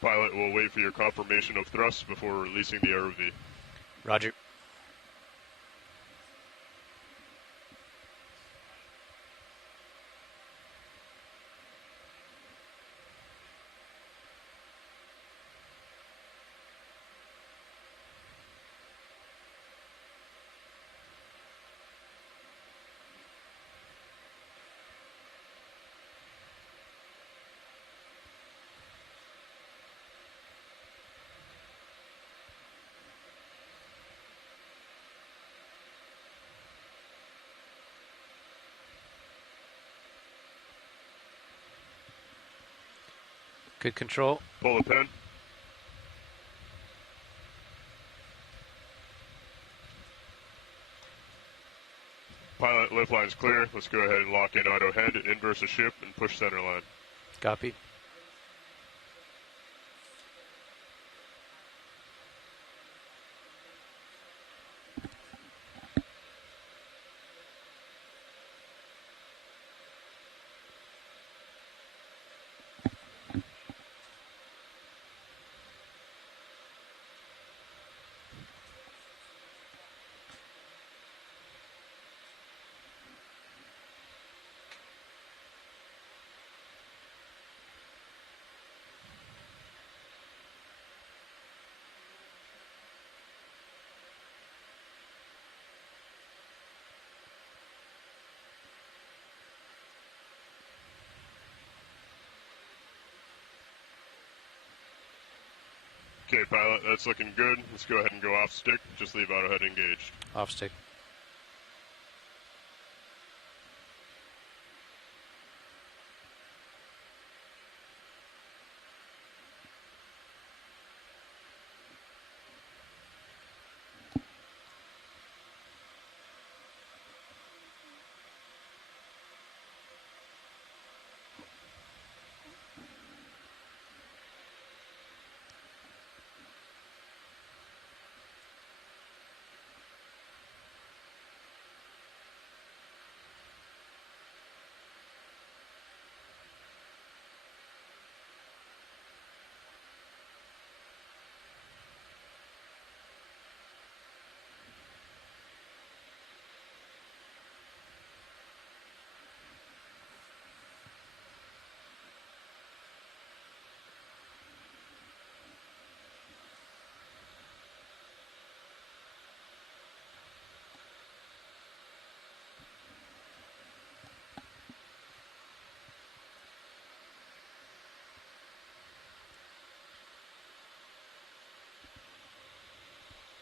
Pilot will wait for your confirmation of thrust before releasing the ROV. Roger. Good control. Pull the pin. Pilot, lift line's clear. Let's go ahead and lock in auto head, inverse the ship, and push center line. Copy. Okay, pilot, that's looking good. Let's go ahead and go off stick. Just leave auto head engaged. Off stick.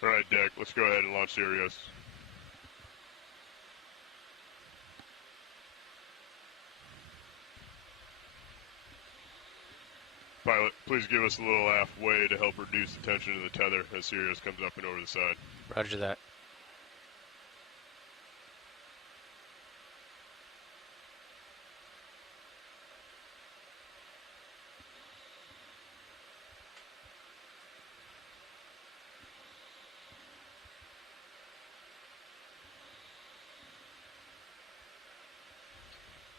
All right, deck, let's go ahead and launch Sirius. Pilot, please give us a little aft way to help reduce the tension of the tether as Sirius comes up and over the side. Roger that.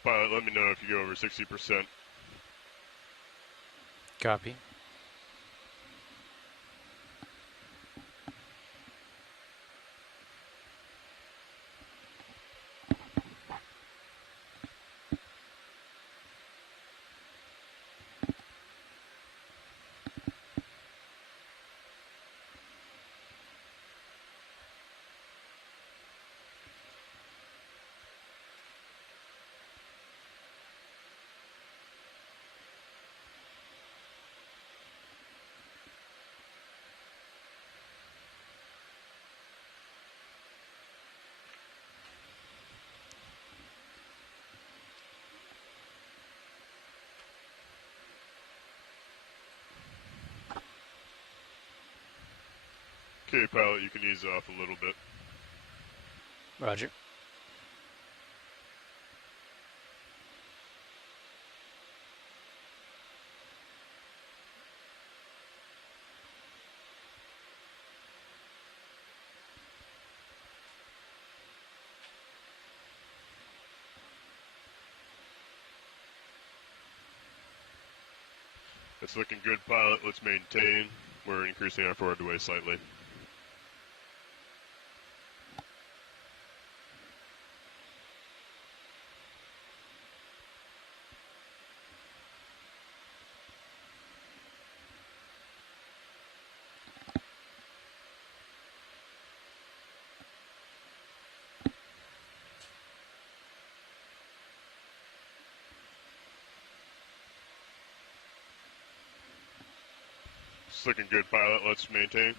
Pilot, let me know if you go over 60%. Copy. Okay, pilot, you can ease off a little bit. Roger. It's looking good, pilot. Let's maintain. We're increasing our forward way slightly. It's looking good, pilot. Let's maintain.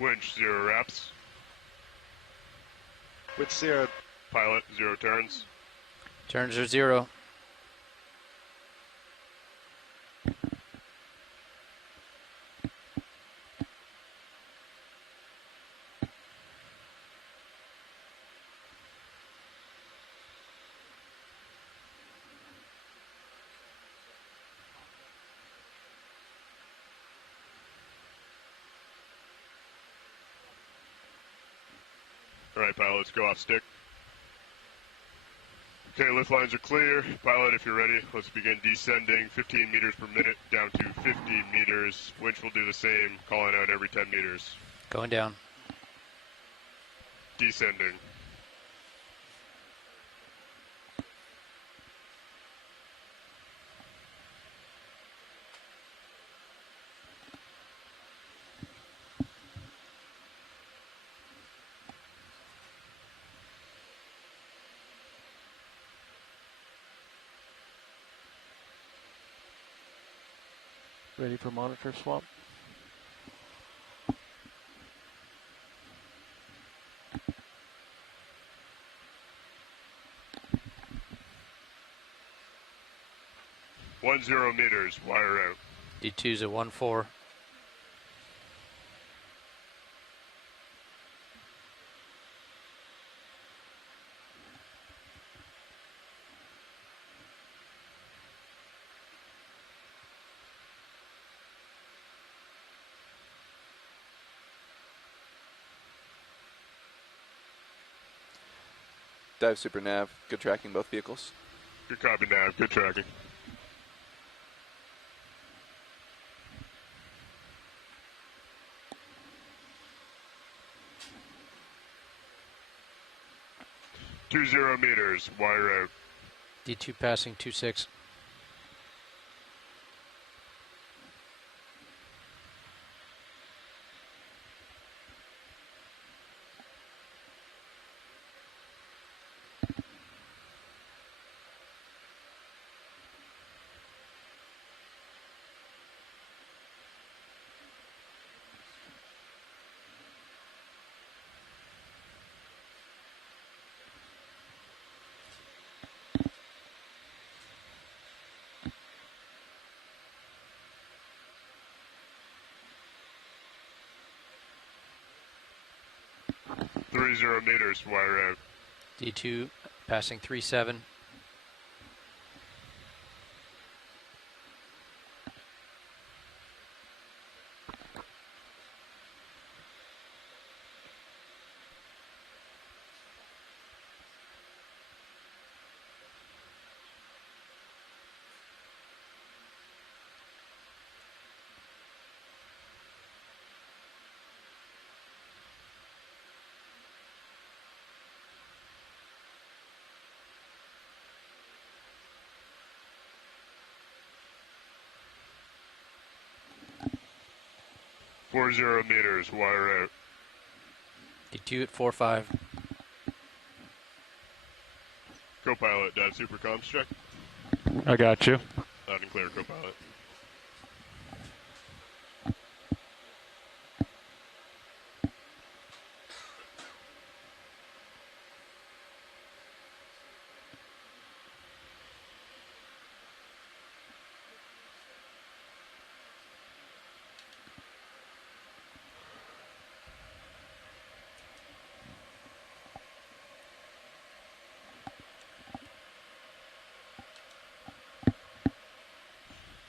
Winch, 0 wraps. With 0. Pilot, 0 turns. Turns are 0. Alright, pilot, let's go off stick. Okay, lift lines are clear. Pilot, if you're ready, let's begin descending 15 meters per minute down to 50 meters. Winch will do the same, calling out every 10 meters. Going down. Descending. Ready for monitor swap. One 0 meters, wire out. D2's at 1-4. Dive super nav, good tracking both vehicles. Good copy, nav. Good tracking. Two 0 meters, wire out. D2 passing 2-6. Three 0 meters, wire out. D2 passing 3-7. Four 0 meters, wire out. D2 at 4-5. Co-pilot, dive super comms check. I got you. Loud and clear, co-pilot.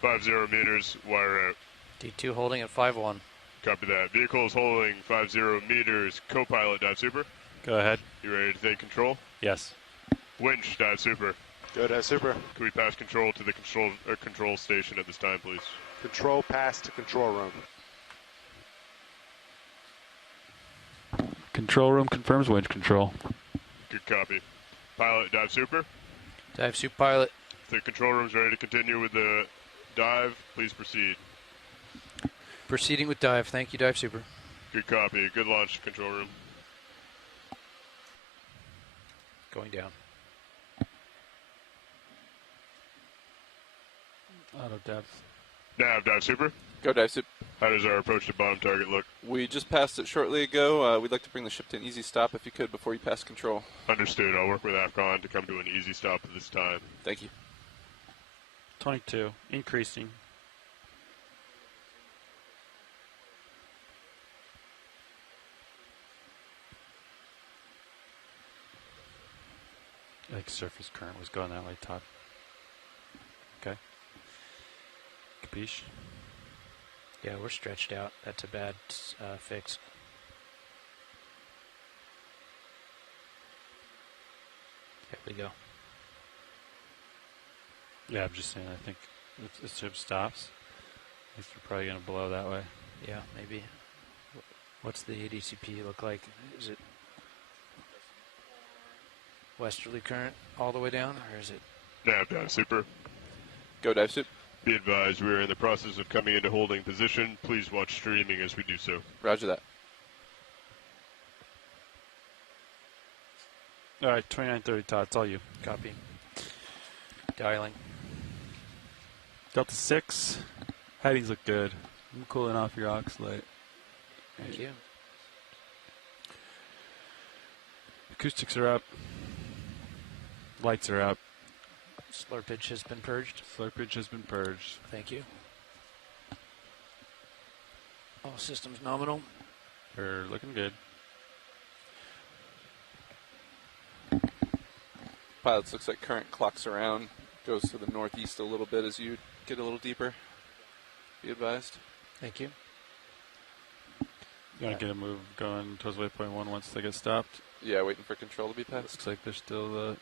50 meters, wire out. D2 holding at 5-1. Copy that. Vehicle is holding 50 meters. Co-pilot, dive super. Go ahead. You ready to take control? Yes. Winch, dive super. Go dive super. Can we pass control to the control station at this time, please? Control pass to control room. Control room confirms winch control. Good copy. Pilot, dive super. Dive sup pilot. The control room's ready to continue with the dive. Please proceed. Proceeding with dive. Thank you, dive super. Good copy. Good launch, control room. Going down. Auto depth. Nav, dive super. Go dive sup. How does our approach to bottom target look? We just passed it shortly ago. We'd like to bring the ship to an easy stop if you could before you pass control. Understood. I'll work with AFCON to come to an easy stop at this time. Thank you. 22. Increasing. Like surface current was going that way, Todd. Okay. Capiche? Yeah, we're stretched out. That's a bad fix. Here we go. Yeah, I'm just saying, I think if the ship stops, I think we're probably going to blow that way. Yeah, maybe. What's the ADCP look like? Is it westerly current all the way down, or is it? Nav, dive super. Go dive sup. Be advised, we are in the process of coming into holding position. Please watch streaming as we do so. Roger that. All right, 2930, Todd, it's all you. Copy. Dialing. Delta 6. Headings look good. I'm cooling off your aux light. Thank you. Acoustics are up. Lights are up. Slurpage has been purged. Slurpage has been purged. Thank you. All systems nominal. We're looking good. Pilots, looks like current clocks around. Goes to the northeast a little bit as you get a little deeper. Be advised. Thank you. You want to get a move going towards waypoint 1 once they get stopped? Yeah, waiting for control to be passed. Looks like they're still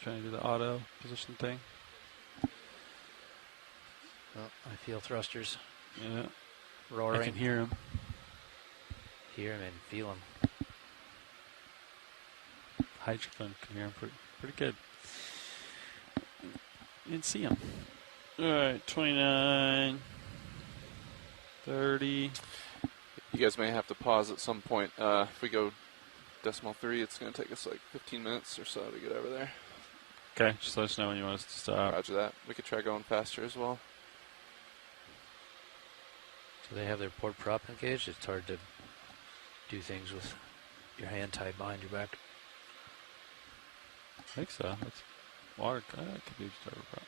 trying to do the auto position thing. Oh, I feel thrusters Yeah, roaring. I can hear them. Hear 'em and feel 'em. Hydrophone can hear them pretty good. You can see them. All right, 29, 30. You guys may have to pause at some point. If we go decimal 3, it's going to take us like 15 minutes or so to get over there. Okay, just let us know when you want us to stop. Roger that. We could try going faster as well. Do they have their port prop engaged? It's hard to do things with your hand tied behind your back. I think so. That's water. That could be starter prop.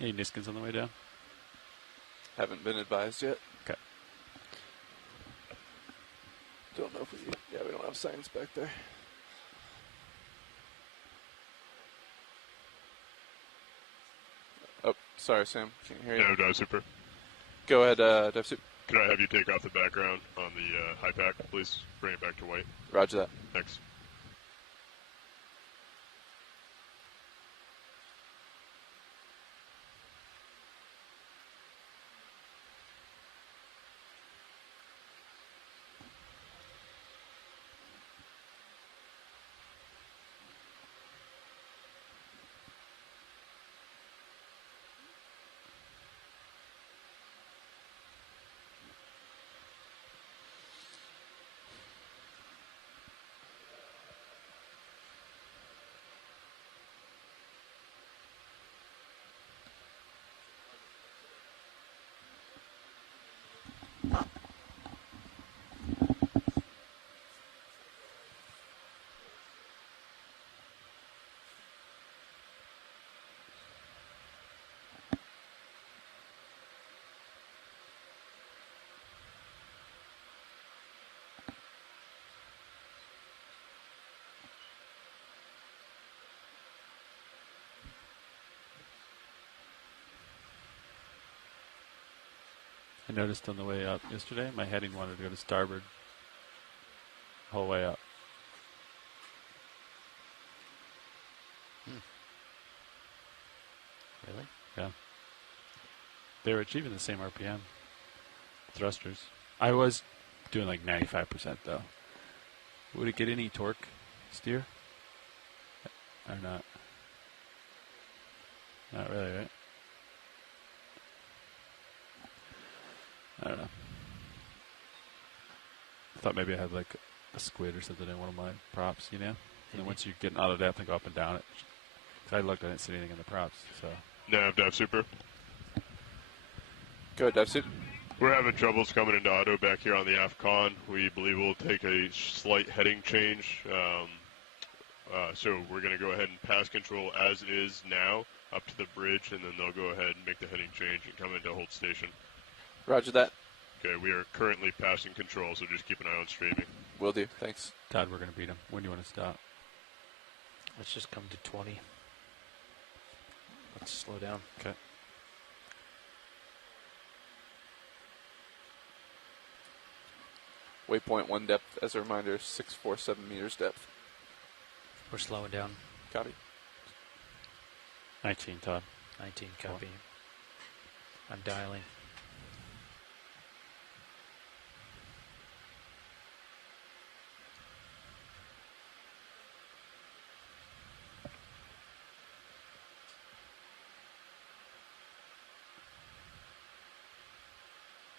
Any Niskins on the way down? Haven't been advised yet. Okay. Don't know if we don't have signs back there. Oh, sorry, Sam. Can't hear you. Nav, dive super. Go ahead, dive sup. Can I have you take off the background on the high pack, please? Bring it back to white. Roger that. Thanks. I noticed on the way up yesterday, my heading wanted to go to starboard the whole way up. Really? Yeah. They were achieving the same RPM. Thrusters. I was doing like 95% though. Would it get any torque steer? Or not? Not really, right? I don't know. I thought maybe I had like a squid or something in one of my props, you know? And then once you get out of depth and go up and down it. Cause I looked, I didn't see anything in the props, so. Nav, dive super. Go ahead, dive suit. We're having troubles coming into auto back here on the aft con. We believe we'll take a slight heading change. So we're going to go ahead and pass control as is now up to the bridge, and then they'll go ahead and make the heading change and come into hold station. Roger that. Okay, we are currently passing control, so just keep an eye on streaming. Will do. Thanks. Todd, we're going to beat him. When do you want to stop? Let's just come to 20. Let's slow down. Okay. Waypoint 1 depth, as a reminder, 647 meters depth. We're slowing down. Copy. 19, Todd. 19, copy. I'm dialing.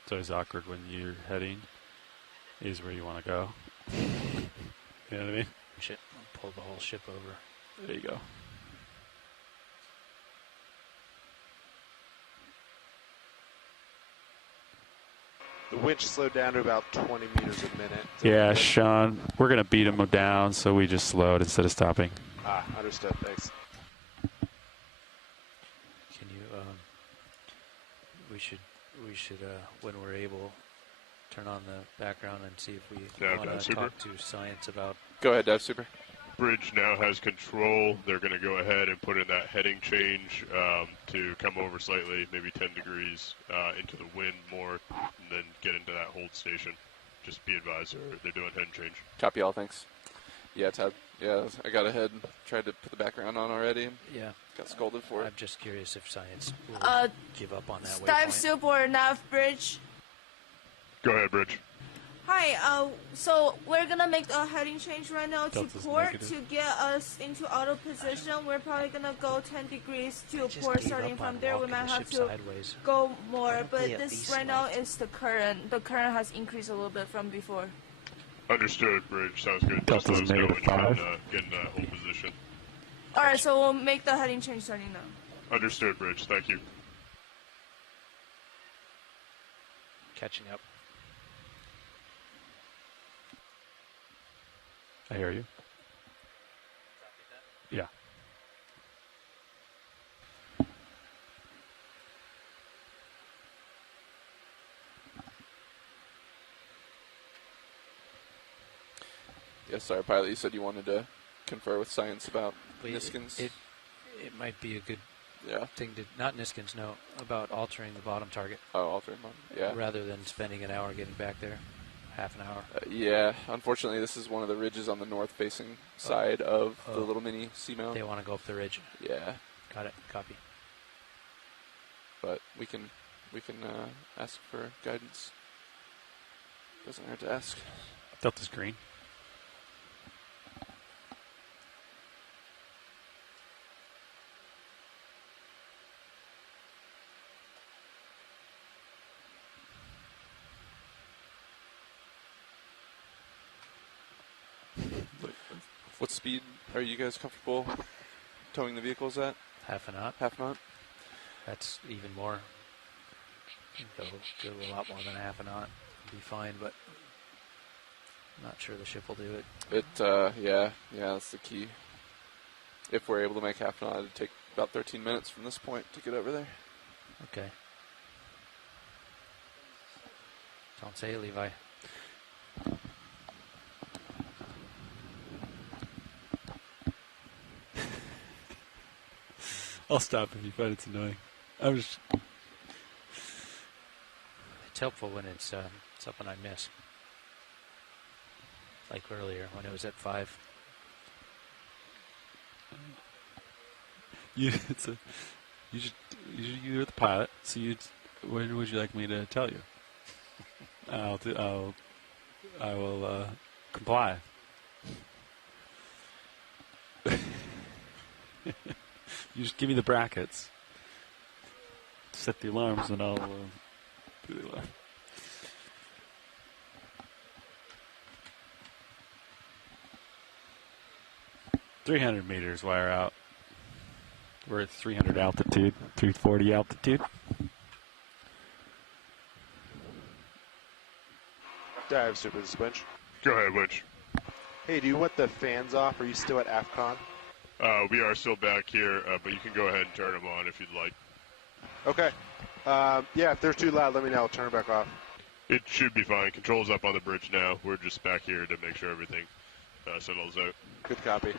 It's always awkward when you're heading is where you want to go. You know what I mean? Shit, I'll pull the whole ship over. There you go. The winch slowed down to about 20 meters a minute. Yeah, Sean, we're going to beat him down, so we just slowed instead of stopping. Ah, understood. Thanks. Can you, we should, when we're able, turn on the background and see if we Yeah, want to super. talk to science about. Go ahead, dive super. Bridge now has control. They're going to go ahead and put in that heading change to come over slightly, maybe 10 degrees into the wind more, and then get into that hold station. Just be advised, they're doing heading change. Copy all, thanks. Yeah, Todd. Yeah, I got ahead and tried to put the background on already. And Yeah. got scolded for it. I'm just curious if science will give up on that Dive waypoint. soup or nav bridge. Go ahead, Bridge. Hi, so we're gonna make a heading change right now to Delta's port negative. to get us into auto position. We're probably gonna go 10 degrees to Just port. gave Starting up from on there, we walking might the have ship to sideways. go more. Why don't But they at this least right now like- is the current. The current has increased a little bit from before. Understood, Bridge. Sounds good. Delta's Just let us know negative when you're 5. get in that hold position. All right, so we'll make the heading change starting now. Understood, Bridge. Thank you. Catching up. I hear you. Yeah. Yeah, sorry, pilot. You said you wanted to confer with science about Wait, Niskins. It might be a good Yeah. thing to, not Niskins, no, about altering the bottom target Oh, alter mode. Yeah. rather than spending an hour getting back there. Half an hour. Yeah. Unfortunately, this is one of the ridges on the north-facing side of the Oh. little mini seamount. They want to go up the ridge. Yeah, Got it. Copy. but we can ask for guidance. Doesn't hurt to ask. Delta's green. What speed are you guys comfortable towing the vehicles at? Half a knot. Half knot? That's even more. Go a lot more than half a knot. Be fine, but I'm not sure the ship will do it. Yeah, that's the key. If we're able to make half knot, it'd take about 13 minutes from this point to get over there. Okay. Don't say it, Levi. I'll stop if you find it's annoying. I was. helpful when it's something I miss. Like earlier when it was at 5. You're the pilot, so when would you like me to tell you? I will comply. You just give me the brackets. Set the alarms, and I'll do the alarm. "300 meters, wire out. We're at 300 altitude, 340 altitude." Dive super this winch. Go ahead, Winch. Hey, do you want the fans off? Are you still at AFCON? We are still back here, but you can go ahead and turn them on if you'd like. Okay. Yeah, if they're too loud, let me know. I'll turn it back off. It should be fine. Control's up on the bridge now. We're just back here to make sure everything settles out. Good copy.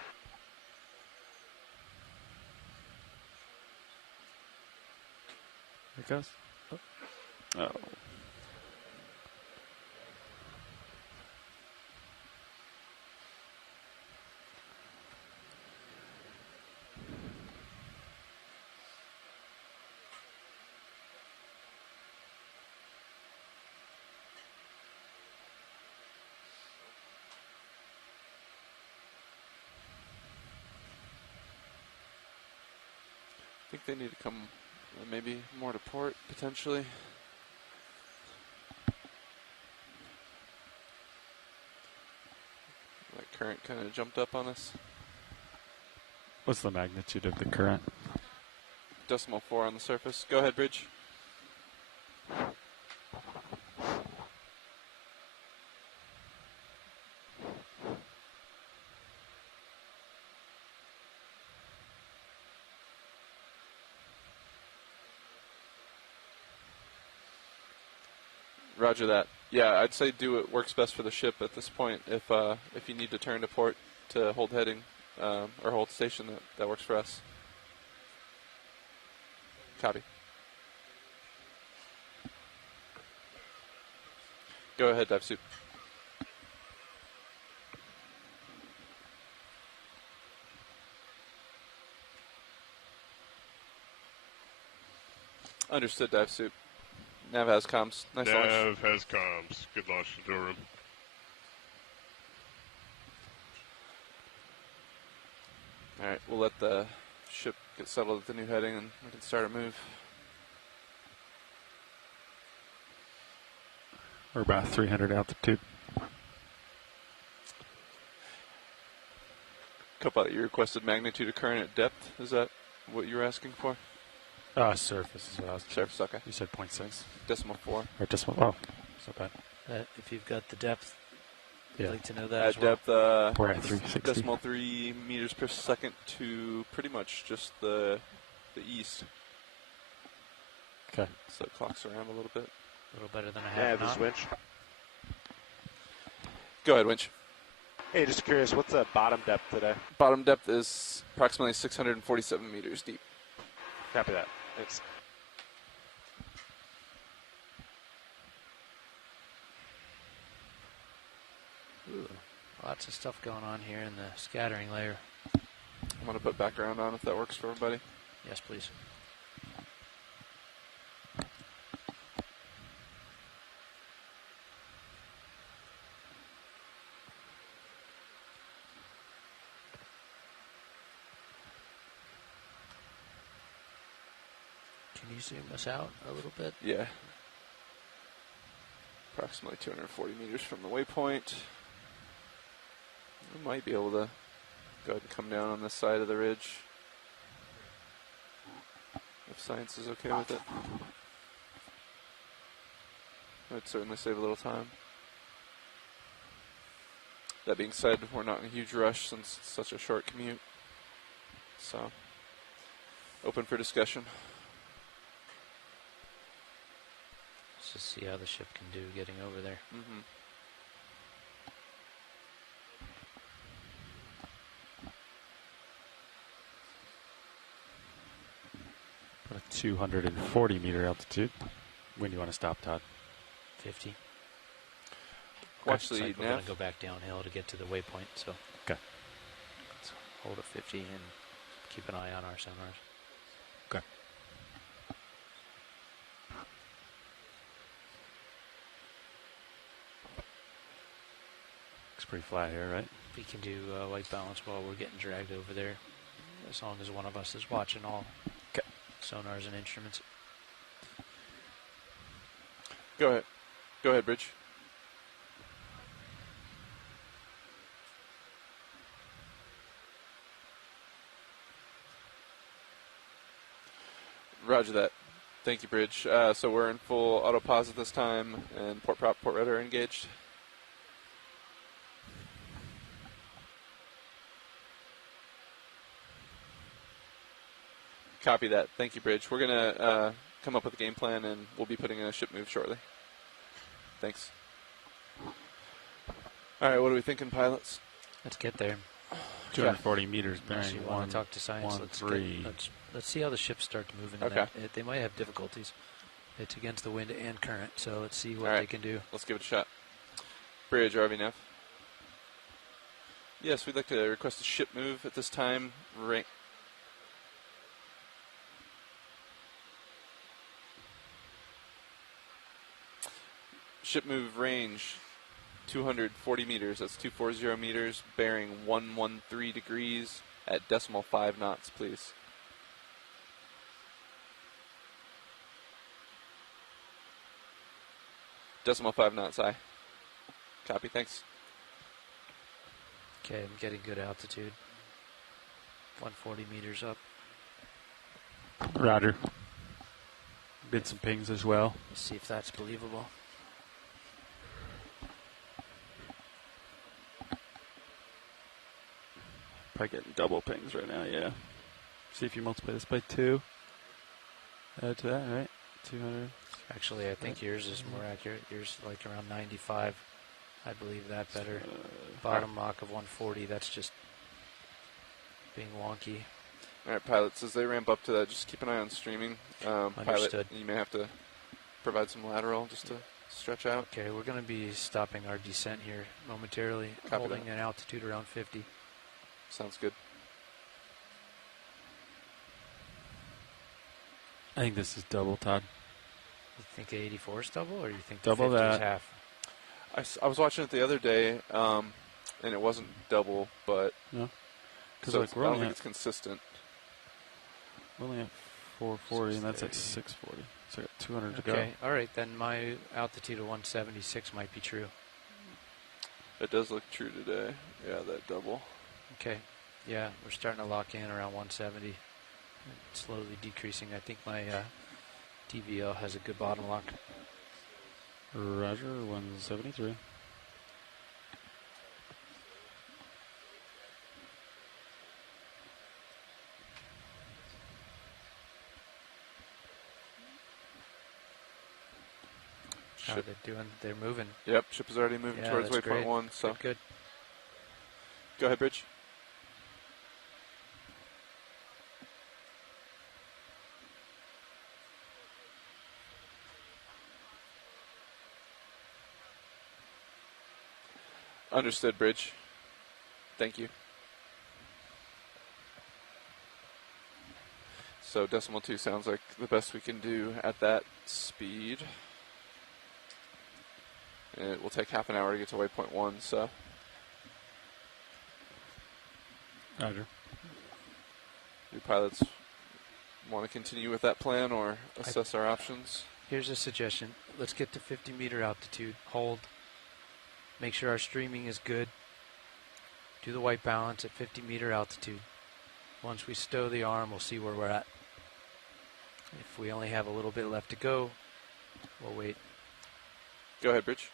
There it goes. Oh. I think they need to come maybe more to port, potentially. That current kind of jumped up on us. What's the magnitude of the current? 0.4 on the surface. Go ahead, Bridge. Roger that. Yeah, I'd say do what works best for the ship at this point. If you need to turn to port to hold heading or hold station, that works for us. Copy. Go ahead, dive suit. Understood, dive suit. Nav has comms. Nice launch. Nav has comms. Good launch control room. All right, we'll let the ship get settled at the new heading, and we can start a move. We're about 300 altitude. Copilot, you requested magnitude of current at depth. Is that what you were asking for? Surface is what I was. Surface, okay. You said 0.6. 0.4. Or decimal. Oh, it's not bad. If you've got the depth, Yeah. I'd like to know that At as well. depth, We're at 360. 0.3 meters per second to pretty much just the east. Okay. So it clocks around a little bit. A little better than a Yeah, half this knot. winch. Go ahead, Winch. Hey, just curious, what's the bottom depth today? Bottom depth is approximately 647 meters deep. Copy that. Thanks. Ooh, lots of stuff going on here in the scattering layer. I'm going to put background on if that works for everybody. Yes, please. Can you zoom us out a little bit? Yeah. Approximately 240 meters from the waypoint. We might be able to go ahead and come down on this side of the ridge. If science is okay with it. I'd certainly save a little time. That being said, we're not in a huge rush since it's such a short commute. So, open for discussion. Let's just see how the ship can do getting over there. Mm-hmm. At 240 meter altitude. When do you want to stop, Todd? 50. Watch Looks the like we're going nav. to go back downhill to get to the waypoint, so Okay. let's hold at 50 and keep an eye on our sonars. Okay. Looks pretty flat here, right? We can do white balance while we're getting dragged over there, as long as one of us is watching all sonars and instruments. Go ahead. Go ahead, Bridge. Roger that. Thank you, Bridge. So we're in full auto pause at this time, and port prop, port rudder engaged. Copy that. Thank you, Bridge. We're going to come up with a game plan, and we'll be putting in a ship move shortly. Thanks. All right, what are we thinking, pilots? Let's get there. 240 meters Unless bearing you want to talk to science, let's see how the ships start to move in Okay. that. They might have difficulties. It's against the wind and current, so let's see what All right. they can do. Let's give it a shot. Bridge, RV Nav. Yes, we'd like to request a ship move at this time. Ship move range 240 meters. That's 240 meters, bearing 113 degrees at decimal 5 knots, please. Decimal 5 knots, aye. Copy, thanks. Okay, I'm getting good altitude. 140 meters up. Roger. Did some pings as well. Let's see if that's believable. Probably getting double pings right now, yeah. See if you multiply this by 2. Add to that, right? 200. Actually, I think yours is more accurate. Yours like around 95. I believe that better. Bottom Mach of 140, that's just being wonky. All right, pilots, as they ramp up to that, just keep an eye on streaming. Pilot, Understood. you may have to provide some lateral just to stretch out. Okay, we're going to be stopping our descent here momentarily, Copy holding that. an altitude around 50. Sounds good. I think this is double, Todd. You think 84 is double, or you think Double 50 is that. half? I was watching it the other day, and it wasn't double, but No? Because so like I we're don't only think at, it's consistent. we're only at 440, and that's at 640. So I got 200 to go. Okay, all right, then my altitude of 176 might be true. It does look true today. Yeah, that double. Okay, yeah, we're starting to lock in around 170. Slowly decreasing. I think my TVL has a good bottom lock. Roger, 173. How are Ship. they doing? They're moving. Yep, ship is already moving Yeah, towards that's waypoint great. 1. So Good. go ahead, Bridge. Understood, Bridge. Thank you. So decimal 2 sounds like the best we can do at that speed. And it will take half an hour to get to waypoint 1, so Roger. do pilots want to continue with that plan or assess our options? Here's a suggestion. Let's get to 50 meter altitude. Hold. Make sure our streaming is good. Do the white balance at 50 meter altitude. Once we stow the arm, we'll see where we're at. If we only have a little bit left to go, we'll wait. Go ahead, Bridge.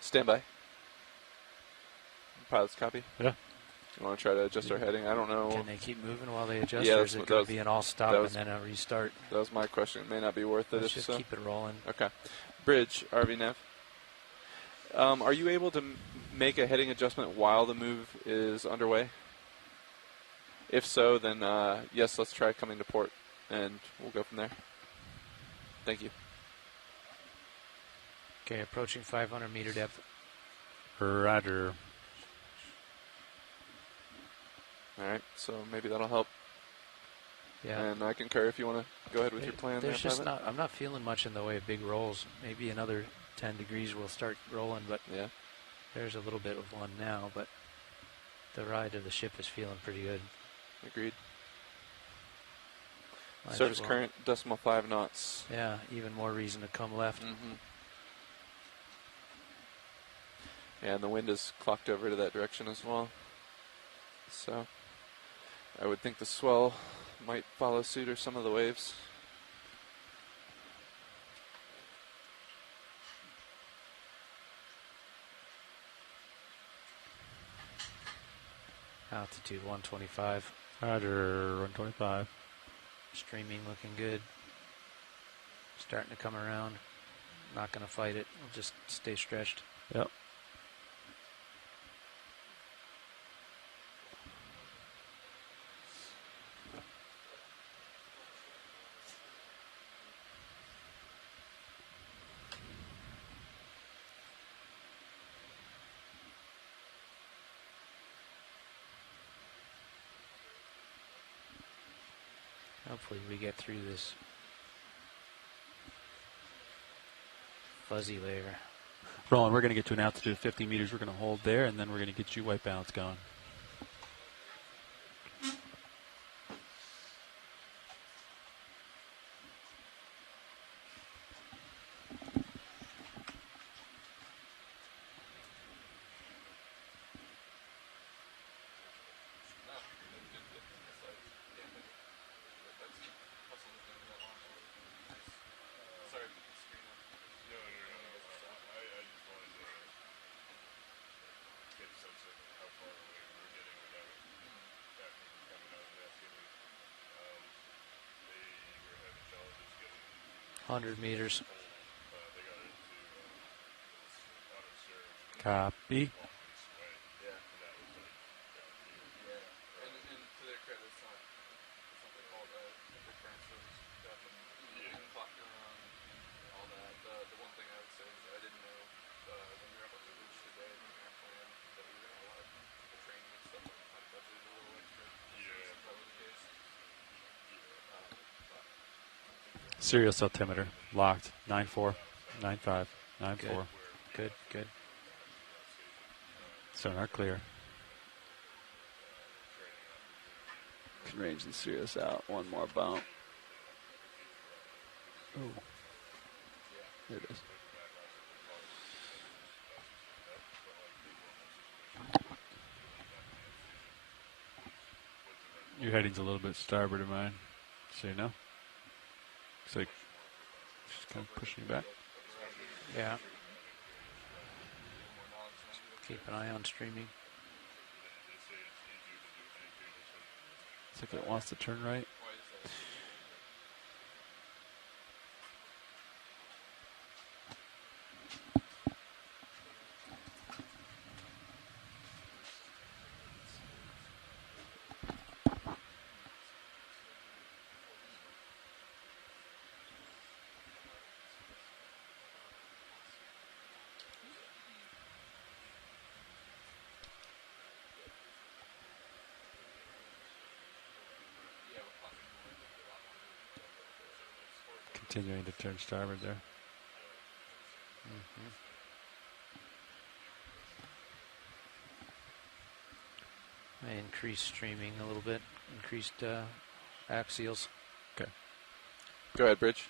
Stand by. Pilots copy. Yeah. You want to try to adjust our heading? I don't know. Can they keep moving while they adjust, Yeah, or that's is it what- going that to be an all stop that and was- then a restart? That was my question. It may not be worth it Let's if just so. keep it rolling. Okay. Bridge, RV Nav. Are you able to make a heading adjustment while the move is underway? If so, then yes, let's try coming to port, and we'll go from there. Thank you. Okay, approaching 500 meter depth. Roger. All right, so maybe that'll help. Yeah. And I concur if you want to go ahead with your plan there, There's just Private. not. I'm not feeling much in the way of big rolls. Maybe another 10 degrees will start rolling, but Yeah. there's a little bit of one now. But the ride of the ship is feeling pretty good. Agreed. Might as Surface well. current, 0.5 knots. Yeah, even more reason to come left. Mm-hmm. And the wind is clocked over to that direction as well. So I would think the swell might follow suit, or some of the waves. Altitude 125. Roger, 125. Streaming looking good. Starting to come around. Not going to fight it. We'll just stay stretched. Yep. Hopefully we get through this fuzzy layer. Roland, we're going to get to an altitude of 50 meters. We're going to hold there, and then we're going to get you white balance going. They 100 meters. got into Copy. Yeah. And to their credit, it's not something called differentials that have clocked around all that. The one thing I would say is I didn't know when we were up on the ridge today in our plan that we were going to have a lot of training and stuff. I might have budgeted a little extra. Yeah. That was the case. Serial altimeter locked. 94, 95, 94. Good, good. Sonar clear. Can range the Sirius out. One more bump. Oh. There it is. Your heading's a little bit starboard of mine, so you know. Looks like she's kind of pushing you back. Yeah. Keep an eye on streaming. Looks like it wants to turn right. Continuing to turn starboard there. I increased streaming a little bit. Increased axials. Okay. Go ahead, Bridge.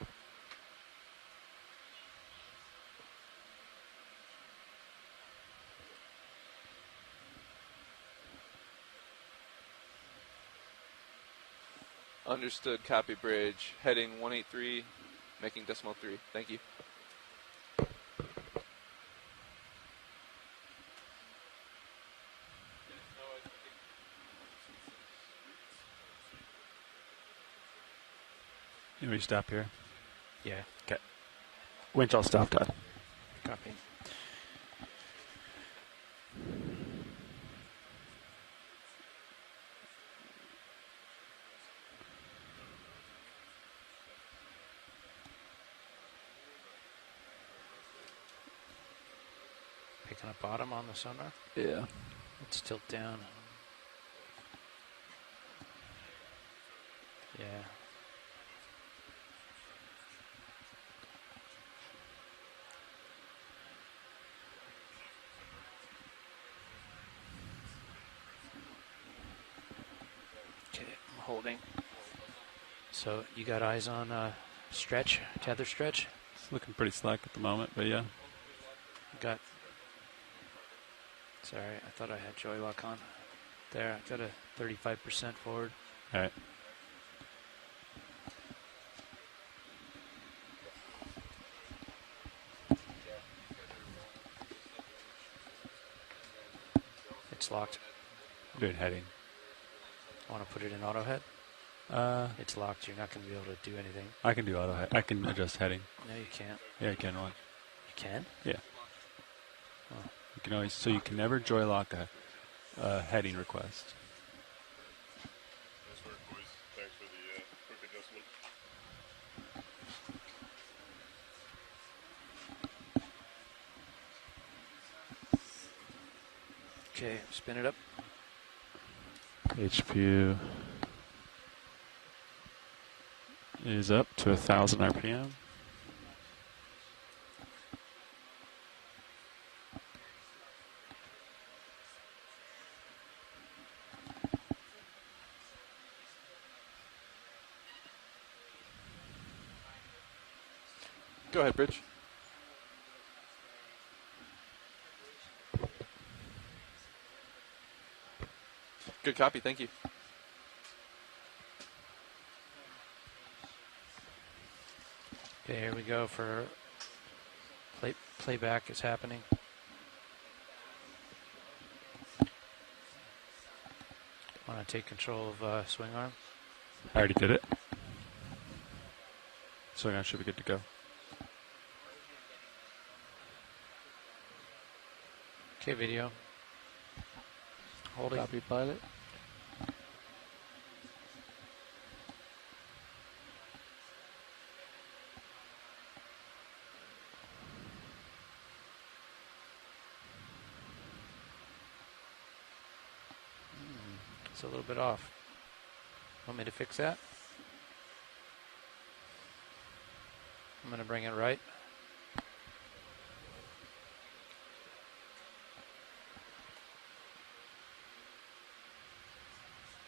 Understood. Copy, Bridge. Heading 183, making 0.3. Thank you. You want me to stop here? Yeah. Okay. Winch all stop, Todd. Copy. Picking up bottom on the sonar. Yeah. Let's tilt down. Yeah. Okay, I'm holding. So you got eyes on stretch, tether stretch? It's looking pretty slack at the moment, but yeah. Got. Sorry, I thought I had joy lock on. There, I got a 35% forward. All right. It's locked. Doing heading. I want to put it in auto head. It's locked. You're not going to be able to do anything. I can do auto head. I can adjust heading. No, you can't. Yeah, I can. Watch. You can? Yeah. Oh. You can always. So you can never joy lock a heading request. Nice work, boys. Thanks for the quick adjustment. Okay, spin it up. HPU is up to 1,000 RPM. Go ahead, Bridge. Good copy, thank you. Okay, here we go for playback is happening. Want to take control of swing arm? I already did it. So I should be good to go. Okay, video. Holding. Copy, pilot. It's a little bit off. Want me to fix that? I'm going to bring it right.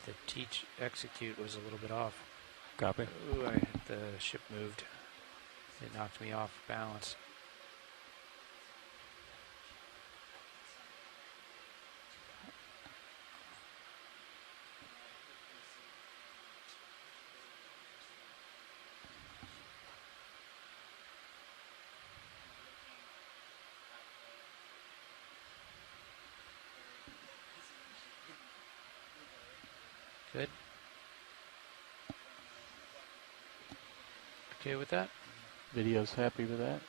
The teach execute was a little bit off. Copy. Ooh, the ship moved. It knocked me off balance. Good. Okay with that? Video's happy with that.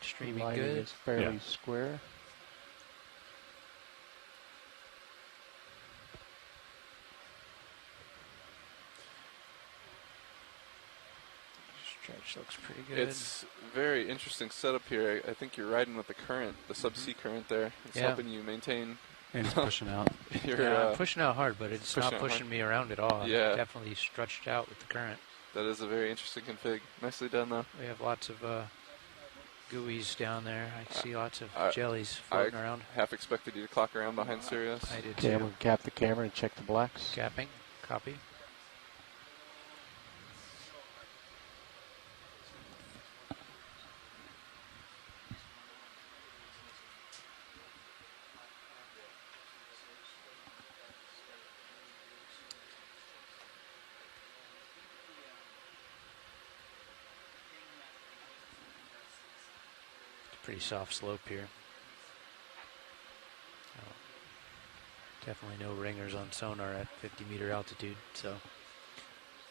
Streaming Lighting good. is fairly Yeah. square. Stretch looks pretty good. It's very interesting setup here. I think you're riding with the current, the subsea current there. It's Yeah. helping you maintain And it's pushing out. your. Yeah, I'm pushing out hard, but it's pushing not out pushing hard. me around at all. Yeah. I'm definitely stretched out with the current. That is a very interesting config. Nicely done, though. We have lots of gooeys down there. I see lots of I- jellies floating around. Half expected you to clock around behind Sirius. I did Okay, I'm too. going to cap the camera and check the blacks. Capping. Copy. Pretty soft slope here. Definitely no ringers on sonar at 50 meter altitude, so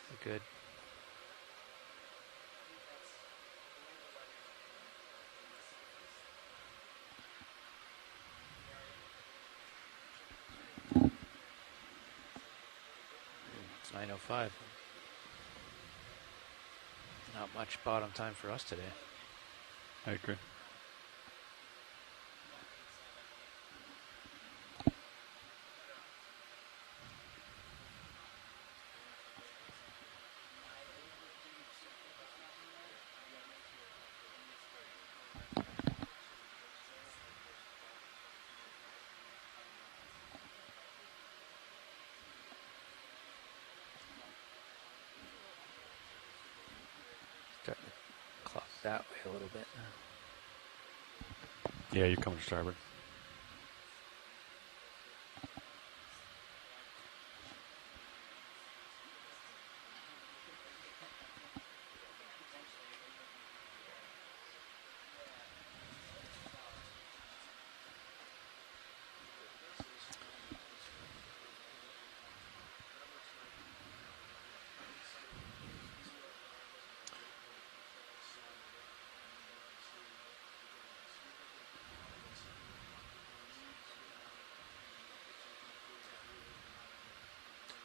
we're good. It's 9:05. Not much bottom time for us today. I agree. Starting to clock that way a little bit. Yeah, you're coming to starboard.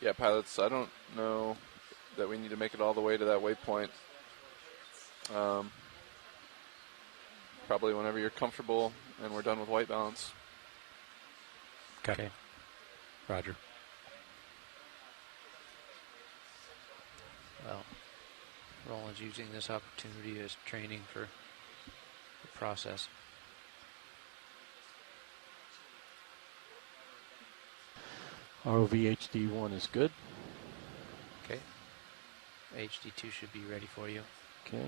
Yeah, pilots, I don't know that we need to make it all the way to that waypoint. Probably whenever you're comfortable and we're done with white balance. Okay. Roger. Well, Roland's using this opportunity as training for the process. ROV HD1 is good. Okay. HD2 should be ready for you. Okay.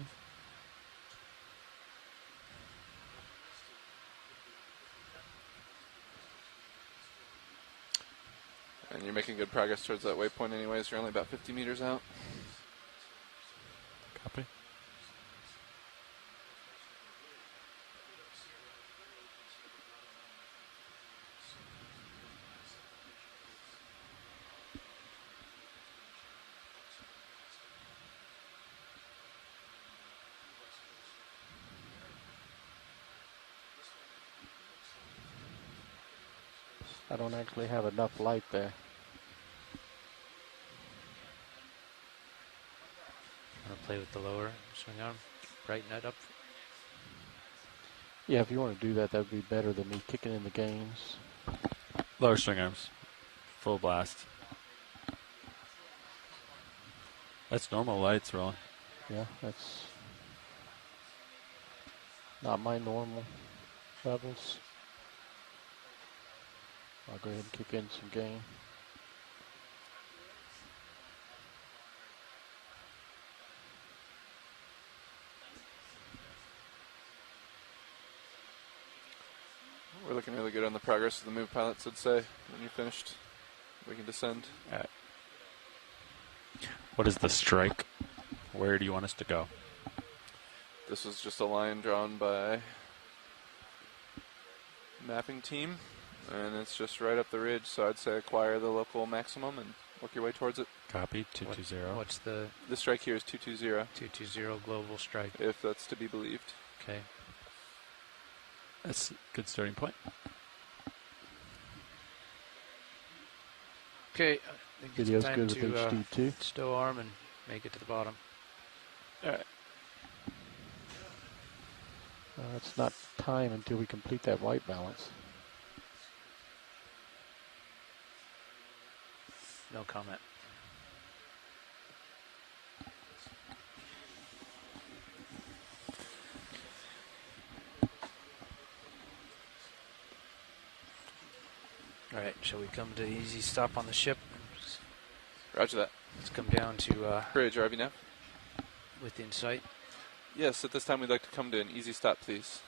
And you're making good progress towards that waypoint anyways. You're only about 50 meters out. Copy. I don't actually have enough light there. Want to play with the lower swing arm? Brighten that up. Yeah, if you want to do that, that would be better than me kicking in the games. Lower string arms. Full blast. That's normal lights, Roland. Yeah, that's not my normal levels. I'll go ahead and kick in some gain. We're looking really good on the progress of the move, pilots, I'd say. When you're finished, we can descend. All right. What is the strike? Where do you want us to go? This was just a line drawn by mapping team, and it's just right up the ridge, so I'd say acquire the local maximum and work your way towards it. Copy, 220. What's the The strike here is 220, 220 global strike? if that's to be believed. Okay. That's a good starting point. Okay, I think it's Video's time good with to HD2. stow arm and make it to the bottom. All right. It's not time until we complete that white balance. No comment. All right, shall we come to easy stop on the ship? Roger that. Let's come down to Bridge, RV nav. within sight. Yes, at this time we'd like to come to an easy stop, please.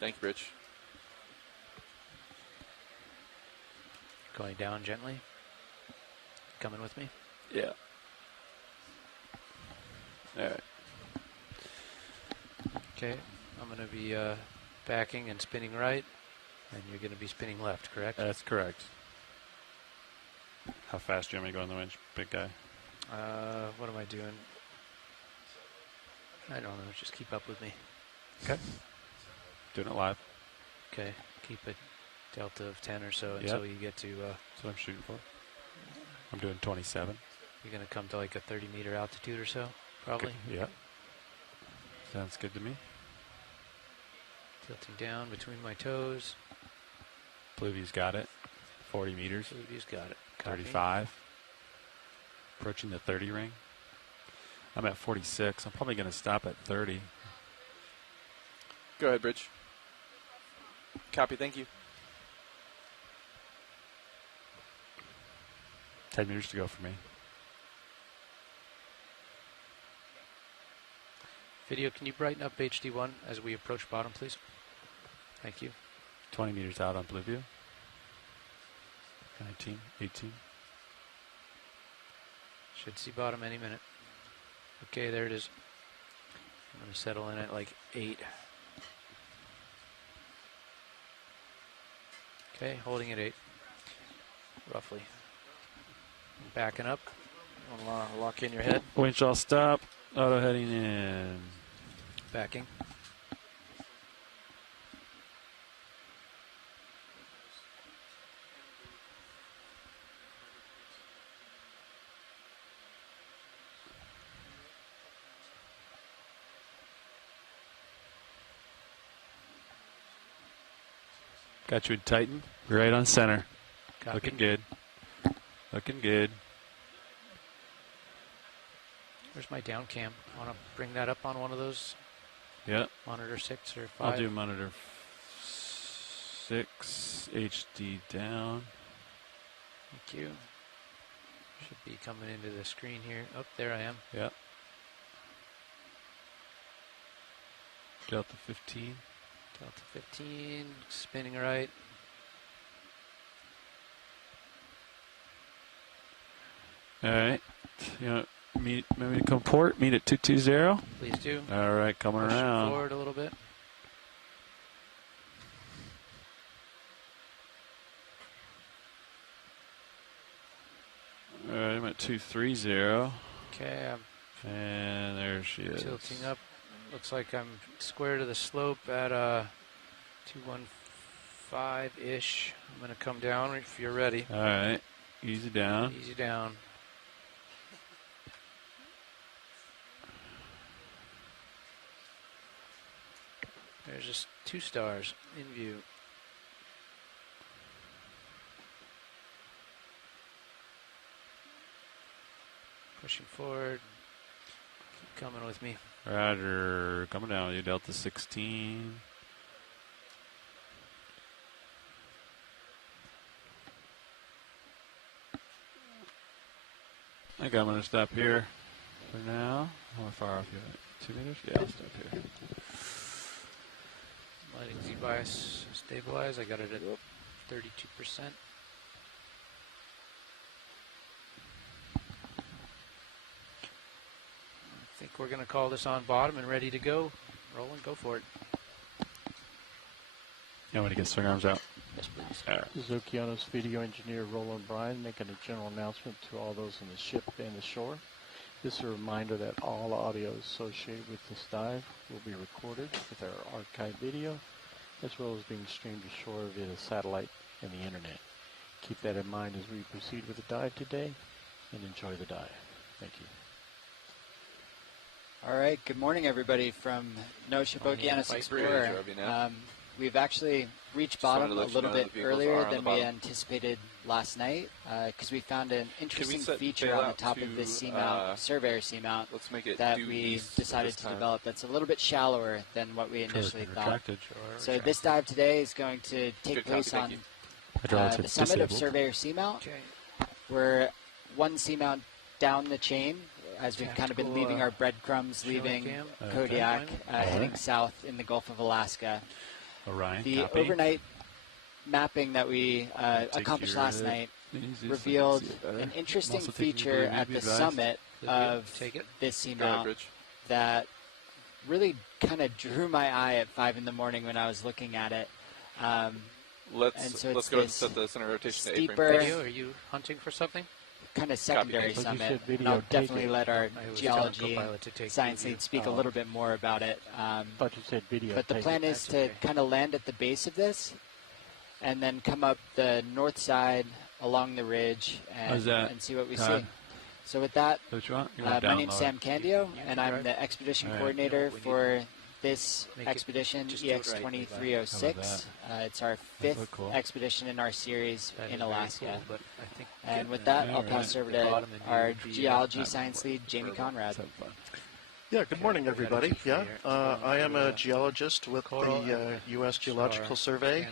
Thank you, Bridge. Going down gently. Coming with me? Yeah. All right. Okay, I'm going to be backing and spinning right, and you're going to be spinning left, correct? That's correct. How fast do you want me to go on the winch, big guy? What am I doing? I don't know, just keep up with me. Okay. Doing it live. Okay, keep a delta of 10 or so Yep. until you get to, That's what I'm shooting for. I'm doing 27. you're going to come to like a 30 meter altitude or so, probably. Good. Yeah. Sounds good to me. Tilting down between my toes. Blueview's got it. 40 meters. Blueview's got it. Copy. 35. Approaching the 30 ring. I'm at 46. I'm probably going to stop at 30. Go ahead, Bridge. Copy, thank you. 10 meters to go for me. Video, can you brighten up HD1 as we approach bottom, please? Thank you. 20 meters out on blue view. 19, 18. Should see bottom any minute. Okay, there it is. I'm going to settle in at like 8. Okay, holding at 8. Roughly. Backing up. Lock in your head. Winch all stop. Auto heading in. Backing. Got you in Titan. Right on center. Copy. Looking good. Looking good. Where's my down cam? Want to bring that up on one of those? Yeah. Monitor 6 or 5? I'll do monitor 6. HD down. Thank you. Should be coming into the screen here. Oh, there I am. Yeah. Delta 15. Delta 15, spinning right. All right. You know, maybe to come port. Meet at 220. Please do. All right, coming Push around. forward a little bit. All right, I'm at 230. Okay, I'm And there she is. tilting up. Looks like I'm square to the slope at 215-ish. I'm going to come down if you're ready. All right, easy down. Easy down. There's just 2 stars in view. Pushing forward. Keep coming with me. Roger, coming down with you, Delta 16. I think I'm going to stop here for now. How far off you at? 2 meters? Yeah, I'll stop here. Letting Z-bias stabilize. I got it at 32%. I think we're going to call this on bottom and ready to go. Rolling, go for it. Yeah, when to get swing arms out. Yes, please. All right. This is Okeanos video engineer Roland Bryan making a general announcement to all those on the ship and the shore. This is a reminder that all audio associated with this dive will be recorded with our archive video, as well as being streamed ashore via the satellite and the internet. Keep that in mind as we proceed with the dive today, and enjoy the dive. Thank you. All right, good morning, everybody, from No Ship Okeanos Explorer. We've actually reached bottom a little bit earlier than we anticipated last night because we found an interesting feature on the top of this seamount, Surveyor Seamount, that we decided to develop that's a little bit shallower than what we initially thought. So this dive today is going to take place on the summit of Surveyor Seamount. We're one seamount down the chain as we've kind of been leaving our breadcrumbs, leaving Kodiak, heading south in the Gulf of Alaska. Orion, the overnight mapping that we accomplished last night revealed an interesting feature at the summit of this seamount that really kind of drew my eye at 5 in the morning when I was looking at it. Let's go ahead and set the center rotation to steeper, Are you hunting for something? Kind of secondary summit. And I'll definitely let our geology science lead speak a little bit more about it. But you said video. But the plan is to kind of land at the base of this and then come up the north side along the ridge and see what we see. So with that, my name's Sam Candio, and I'm the expedition coordinator for this expedition, EX2306. It's our 5th expedition in our series in Alaska. And with that, I'll pass over to our geology science lead, Jamie Conrad. Yeah, good morning, everybody. Yeah, I am a geologist with the U.S. Geological Survey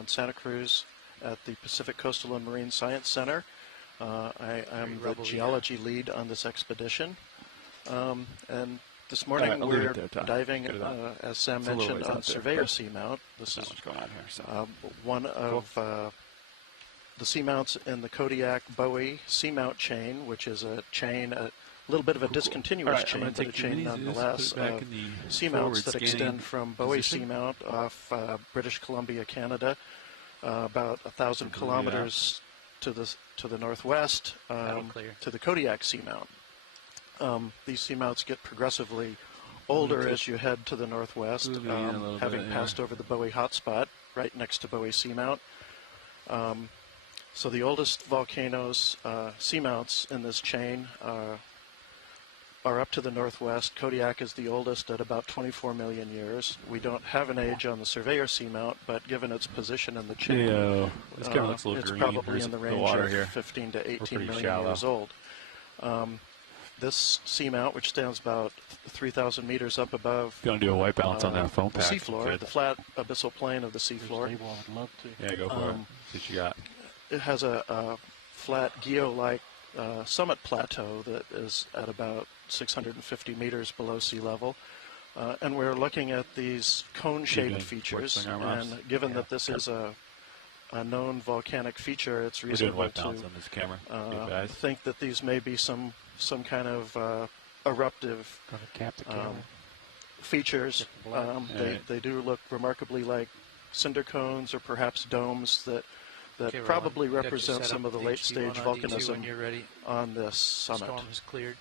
in Santa Cruz at the Pacific Coastal and Marine Science Center. I am the geology lead on this expedition. And This morning I'll leave we're it there, Ty. diving, Get it out. as Sam It's a little mentioned, ways on out there. Surveyor Seamount. This Not is much going on here. So. one of the seamounts in the Kodiak-Bowie seamount chain, which is a chain, a little bit of a discontinuous chain, but a chain nonetheless, of seamounts that extend from Bowie Seamount off British Columbia, Canada, about 1,000 kilometers to the northwest, to the Kodiak Seamount. These seamounts get progressively older as you head to the northwest, having passed over the Bowie hotspot right next to Bowie Seamount. So the oldest volcanoes, seamounts in this chain are up to the northwest. Kodiak is the oldest at about 24 million years. We don't have an age on the Surveyor Seamount, but given its position in the chain, this camera looks a little it's green. probably in the range of here. 15 to 18 million shallow. years old. This seamount, which stands about 3,000 meters up above Going to do a white balance on that foam the pack. seafloor, the flat abyssal plain of the seafloor. Yeah, go for it. See what you got. It has a flat geo-like summit plateau that is at about 650 meters below sea level. And we're looking at these cone-shaped features. And given that this is a known volcanic feature, it's reasonable to think that these may be some kind of eruptive features. They do look remarkably like cinder cones or perhaps domes that probably represent some of the late-stage volcanism on this summit. Storm is cleared.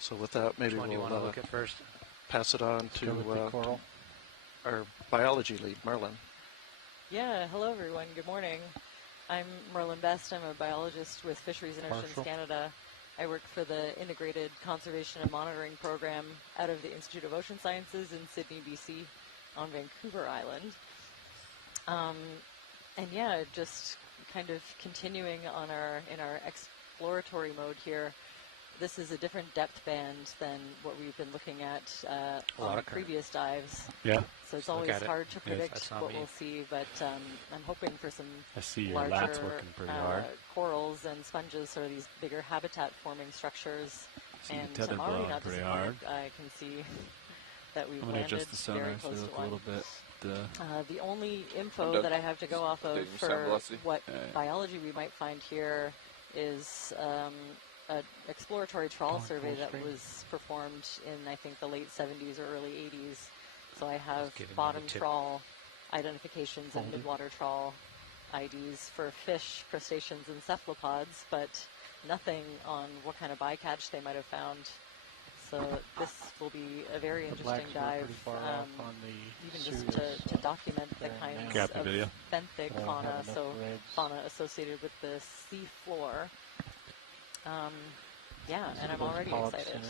So with that, maybe we'll look at first? pass it on to our biology lead, Merlin. Yeah, hello everyone, good morning. I'm Merlin Best, I'm a biologist with Fisheries and Oceans Canada. I work for the Integrated Conservation and Monitoring Program out of the Institute of Ocean Sciences in Sydney, BC, on Vancouver Island. And yeah, just kind of continuing on in our exploratory mode here. This is a different depth band than what we've been looking at on the previous dives. Yeah. So it's always hard to predict what we'll see, but I'm hoping for some larger corals and sponges, or these bigger habitat-forming structures. And I'm already not disappointed. I can see that we've landed very close to one. The only info that I have to go off of for what biology we might find here is an exploratory trawl survey that was performed in, I think, the late 70s or early 80s. So I have bottom trawl identifications and midwater trawl IDs for fish, crustaceans, and cephalopods, but nothing on what kind of bycatch they might have found. So this will be a very interesting dive, even just to document the kinds of benthic fauna, so fauna associated with the sea floor. Yeah, and I'm already excited.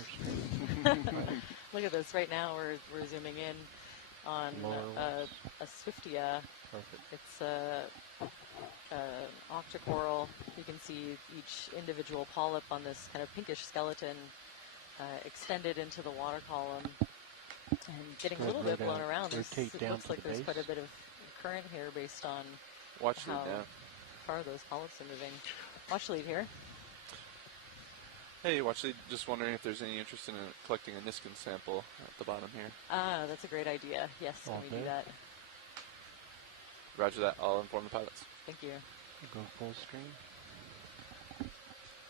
Look at this. Right now we're zooming in on a Swiftia. It's an octocoral. You can see each individual polyp on this kind of pinkish skeleton extended into the water column and getting a little bit blown around. It looks like there's quite a bit of current here based on how far those polyps are moving. Watch lead here. Hey, Watch lead, just wondering if there's any interest in collecting a Niskin sample at the bottom here. Ah, that's a great idea. Yes, can we do that? Roger that. I'll inform the pilots. Thank you. Go full screen.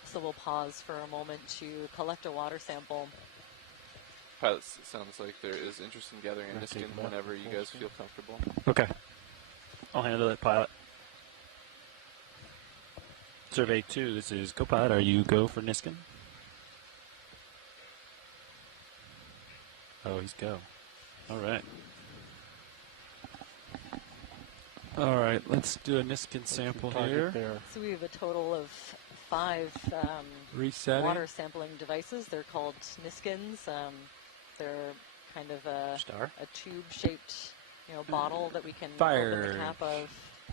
So we'll pause for a moment to collect a water sample. Pilots, it sounds like there is interest in gathering a Niskin whenever you guys feel comfortable. Okay. I'll handle it, pilot. Survey 2, this is co-pilot. Are you go for Niskin? Oh, he's go. All right. All right, let's do a Niskin sample here. So we have a total of 5 water sampling devices. They're called Niskins. They're kind of a tube-shaped, bottle that we can open the cap of.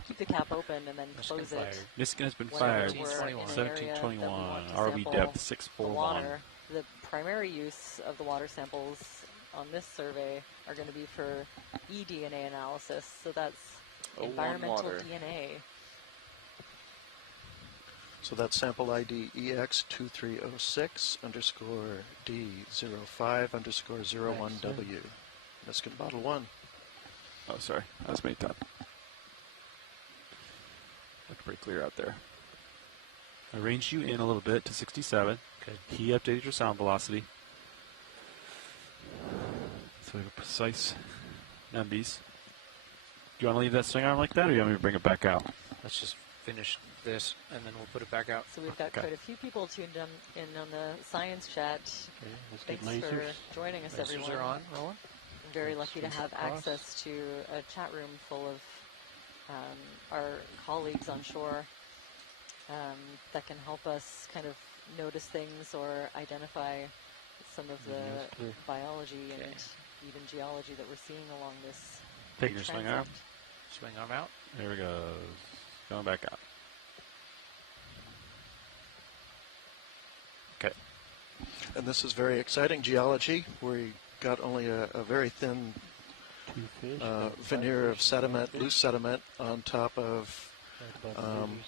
Keep the cap open and then close it. Niskin has been fired. 1721. RV depth 641. The primary use of the water samples on this survey are going to be for eDNA analysis. So that's environmental DNA. So that's sample ID EX23006_D05_01W. Miskin bottle 1. Oh, sorry. That's me, top. Looked pretty clear out there. I ranged you in a little bit to 67. Okay. He updated your sound velocity. So we have a precise numbies. Do you want to leave that swing arm like that, or do you want me to bring it back out? Let's just finish this, and then we'll put it back out. So we've got quite a few people tuned in on the science chat. Okay, let's Thanks get lasers. for joining us, Lasers everyone. are on, rolling. I'm very lucky to have access to a chat room full of our colleagues on shore that can help us kind of notice things or identify some of the biology and even geology that we're seeing along this. Taking your swing arm. Swing arm out. There we go. Going back out. Okay. And this is very exciting geology. We got only a very thin veneer of sediment, loose sediment, on top of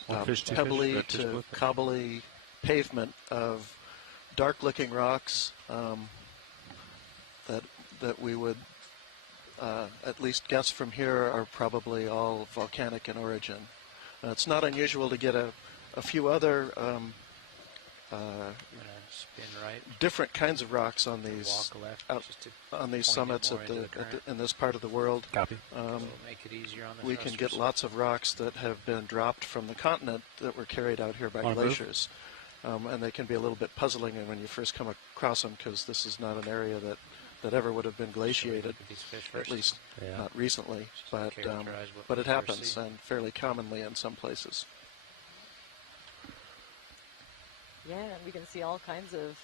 pebbly to cobbly pavement of dark-looking rocks that we would at least guess from here are probably all volcanic in origin. It's not unusual to get a few other spin right. different kinds of rocks on these summits in this part of the world. Copy. Make it easier on the we can get lots of rocks that have been dropped from the continent that were carried out here by glaciers. And they can be a little bit puzzling when you first come across them, because this is not an area that ever would have been glaciated, at least not recently, but it happens, and fairly commonly in some places. Yeah, and we can see all kinds of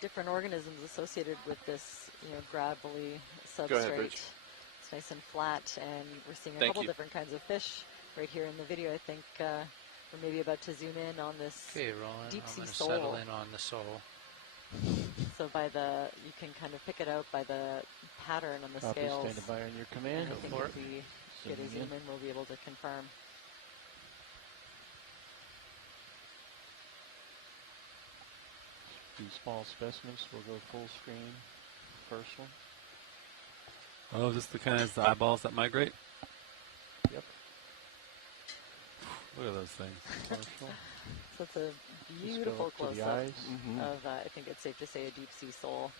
different organisms associated with this, gravelly substrate. Go ahead, Rich. It's nice and flat, and we're seeing a couple different kinds of fish right here in the video. I think we're maybe about to zoom in on this deep sea sole. Settle in on the sole. So you can kind of pick it out by the pattern on the scales. Standing by on your command. I think if we get a zoom in, we'll be able to confirm. These small specimens, we'll go full screen. First one. Oh, is this the kind of eyeballs that migrate? Yep. Look at those things. So it's a beautiful close-up of, I think it's safe to say, a deep-sea sole.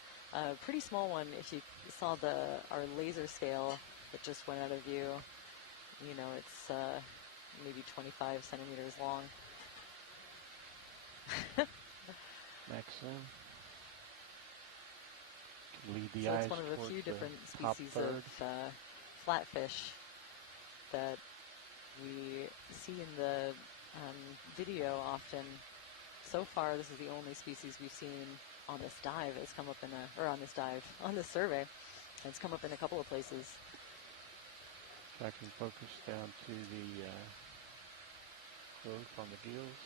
Pretty small one. If you saw our laser scale that just went out of view, it's maybe 25 centimeters long. Maxim. Lead the So eyes it's one of a few different species of flatfish that we see in the video often. So far, this is the only species we've seen on this dive. It's come up on this survey. And it's come up in a couple of places. Tracking focus down to the growth on the gills.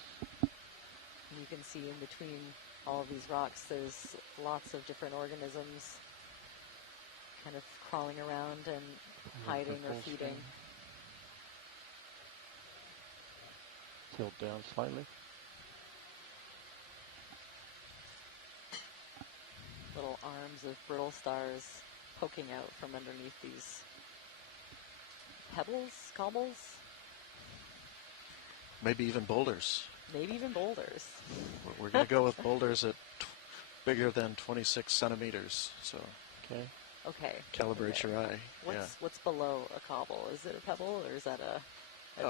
And you can see in between all of these rocks, there's lots of different organisms kind of crawling around and hiding or feeding. Tilt down slightly. Little arms of brittle stars poking out from underneath these pebbles, cobbles. Maybe even boulders. Maybe even boulders. We're going to go with boulders at bigger than 26 centimeters. So, okay. Calibrate your eye. What's below a cobble? Is it a pebble or is that a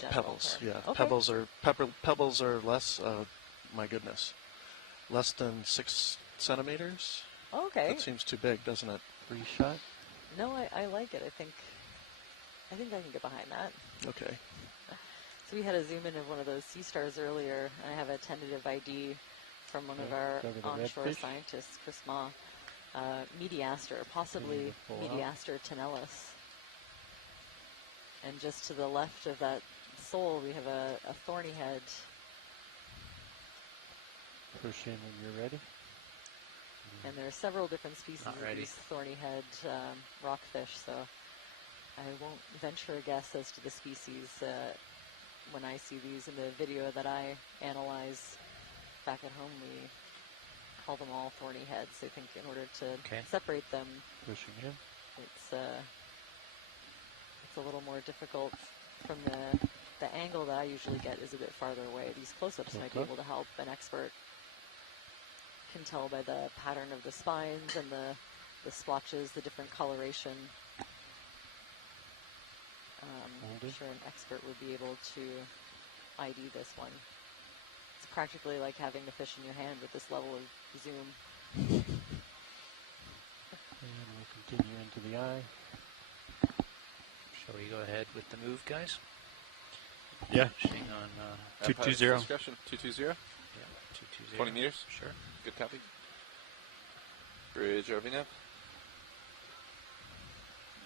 pebbles? Term? Yeah, Okay. Pebbles are less. My goodness, less than 6 centimeters. Okay. That seems too big, doesn't it? Free shot. No, I like it. I think I can get behind that. Okay. So we had a zoom in of one of those sea stars earlier, and I have a tentative ID from one of our onshore scientists, Chris Ma. Mediaster, possibly Mediaster tenalis. And just to the left of that sole, we have a thorny head. Push in when you're ready. And there are several different species of these thorny head rockfish, so I won't venture a guess as to the species when I see these in the video that I analyze back at home, we call them all thorny heads. I think in order to separate them, pushing in, it's a little more difficult. From the angle that I usually get is a bit farther away. These close-ups might be able to help. An expert can tell by the pattern of the spines and the splotches, the different coloration. I'm sure an expert would be able to ID this one. It's practically like having the fish in your hand with this level of zoom. And we'll continue into the eye. Shall we go ahead with the move, guys? Yeah. Pushing on 220. Discretion 220. Yeah, 220. 20 meters. Sure. Good copy. Bridge RV nav.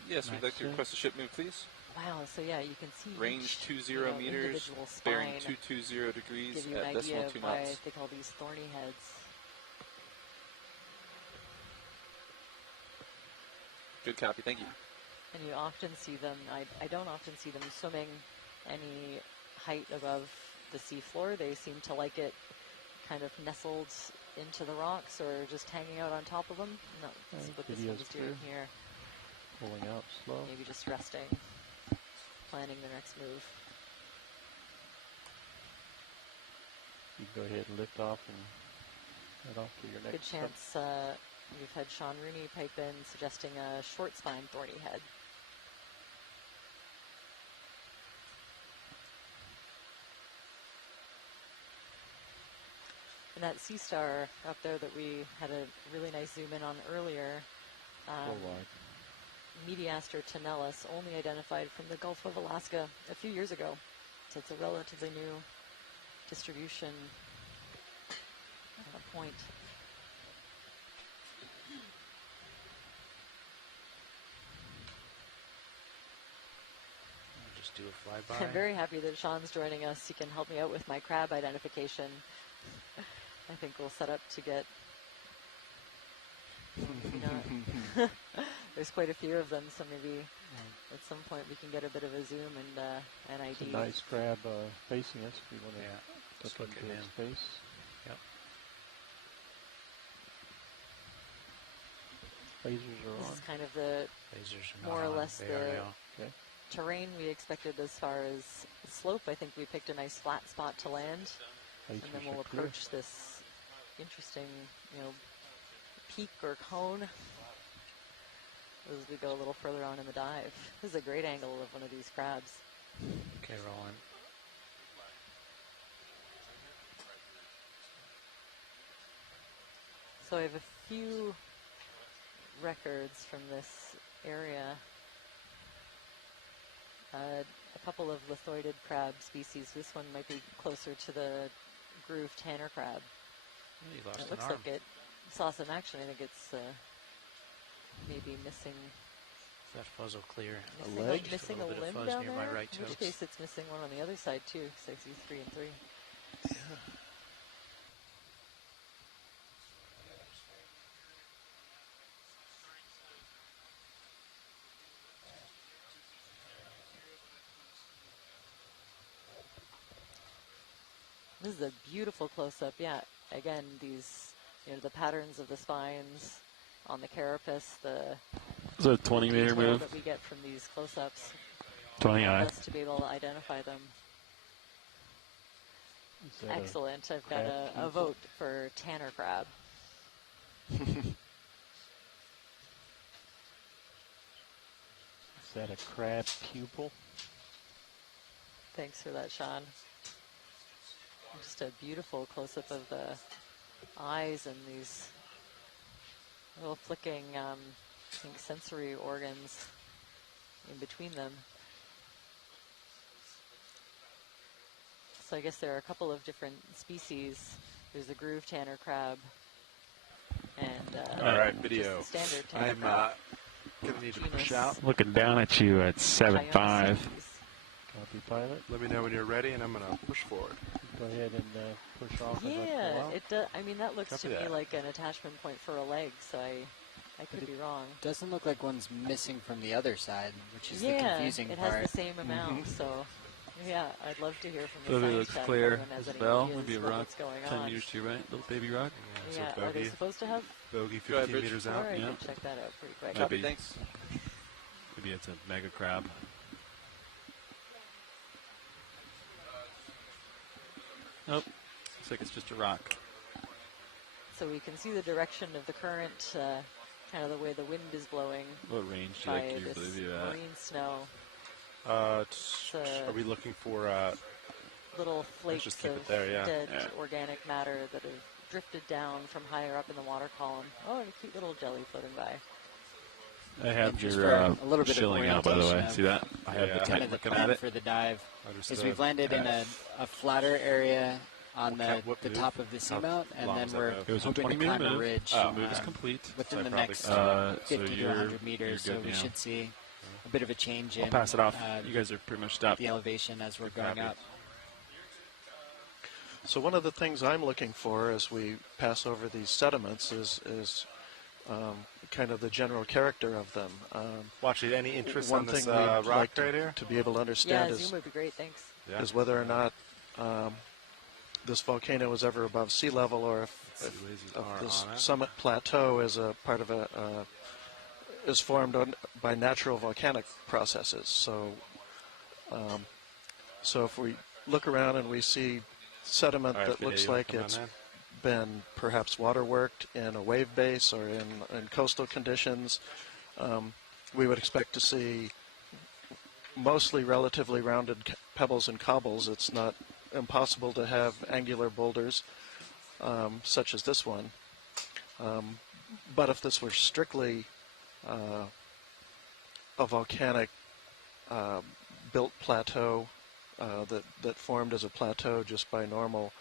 Yes, we'd like to request a ship move, please. Wow, so yeah, you can see range 20 meters, bearing 220 degrees give you at an decimal idea 2 of why knots. they call these thorny heads. Good copy, thank you. And you often see them, I don't often see them swimming any height above the seafloor. They seem to like it kind of nestled into the rocks or just hanging out on top of them. No, that's what this one's doing here. Pulling out slow. Maybe just resting, planning their next move. You can go ahead and lift off and head off to your next Good chance we've had Sean Rooney pipe in suggesting a short spine thorny head. And that sea star up there that we had a really nice zoom in on earlier, Mediaster tenalis, only identified from the Gulf of Alaska a few years ago. So it's a relatively new distribution point. I'll just do a flyby. I'm very happy that Sean's joining us. He can help me out with my crab identification. I think we'll set up to get... There's quite a few of them, so maybe at some point we can get a bit of a zoom and an ID. It's a nice crab facing us if you want to look into his face. Yep. Lasers are on. This is kind of the lasers are more or on. less the terrain we expected as far as slope. I think we picked a nice flat spot to land, and then we'll approach this interesting, peak or cone as we go a little further on in the dive. This is a great angle of one of these crabs. Okay, rolling. So I have a few records from this area. A couple of lithoidid crab species. This one might be closer to the groove tanner crab. You lost it looks like it saw some action. I think it's maybe missing. Is that fuzzle clear? Missing a limb down there? My right in which case it's missing one on the other side too. So I see 3 and 3. Yeah. This is a beautiful close-up. Yeah, again, these, the patterns of the spines on the carapace, Is it a 20-meter move that we get from these close-ups. 20 eye. Us to be able to identify them. Excellent. I've got a vote for tanner crab. Is that a crab pupil? Thanks for that, Sean. Just a beautiful close-up of the eyes and these little flicking, I think, sensory organs in between them. So I guess there are a couple of different species. There's a groove tanner crab and all right, video. Standard tanner I'm crab. gonna need to push out. Looking down at you at 7.5. Copy, pilot. Let me know when you're ready, and I'm gonna push forward. Go ahead and push off. Yeah, it does. I mean, that looks to me like an attachment point for a leg, so I could be wrong. Doesn't look like one's missing from the other side, which is the confusing part. Yeah, it has the same amount, so Yeah, I'd love to hear from the Bogey science looks tech clear if anyone has as any well. ideas Maybe a about rock what's going 10 on. meters to your right, little baby rock. Yeah, so are they supposed to have? Bogey 15 meters out. Sure, I Yeah. can check that out pretty quick. Maybe. Thanks. Maybe it's a mega crab. Nope. Looks like it's just a rock. So we can see the direction of the current, kind of the way the wind is blowing. What range do you by like to this usually view at? marine snow. Are we looking for little flakes just keep of it there, yeah. dead Yeah. organic matter that have drifted down from higher up in the water column. Oh, and a cute little jelly floating by. I have And just your for a little bit of shilling out, by the way. orientation See that? I have yeah. the kind tank of the looking plan at it. for the dive Understood. is we've landed in a flatter area on What the move? top of the seamount, and long then was that we're move? It was a hoping to 20-minute climb a move. ridge Move is complete. within So the probably next so 50 to you're- 100 meters. you're So good we now. should see a bit of a change I'll in pass it off. You guys are pretty much stopped. the elevation as we're going copy. up. So one of the things I'm looking for as we pass over these sediments is kind of the general character of them. Watching any interest one on this thing we'd rock like right here? to be able to Yeah, understand zoom would be great, thanks. Yeah. is whether or not this volcano is ever above sea level, or if this summit plateau is a part of is formed by natural volcanic processes. So, so if we look around and we see sediment All right, that looks you wanna like come on it's in? been perhaps water worked in a wave base or in coastal conditions, we would expect to see mostly relatively rounded pebbles and cobbles. It's not impossible to have angular boulders such as this one. But if this were strictly a volcanic built plateau that formed as a plateau just by normal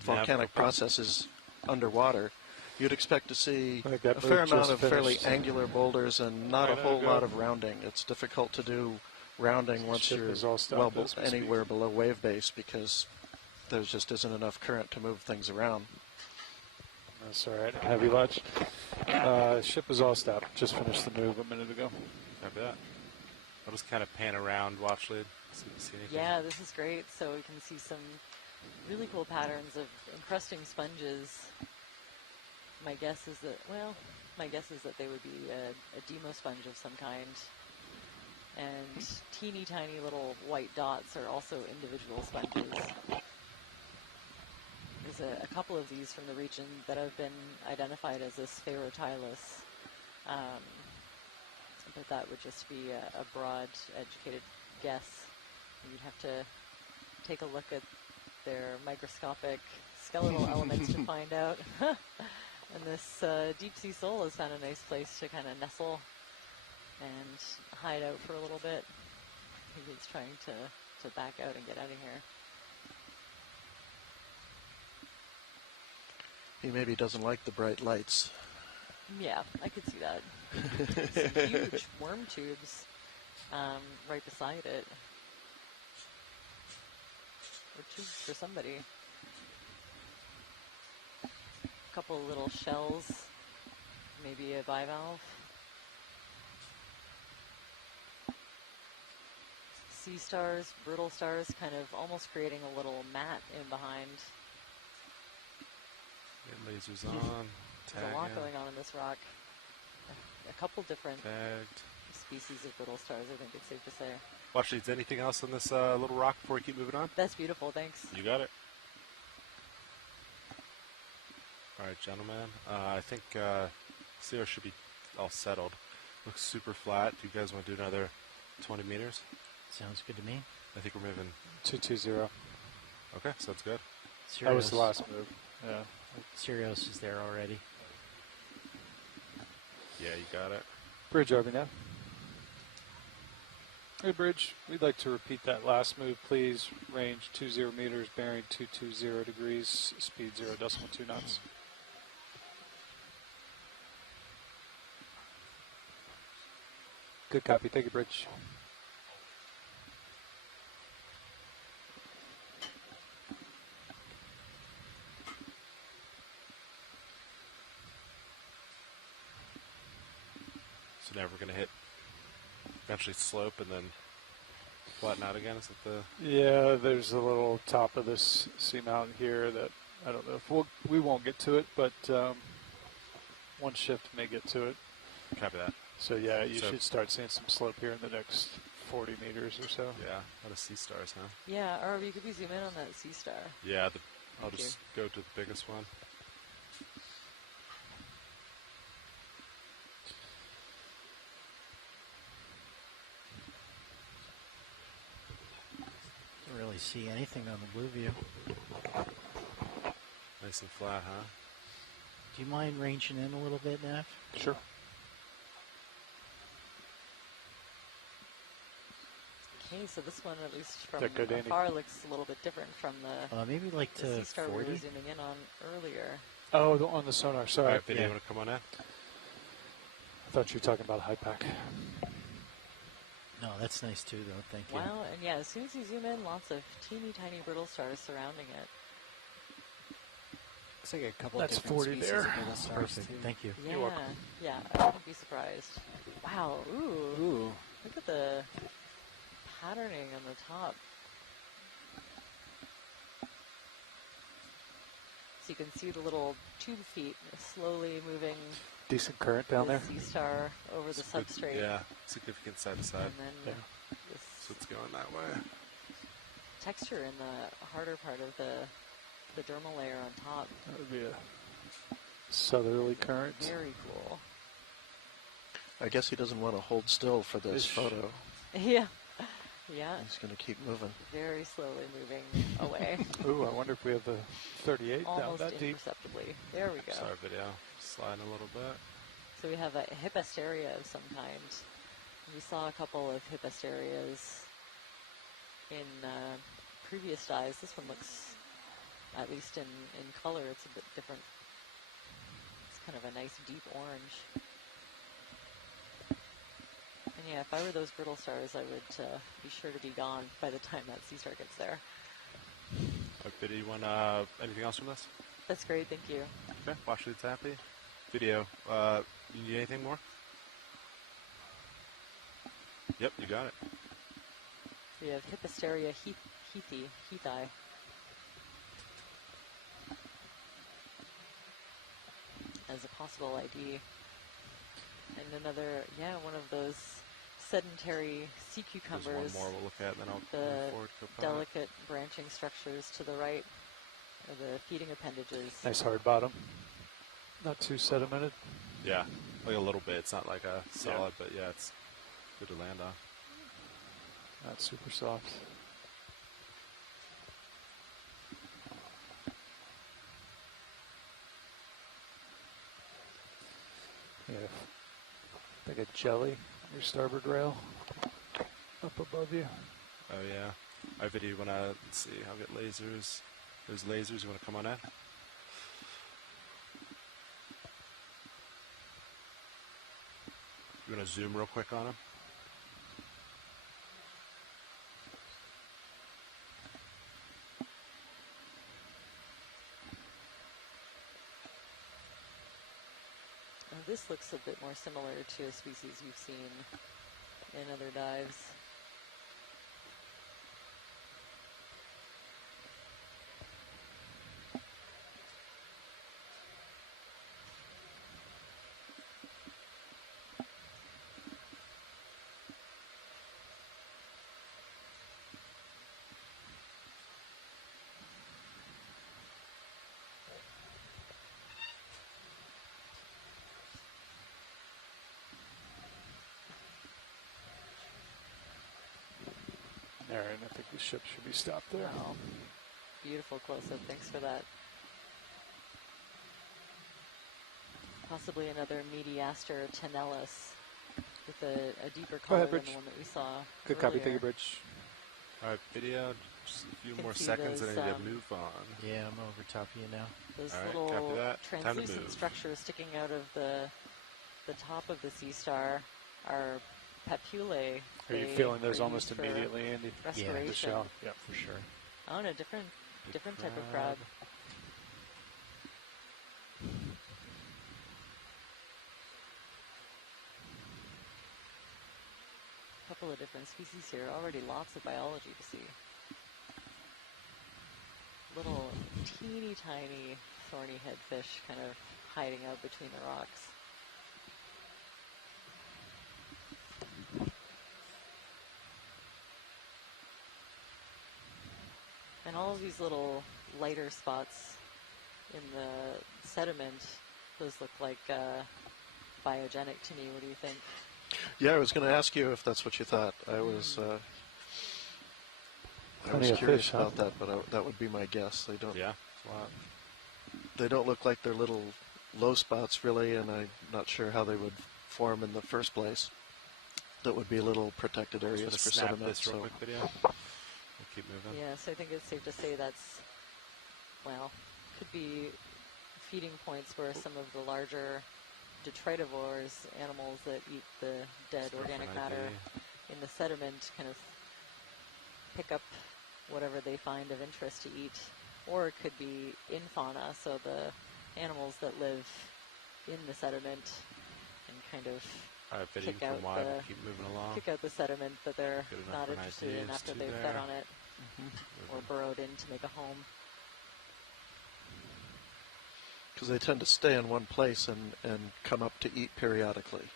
volcanic processes underwater, you'd expect to see a fair amount of fairly angular boulders and not a whole lot of rounding. It's difficult to do rounding once you're anywhere below wave base because there just isn't enough current to move things around. That's all right. Heavy lunch. Ship is all stopped. Just finished the move a minute ago. I bet. I'll just kind of pan around, watch lead, see if you see anything. Yeah, this is great. So we can see some really cool patterns of encrusting sponges. My guess is that, they would be a demo sponge of some kind. And teeny tiny little white dots are also individual sponges. There's a couple of these from the region that have been identified as a sphaerotylus. But that would just be a broad, educated guess. You'd have to take a look at their microscopic skeletal elements to find out. And this deep sea sole has found a nice place to kind of nestle and hide out for a little bit. Maybe it's trying to back out and get out of here. He maybe doesn't like the bright lights. Yeah, I could see that. Some huge worm tubes right beside it. Or tubes for somebody. A couple of little shells. Maybe a bivalve. Sea stars, brittle stars, kind of almost creating a little mat in behind. Get lasers on. There's a lot going on in this rock. A couple different tagged species of brittle stars, I think it's safe to say. Watch, is there anything else on this little rock before we keep moving on? That's beautiful, thanks. You got it. All right, gentlemen. I think Sierra should be all settled. Looks super flat. Do you guys want to do another 20 meters? Sounds good to me. I think we're moving 220. Okay, sounds good. Sirius. That was the last move. Yeah. Sirius is there already. Yeah, you got it. Bridge over now. Hey, Bridge, we'd like to repeat that last move, please. Range 20 meters, bearing 220 degrees, speed 0.2 knots. Good copy. Thank you, Bridge. So now we're going to hit eventually slope and then flatten out again? Is it the? Yeah, there's a little top of this seamount here that I don't know if we won't get to it, but one shift may get to it. Copy that. So yeah, you should start seeing some slope here in the next 40 meters or so. Yeah, a lot of sea stars, huh? Yeah, or you could zoom in on that sea star. Yeah, I'll just go to the biggest one. Don't really see anything on the blue view. Nice and flat, huh? Do you mind ranging in a little bit, Nav? Sure. Okay, so this one, at least from afar, looks a little bit different from the maybe like the to sea star 40? we were zooming in on earlier. Oh, on the sonar. Sorry. All right, video, want to come on in? I thought you were talking about high pack. No, that's nice too, though. Thank you. Wow, and yeah, as soon as you zoom in, lots of teeny tiny brittle stars surrounding it. Looks like a couple That's of different 40 species there. of brittle stars too. Thank you. Yeah, You're welcome. yeah, I wouldn't be surprised. Wow, ooh, look at the patterning on the top. So you can see the little tube feet slowly moving. Decent current down there. Sea star over the substrate. Yeah, significant side to side. And then this So it's going that way. texture in the harder part of the dermal layer on top. That would be a southerly current. Very cool. I guess he doesn't want to hold still for this photo. Yeah. Yeah. He's going to keep moving. Very slowly moving away. Ooh, I wonder if we have the 38 Almost down that deep. imperceptibly. There we go. Sorry, video. Sliding a little bit. So we have a Hippasteria of some kind. We saw a couple of Hippasterias in previous dives. This one looks, at least in color, it's a bit different. It's kind of a nice deep orange. And yeah, if I were those brittle stars, I would be sure to be gone by the time that sea star gets there. Video, you want anything else from this? That's great, thank you. Okay, watch leads happy. Video, you need anything more? Yep, you got it. We have Hippasteria heathi. As a possible ID. And another, one of those sedentary sea cucumbers. There's one more we'll look at, then I'll the move forward. delicate branching structures to the right are the feeding appendages. Nice hard bottom. Not too sedimented. Yeah, like a little bit. It's not like a solid, but yeah, it's good to land on. Not super soft. Yeah, like a jelly on your starboard rail up above you. Oh yeah. Our video, you wanna, let's see, I'll get lasers. There's lasers, you wanna come on in? You wanna zoom real quick on them? This looks a bit more similar to a species you've seen in other dives. Aaron, I think the ship should be stopped there. Wow. Beautiful close-up. Thanks for that. Possibly another Mediaster tenellus with a deeper color than the one that we saw Good copy. Thank you, Bridge. All right, video. Just a few more seconds and I need to move on. Yeah, I'm over top of you now. Those All right, little translucent structures sticking out of the top of the sea star are papillae. Are you feeling those almost immediately, Andy? Respiration. Yeah, for sure. Oh, no, different type of crab. couple of different species here. Already lots of biology to see. Little teeny tiny thorny head fish kind of hiding out between the rocks. And all of these little lighter spots in the sediment, those look like biogenic to me. What do you think? Yeah, I was going to ask you if that's what you thought. I was curious fish, about that, but that would be my guess. They don't. Yeah. They don't look like they're little low spots, really, and I'm not sure how they would form in the first place. That would be little protected areas for sediment. This real quick video. We'll keep moving. Yes, I think it's safe to say that's, well, could be feeding points where some of the larger detritivores, animals that eat the dead organic matter in the sediment, kind of pick up whatever they find of interest to eat. Or it could be in fauna, so the animals that live in the sediment and kind of kick out the sediment that they're not interested in after they've fed on it or burrowed in to make a home. Because they tend to stay in one place and come up to eat periodically.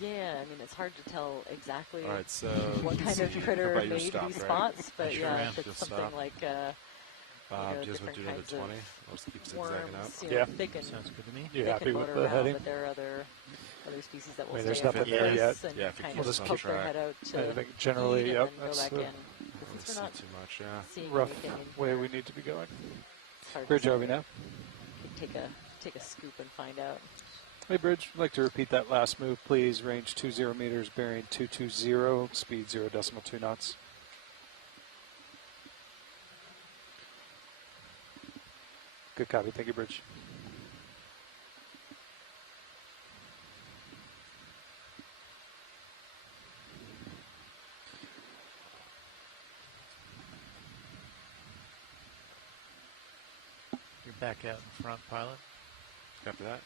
Yeah, I mean, it's hard to tell exactly so what kind of critter made these spots, but yeah, if it's something like Bob, just would do another 20. I'll just keep zigzagging out. Yeah, thick and, sounds good to me. You're happy with the heading? But there are other species that will there's stay nothing there yet. and yeah, kind of poke their head out to I think generally, feed yep, and go back in. Since we're not too much, yeah. seeing rough anything in way here, we need to be going. Bridge, are we now? Could take a scoop and find out. Hey, Bridge, I'd like to repeat that last move, please. Range 20 meters, bearing 220, speed 0.2 knots. Good copy. Thank you, Bridge. You're back out in front, pilot. After that.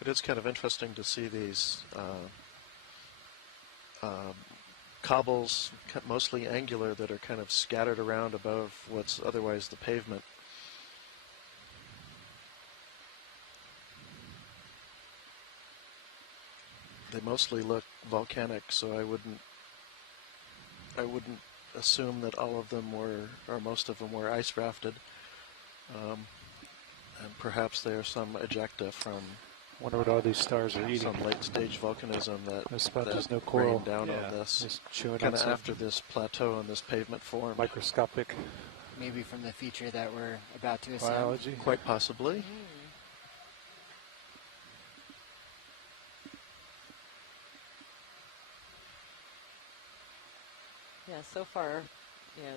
It is kind of interesting to see these cobbles, mostly angular, that are kind of scattered around above what's otherwise the pavement. They mostly look volcanic, so I wouldn't assume that all of them were, or most of them were, ice rafted. And perhaps they are some ejecta from wonder what all these stars are eating. Some late-stage volcanism that there's no coral rained down on this, kind of after this plateau and this pavement formed. Microscopic. Maybe from the feature that we're about to ascend. Biology. Quite possibly. Yeah, so far,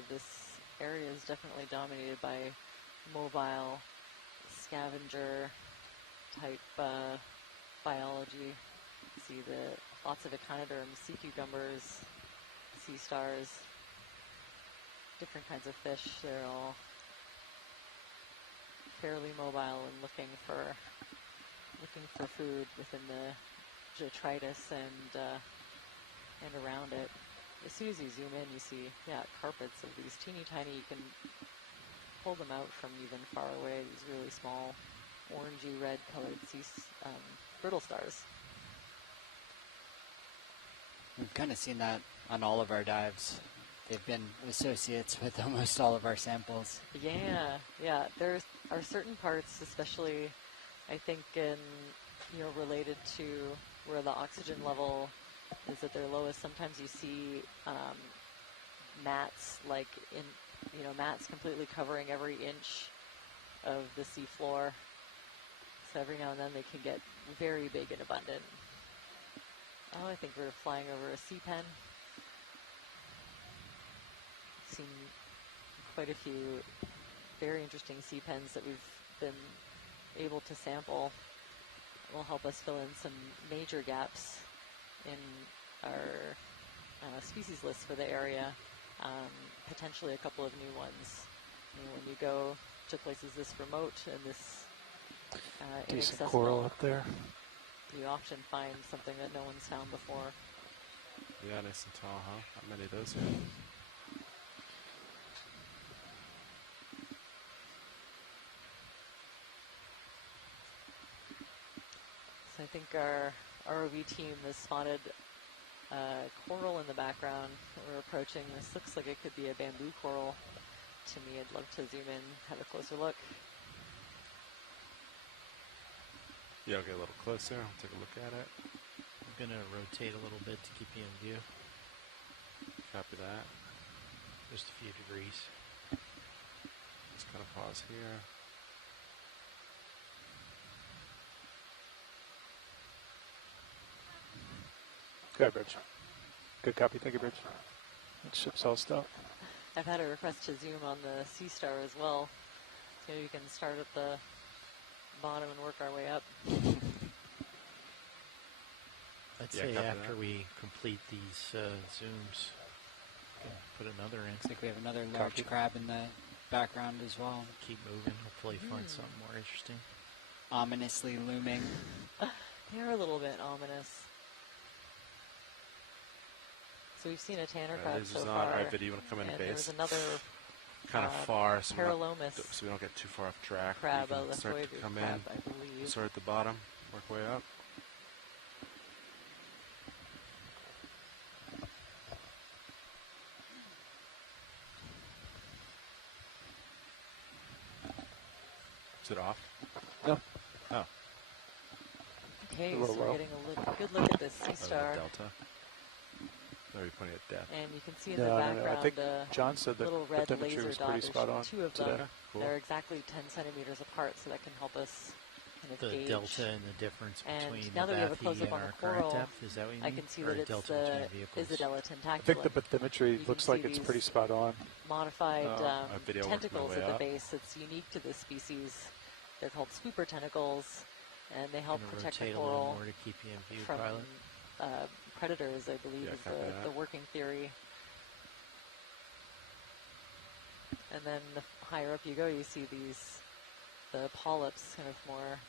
this area is definitely dominated by mobile scavenger type biology. See lots of echinoderms, sea cucumbers, sea stars, different kinds of fish. They're all fairly mobile and looking for food within the detritus and around it. As soon as you zoom in, you see carpets of these teeny tiny. You can pull them out from even far away. These really small, orangey red colored brittle stars. We've kind of seen that on all of our dives. They've been associates with almost all of our samples. Yeah. There are certain parts, especially, I think, related to where the oxygen level is at their lowest. Sometimes you see mats, mats completely covering every inch of the sea floor. So every now and then they can get very big and abundant. Oh, I think we're flying over a sea pen. Seen quite a few very interesting sea pens that we've been able to sample. will help us fill in some major gaps in our species list for the area, potentially a couple of new ones. When you go to places this remote and this decent inaccessible, coral up there. You often find something that no one's found before. Yeah, nice and tall, huh? Not many of those here. So I think our ROV team has spotted coral in the background that we're approaching. This looks like it could be a bamboo coral. To me, I'd love to zoom in, have a closer look. Yeah, I'll get a little closer. I'll take a look at it. I'm going to rotate a little bit to keep you in view. Copy that. Just a few degrees. Just kind of pause here. Good, Bridge. Good copy. Thank you, Bridge. That ship's all stopped. I've had a request to zoom on the Sea Star as well. So you can start at the bottom and work our way up. I'd say after we complete these zooms, put another in. Looks like we have another large crab in the background as well. Keep moving. Hopefully find something more interesting. Ominously looming. They're a little bit ominous. So we've seen a tanner crab so far. All right, Vidya, you want to come in and base? There's another kind of far, so Paralomus we don't get too far off track. Crab, you can start to come crab, in, I believe. start at the bottom, work way up. Is it off? No. Oh. Okay, so we're getting a good look at this Sea Star. Delta. Are you pointing at depth? And you can see in the background I think John said that little red laser was dot. pretty spot on. Two of today. them. Cool. They're exactly 10 centimeters apart, so that can help us kind of the gauge. delta and the difference between now that we have a the close-up on the current coral, depth, is that what you mean? I can see that it's the Isadella tentaculum. I think the bathymetry looks like it's pretty spot on. Modified tentacles at the base. It's unique to this species. They're called scooper tentacles, and they help protect the coral more to keep you in view, from pilot. predators, I believe, is the working theory. And then the higher up you go, you see the polyps, kind of more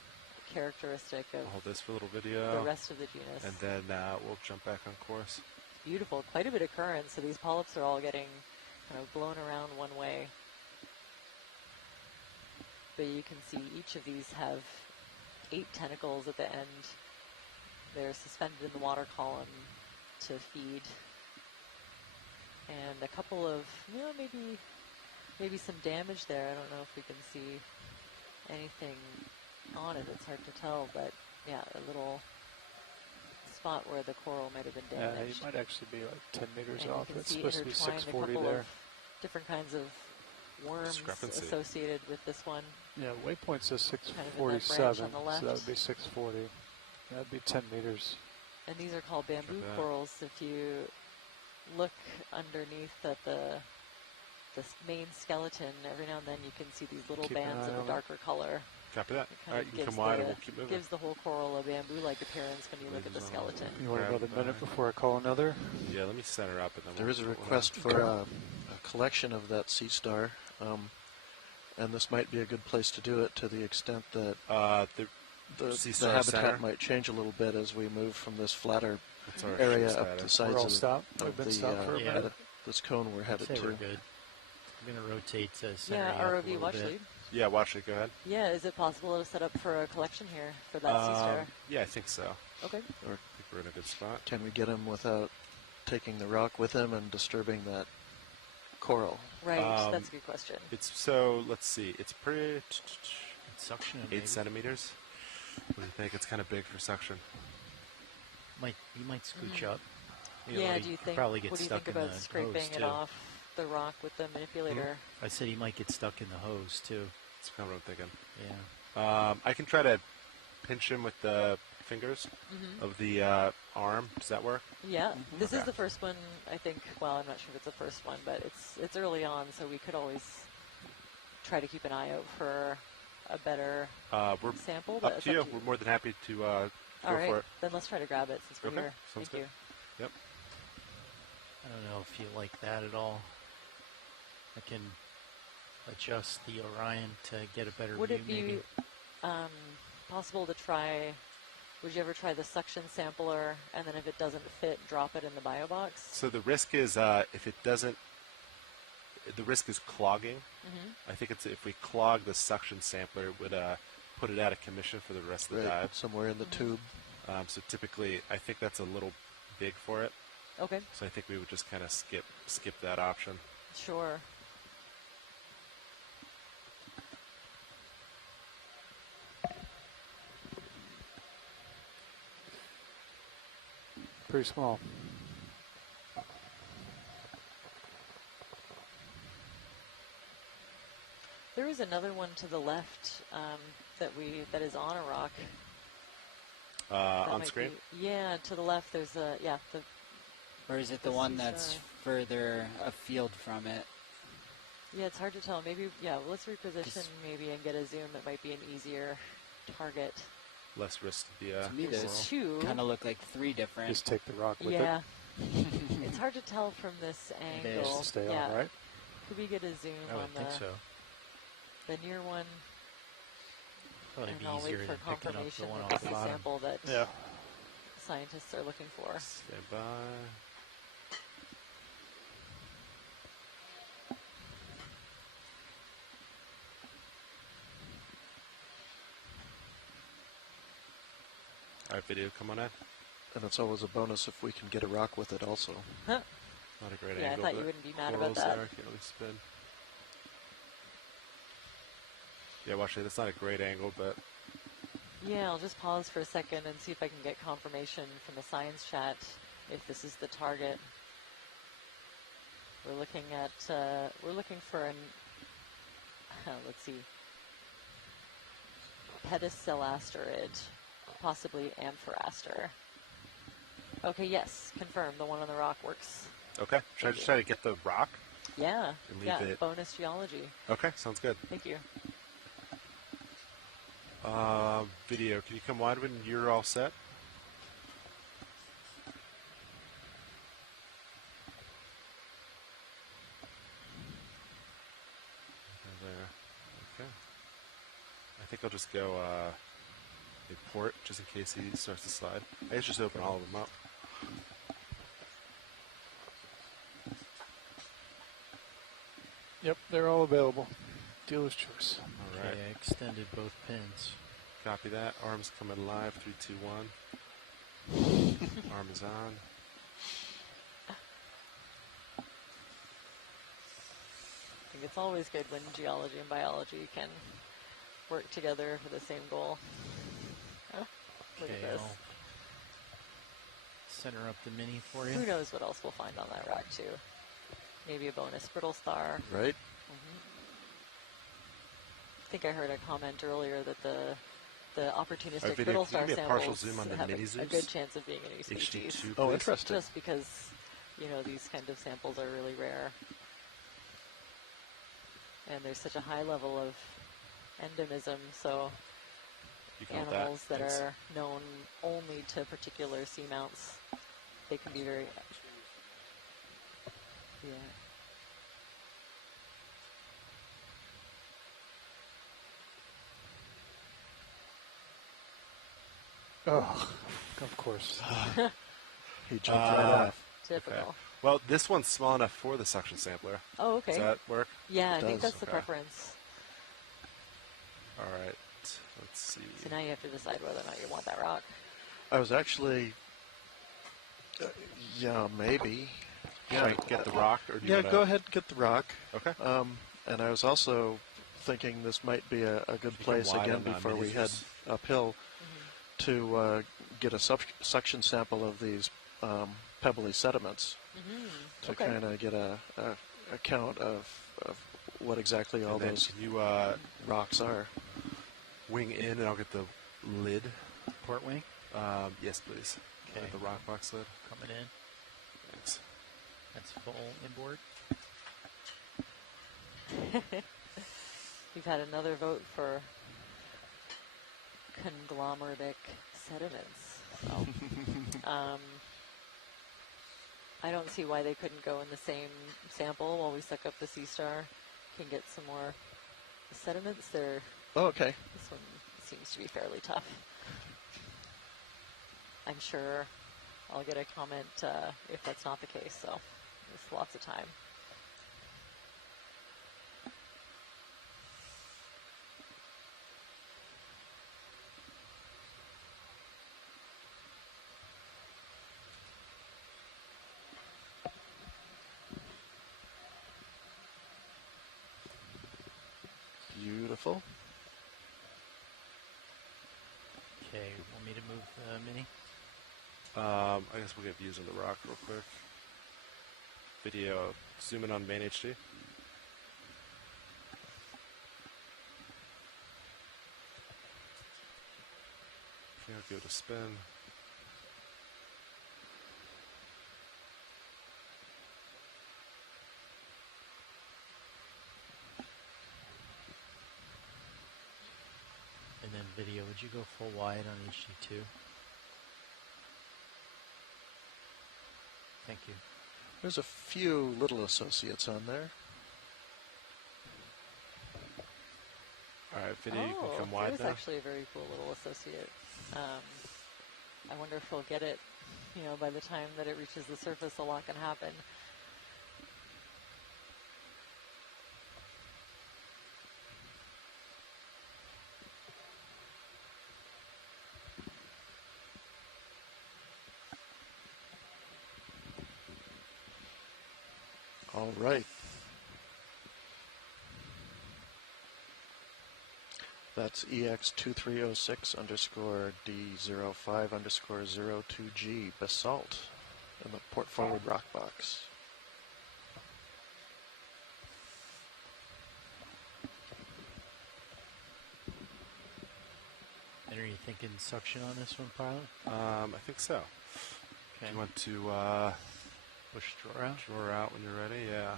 characteristic of I'll hold this for a little video. The rest of the genus. And then we'll jump back on course. Beautiful. Quite a bit of current, so these polyps are all getting kind of blown around one way. But you can see each of these have 8 tentacles at the end. They're suspended in the water column to feed. And a couple of, maybe some damage there. I don't know if we can see anything on it. It's hard to tell, but yeah, a little spot where the coral might have been damaged. Yeah, it might actually be like 10 meters and off. It's supposed to be 640 there. Different kinds of worms associated with this one. Yeah, waypoint says 647, so that would be 640. That would be 10 meters. And these are called bamboo corals. If you look underneath at the main skeleton, every now and then you can see these little bands of a darker color. Copy that. All right, you can come wide and we'll keep moving. Gives the whole coral a bamboo-like appearance when you look at the skeleton. You want another minute before I call another? Yeah, let me center up. And then there is a request for a collection of that Sea Star, and this might be a good place to do it to the extent that the habitat might change a little bit as we move from this flatter area up the sides of this cone we're headed to. We're good. I'm going to rotate center ROV watch lead. Yeah, watch lead, go ahead. Yeah, is it possible to set up for a collection here for that Sea Star? Yeah, I think so. Okay. I think we're in a good spot. Can we get him without taking the rock with him and disturbing that coral? Right, that's a good question. Let's see. It's pretty... suction 8 centimeters. What do you think? It's kind of big for suction. You might scooch up. Do you think? Probably get what do you stuck think about scraping it off the rock with the manipulator? I said he might get stuck in the hose too. That's kind of what I'm thinking. Yeah. I can try to pinch him with the fingers of the arm. Does that work? Yeah. This is the first one, I think. Well, I'm not sure if it's the first one, but it's early on, so we could always try to keep an eye out for a better sample? Up to you. We're more than happy to go for it. Then let's try to grab it since we're here. Sounds Thank good. you. Yep. I don't know if you like that at all. I can adjust the Orion to get a better Would view. it be possible to try? Would you ever try the suction sampler, and then if it doesn't fit, drop it in the bio box? So the risk is if it doesn't, the risk is clogging. Mm-hmm. I think it's if we clog the suction sampler, it would put it out of commission for the rest of the dive. Somewhere in the tube. So typically, I think that's a little big for it. Okay. So I think we would just kind of skip that option. Sure. Pretty small. There is another one to the left that is on a rock. On screen? Yeah, to the left. There's a Or is it the one that's further afield from it? Yeah, it's hard to tell. Maybe let's reposition maybe and get a zoom. It might be an easier target. Less risk to be to me, those two kind of look like three different. Just take the rock with it. It's hard to tell from this angle. It is. Stay on, right? Could we get a zoom on the near one? Probably and be I'll easier wait for than picking up confirmation the one that off this the is the bottom. sample that scientists are looking for. Stand by. All right, video, come on in. And it's always a bonus if we can get a rock with it also. Huh. Not a great angle. I thought you wouldn't be mad about that. There, can't really spin. Yeah, well, actually, that's not a great angle, but... Yeah, I'll just pause for a second and see if I can get confirmation from the science chat if this is the target. We're looking for an, let's see, pedicelasterid, possibly amphoraster. Okay, yes, confirmed. The one on the rock works. Okay, should I just try to get the rock? Yeah, it. Bonus geology. Okay, sounds good. Thank you. Video, can you come wide when you're all set? There. Okay. I think I'll just go import just in case he starts to slide. I guess just open all of them up. Yep, they're all available. Dealer's choice. All right. Okay, I extended both pins. Copy that. Arms coming live. 3, 2, 1. Arm is on. I think it's always good when geology and biology can work together for the same goal. Look at this. I'll center up the mini for you. Who knows what else we'll find on that rock too? Maybe a bonus brittle star. Right. I think I heard a comment earlier that the opportunistic Video, brittle star give me a partial samples zoom on the have mini a good chance of being a new species. HD2, oh, interesting. Just because, these kind of samples are really rare. And there's such a high level of endemism, so animals that are known only to particular seamounts, they can be very... Yeah. Oh, of course. He jumped right off. Typical. Okay. Well, this one's small enough for the suction sampler. Oh, okay. Does that work? Yeah, I think that's the preference. All right. Let's see. So now you have to decide whether or not you want that rock. I was actually... yeah, maybe. Yeah, get the rock? Or do you go ahead and get the rock. Okay. And I was also thinking this might be a good place, again, before we head uphill, to get a suction sample of these pebbly sediments to kind of get a count of what exactly all those rocks are. Wing in, and I'll get the lid. Port wing? Yes, please. Okay. The rock box lid. Coming in. Thanks. That's full inboard. We've had another vote for conglomeratic sediments. So, I don't see why they couldn't go in the same sample while we suck up the sea star. Can get some more sediments there. Oh, okay. This one seems to be fairly tough. I'm sure I'll get a comment if that's not the case, so there's lots of time. Beautiful. Okay, want me to move the mini? I guess we'll get views on the rock real quick. Video, zoom in on main HD. Okay, I'll give it a spin. And then video, would you go full wide on HD2? Thank you. There's a few little associates on there. All right, video, you can come wide now. There's actually a very cool little associate. I wonder if we'll get it, by the time that it reaches the surface. A lot can happen. All right. That's EX2306 underscore D05 underscore 02G basalt in the port forward rock box. And are you thinking suction on this one, pilot? I think so. Okay. Do you want to push drawer out? Drawer out when you're ready, yeah.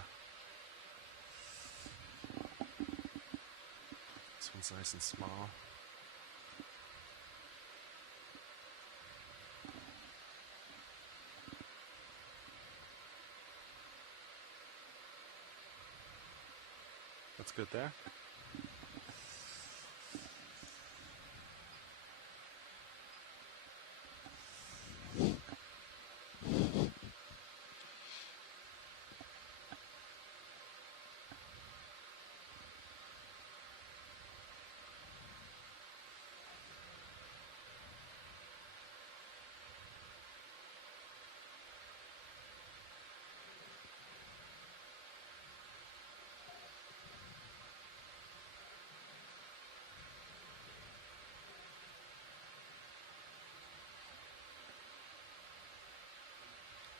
This one's nice and small. That's good there.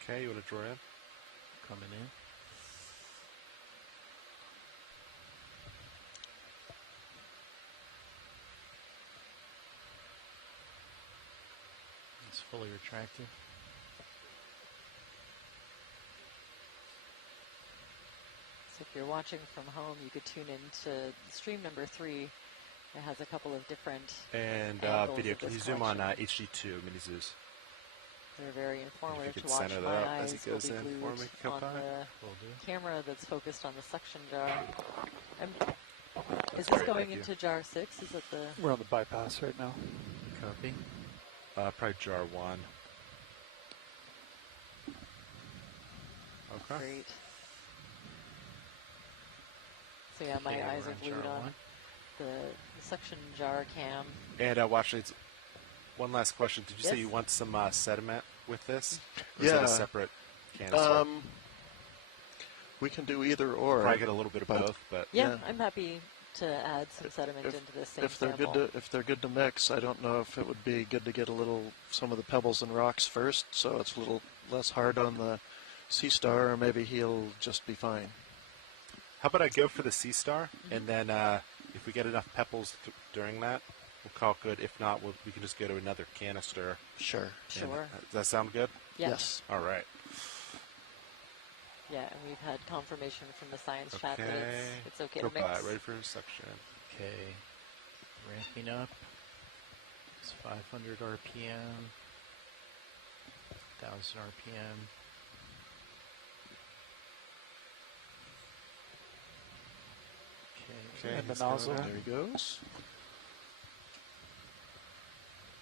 Okay, you want to draw in? Coming in. It's fully retracted. So if you're watching from home, you could tune into stream number 3. It has a couple of different video. Can you zoom on HD2 mini zoos? They're very informative to watch. Center My that eyes as he goes will be in glued for me. on the camera that's focused on the suction jar. Is this going into jar 6? Is it the? We're on the bypass right now. Copy. Probably jar 1. Okay. Great. So yeah, my eyes are glued on the suction jar cam. And watch, one last question. Did you say you want some sediment with this? Or yeah. Is that a separate canister? We can do either or. Probably get a little bit of both, but yeah, I'm happy to add some sediment into this same sample. If they're good to mix, I don't know if it would be good to get some of the pebbles and rocks first, so it's a little less hard on the sea star, or maybe he'll just be fine. How about I go for the sea star, and then if we get enough pebbles during that, we'll call it good. If not, we can just go to another canister. Sure. Sure. Does that sound good? Yes. All right. Yeah, and we've had confirmation from the science chat that it's okay to mix. Ready for suction. Okay. Ramping up. It's 500 RPM, 1000 RPM. Okay, and the nozzle. There he goes.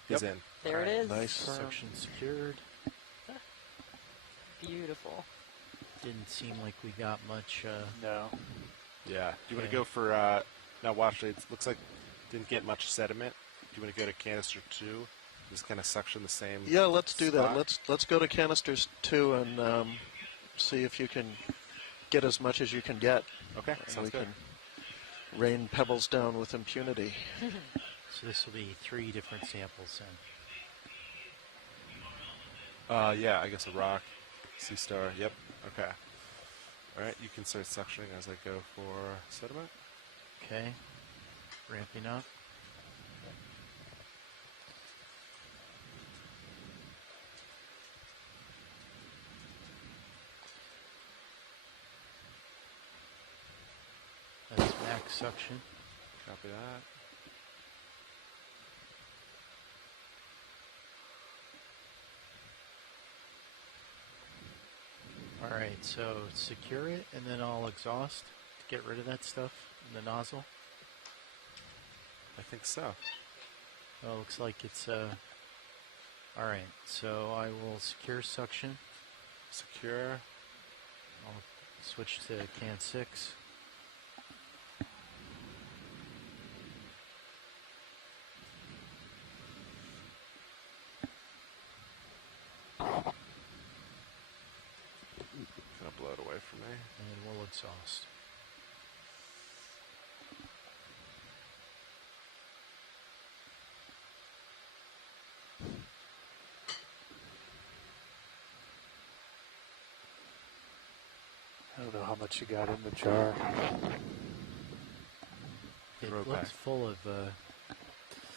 He's in. There it is. Nice. Suction secured. Beautiful. Didn't seem like we got much. No. Yeah. Do you want to go for, now watch it looks like didn't get much sediment. Do you want to go to canister 2? Just kind of suction the same. Yeah, let's do spot? that. Let's go to canisters 2 and see if you can get as much as you can get. Okay, sounds good. Can rain pebbles down with impunity. So this will be 3 different samples then. Yeah, I guess a rock, sea star. Yep. Okay. All right, you can start suctioning as I go for sediment. Okay. Ramping up. That's max suction. Copy that. All right, so secure it, and then I'll exhaust to get rid of that stuff in the nozzle. I think so. Well, it looks like it's all right, so I will secure suction. Secure. I'll switch to can 6. Kind of blow it away from me. And we'll exhaust. I don't know how much you got in the jar. It looks full of...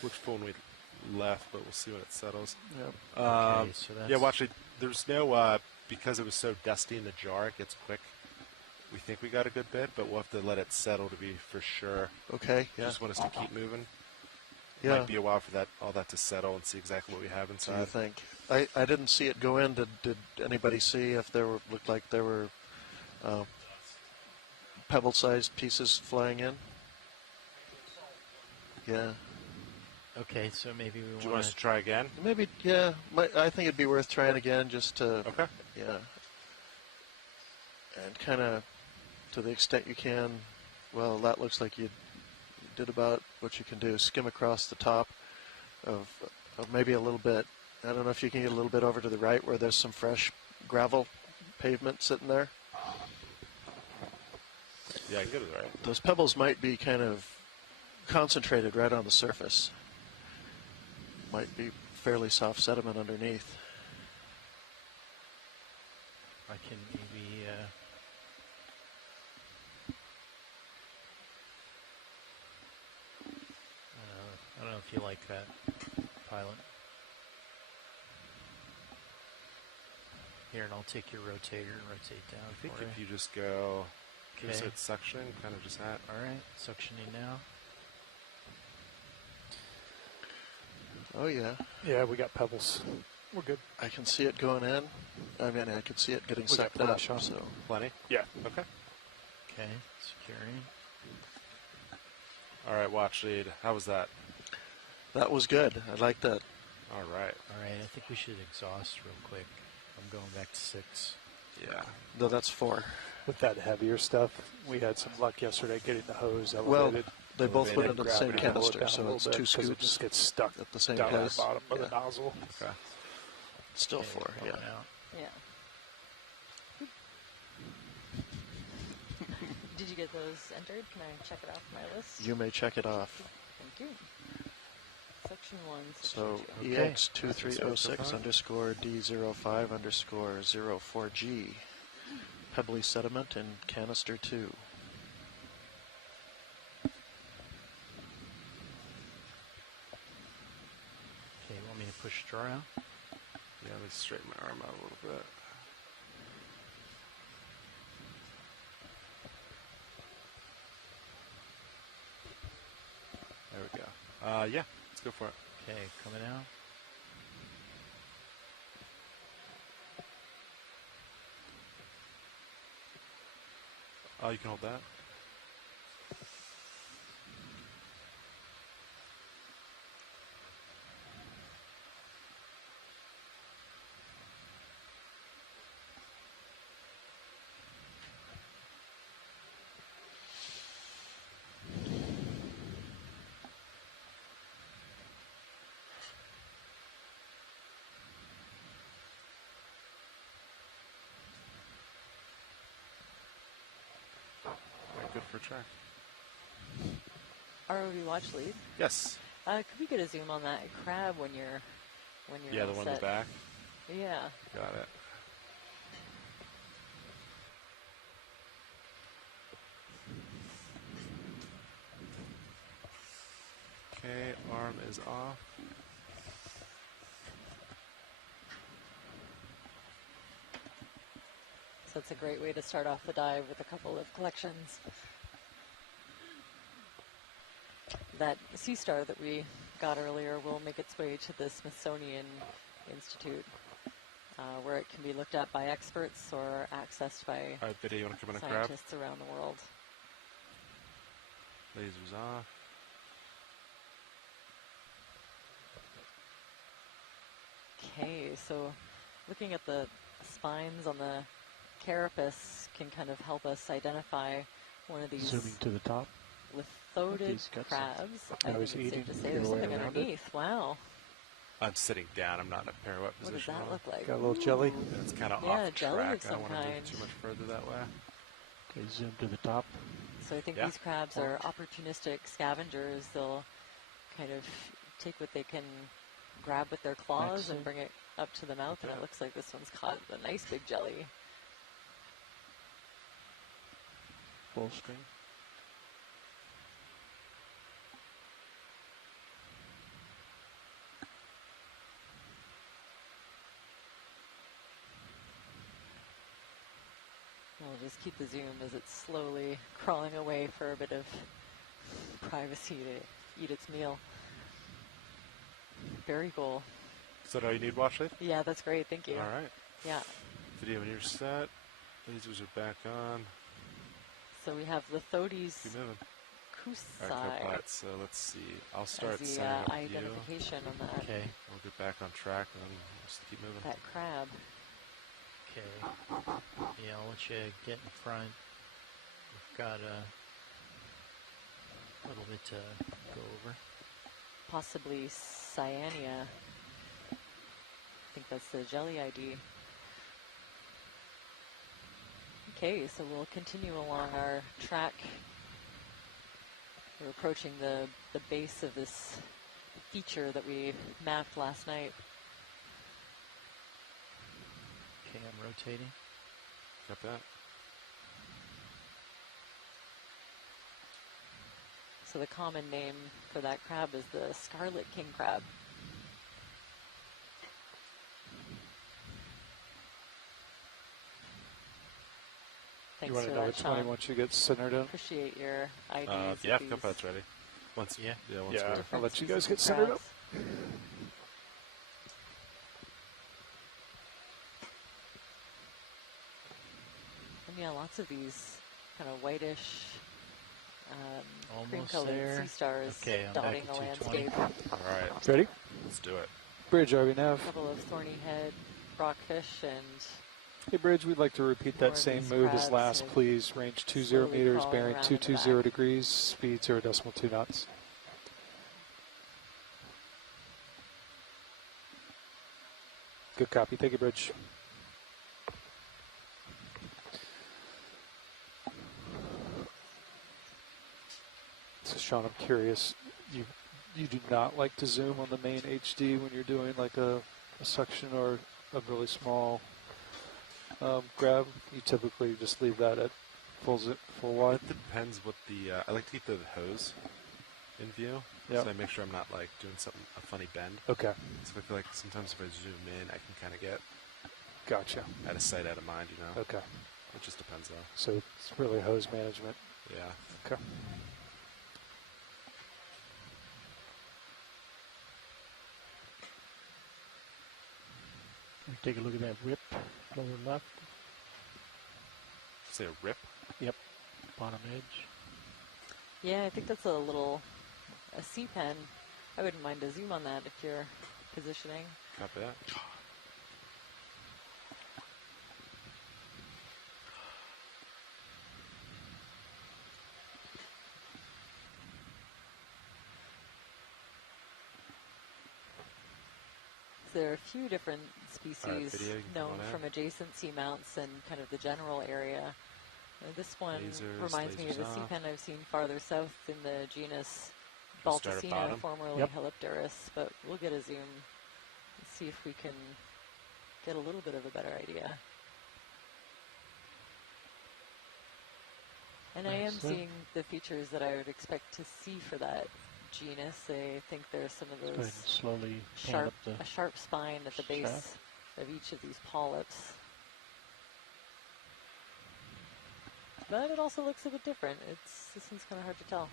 looks full when we left, but we'll see when it settles. Yep. Okay, so that's... Yeah, well, actually, there's no... because it was so dusty in the jar, it gets quick. We think we got a good bit, but we'll have to let it settle to be for sure. Okay, yeah. Just want us to keep moving. Yeah. Might be a while for all that to settle and see exactly what we have inside. I think. I didn't see it go in. Did anybody see if there were looked like there were pebble-sized pieces flying in? Yeah. Okay, so maybe we want. Do you want us to try again? Maybe, yeah. I think it'd be worth trying again, just to. Okay. Yeah. And kind of, to the extent you can. Well, that looks like you did about what you can do. Skim across the top of maybe a little bit. I don't know if you can get a little bit over to the right where there's some fresh gravel pavement sitting there. Yeah, I can go to the right. Those pebbles might be kind of concentrated right on the surface. Might be fairly soft sediment underneath. I can maybe... I don't know if you like that, pilot. Here, and I'll take your rotator and rotate down. I think if you just go, okay. Just hit suction, kind of just at. All right, suctioning now. Oh yeah. Yeah, we got pebbles. We're good. I can see it going in. I mean, I can see it getting sucked up. So plenty. Yeah. Okay. Okay, securing. All right, watch lead. How was that? That was good. I like that. All right. All right, I think we should exhaust real quick. I'm going back to 6. Yeah. No, that's 4. With that heavier stuff, we had some luck yesterday getting the hose elevated. Well, they both went into the same canister, so it's 2 scoops. It just gets stuck at the same down place. At the bottom of the nozzle. Okay. Still 4, yeah. Yeah. Did you get those entered? Can I check it off my list? You may check it off. Thank you. Section 1. So okay. EX2306 underscore D05 underscore 04G. Pebbly sediment in canister 2. Okay, you want me to push straw out? Yeah, let me straighten my arm out a little bit. There we go. Yeah, let's go for it. Okay, coming out. Oh, you can hold that? Good for track. ROV watch lead. Yes. Could we get a zoom on that crab when you're yeah, the one in the back. Yeah. Got it. Okay, arm is off. So it's a great way to start off the dive with a couple of collections. That sea star that we got earlier will make its way to the Smithsonian Institute, where it can be looked at by experts or accessed by All right, Biddy, you want to come in and grab? scientists around the world. Lasers off. Okay, so looking at the spines on the carapace can kind of help us identify one of these. Zooming to the top. Lithodid crabs. I think it's safe to say there's something underneath. Wow. I'm sitting down. I'm not in a parawet position. What does that look like? Got a little jelly. It's kind of yeah, off jelly track. of some I don't want to kind. move too much further that way. Okay, zoom to the top. So I think these crabs are opportunistic scavengers. They'll kind of take what they can grab with their claws and bring it up to the mouth, and it looks like this one's caught a nice big jelly. Full screen. We'll just keep the zoom as it's slowly crawling away for a bit of privacy to eat its meal. Very cool. Is that all you need, Washley? Yeah, that's great. Thank you. All right. Yeah. Video when you're set. Lasers are back on. So we have Lithodes Keep moving. Kusi. All right, so let's see. I'll start as the setting up identification on that. Okay. We'll get back on track and then we'll just keep moving. That crab. Okay. Yeah, I'll let you get in front. We've got a little bit to go over. Possibly Cyania. I think that's the jelly ID. Okay, so we'll continue along our track. We're approaching the base of this feature that we mapped last night. Okay, I'm rotating. Got that. So the common name for that crab is the scarlet king crab. Thanks you want for to know that, which one Sean. once you get centered in? Appreciate your IDs. Yeah, Cuphead's ready. Once, yeah, once I'll let you guys get centered up. And yeah, lots of these kind of whitish, Almost cream-colored there. sea stars Okay, I'm dotting back the at 220. landscape. All right. Ready? Let's do it. Bridge, RV nav. A couple of thorny head rockfish and... Hey, Bridge, we'd like to repeat that same move as last, please. Range 20 meters, bearing 220 degrees, speed 0.2 knots. Good copy. Thank you, Bridge. So, Sean, I'm curious. You do not like to zoom on the main HD when you're doing like a suction or a really small grab? You typically just leave that at full wide? It depends what the... I like to keep the hose in view. Yep. So I make sure I'm not like doing something, a funny bend. Okay. So I feel like sometimes if I zoom in, I can kind of get... Gotcha. Out of sight, out of mind, you know? Okay. It just depends though. So it's really hose management. Yeah. Okay. Take a look at that rip, lower left. Say a rip? Yep, bottom edge. Yeah, I think that's a C-pen. I wouldn't mind a zoom on that if you're positioning. Copy that. There are a few different species known from adjacent seamounts and kind of the general area. This one reminds me of a C-pen I've seen farther south in the genus Balticina, formerly Helipterus, but we'll get a zoom and see if we can get a little bit of a better idea. And I am seeing the features that I would expect to see for that genus. I think there's some of those slowly a sharp spine at the base of each of these polyps. But it also looks a bit different. This one's kind of hard to tell.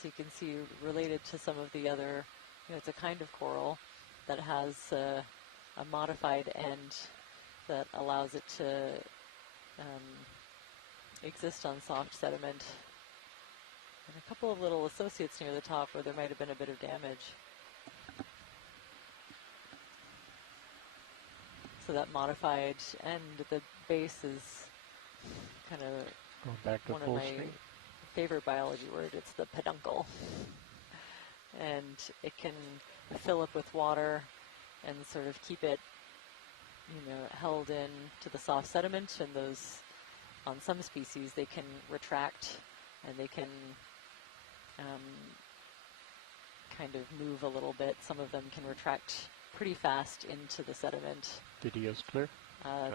So you can see, related to some of the other, it's a kind of coral that has a modified end that allows it to exist on soft sediment. And a couple of little associates near the top where there might have been a bit of damage. So that modified end at the base is kind of one of my favorite biology words. It's the peduncle. And it can fill up with water and sort of keep it, held in to the soft sediment. And those, on some species, they can retract and they can kind of move a little bit. Some of them can retract pretty fast into the sediment. Video's clear.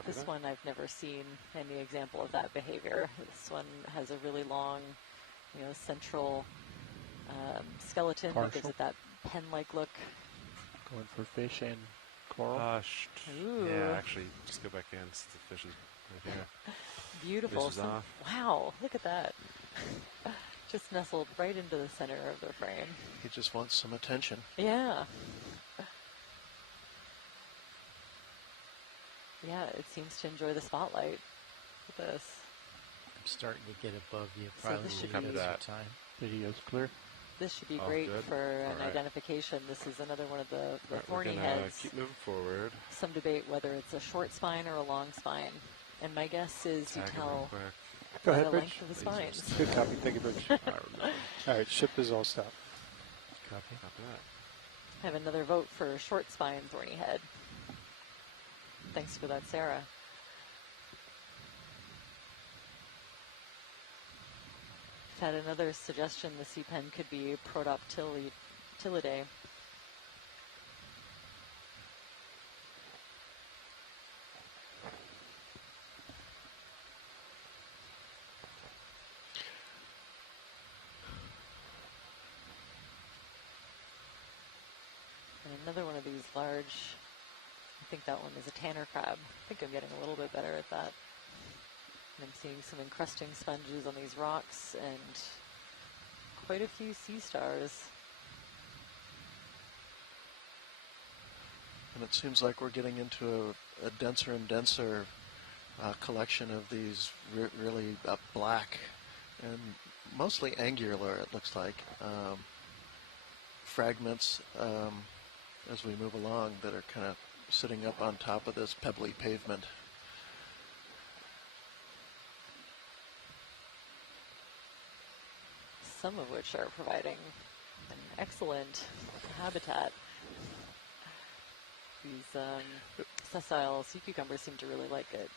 This one I've never seen any example of that behavior. This one has a really long, central skeleton that gives it that pen-like look. Going for fish and coral. Yeah, actually, just go back in. The fish is right here. Beautiful. Wow, look at that. Just nestled right into the center of the frame. He just wants some attention. Yeah. Yeah, it seems to enjoy the spotlight with this. I'm starting to get above you. Probably this should be time. Video's clear. This should be great for an identification. This is another one of the thorny heads. Keep moving forward. Some debate whether it's a short spine or a long spine. And my guess is you tell by the length Bridge. of the spines. Good copy. Thank you, Bridge. All right, ship is all stopped. Copy that. I have another vote for short spine thorny head. Thanks for that, Sarah. I've had another suggestion. The C-pen could be Protoptilidae. And another one of these large, I think that one is a tanner crab. I think I'm getting a little bit better at that. And I'm seeing some encrusting sponges on these rocks and quite a few sea stars. And it seems like we're getting into a denser and denser collection of these really black and mostly angular, it looks like, fragments as we move along that are kind of sitting up on top of this pebbly pavement. Some of which are providing an excellent habitat. These sessile sea cucumbers seem to really like it.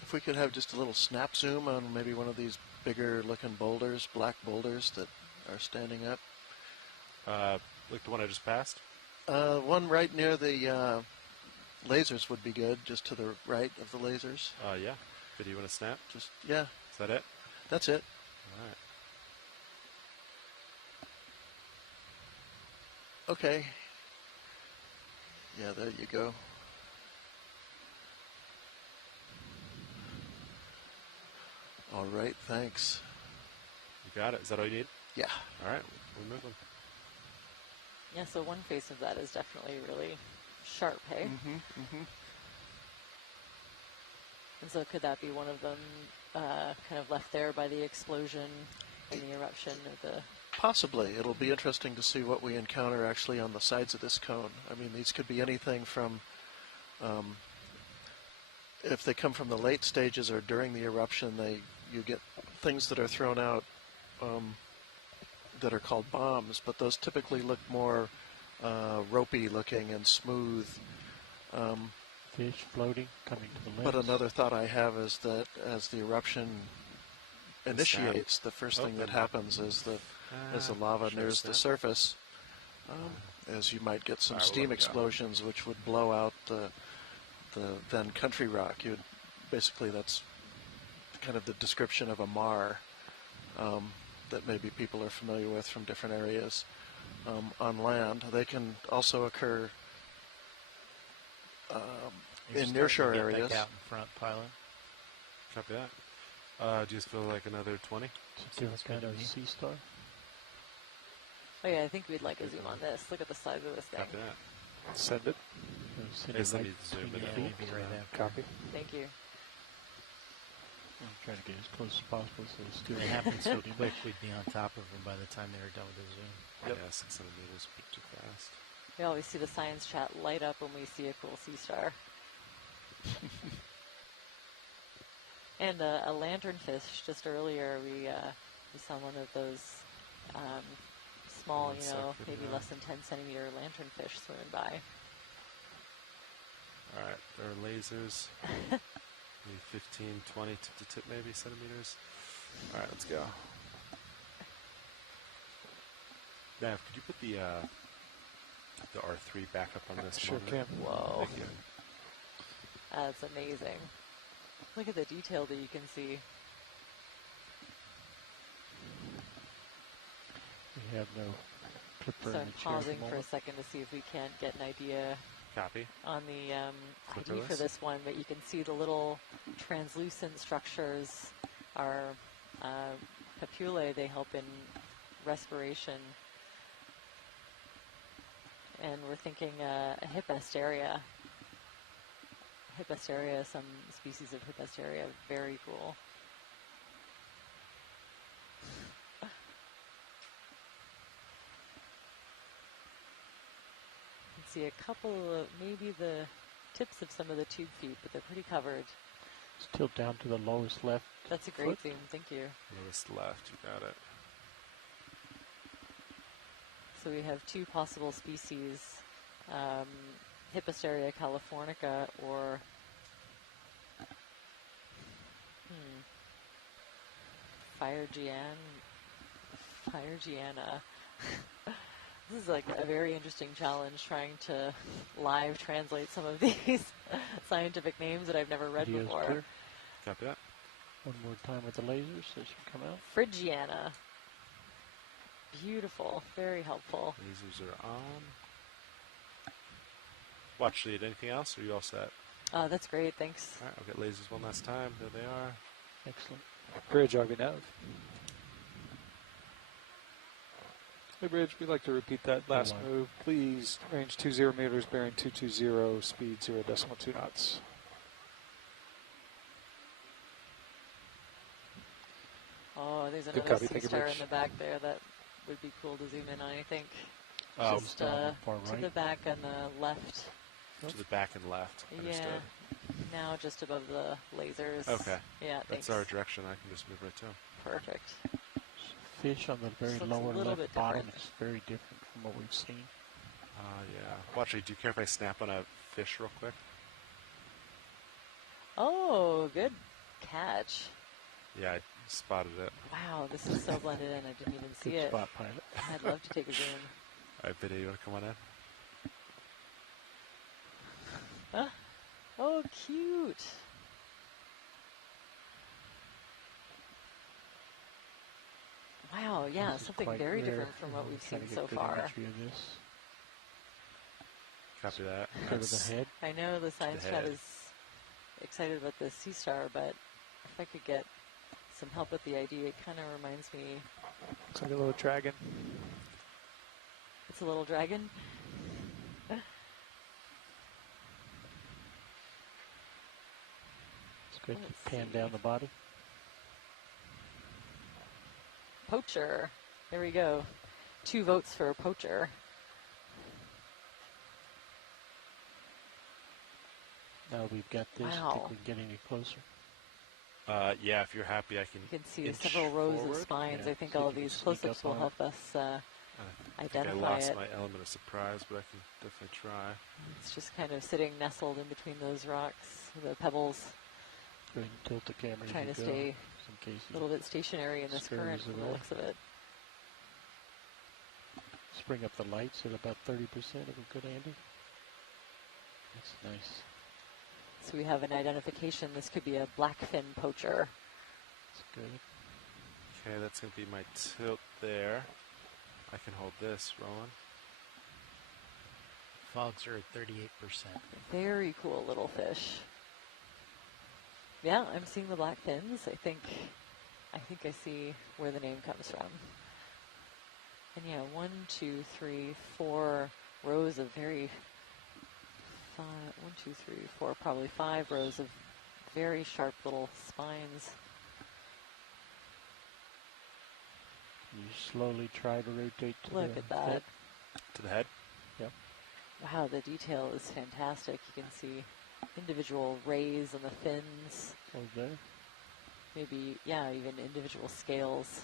If we could have just a little snap zoom on maybe one of these bigger looking boulders, black boulders that are standing up. Like the one I just passed? One right near the lasers would be good, just to the right of the lasers. Yeah. Video and a snap? Just, yeah. Is that it? That's it. All right. Okay. Yeah, there you go. All right, thanks. You got it. Is that all you need? Yeah. All right, we're moving. Yeah, so one face of that is definitely really sharp, hey? And so could that be one of them kind of left there by the explosion and the eruption of the... Possibly. It'll be interesting to see what we encounter actually on the sides of this cone. I mean, these could be anything from, if they come from the late stages or during the eruption, you get things that are thrown out that are called bombs, but those typically look more ropey looking and smooth. Fish floating, coming to the But lens. another thought I have is that as the eruption initiates, the first thing that happens is that as the lava nears the surface, as you might get some steam explosions which would blow out the then country rock. Basically that's kind of the description of a mar that maybe people are familiar with from different areas on land. They can also occur in nearshore areas. Back out in front, pilot. Copy that. Do you feel like another 20? Kind of sea star. Oh yeah, I think we'd like a zoom on this. Look at the size of this thing. Copy that. Send it. Let me zoom it out. Maybe right after. Copy. Thank you. I'm trying to get as close as possible so it's still It happened so quick we'd be on top of them by the time they were done with the zoom. Yep. Yeah, 600 meters, too fast. We always see the science chat light up when we see a cool sea star. And a lanternfish just earlier, we saw one of those small, maybe less than 10 centimeter lanternfish swimming by. All right, there are lasers. Maybe 15, 20 tip to tip, maybe centimeters. All right, let's go. Nav, could you put the R3 back up on this? Sure monitor? can. Whoa. Thank you. That's amazing. Look at the detail that you can see. We have no clipper So in I'm the chair. pausing for a second to see if we can't get an idea Copy. on the ID for this one, but you can see the little translucent structures are papillae. They help in respiration. And we're thinking a Hippasteria. Hippasteria, some species of Hippasteria, very cool. You can see a couple of, maybe the tips of some of the tube feet, but they're pretty covered. Just tilt down to the lowest left. That's a great zoom, thank you. Lowest left, you got it. So we have two possible species, Hippasteria californica or Firegiana. This is like a very interesting challenge trying to live translate some of these scientific names that I've never read Video's before. clear. Copy that. One more time with the lasers, that should come out. Phrygiana. Beautiful, very helpful. Lasers are on. Watch lead. Anything else? Or are you all set? That's great, thanks. All right, I'll get lasers one last time. There they are. Excellent. Bridge, are we now? Hey, Bridge, we'd like to repeat that last move. Please, range 20 meters, bearing 220, speed 0.2 knots. Oh, there's Good another copy. sea Thank you, star in Rich. the back there that would be cool to zoom in on, I think. Just far to right. the back and the left. To the back and left. Understood. Yeah, now just above the lasers. Okay. Yeah, thanks. That's our direction. I can just move right to them. Perfect. Fish on the very Looks a lower little left bit bottom different. is very different from what we've seen. Yeah. Watch, do you care if I snap on a fish real quick? Oh, good catch. Yeah, I spotted it. Wow, this is so blended in. I didn't even see Good it. spot, pilot. I'd love to take a zoom. All right, Biddy, you want to come on in? Huh? Oh, cute. Wow, yeah, This is something quite very rare. different from what We're we've trying seen to so get good far. imagery of this. Copy that. Go to the head. I know the science chat head. is excited about the sea star, but if I could get some help with the ID. It kind of reminds me. Looks like a little dragon. It's a little dragon. It's good to pan down the body. Poacher. There we go. 2 votes for poacher. Now we've got this. Wow. I think we can get any closer. Yeah, if you're happy, I can. You can see several rows of spines. Yeah, I think so all of these close-ups will help us identify I lost it. my element of surprise, but I can definitely try. It's just kind of sitting nestled in between those rocks, the pebbles. Go ahead and tilt the camera. Trying to stay a little bit stationary in this current from the looks of it. Let's bring up the lights at about 30% if we could, Andy. That's nice. So we have an identification. This could be a blackfin poacher. That's good. Okay, that's going to be my tilt there. I can hold this, Roland. Fogs are at 38%. Very cool little fish. Yeah, I'm seeing the black fins. I think I see where the name comes from. And yeah, 1, 2, 3, 4 rows of very 1, 2, 3, 4, probably 5 rows of very sharp little spines. You slowly try to rotate to Look at that. head. To the head? Yep. Wow, the detail is fantastic. You can see individual rays on the fins. Oh, there. Maybe, yeah, even individual scales.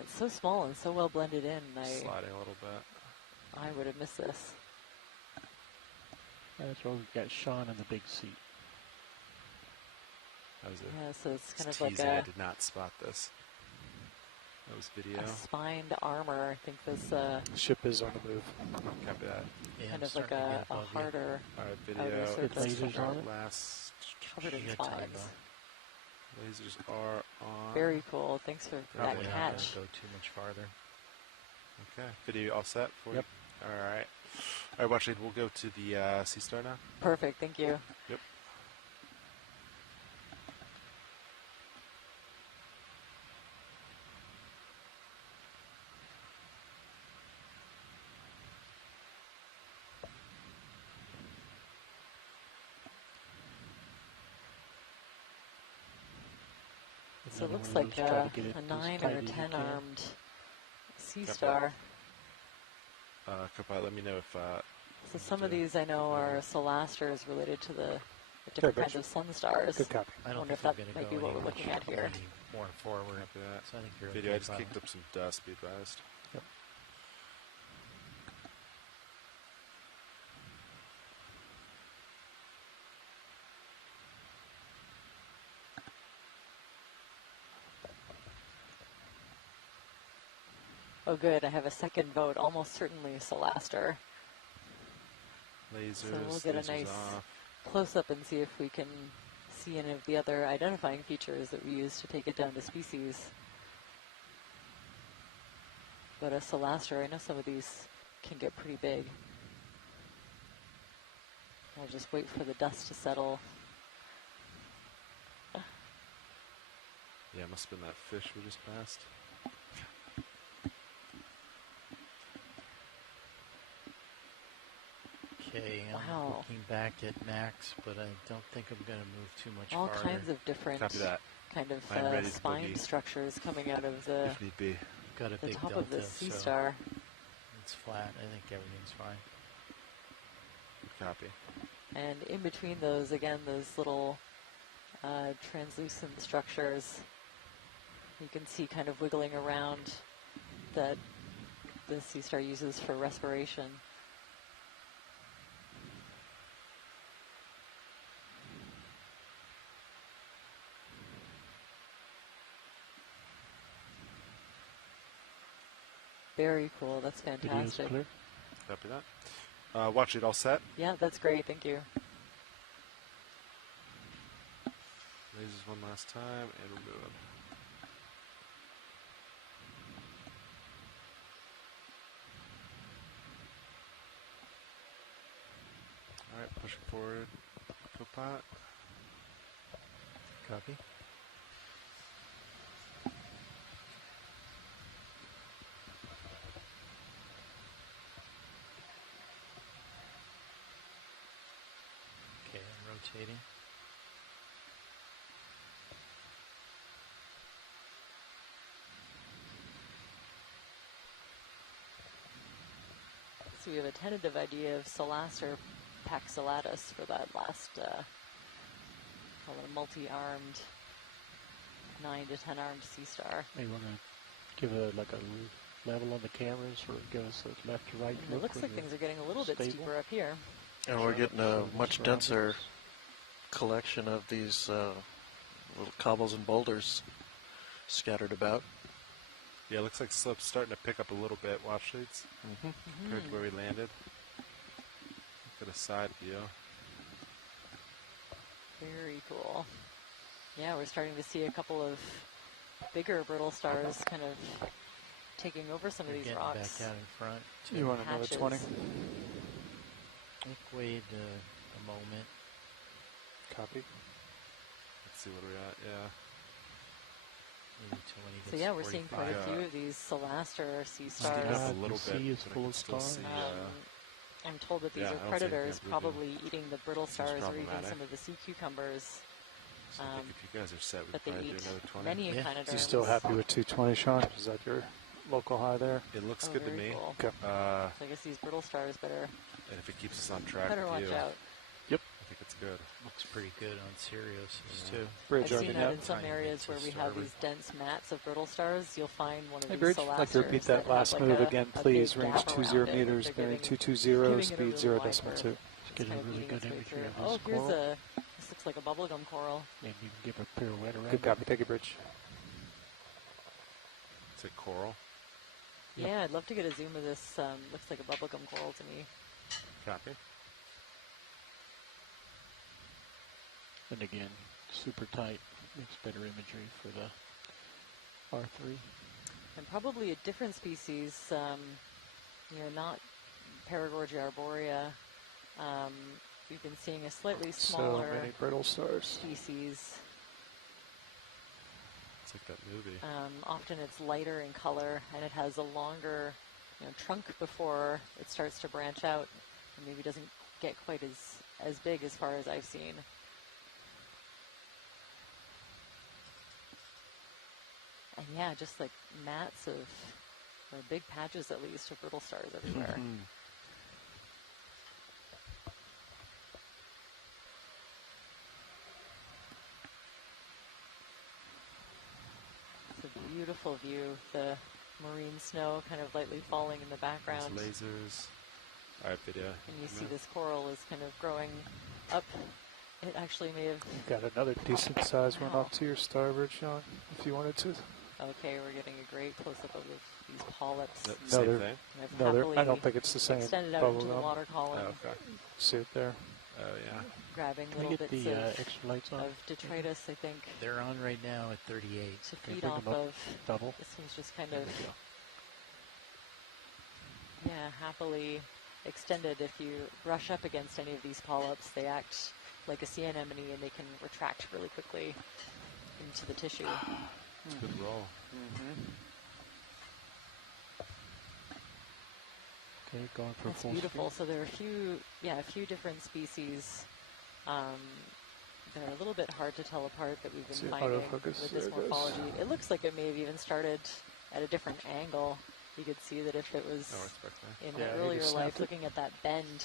It's so small and so well blended in. Sliding a little bit. I would have missed this. That's why we've got Sean in the big seat. That was Yeah, so it's kind of teasing. like I did not spot this. That was video. a spined armor. I think this Ship is on the move. Copy that. Yeah, kind I'm of like starting to get a above you. harder All right, outer video. surface lasers on it? Last covered in You got time, spines. though. lasers are on. Very cool. Thanks for that Probably not catch. gonna go too much farther. Okay, video all set for Yep. you? All right. All right, watch it. We'll go to the Sea Star now. Perfect. Thank you. Yep. So it looks we'll like just try to get it a as 9 tight or as you 10 can. armed sea Yep. star. Copilot, let me know if. So some of these I know are solasters related to the different kinds of sun stars. Good copy. I don't wonder think if that we're might going to be go what we're any looking at here. more forward. Copy that. So I think you're Video, okay, I just Bob. kicked up some dust, be advised. Yep. Oh, good. I have a second vote. Almost certainly a solaster. Lasers, So we'll get a lasers nice off. close-up and see if we can see any of the other identifying features that we use to take it down to species. But a solaster, I know some of these can get pretty big. I'll just wait for the dust to settle. Yeah, it must have been that fish we just passed. Okay, I'm Wow. looking back at max, but I don't think I'm going to move too much All farther. kinds of different Copy that. kind of I'm ready to spine boogie. structures coming out of the, If need be. Got a the big top delta, of the sea so star. it's flat. I think everything's fine. Good copy. And in between those, again, those little translucent structures, you can see kind of wiggling around that the sea star uses for respiration. Very cool. That's Video's fantastic. clear. Copy that. Watch it all set. Yeah, that's great. Thank you. Lasers one last time and remove them. All right, push forward, Copot. Copy. Okay, I'm rotating. So we have a tentative idea of Solaster paxillatus for that last, call it a multi-armed, 9 to 10 armed sea star. Maybe we're going to give a level on the cameras, or give us a left to right And look. it looks like things are getting a little bit steeper up here. And we're getting a much denser collection of these little cobbles and boulders scattered about. Yeah, it looks like slope's starting to pick up a little bit, watch shades, compared to where we landed. Look at a side view. Very cool. Yeah, we're starting to see a couple of bigger brittle stars kind of taking over some of these rocks. Back out in front. You want another 20? I think wait a moment. Copy. Let's see what we're at, yeah. Maybe 20 So yeah, we're seeing quite a few of these Solaster sea stars. Up a little bit, sea is full of stars. I'm told that these are predators, probably eating the brittle stars or even some of the sea cucumbers. So I think if you guys are set, we but could they probably do eat another 20. many Yeah. echinoderms. You still happy with 220, Sean? Is that your local high there? It looks Oh, good to very me. cool. Okay. So I guess these brittle stars better And if it keeps us on track watch with you, out. I think it's good. Looks pretty good on Sirius too. Bridge I've on seen the that net. in some Tiny areas bits where of we have starboard. these dense mats of brittle stars. You'll find one of Hey, these Bridge, Solasters I'd like to repeat that last like move a again, big please. Range gap 20 around it, meters, they're bearing giving 220, it a speed really 0 wide decimal berth. 2. It's Get a kind of really eating good its way imagery through. of Oh, this here's coral. this looks like a bubblegum coral. And you can give a pirouette around Good copy. Take it, Bridge. It's a coral. Yep. Yeah, I'd love to get a zoom of this. Looks like a bubblegum coral to me. Copy. And again, super tight. Makes better imagery for the R3. And probably a different species, not Paragorgia arborea. We've been seeing a slightly smaller So many brittle stars. species. It's like that movie. Often it's lighter in color, and it has a longer trunk before it starts to branch out, and maybe doesn't get quite as big as far as I've seen. And yeah, just like mats of, or big patches at least, of brittle stars everywhere. It's a beautiful view. The marine snow kind of lightly falling in the background. There's lasers. All right, video. And you see this coral is kind of growing up. It actually may have... You've got another decent size one off to your starboard, Sean, if you wanted to. Okay, we're getting a great close-up of these polyps. Same thing? I don't think it's the same. Extended out into the water column. Oh, okay. See it there? Oh, yeah. Grabbing Can we little get bits the of, extra lights on? of detritus, I think, They're on right now at 38. to Can you feed bring off them up? of. Double. This one's just kind of, happily extended. If you brush up against any of these polyps, they act like a sea anemone, and they can retract really quickly into the tissue. It's a good roll. Okay, going for That's full beautiful. speed. So there are a few different species that are a little bit hard to tell apart that we've See been if finding autofocus, with there this it goes. morphology. It looks like it may have even started at a different angle. You could see that if it was Oh, it's back there. in Yeah, the maybe earlier snapped life, it. looking at that bend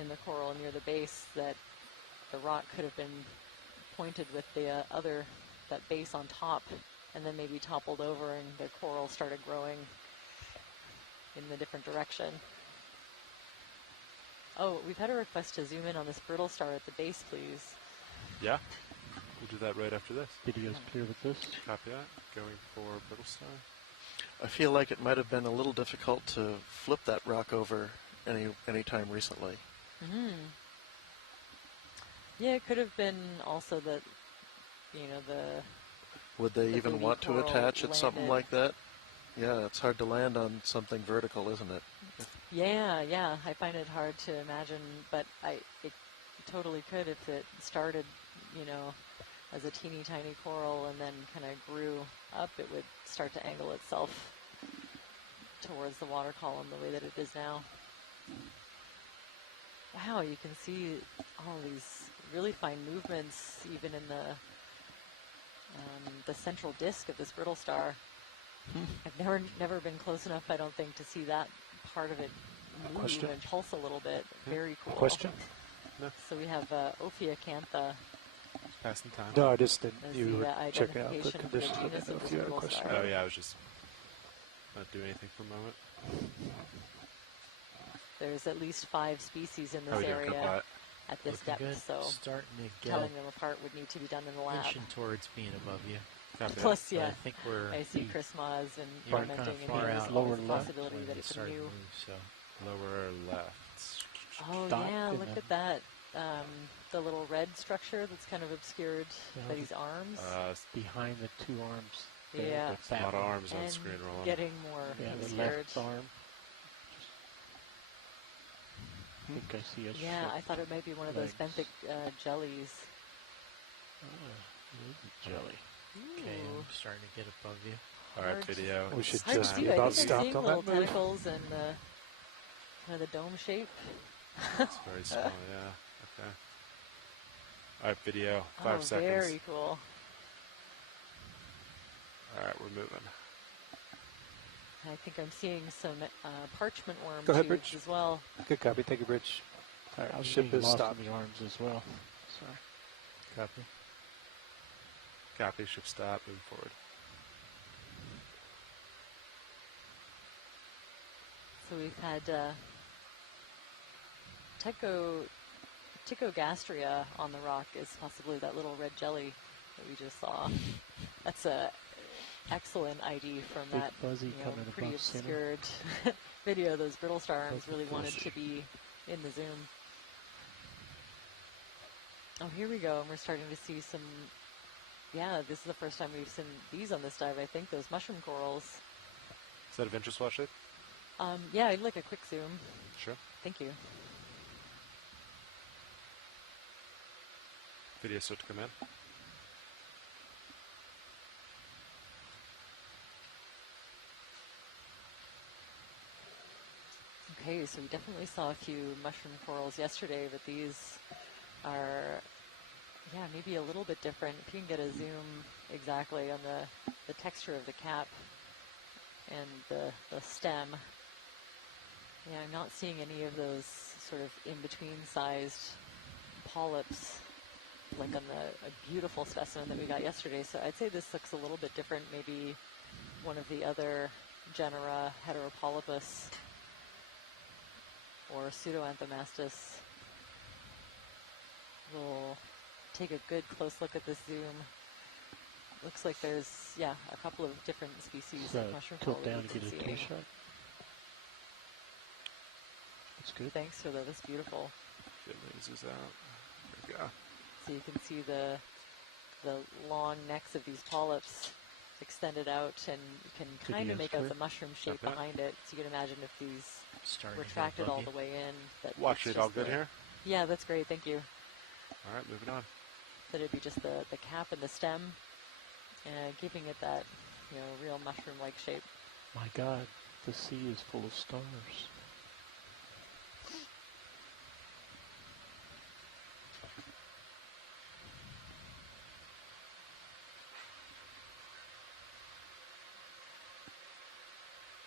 in the coral near the base, that the rock could have been pointed with the that base on top, and then maybe toppled over, and the coral started growing in the different direction. Oh, we've had a request to zoom in on this brittle star at the base, please. Yeah? We'll do that right after this. Video's clear with this. Copy that. Going for brittle star. I feel like it might have been a little difficult to flip that rock over any time recently. Yeah, it could have been also that, Would they the even baby want to coral attach at something landed. like that? Yeah, it's hard to land on something vertical, isn't it? Yeah, I find it hard to imagine, but totally could if it started, you know, as a teeny tiny coral and then kind of grew up. It would start to angle itself towards the water column the way that it is now. Wow, you can see all these really fine movements even in the central disk of this brittle star. I've never been close enough, I don't think, to see that part of it move and pulse a little bit. Very cool. Question? No. So we have Ophiacantha. Passing time. No, I just didn't. As You the, were checking out the identification of the conditions. I genus didn't know of if this you had a brittle question. star. Oh yeah, I was just not doing anything for a moment. There's at least 5 species in How this we doing, area Cupbot? at this Looking depth, good. so Starting to get telling them apart would need to be done in the lab. inching towards being above you. Plus, But yeah, I think we're I see Chris Maas and you're commenting, kind of and far there's out always lower the left possibility when that you it's a start to new. move. So Lower left. Oh Dot yeah, in look the- at that. The little red structure that's kind of obscured by these arms. Behind the 2 arms. There, Yeah. the A lot of back arms on and screen rolling. getting more Yeah, the obscured. left arm. I think I see a Yeah, short I thought it might be one of those legs. benthic jellies. Jelly. okay, Ooh. I'm starting to get above you. All right, Hard to- video. We should Hard to just see. be I about think I'm stopped seeing on little that move. tentacles and kind of the dome shape. It's very small, yeah. Okay. All right, video. 5 seconds. Very cool. All right, we're moving. I think I'm seeing some parchment worm Go ahead, tubes Rich. as well. Good copy. Thank you, Rich. All right, I was ship getting is lost stopped. in the arms as well. Sorry. Copy. Copy, ship stop, moving forward. So we've had Tychogastria on the rock is possibly that little red jelly that we just saw. That's a excellent ID from Big that fuzzy coming pretty above center. obscured video. Those brittle star arms Big really wanted fuzzy. to be in the zoom. Oh, here we go, and we're starting to see some. Yeah, this is the first time we've seen these on this dive. I think those mushroom corals. Is that of interest, Watch it? Yeah, I'd like a quick zoom. Sure. Thank you. Video start to come in. Okay, so we definitely saw a few mushroom corals yesterday, but these are, yeah, maybe a little bit different. If you can get a zoom exactly on the texture of the cap and the stem. Yeah, I'm not seeing any of those sort of in-between sized polyps like on a beautiful specimen that we got yesterday. So I'd say this looks a little bit different. Maybe one of the other genera, Heteropolypus or Pseudoanthomastus. We'll take a good close look at this zoom. Looks like there's, yeah, a couple of different species of mushroom coral tilt that down we to can get a see. two-shot. That's good. Thanks for that. That's beautiful. Get lasers out. There we go. So you can see the long necks of these polyps extended out, and you can kind of make out the mushroom shape Okay. behind it. So you can imagine if these Starting to get retracted above all you. the way in. That Watch it's it, all just good the- here? Yeah, that's great. Thank you. All right, moving on. That it'd be just the cap and the stem, giving it that, real mushroom-like shape. My God, the sea is full of stars.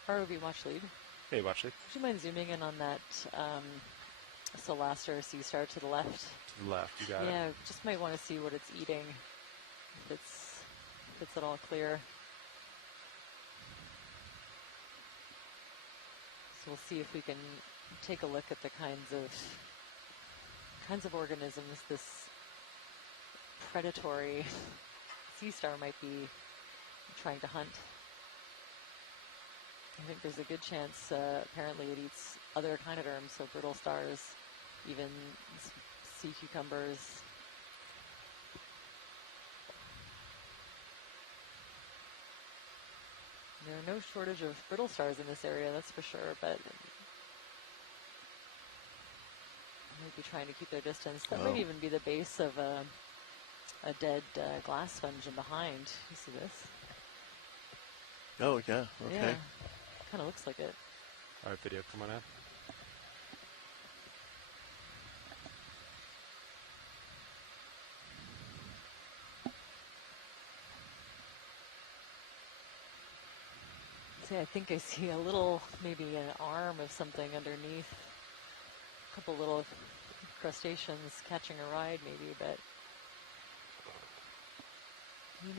ROV watch lead. Hey, watch it. Would you mind zooming in on that Solaster sea star to the left? To the left, you got it. Yeah, just might want to see what it's eating. If it's at all clear. So we'll see if we can take a look at the kinds of organisms this predatory sea star might be trying to hunt. I think there's a good chance, apparently it eats other echinoderms, so brittle stars, even sea cucumbers. There are no shortage of brittle stars in this area, that's for sure, but might be trying to keep their distance. That might even be the base of a dead glass sponge in behind. You see this? Oh, yeah. Okay. Yeah. Kind of looks like it. All right, video, come on in. See, I think I see a little, maybe an arm of something underneath. A couple little crustaceans catching a ride, maybe, but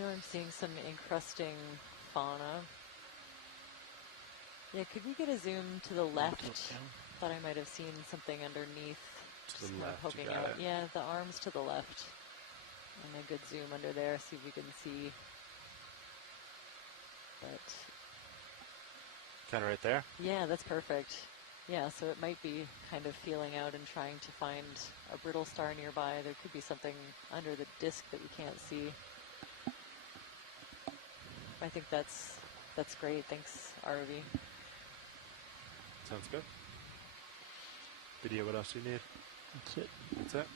I'm seeing some encrusting fauna. Yeah, could we get a zoom to the left? Thought I might have seen something underneath. To the left, poking you got out. it. Yeah, the arms to the left. And a good zoom under there, see if we can see. But Kind of right there? yeah, that's perfect. Yeah, so it might be kind of feeling out and trying to find a brittle star nearby. There could be something under the disk that we can't see. I think that's great. Thanks, ROV. Sounds good. Video, what else do you need? That's it. That's it?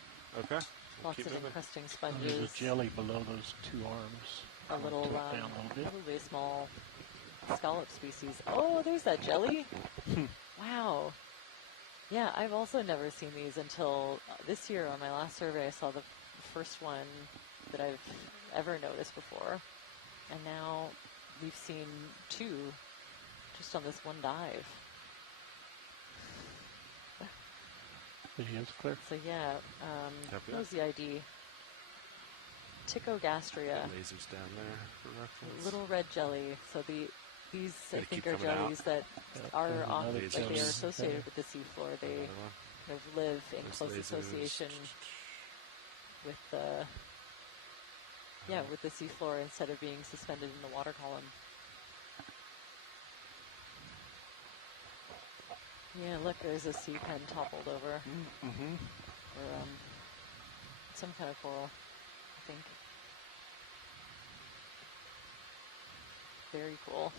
Okay. We'll Lots keep of moving. encrusting There's sponges. a jelly below those two arms. A little, Tilt down a little bit. probably a small scallop species. Oh, there's that jelly. Wow. Yeah, I've also never seen these until this year on my last survey. I saw the first one that I've ever noticed before. And now we've seen two just on this one dive. Video's clear. So yeah, what was the ID? Ticogastria. Lasers down there for reference. Little red jelly. So these I Gotta think keep are coming out. jellies that are there's off, another like they are jelly. associated with the seafloor. They Another one. kind of live in There's close lasers. association with the with the seafloor instead of being suspended in the water column. Yeah, look, there's a sea pen toppled over. Mm-hmm. Or some kind of coral, I think. Very cool.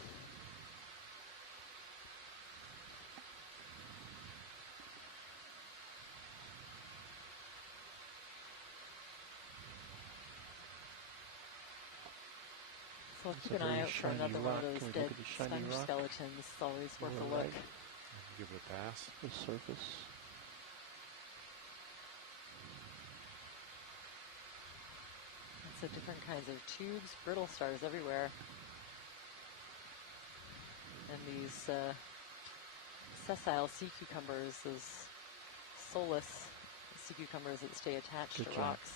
So I'll It's keep a an eye very out for shiny another one rock. of those Can we dead look at the shiny sponge rock? skeletons. It's always worth a Lower look. right. Give it a pass. The surface. Lots of different kinds of tubes, brittle stars everywhere. And these sessile sea cucumbers, those soulless sea cucumbers that stay attached Good to job. rocks.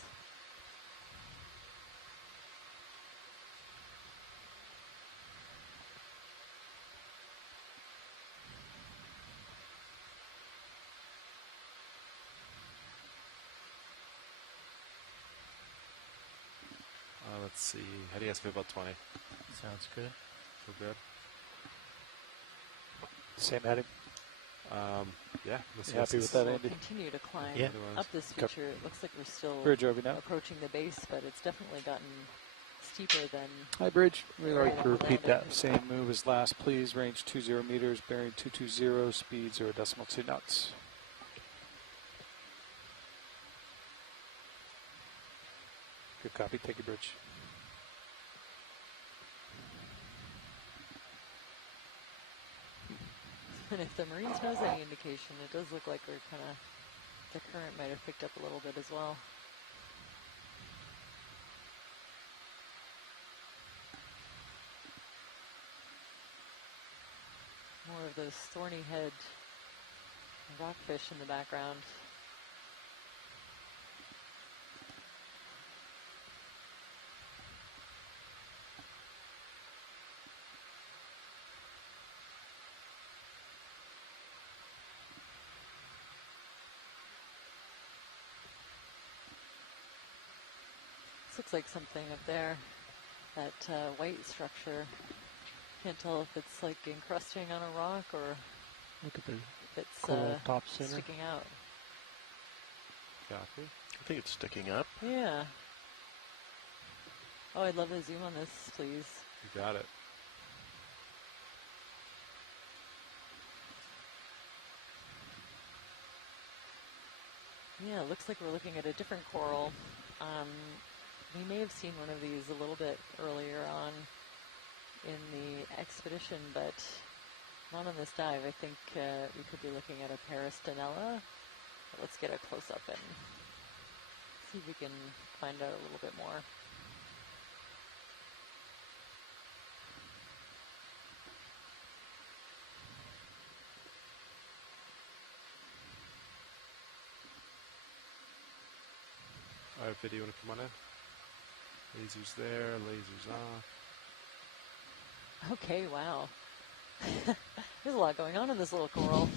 Let's see. How do you guys feel about 20? Sounds good. Feel good? Same heading. Yeah. You happy with that, We'll Andy? continue to climb Yeah. up this feature. It looks like we're still Bridge over now. approaching the base, but it's definitely gotten steeper than... Hi, Bridge. We'd like to repeat that same move as last, please. Range 20 meters, bearing 220, speed 0.2 knots. Good copy. Take your Bridge. And if the Marines knows any indication, it does look like we're kind of... The current might have picked up a little bit as well. More of those thorny head rockfish in the background. This looks like something up there, that white structure. Can't tell if it's like encrusting on a rock or Look at the if it's coral top center. sticking out. Copy. I think it's sticking up. Yeah. Oh, I'd love to zoom on this, please. You got it. Yeah, it looks like we're looking at a different coral. We may have seen one of these a little bit earlier on in the expedition, but not on this dive. I think we could be looking at a Peristanella. Let's get a close-up and see if we can find out a little bit more. All right, video, want to come on in? Lasers there, lasers on. Okay, wow. There's a lot going on in this little coral.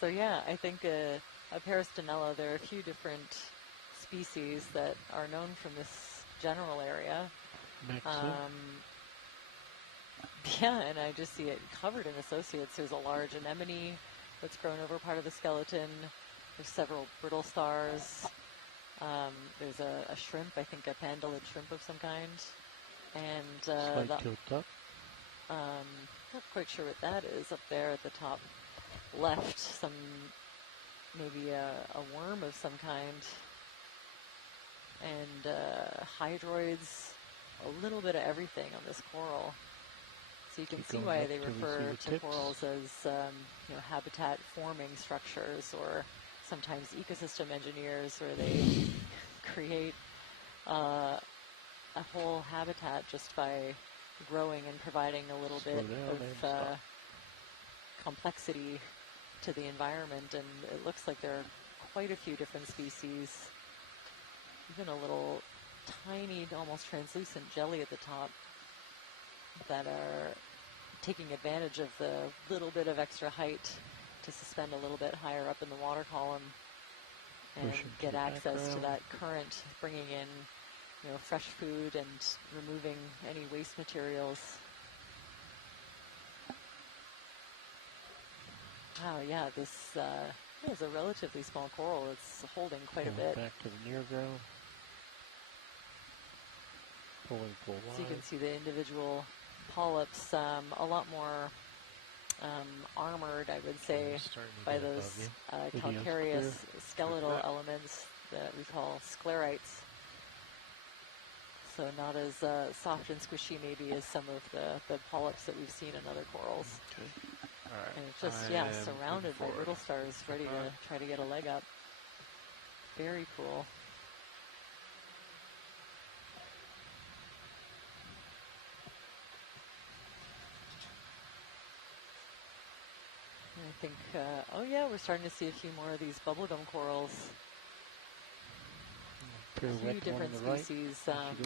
So yeah, I think a Peristanella, there are a few different species that are known from this general area. Yeah, and I just see it covered in associates. There's a large anemone that's grown over part of the skeleton. There's several brittle stars. There's a shrimp, I think a pandalid shrimp of some kind. And slight tilt up. Not quite sure what that is up there at the top left. Maybe a worm of some kind. And hydroids, a little bit of everything on this coral. So you can see why they refer to corals as habitat forming structures, or sometimes ecosystem engineers, where they create a whole habitat just by growing and providing a little bit of complexity to the environment. And it looks like there are quite a few different species, even a little tiny, almost translucent jelly at the top that are taking advantage of the little bit of extra height to suspend a little bit higher up in the water column and get access to that current, bringing in fresh food and removing any waste materials. Wow, yeah, this is a relatively small coral. It's holding quite a bit. Back to the near ground. Pulling full wide. So you can see the individual polyps a lot more armored, I would say, by those calcareous skeletal elements that we call sclerites. So not as soft and squishy maybe as some of the polyps that we've seen in other corals. Okay. All right. And it's just, surrounded by brittle stars, ready to try to get a leg up. Very cool. I think, we're starting to see a few more of these bubblegum corals. A few different species. I'm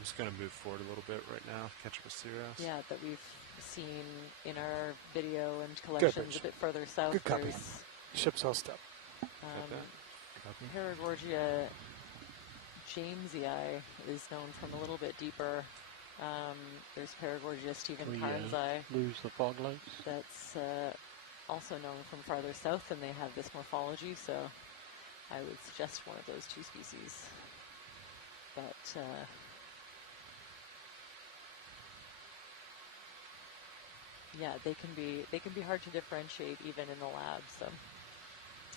just going to move forward a little bit right now, catch up with Sirius. Yeah, that we've seen in our video and collections a bit further south. Good copy. Ship's all step. Paragorgia jamesii is known from a little bit deeper. There's Paragorgia Stephen Carnesii. Lose the fog lights. That's also known from farther south, and they have this morphology, so I would suggest one of those two species. But yeah, they can be hard to differentiate even in the lab. So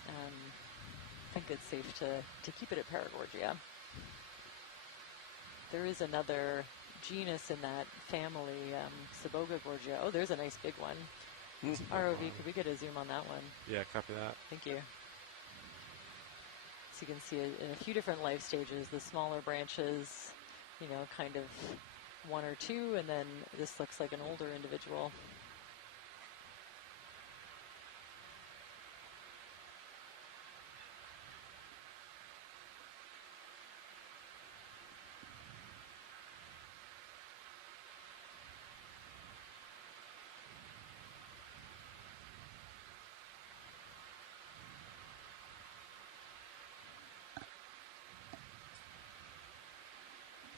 I think it's safe to keep it at Paragorgia. There is another genus in that family, Sabogagorgia. Oh, there's a nice big one. ROV, could we get a zoom on that one? Yeah, copy that. Thank you. So you can see it in a few different life stages, the smaller branches, kind of one or two, and then this looks like an older individual.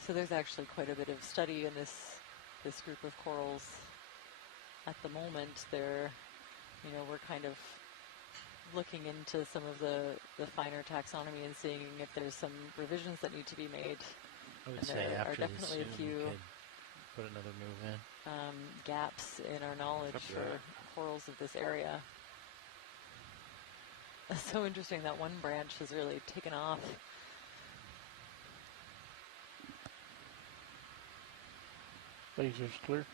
So there's actually quite a bit of study in this group of corals at the moment. We're kind of looking into some of the finer taxonomy and seeing if there's some revisions that need to be made. I would and say there after are definitely the a few put another move in. Gaps in our knowledge for corals of this area. so interesting that one branch has really taken off. Laser's clear.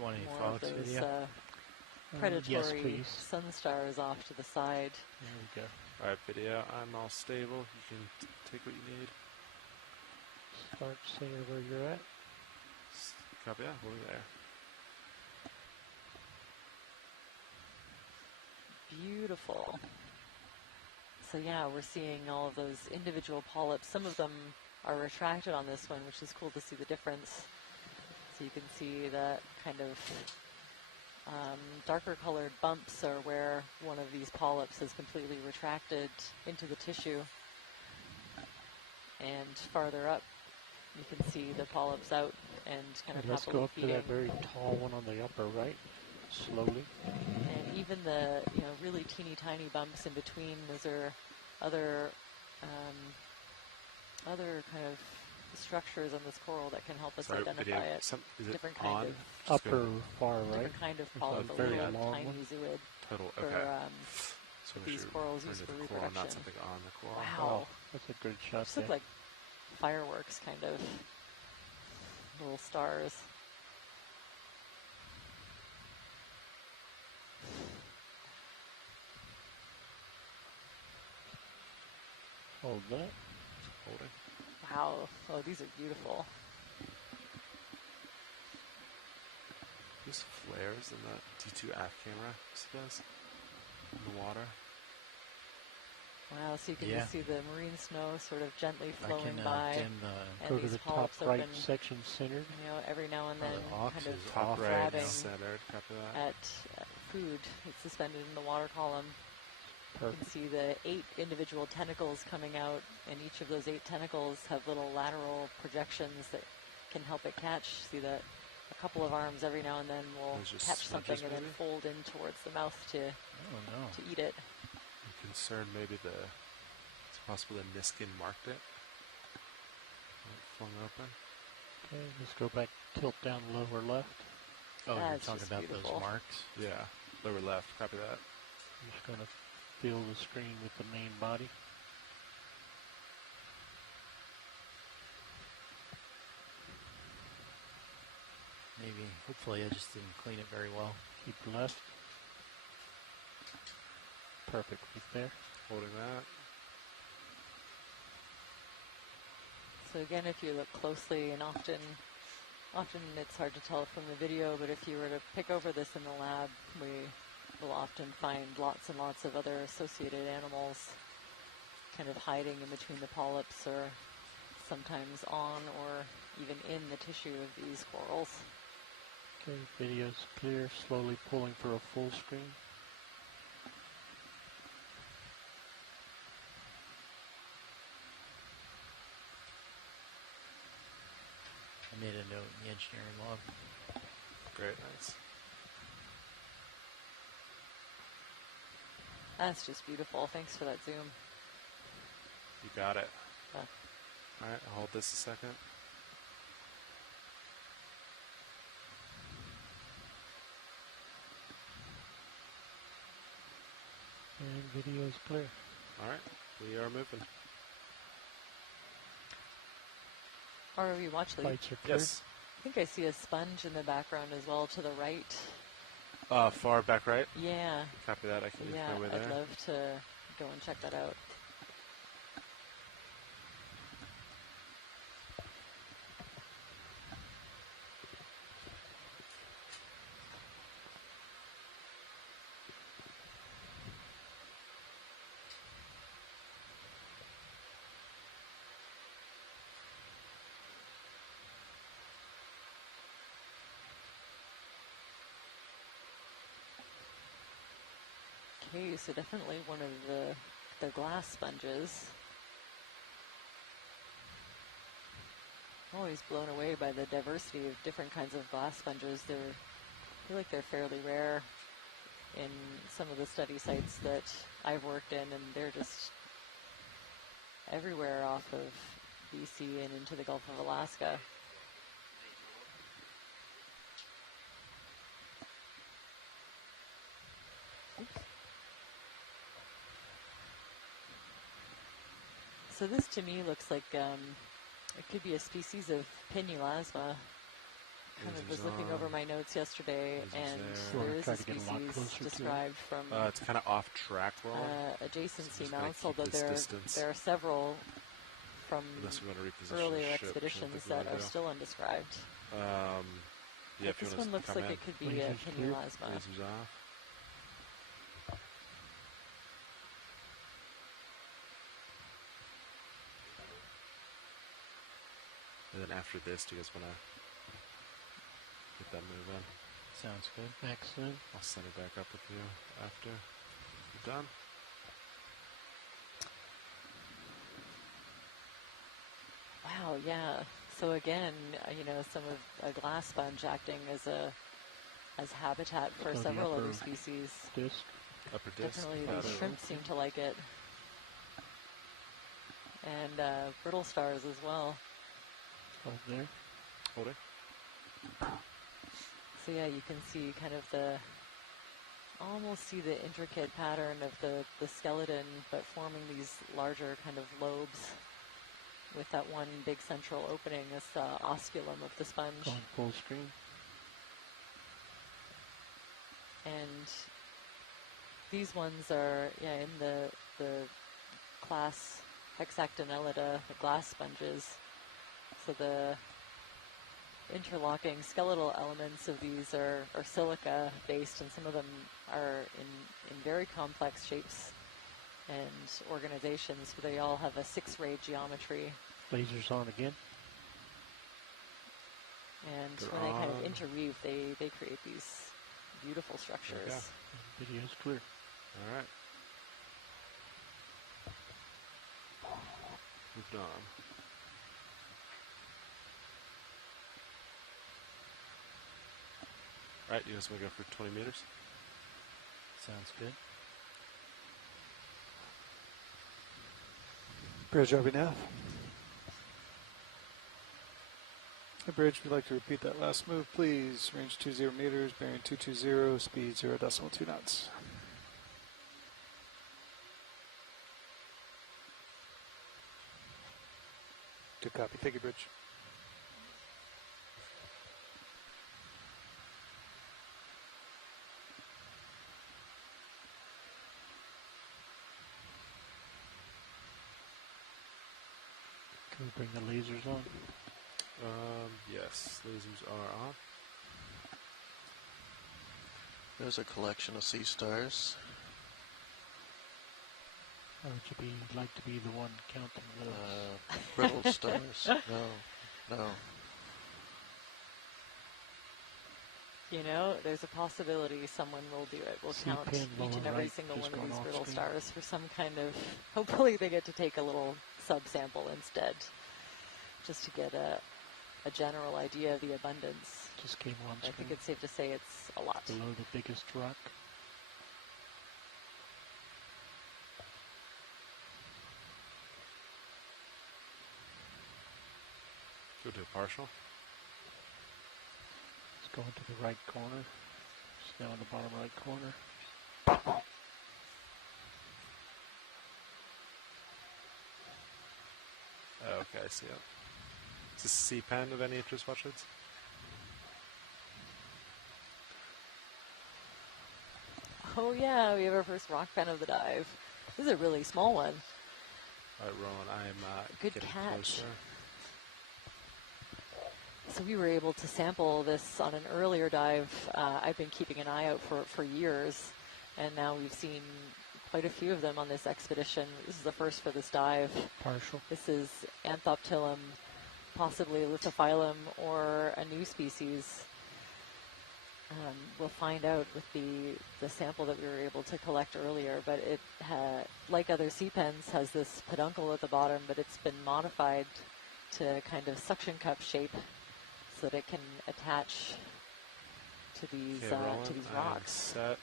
More of those predatory sun stars off to the side. There we go. All right, video. I'm all stable. You can take what you need. Start seeing where you're at. Copy that. We'll be there. Beautiful. So yeah, we're seeing all of those individual polyps. Some of them are retracted on this one, which is cool to see the difference. So you can see that kind of darker colored bumps are where one of these polyps has completely retracted into the tissue. And farther up, you can see the polyps out and kind of let's go up to that very tall one on the upper right, slowly. And even the really teeny tiny bumps in between, those are other kind of structures on this coral that can help us identify it. Is it different kind of upper far right? Different kind of polyp, a very little long tiny one. zooid. Total. For, okay. So these corals use for reproduction. Not something on the coral. Wow, oh, that's a good shot. Just look like fireworks, kind of little stars. Hold that. Holding. Wow. Oh, these are beautiful. These flares in the D2 aft camera, does in the water. Wow, so you can just see the marine snow sort of gently flowing by. And go to the top right section centered. Every now and then kind of top grabbing right centered. Copy that. at food that's suspended in the water column. Perfect. You can see the 8 individual tentacles coming out, and each of those 8 tentacles have little lateral projections that can help it catch. See that a couple of arms every now and then will catch something and then fold in towards the mouth to eat it. I'm concerned maybe it's possible the Niskin marked it. Flung open. Okay, let's go back, tilt down lower left. Oh, you're talking about those marks? Yeah, lower left. Copy that. I'm just going to fill the screen with the main body. Maybe, hopefully I just didn't clean it very well. Keep left. Perfect, right there. Holding that. So again, if you look closely, and often it's hard to tell from the video, but if you were to pick over this in the lab, we will often find lots and lots of other associated animals kind of hiding in between the polyps, or sometimes on or even in the tissue of these corals. Okay, video's clear, slowly pulling for a full screen. I made a note in the engineering log. Great, nice. That's just beautiful. Thanks for that zoom. You got it. All right, I'll hold this a second. And video's clear. All right, we are moving. ROV watch lead. Lights are clear. Yes. I think I see a sponge in the background as well to the right. Far back right? Yeah. Copy that. I can make my way there. I'd love to go and check that out. Okay, so definitely one of the glass sponges. I'm always blown away by the diversity of different kinds of glass sponges. I feel like they're fairly rare in some of the study sites that I've worked in, and they're just everywhere off of BC and into the Gulf of Alaska. So this to me looks like it could be a species of pinulasma. Kind of was looking over my notes yesterday, and there is a species described from. It's kind of off track, adjacent seamounts, although there are several from earlier expeditions that are still undescribed. Yeah, this one looks like it could be a pinulasma. And then after this, do you guys want to get that move in? Sounds good. Excellent. I'll send it back up with you after you're done. Wow, yeah. So again, some of a glass sponge acting as habitat for several other species. Disc. Upper disc. Definitely, these shrimp seem to like it, and brittle stars as well. Over there. Hold it. So yeah, you can see kind of almost see the intricate pattern of the skeleton, but forming these larger kind of lobes with that one big central opening as the osculum of the sponge. Going full screen. And these ones are, in the class Hexactinellida, the glass sponges. So the interlocking skeletal elements of these are silica based, and some of them are in very complex shapes and organizations. They all have a 6-ray geometry. Lasers on again. And when they kind of interweave, they create these beautiful structures. Video's clear. All right. Moved on. All right, you guys want to go for 20 meters? Sounds good. Bridge RB Hey, Bridge, we'd like to repeat that last move, please. Range 20 meters, bearing 220, speed 0.2 knots. Good copy. Thank you, Bridge. Can we bring the lasers on? Yes, lasers are on. There's a collection of sea stars. Or would you like to be the one counting those? Brittle stars. No. There's a possibility someone will do it. We'll count each and every single one of these brittle stars for some kind of, hopefully they get to take a little subsample instead, just to get a general idea of the abundance. Just came on screen. I think it's safe to say it's a lot. Below the biggest rock. Go to a partial. Let's go into the right corner. Just down the bottom right corner. Okay, I see it. Is this C-pen of any interest, Watchers? Oh yeah, we have our first rock pen of the dive. This is a really small one. All right, Rowan, I'm good getting catch. Closer. So we were able to sample this on an earlier dive. I've been keeping an eye out for years, and now we've seen quite a few of them on this expedition. This is the first for this dive. Partial. This is Anthoptilum, possibly Lithophyllum, or a new species. We'll find out with the sample that we were able to collect earlier, but it, like other sea pens, has this peduncle at the bottom, but it's been modified to kind of suction cup shape so that it can attach to these rocks. Set.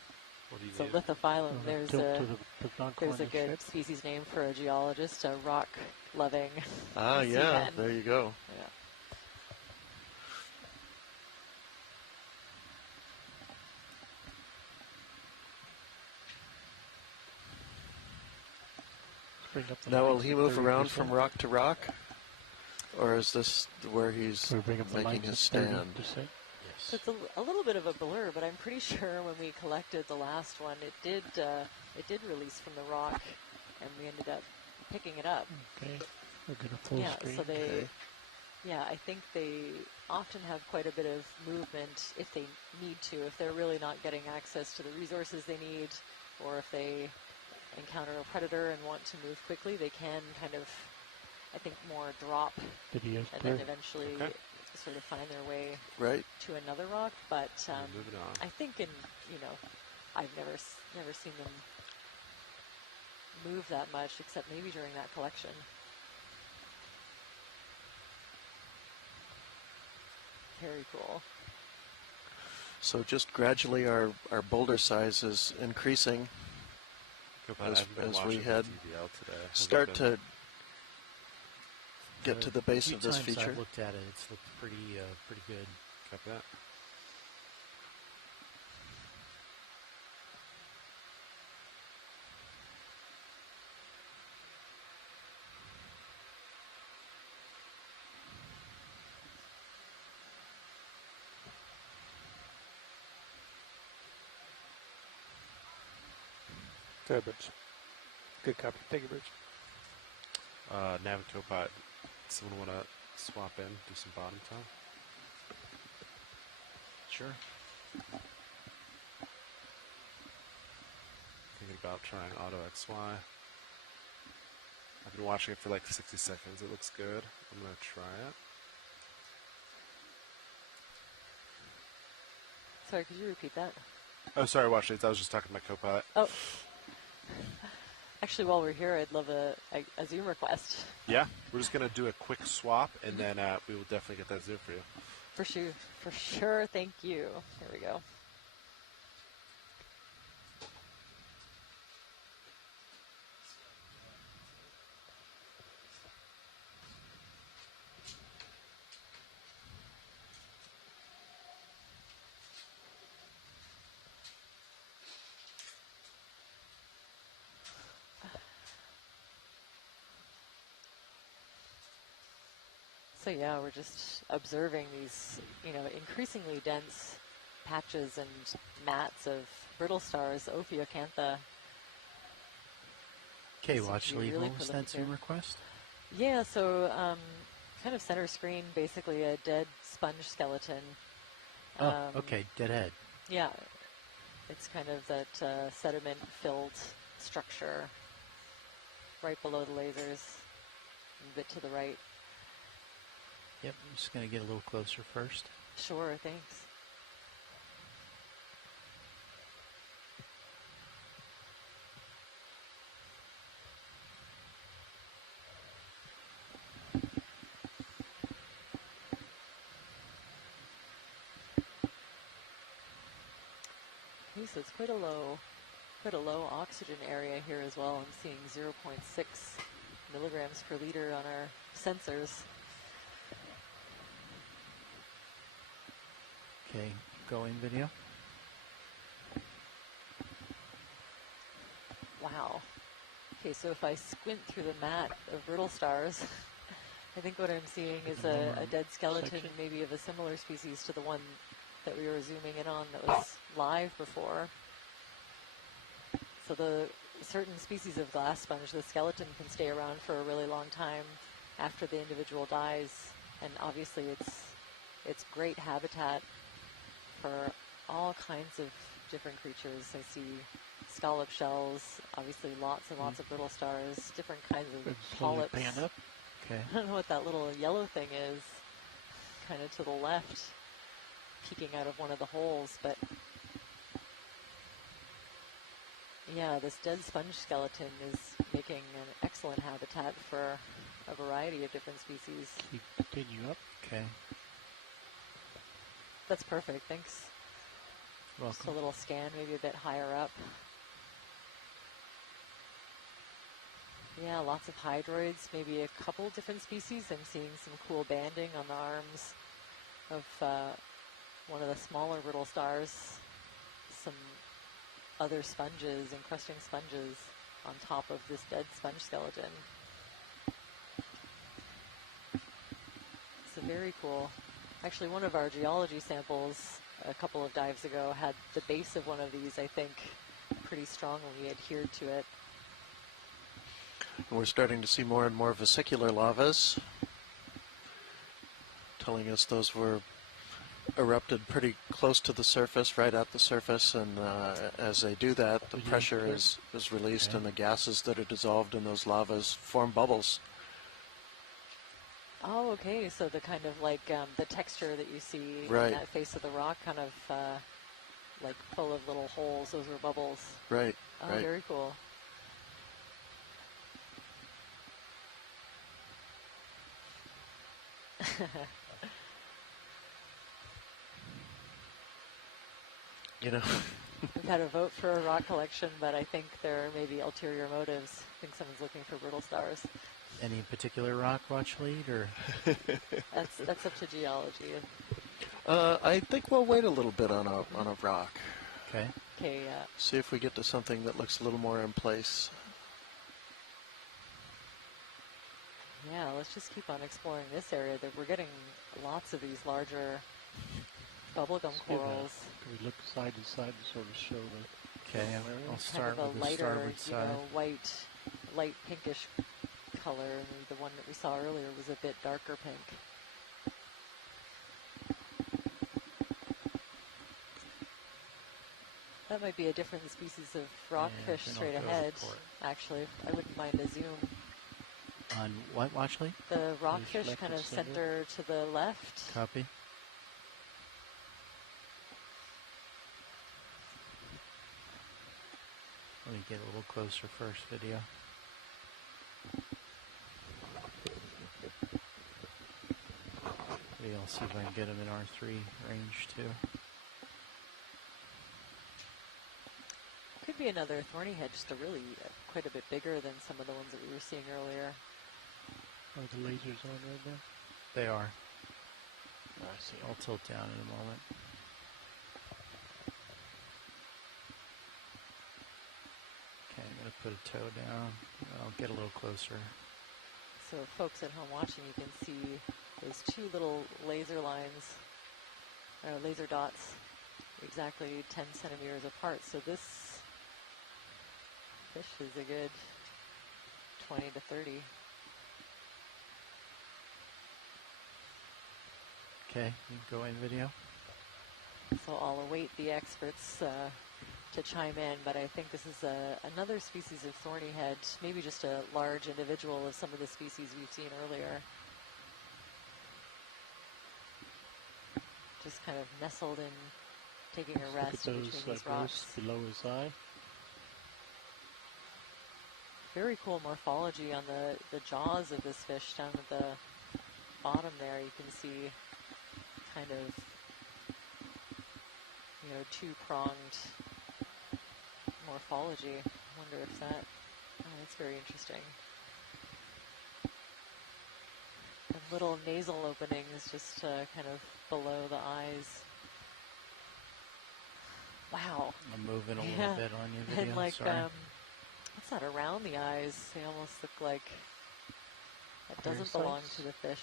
What do you so need? Lithophyllum, there's a good species name for a geologist, a rock-loving yeah, there you go. Yeah. Now, will he move around from rock to rock? Or is this where he's making his stand? So it's a little bit of a blur, but I'm pretty sure when we collected the last one, it did release from the rock, and we ended up picking it up. Okay, we're going to full screen. So I think they often have quite a bit of movement if they need to, if they're really not getting access to the resources they need, or if they encounter a predator and want to move quickly, they can kind of, I think, more drop and then eventually sort of find their way to another rock. But I think I've never seen them move that much, except maybe during that collection. Very cool. So just gradually our boulder size is increasing as we start to get to the base of this feature. I've looked at it. It's looked pretty good. Copy that. Fair, Bridge. Good copy. Thank you, Bridge. Nav and Copilot. Someone want to swap in, do some bottom time? Sure. Thinking about trying Auto XY. I've been watching it for like 60 seconds. It looks good. I'm going to try it. Sorry, could you repeat that? Oh, sorry, watch it. I was just talking to my Copilot. Oh. Actually, while we're here, I'd love a Zoom request. Yeah, we're just going to do a quick swap, and then we will definitely get that Zoom for you. For sure. Thank you. Here we go. So yeah, we're just observing these, increasingly dense patches and mats of brittle stars, Ophiocantha. Okay, watch leave. What was that Zoom request? Yeah, so kind of center screen, basically a dead sponge skeleton. Oh, okay, dead head. Yeah, it's kind of that sediment-filled structure right below the lasers, a bit to the right. Yep, I'm just going to get a little closer first. Sure, thanks. Okay, so it's quite a low oxygen area here as well. I'm seeing 0.6 milligrams per liter on our sensors. Okay, going video. Wow. Okay, so if I squint through the mat of brittle stars, I think what I'm seeing is a dead skeleton, maybe of a similar species to the one that we were zooming in on that was live before. So the certain species of glass sponge, the skeleton can stay around for a really long time after the individual dies, and obviously it's great habitat for all kinds of different creatures. I see scallop shells, obviously lots and lots of brittle stars, different kinds of polyps. Pan up. Okay. I don't know what that little yellow thing is, kind of to the left, peeking out of one of the holes, but yeah, this dead sponge skeleton is making an excellent habitat for a variety of different species. Continue up. Okay. That's perfect, thanks. Welcome. Just a little scan, maybe a bit higher up. Yeah, lots of hydroids, maybe a couple different species. I'm seeing some cool banding on the arms of one of the smaller brittle stars. Some other sponges, encrusting sponges. on top of this dead sponge skeleton. So very cool. Actually, one of our geology samples a couple of dives ago had the base of one of these, I think, pretty strongly adhered to it. We're starting to see more and more vesicular lavas, telling us those were erupted pretty close to the surface, right at the surface, and as they do that, the pressure is released, and the gases that are dissolved in those lavas form bubbles. Oh, okay, so the kind of like the texture that you see right. in that face of the rock, kind of like full of little holes, those were bubbles. Right, oh, right. Very cool. You know, we've had a vote for a rock collection, but I think there may be ulterior motives. I think someone's looking for brittle stars. Any particular rock watch lead, or that's up to geology. I think we'll wait a little bit on a rock. Okay. Okay. See if we get to something that looks a little more in place. Yeah, let's just keep on exploring this area. That we're getting lots of these larger bubblegum corals. Can we look side to side and sort of show the? Okay, I'll start kind of with a the lighter, starboard side. Light pinkish color, and the one that we saw earlier was a bit darker pink. That might be a different species of rockfish straight ahead. Actually, I wouldn't mind a zoom. On what watch lead? The rockfish kind of center to the left. Copy. Let me get a little closer first, video. Maybe I'll see if I can get them in R3 range too. Could be another thorny head, just quite a bit bigger than some of the ones that we were seeing earlier. Are the lasers on right now? They are. I see. I'll tilt down in a moment. Okay, I'm going to put a toe down. I'll get a little closer. So folks at home watching, you can see those two little laser lines, or laser dots, exactly 10 centimeters apart. So this fish is a good 20 to 30. Okay, you can go in video. So I'll await the experts to chime in, but I think this is another species of thorny head, maybe just a large individual of some of the species we've seen earlier. Just kind of nestled in, taking a rest look at between those these rocks. below his eye. Very cool morphology on the jaws of this fish down at the bottom there. You can see kind of, two-pronged morphology. I wonder if that's very interesting. And little nasal openings just kind of below the eyes. Wow. I'm moving a little bit on your video, and like, sorry. what's that around the eyes? They almost look like it doesn't belong to the fish.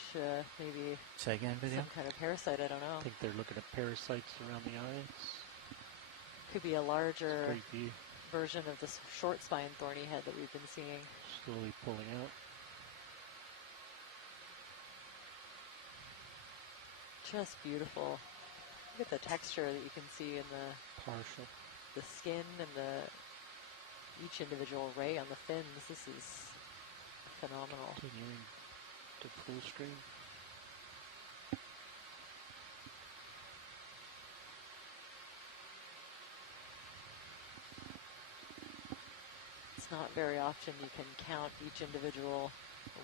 Maybe say again, video? Some kind of parasite, I don't know. I think they're looking at parasites around the eyes. Could be a larger view. Version of this short spine thorny head that we've been seeing. Slowly pulling out. Just beautiful. Look at the texture that you can see in the skin and each individual ray on the fins. This is phenomenal. Continuing to full screen. It's not very often you can count each individual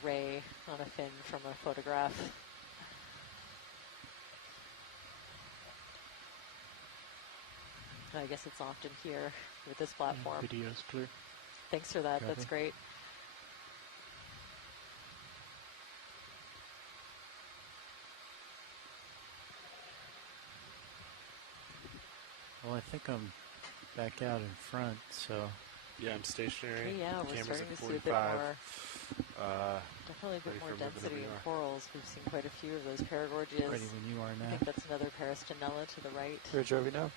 ray on a fin from a photograph. I guess it's often here with this platform. Video's clear. Thanks for that. Copy. That's great. Well, I think I'm back out in front, so Yeah, I'm stationary. Okay, yeah, we're Camera's starting at to see a 45. bit more, definitely a bit more density in corals. We've seen quite a few of those paragorgias. Ready when you are I now. think that's another Parastinella to the right. Where's Jovi now?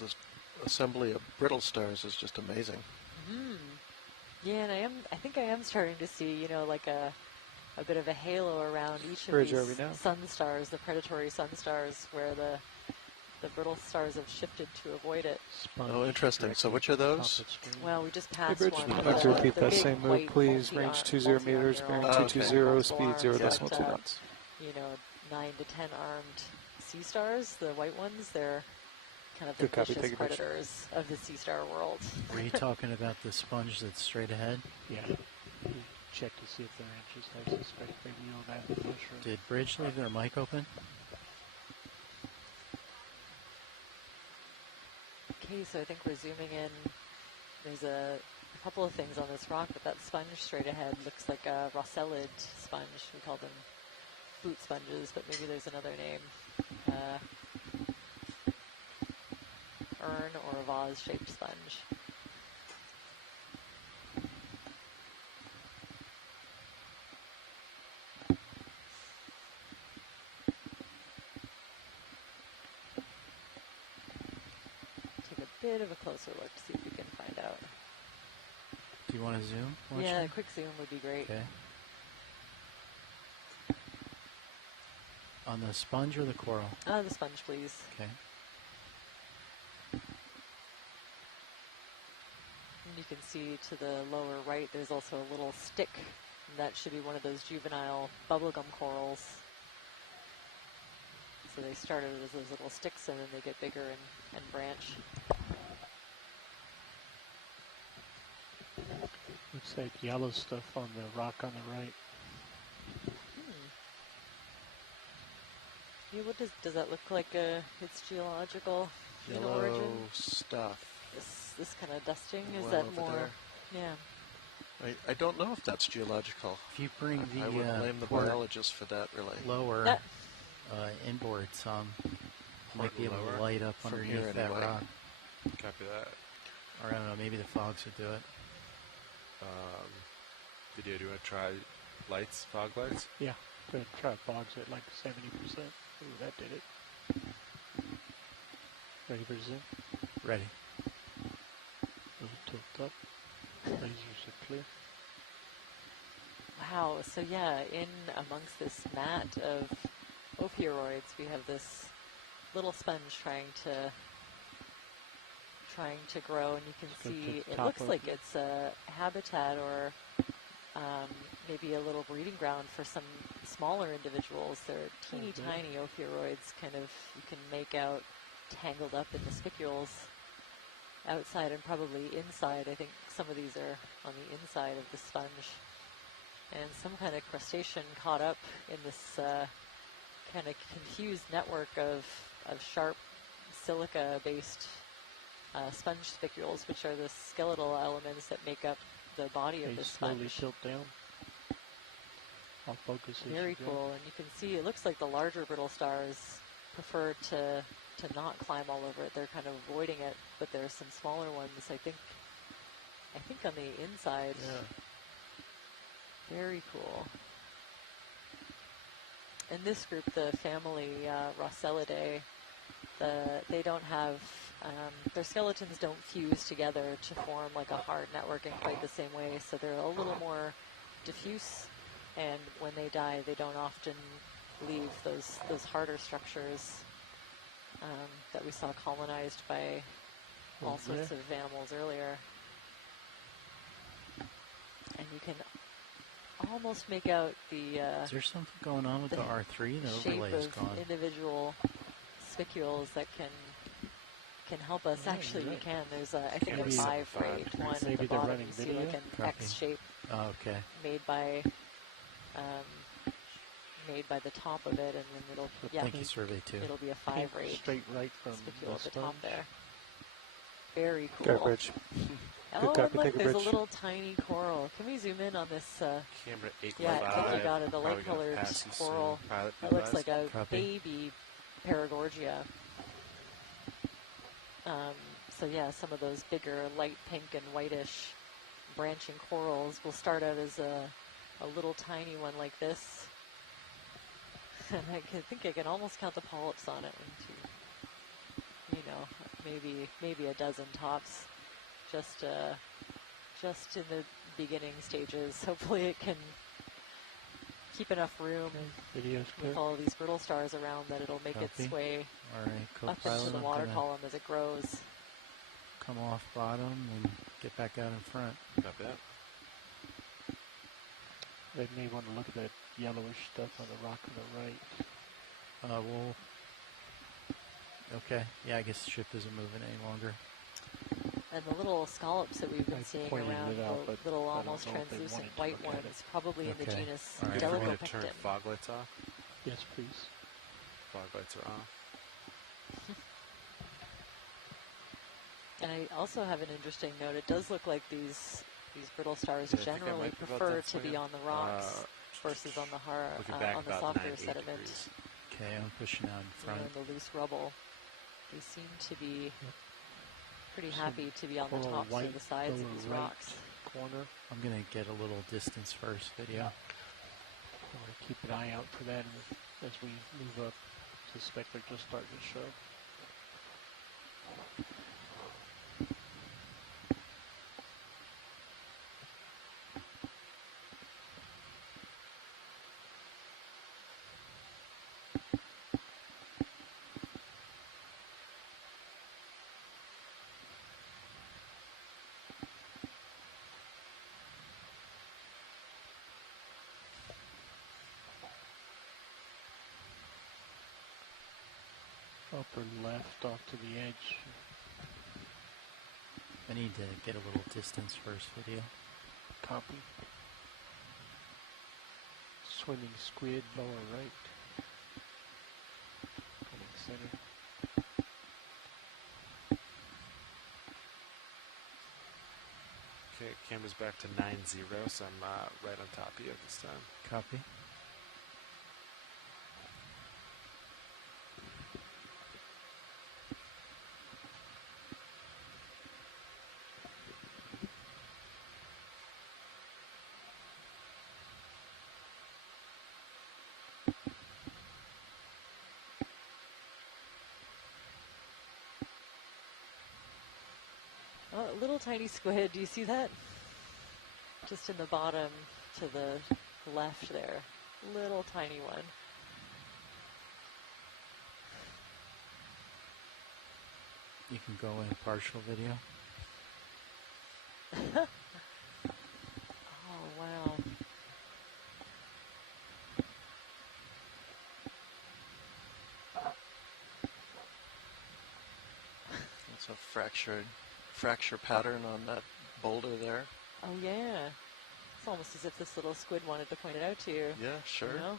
This assembly of brittle stars is just amazing. Yeah, and I think I am starting to see, you know, like a bit of a halo around each of these sun stars, the predatory sun stars, where the brittle stars have shifted to avoid it. Oh, interesting. So which are those? Well, we just passed Bridge, one. I'd like to repeat that same move, please. Range 20 meters, bearing 220, speed 0.2 knots. You know, 9 to 10 armed sea stars, the white ones, they're kind of the vicious predators of the sea star world. Were you talking about the sponge that's straight ahead? Yeah. Check to see if they're anxious. I suspect they will that mushroom. Did Bridge leave their mic open? Okay, so I think we're zooming in. There's a couple of things on this rock, but that sponge straight ahead looks like a Rossellid sponge. We call them boot sponges, but maybe there's another name. Urn or a vase-shaped sponge. Take a bit of a closer look to see if we can find out. Do you want to zoom? Yeah, a quick zoom would be great. Okay. On the sponge or the coral? The sponge, please. Okay. And you can see to the lower right, there's also a little stick. And that should be one of those juvenile bubblegum corals. So they started as those little sticks, and then they get bigger and branch. Looks like yellow stuff on the rock on the right. Yeah, what does that look like? It's geological in Yellow origin. Stuff. This kind of dusting, is Well, that more? there. Yeah. I don't know if that's geological. If you bring the I would blame the biologist for that, really. Lower inboard some, might be able to light up From underneath here that anyway. rock. Copy that. Or I don't know, maybe the fogs would do it. Video, do you want to try lights, fog lights? Yeah, go ahead and try fogs at like 70%. Ooh, that did it. Ready for zoom? Ready. A little tilt up. Lasers are clear. Wow. So yeah, in amongst this mat of ophiuroids, we have this little sponge trying to grow, and you can see it looks like it's a habitat or maybe a little breeding ground for some smaller individuals. They're teeny tiny ophiuroids, kind of, you can make out tangled up in the spicules outside and probably inside. I think some of these are on the inside of the sponge. And some kind of crustacean caught up in this kind of confused network of sharp silica-based sponge spicules, which are the skeletal elements that make up the body of the sponge. Slowly tilt down. I'll focus. Very cool, and you can see it looks like the larger brittle stars prefer to not climb all over it. They're kind of avoiding it, but there's some smaller ones. I think on the inside. Yeah. Very cool. In this group, the family Rossellidae, they don't have, their skeletons don't fuse together to form like a hard network in quite the same way, so they're a little more diffuse, and when they die, they don't often leave those harder structures that we saw colonized by all sorts of animals earlier. And you can almost make out the is there something going on with the R3? The overlay is gone. Individual spicules that can help us. Actually, you can. There's I think a 5-rayed one at the bottom. You see like an X shape. Oh, okay. Made by the top of it, and then it'll thank you, Survey too. It'll be a 5-rayed straight right from spicule the at the sponge. top there. Very cool. Go, Bridge. Oh, and look, there's a little tiny coral. Can we zoom in on this? Camera 8.5. Yeah, I think you got it. The light-colored coral. That looks like a baby Paragorgia. So yeah, some of those bigger light pink and whitish branching corals will start out as a little tiny one like this. And I think I can almost count the polyps on it. 1, 2, maybe a dozen tops. Just in the beginning stages. Hopefully it can keep enough room with all of these brittle stars around that it'll make its way up into the water column as it grows. Come off bottom and get back out in front. Not bad. They may want to look at that yellowish stuff on the rock on the right. Okay. Yeah, I guess the ship isn't moving any longer. And the little scallops that we've been seeing around, the little almost translucent white ones, probably in the genus Geological. Want to turn fog lights off? Yes, please. Fog lights are off. And I also have an interesting note. It does look like these brittle stars generally prefer to be on the rocks versus on the on the softer sediment. Okay, I'm pushing out in front. And the loose rubble. They seem to be pretty happy to be on the tops or the sides of these rocks. Corner. I'm going to get a little distance first video. I want to keep an eye out for that as we move up. Suspect they're just starting to show. Upper left off to the edge. I need to get a little distance first video. Copy. Swimming squid, lower right. Coming center. Okay, camera's back to 9-0, so I'm right on top of you this time. Copy. Oh, little tiny squid, do you see that? Just in the bottom to the left there. Little tiny one. You can go in partial video. Oh, wow. It's a fracture pattern on that boulder there. Oh, yeah. It's almost as if this little squid wanted to point it out to you. Yeah, sure. You know?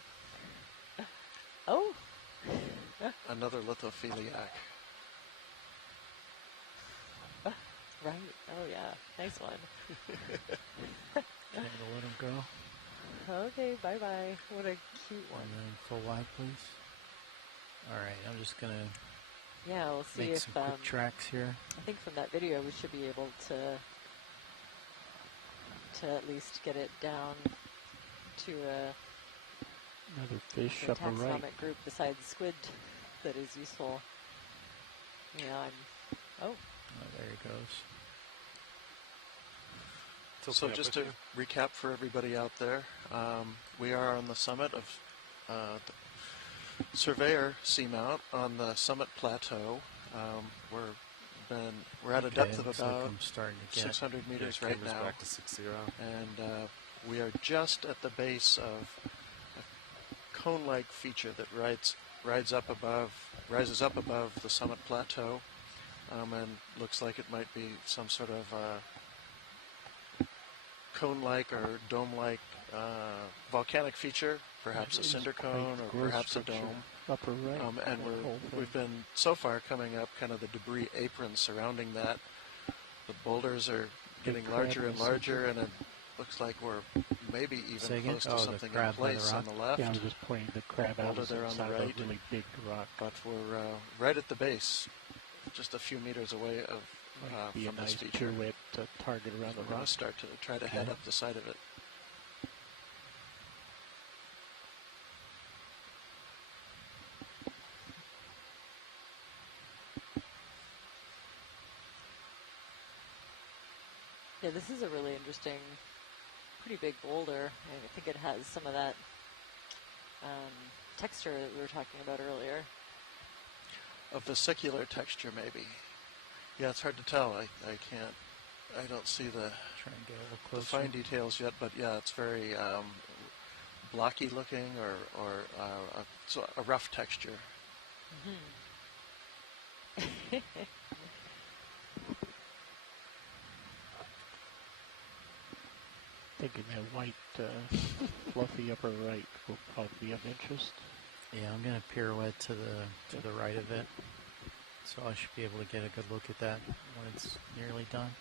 Oh! Another lithophiliac. Right. Oh, yeah. Nice one. I'm going to let him go. Okay, bye-bye. What a cute one. And then full wide, please. All right, I'm just going to yeah, we'll see make if some quick tracks here. I think from that video we should be able to at least get it down to another fish a upper taxonomic right group besides squid that is useful. Yeah, oh, there he goes. So just to recap for everybody out there, we are on the summit of Surveyor Seamount on the summit plateau. We're at a depth of about 600 meters right now, back to 6-0. and we are just at the base of a cone-like feature that rises up above the summit plateau, and looks like it might be some sort of cone-like or dome-like volcanic feature, perhaps a cinder cone or perhaps a dome. Upper right. And we've been so far coming up kind of the debris apron surrounding that. The boulders are getting larger and larger, and it looks like we're maybe even close to something in place on the left. Yeah, I was just pointing the crab out there on the right. Really big rock. But we're right at the base. just a few meters away of be a from nice this feature. pirouette target around We're the going rock. to start to try to head up the side of it. Yeah, this is a really interesting, pretty big boulder. I think it has some of that texture that we were talking about earlier. A vesicular texture, maybe. Yeah, it's hard to tell. I don't see the fine details yet, but yeah, it's very blocky looking or so a rough texture. Mm-hmm. Thinking that white fluffy upper right will probably be of interest. Yeah, I'm going to pirouette to the right of it, so I should be able to get a good look at that when it's nearly done.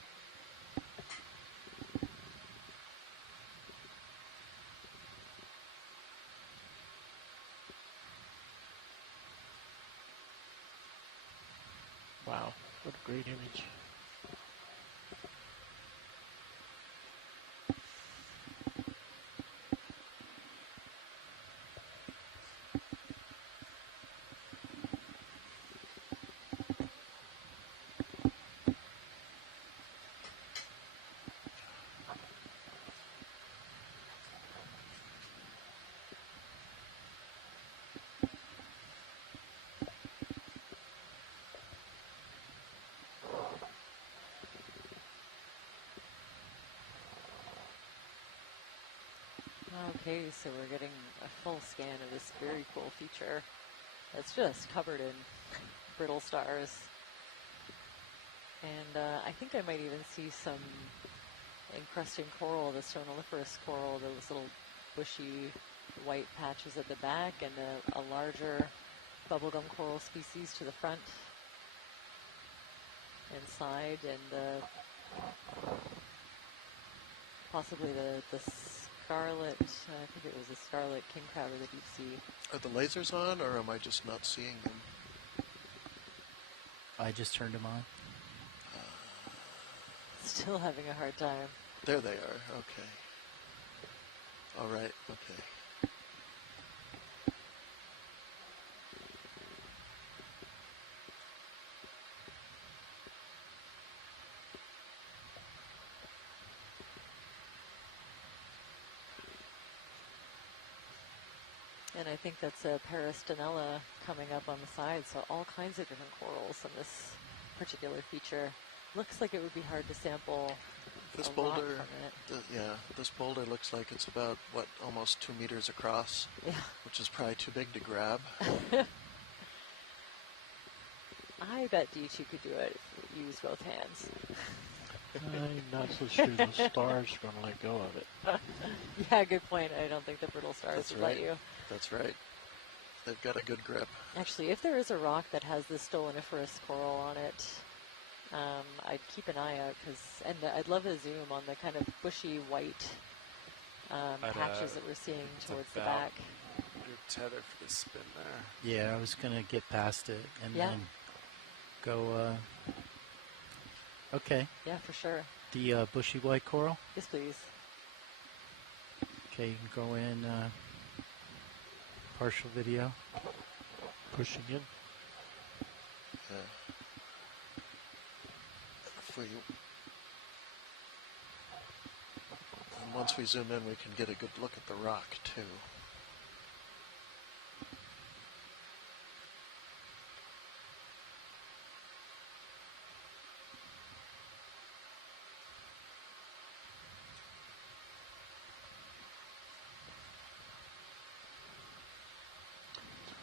Wow, what a great image. Okay, so we're getting a full scan of this very cool feature that's just covered in brittle stars. And I think I might even see some encrusting coral, the stronoliferous coral, those little bushy white patches at the back, and a larger bubblegum coral species to the front and side, and possibly the scarlet, I think it was a scarlet king crab of the deep sea. Are the lasers on, or am I just not seeing them? I just turned them on. Still having a hard time. There they are. Okay. All right. Okay. And I think that's a Peristanella coming up on the side, so all kinds of different corals in this particular feature. Looks like it would be hard to sample this boulder. This boulder looks like it's about almost 2 meters across. Yeah. Which is probably too big to grab. I bet D2 could do it if you use both hands. I'm not so sure the stars are going to let go of it. Yeah, good point. I don't think the brittle stars would let you. That's right. They've got a good grip. Actually, if there is a rock that has this stoloniferous coral on it, I'd keep an eye out, and I'd love a zoom on the kind of bushy white patches that we're seeing towards the back. Your tether for the spin there. Yeah, I was going to get past it and then go... Okay. Yeah, for sure. The bushy white coral? Yes, please. Okay, you can go in partial video. Pushing in. And once we zoom in, we can get a good look at the rock, too.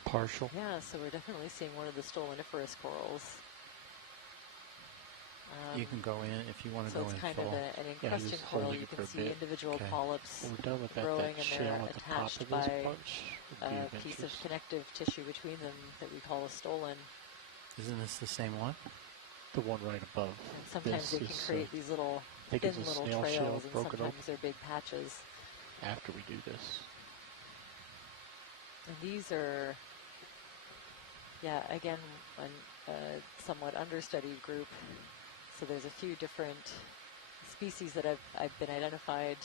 Partial. Yeah, so we're definitely seeing one of the stoloniferous corals. You can go in if you want to so go in it's kind full. of an encrusting coral. You can see individual polyps growing, and they're attached by a piece of connective tissue between them that we call a stolon. Isn't this the same one? The one right above. And sometimes they can create these little thin little trails, and sometimes they're big patches. After we do this. And these are yeah, again, a somewhat understudied group. So there's a few different species that I've been identified.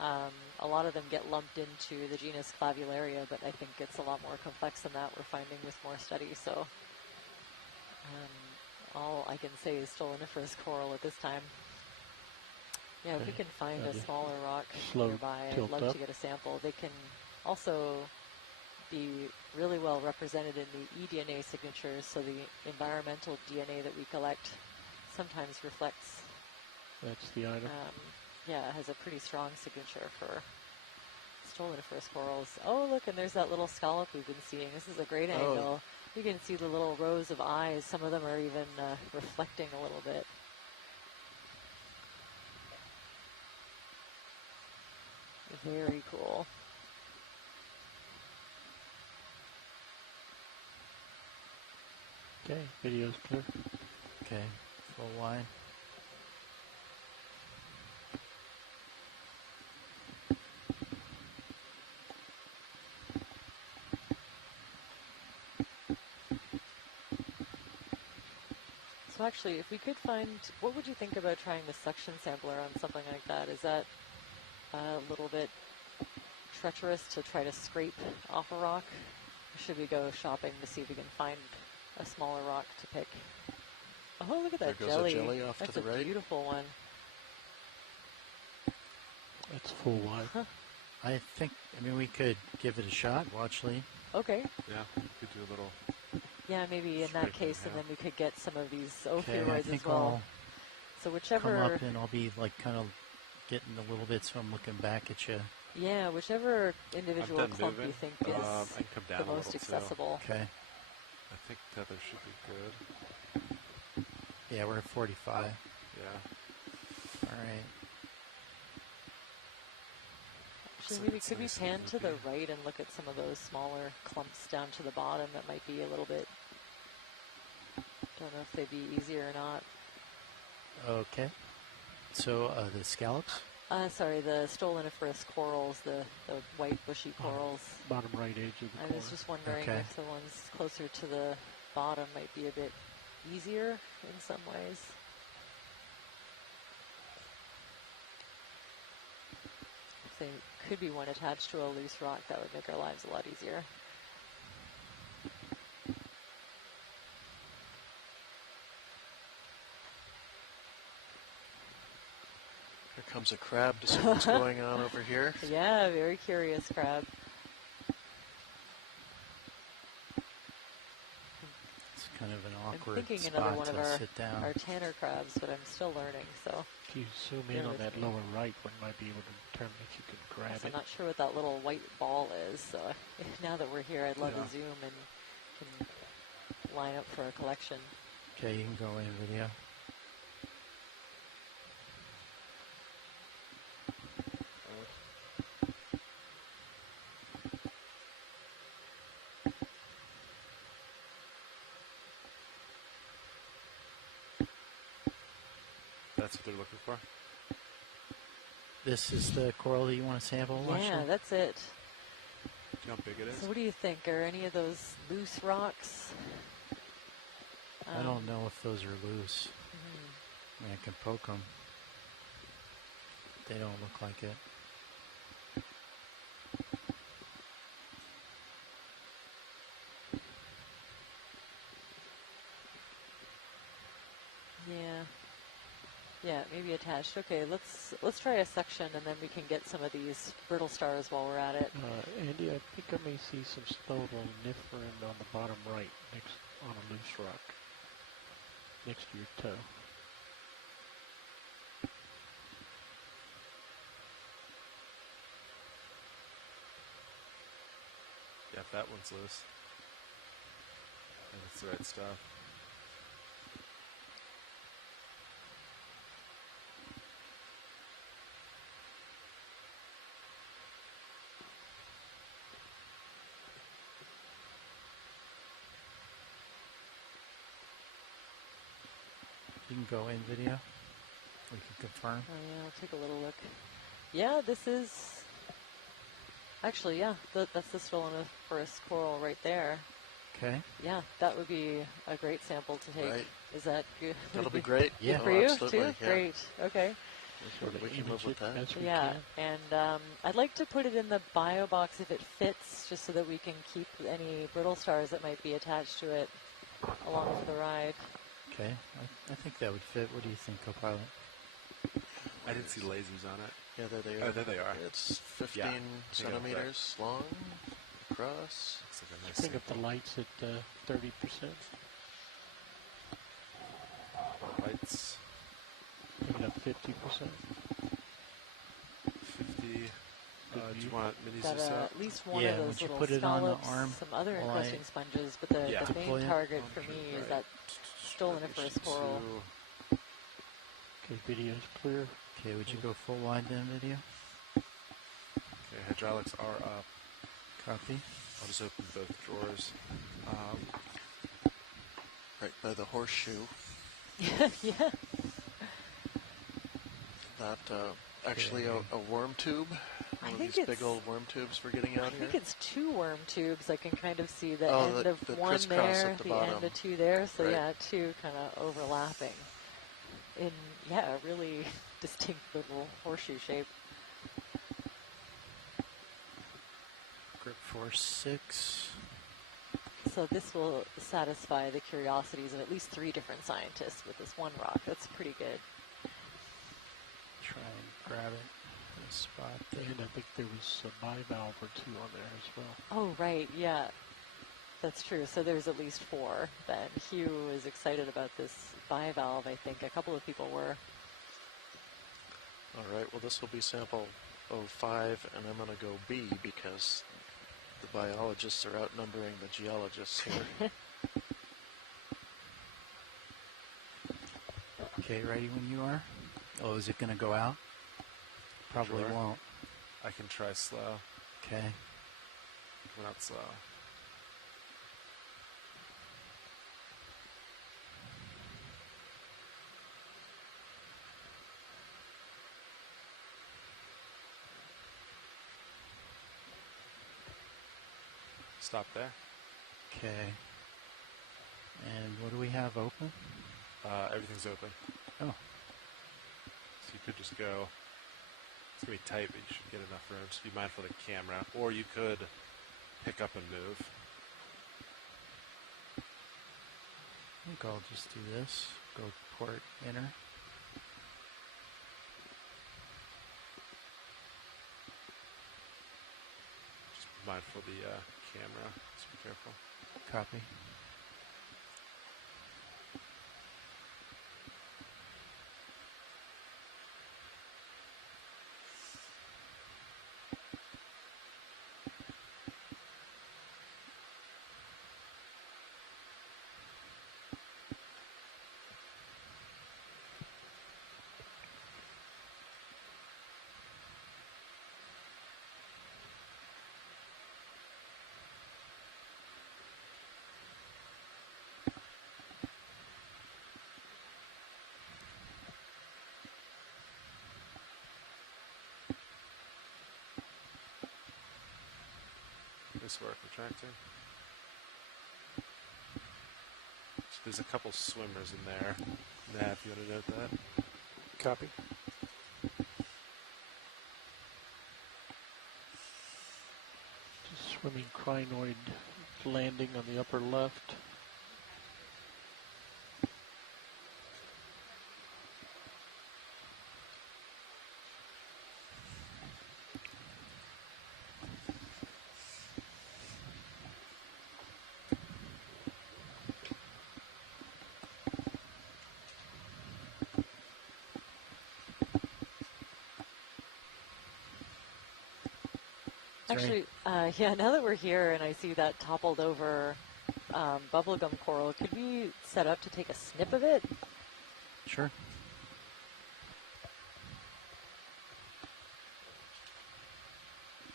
A lot of them get lumped into the genus Clavularia, but I think it's a lot more complex than that we're finding with more studies. So all I can say is stoloniferous coral at this time. Yeah, if we can find a smaller rock nearby, I'd love to get a sample. They can also be really well represented in the eDNA signatures, so the environmental DNA that we collect sometimes reflects. That's the item. Yeah, it has a pretty strong signature for stoloniferous corals. Oh, look, and there's that little scallop we've been seeing. This is a great angle. You can see the little rows of eyes. Some of them are even reflecting a little bit. Very cool. Okay, video's clear. Okay, full line. So actually, if we could find, what would you think about trying the suction sampler on something like that? Is that a little bit treacherous to try to scrape off a rock? Or should we go shopping to see if we can find a smaller rock to pick? Oh, look at that jelly. There goes a jelly off That's to the right. a beautiful one. That's full wide. Huh. I think, we could give it a shot, watch Lee. Okay. Yeah, we could do a little. Yeah, maybe in that case, and then we could get some of these ophiuroids as well. I'll so whichever. Come up and I'll be like kind of getting a little bit, so I'm looking back at you. Yeah, whichever individual clump you think is I can come down the most accessible. Okay. I think Tether should be good. Yeah, we're at 45. Yeah. All right. Actually, maybe could we pan to the right and look at some of those smaller clumps down to the bottom that might be a little bit, don't know if they'd be easier or not. Okay. So the scallops? Sorry, the stoloniferous corals, the white bushy corals. Bottom right edge of the I was just wondering if the ones closer to the bottom might be a bit easier in some ways. If they could be one attached to a loose rock, that would make our lives a lot easier. Here comes a crab to see what's going on over here. Yeah, very curious crab. It's kind of an awkward I'm thinking spot another one to of sit down. our tanner crabs, but I'm still learning. So if you zoom in on that lower right, one might be able to determine if you can grab it. I'm not sure what that little white ball is. So now that we're here, I'd love to zoom and can line up for a collection. Okay, you can go in video. That's what they're looking for? This is the coral that you want to sample? Yeah, that's it. Do you know how big it is? So what do you think? Are any of those loose rocks? I don't know if those are loose. I mean, I can poke them. They don't look like it. Yeah, maybe attached. Okay, let's try a section, and then we can get some of these brittle stars while we're at it. Andy, I think I may see some stoloniferan on the bottom right, next on a loose rock, next to your toe. Yeah, if that one's loose, then it's the right stuff. You can go in video. We can confirm. Oh yeah, I'll take a little look. Yeah, this is actually, that's the stoloniferous coral right there. Okay. Yeah, that would be a great sample to take. Right. Is that good? That'll be great. Yeah. Oh, For you absolutely. too? Yeah. Great. Okay. We can live with that. Yeah, and I'd like to put it in the bio box if it fits, just so that we can keep any brittle stars that might be attached to it along for the ride. Okay, I think that would fit. What do you think, co-pilot? I didn't see lasers on it. Yeah, there they are. Oh, there they are. It's 15 centimeters long across. Looks like a nice Think of the lights at 30%. Lights. Picking up 50%. 50. Do you want minis Got or so? at least one of those little scallops, some other interesting sponges, but the main target for me is that stoloniferous coral. Okay, video's clear. Okay, would you go full wide then, video? Okay, hydraulics are up. Copy. I'll just open both drawers. Right by the horseshoe. Yeah. That actually a worm tube. One of these big old worm tubes we're getting out here. I think it's 2 worm tubes. I can kind of see the end of the one there, at the the bottom. end of 2 there. So Right. yeah, 2 kind of overlapping in a really distinct little horseshoe shape. Grip force 6. So this will satisfy the curiosities of at least 3 different scientists with this one rock. That's pretty good. Try and grab it in a spot there. And I think there was a bivalve or 2 on there as well. Oh, right, yeah. That's true. So there's at least 4 then. Hugh is excited about this bivalve, I think. A couple of people were. All right, well, this will be sample 05, and I'm going to go B because the biologists are outnumbering the geologists here. Okay, ready when you are? Oh, is it going to go out? Probably won't. I can try slow. Okay. We're not slow. Stop there. Okay. And what do we have open? Everything's open. Oh. So you could just go. It's going to be tight, but you should get enough room. Just be mindful of the camera. Or you could pick up and move. I think I'll just do this. Go port inner. Just be mindful of the camera. Just be careful. Copy. This work, retractor. So there's a couple swimmers in there. Nav, you want to note that? Copy. Just swimming crinoid landing on the upper left. Actually, now that we're here and I see that toppled over bubblegum coral, could we set up to take a snip of it? Sure.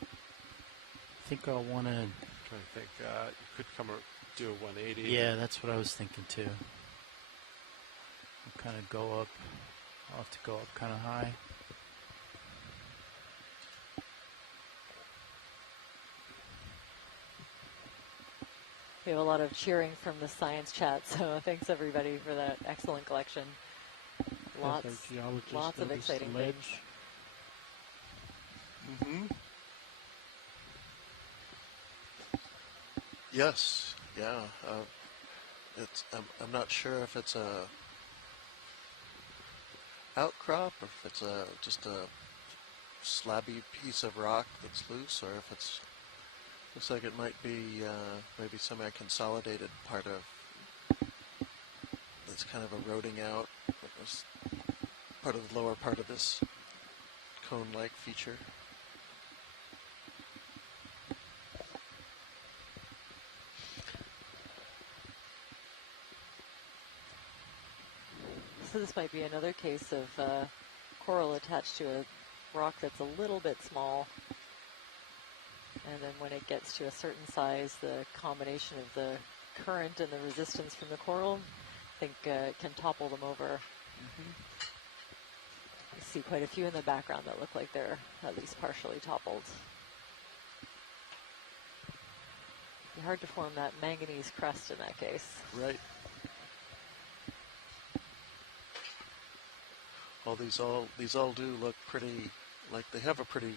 I think I'll want to... I'm trying to think. You could come or do a 180. Yeah, that's what I was thinking too. I'll kind of go up. I'll have to go up kind of high. We have a lot of cheering from the science chat, so thanks everybody for that excellent collection. Lots of exciting things. Mm-hmm. Yes, yeah. I'm not sure if it's a outcrop or if it's just a slabby piece of rock that's loose, or if it's looks like it might be maybe semi-consolidated part of that's kind of eroding out. It's part of the lower part of this cone-like feature. So this might be another case of coral attached to a rock that's a little bit small. And then when it gets to a certain size, the combination of the current and the resistance from the coral, I think can topple them over. Mm-hmm. I see quite a few in the background that look like they're at least partially toppled. It'd be hard to form that manganese crust in that case. Right. Well, these all do look pretty, like they have a pretty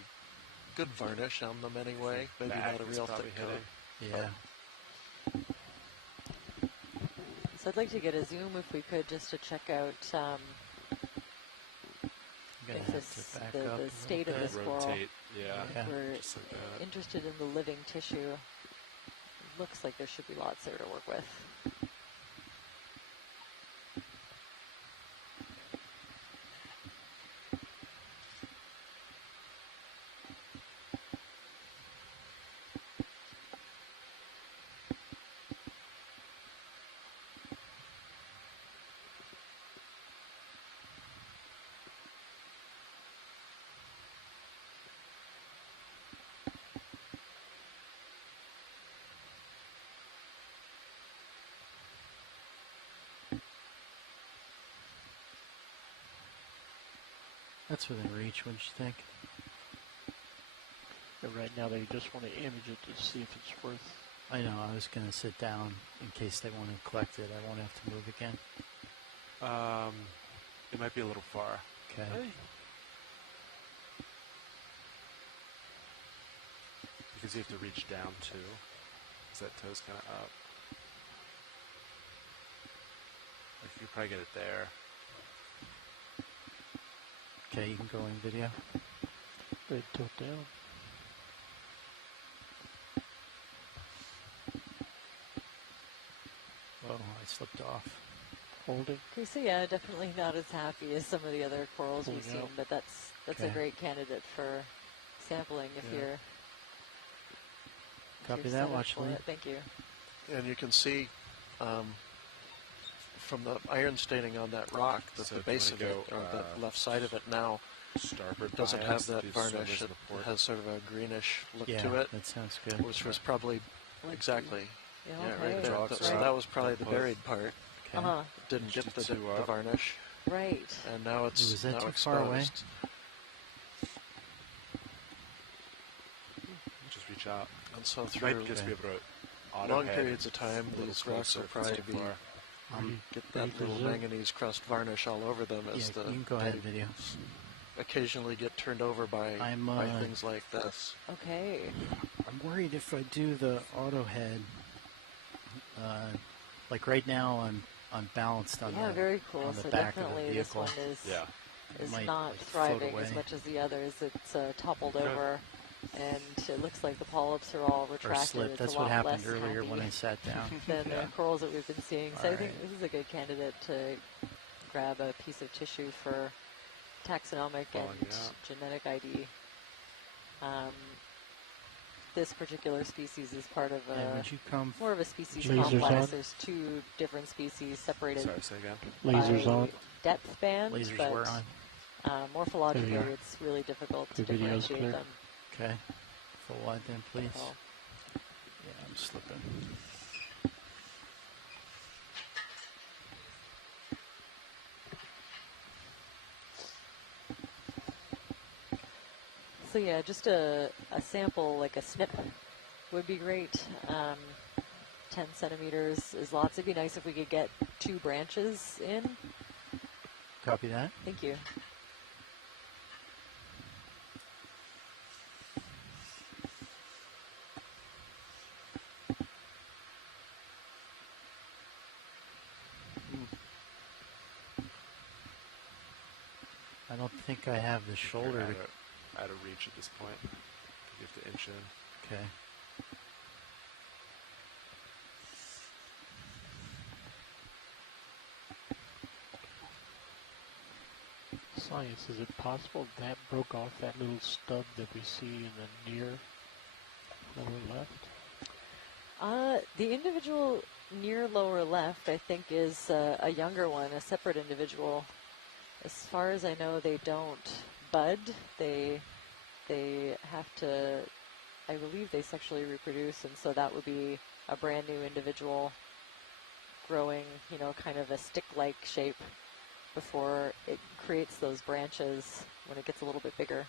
good varnish on them anyway. Maybe not a real thick coat. Yeah. So I'd like to get a zoom if we could, just to check out the state of this coral. Rotate, yeah. We're just like that. interested in the living tissue. It looks like there should be lots there to work with. That's within reach, wouldn't you think? And right now they just want to image it to see if it's worth. I know, I was going to sit down in case they want to collect it. I won't have to move again. It might be a little far. Okay. Because you have to reach down too. Because that toe's kind of up. Like you could probably get it there. Okay, you can go in video. Red tilt down. Oh, I slipped off. Holding. Okay, so yeah, definitely not as happy as some of the other corals we've seen, but that's Okay. a great candidate for sampling if you're. Copy you're that, set up watch for Lee. it. Thank you. And you can see from the iron staining on that rock that So the if you base of wanna it, go, or the left side of it now, starboard doesn't bias, have that these varnish. swimmers in It the port. has sort of a greenish look Yeah, to it, that sounds good. which was probably exactly Yeah, right okay. there. Rocks So are that up, was probably that the put- buried part. Okay. Uh-huh. Didn't get Just the two up. varnish, Right. and now it's Was that now too exposed. far away? Just reach out. And so Might through just be able to auto long head periods of time, a little these rocks closer will if it's probably too be far. get that little manganese crust varnish all over them Yeah, as you can go they ahead video. occasionally get turned over by things like this. Okay. I'm worried if I do the auto head, like right now I'm balanced on Yeah, the very cool. on the So back of the definitely this vehicle. one is Yeah. is Might, not like, float thriving as away. much as the others. It's toppled Okay. over, and it looks like the polyps are all Or retracted. slip. It's That's a what lot happened less earlier happy when I sat down. than Yeah. the corals that we've been seeing. So All I think right. this is a good candidate to grab a piece of tissue for taxonomic Following and it out. genetic ID. This particular species is part of Yeah, would you come? more of a species Lasers complex. on? There's two different species separated Sorry, say again. Lasers by on. depth band, Lasers but were on. Morphologically There you are. it's really difficult to The video's differentiate clear. them. Okay. Full wide then, please. So, Yeah, I'm slipping. so yeah, just a sample, like a snip would be great. 10 centimeters is lots. It'd be nice if we could get 2 branches in. Copy that. Thank you. I don't think I have the shoulder out of reach at this point. You have to inch in. Okay. Science, is it possible that broke off that little stub that we see in the near lower left? The individual near lower left, I think, is a younger one, a separate individual. As far as I know, they don't bud. They have to, I believe they sexually reproduce, and so that would be a brand new individual growing, you know, kind of a stick-like shape before it creates those branches when it gets a little bit bigger.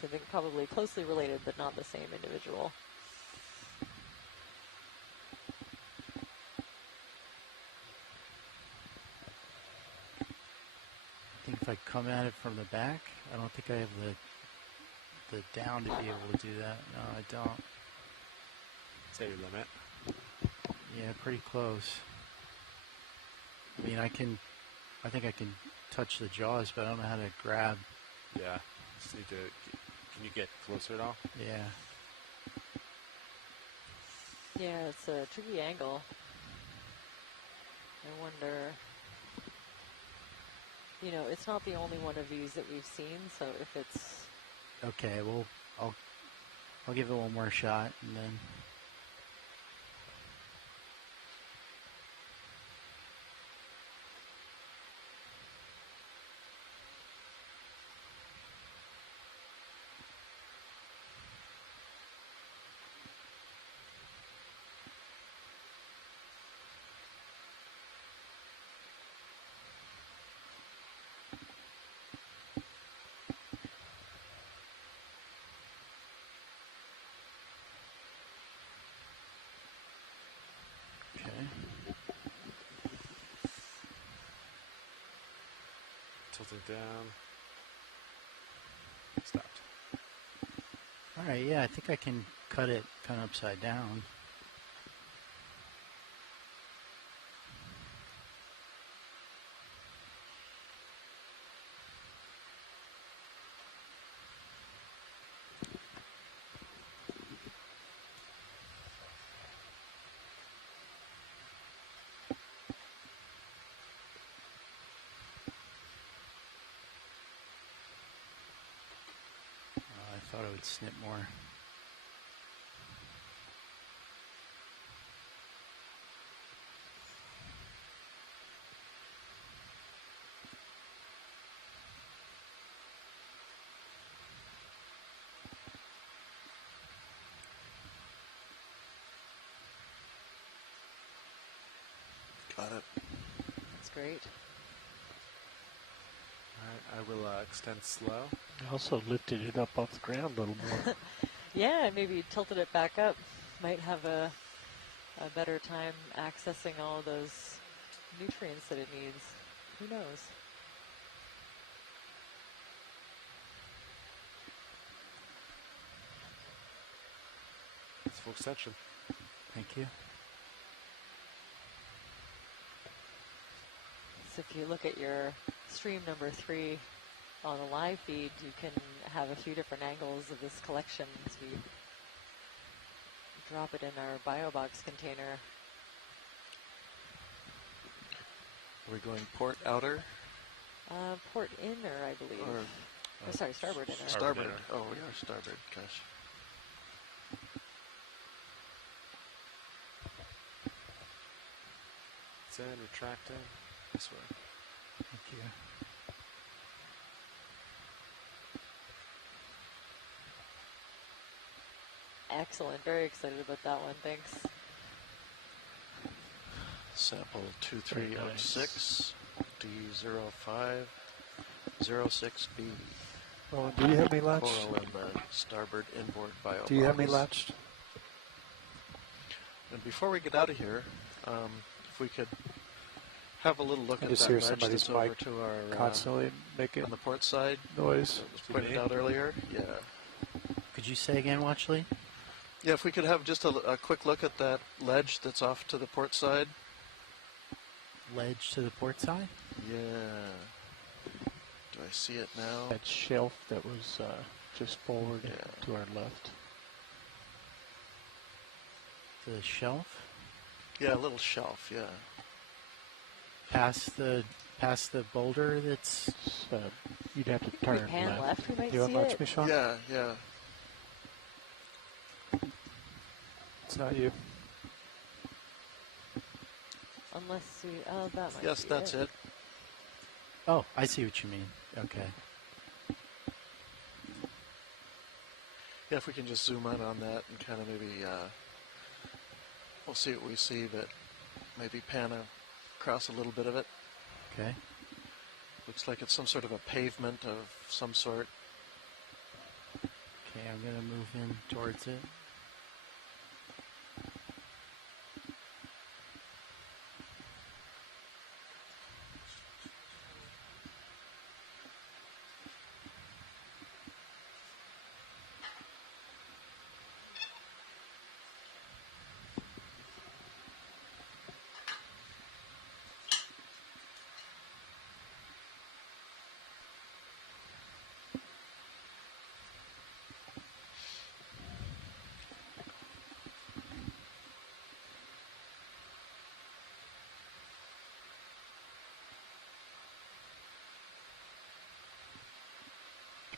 So I think probably closely related, but not the same individual. I think if I come at it from the back, I don't think I have the down to be able to do that. No, I don't. Is that your limit? Yeah, pretty close. I mean, I think I can touch the jaws, but I don't know how to grab. Yeah. Just need to. Can you get closer at all? Yeah. Yeah, it's a tricky angle. I wonder. You know, it's not the only one of these that we've seen, so if it's... Okay, well, I'll give it one more shot, and then... Tilted down. Stopped. All right, yeah, I think I can cut it kind of upside down. I thought it would snip more. Got it. That's great. All right, I will extend slow. I also lifted it up off the ground a little more. Yeah, and maybe tilted it back up. Might have a better time accessing all of those nutrients that it needs. Who knows? It's full extension. Thank you. So if you look at your stream number 3 on the live feed, you can have a few different angles of this collection as we drop it in our BioBox container. Are we going port outer? Port inner, I believe. Or, sorry, starboard inner. Starboard. Oh, we are starboard. Gosh. It's in, retracting. This way. Thank you. Excellent. Very excited about that one. Thanks. Sample 2306 D0506B. Roland, do you have me latched? Coral and the starboard inboard bio. Do you have me latched? And before we get out of here, if we could have a little look I at just that hear ledge somebody's that's over mic to our constantly making on the port side noise. that was pointed out earlier. Yeah. Could you say again, Watchley? Yeah, if we could have just a quick look at that ledge that's off to the port side. Ledge to the port side? Yeah. Do I see it now? That shelf that was just forward to our left. The shelf? Yeah, a little shelf, yeah. Past the boulder that's... you'd have to turn pan left. We might you see unlatch it. me, Sean? Yeah, yeah. It's not you. Unless we... Oh, that might Yes, be that's it. Oh, I see what you mean. Okay. Yeah, if we can just zoom in on that and kind of maybe... we'll see what we see, but maybe pan across a little bit of it. Okay. Looks like it's some sort of a pavement of some sort. Okay, I'm going to move in towards it.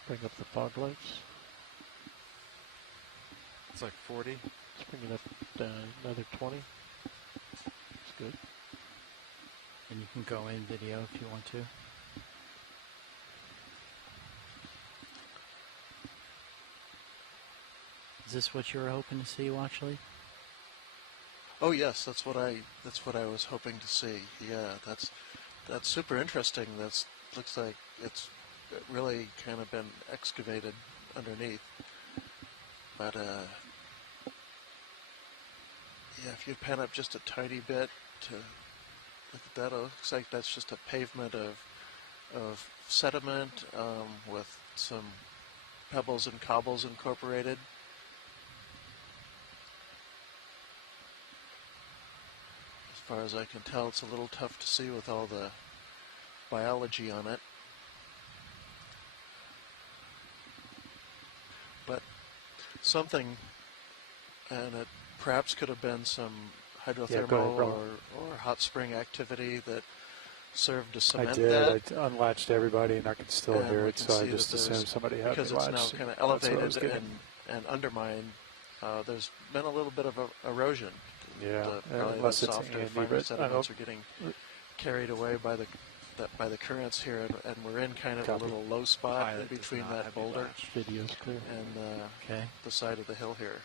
Bring up the fog lights. It's like 40. Let's bring it up another 20. That's good. And you can go in video if you want to. Is this what you were hoping to see, Watchley? Oh yes, that's what I was hoping to see. Yeah, that's super interesting. Looks like it's really kind of been excavated underneath. But yeah, if you pan up just a tiny bit to look at that, it looks like that's just a pavement of sediment with some pebbles and cobbles incorporated. As far as I can tell, it's a little tough to see with all the biology on it. But something, and it perhaps could have been some hydrothermal or hot spring activity that served to cement that. I unlatched everybody, and I could still hear it, so I just assumed somebody had me latched. Because it's now kind of elevated and undermined. There's been a little bit of erosion. Yeah, probably unless the it's softer, Andy, finer but sediments are getting carried away by the currents here, and we're in kind of a little low spot in between that boulder Video's clear. and the side of the hill here.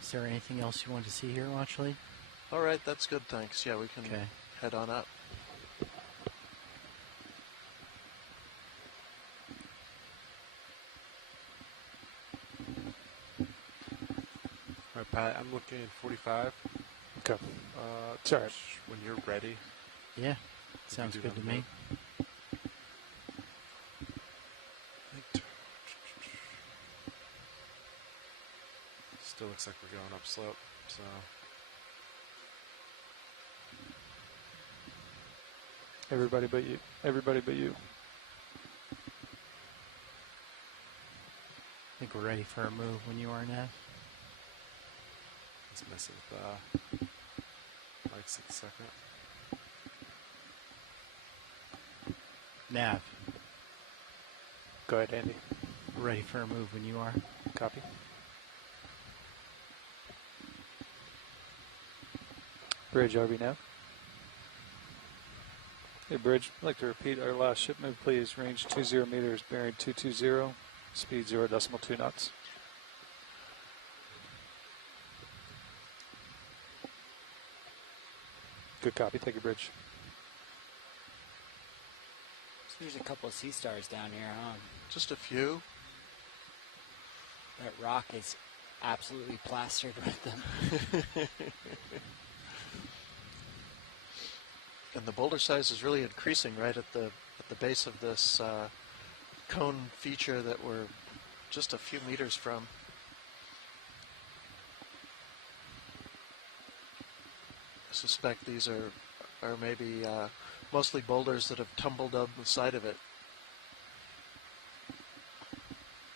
Is there anything else you want to see here, Watchley? All right, that's good, thanks. Yeah, we can head on up. All right, Pat, I'm looking at 45. Okay. Sorry. When you're ready. Yeah, sounds good to me. Still looks like we're going upslope, so. Everybody but you. Everybody but you. I think we're ready for a move when you are, Nav. Let's mess with like 6 seconds. Nav. Go ahead, Andy. We're ready for a move when you are. Copy. Bridge, RV now. Hey, Bridge, I'd like to repeat our last ship move, please. Range 20 meters, bearing 220, speed 0.2 knots. Good copy. Thank you, Bridge. There's a couple of sea stars down here, huh? Just a few. That rock is absolutely plastered with them. And the boulder size is really increasing right at the base of this cone feature that we're just a few meters from. I suspect these are maybe mostly boulders that have tumbled up the side of it.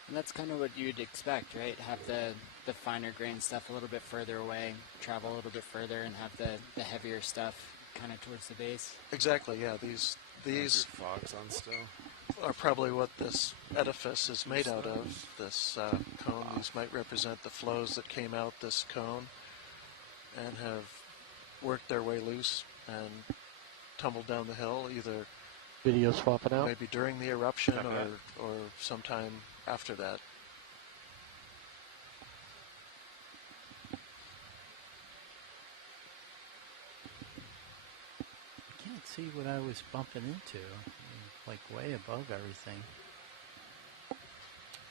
And that's kind of what you'd expect, right? Have the finer grain stuff a little bit further away, travel a little bit further, and have the heavier stuff kind of towards the base. Exactly, yeah. These fogs on still are probably what this edifice is made out of, this cone. These might represent the flows that came out this cone and have worked their way loose and tumbled down the hill, either video swapping out, maybe during the eruption or sometime after that. I can't see what I was bumping into, like way above everything.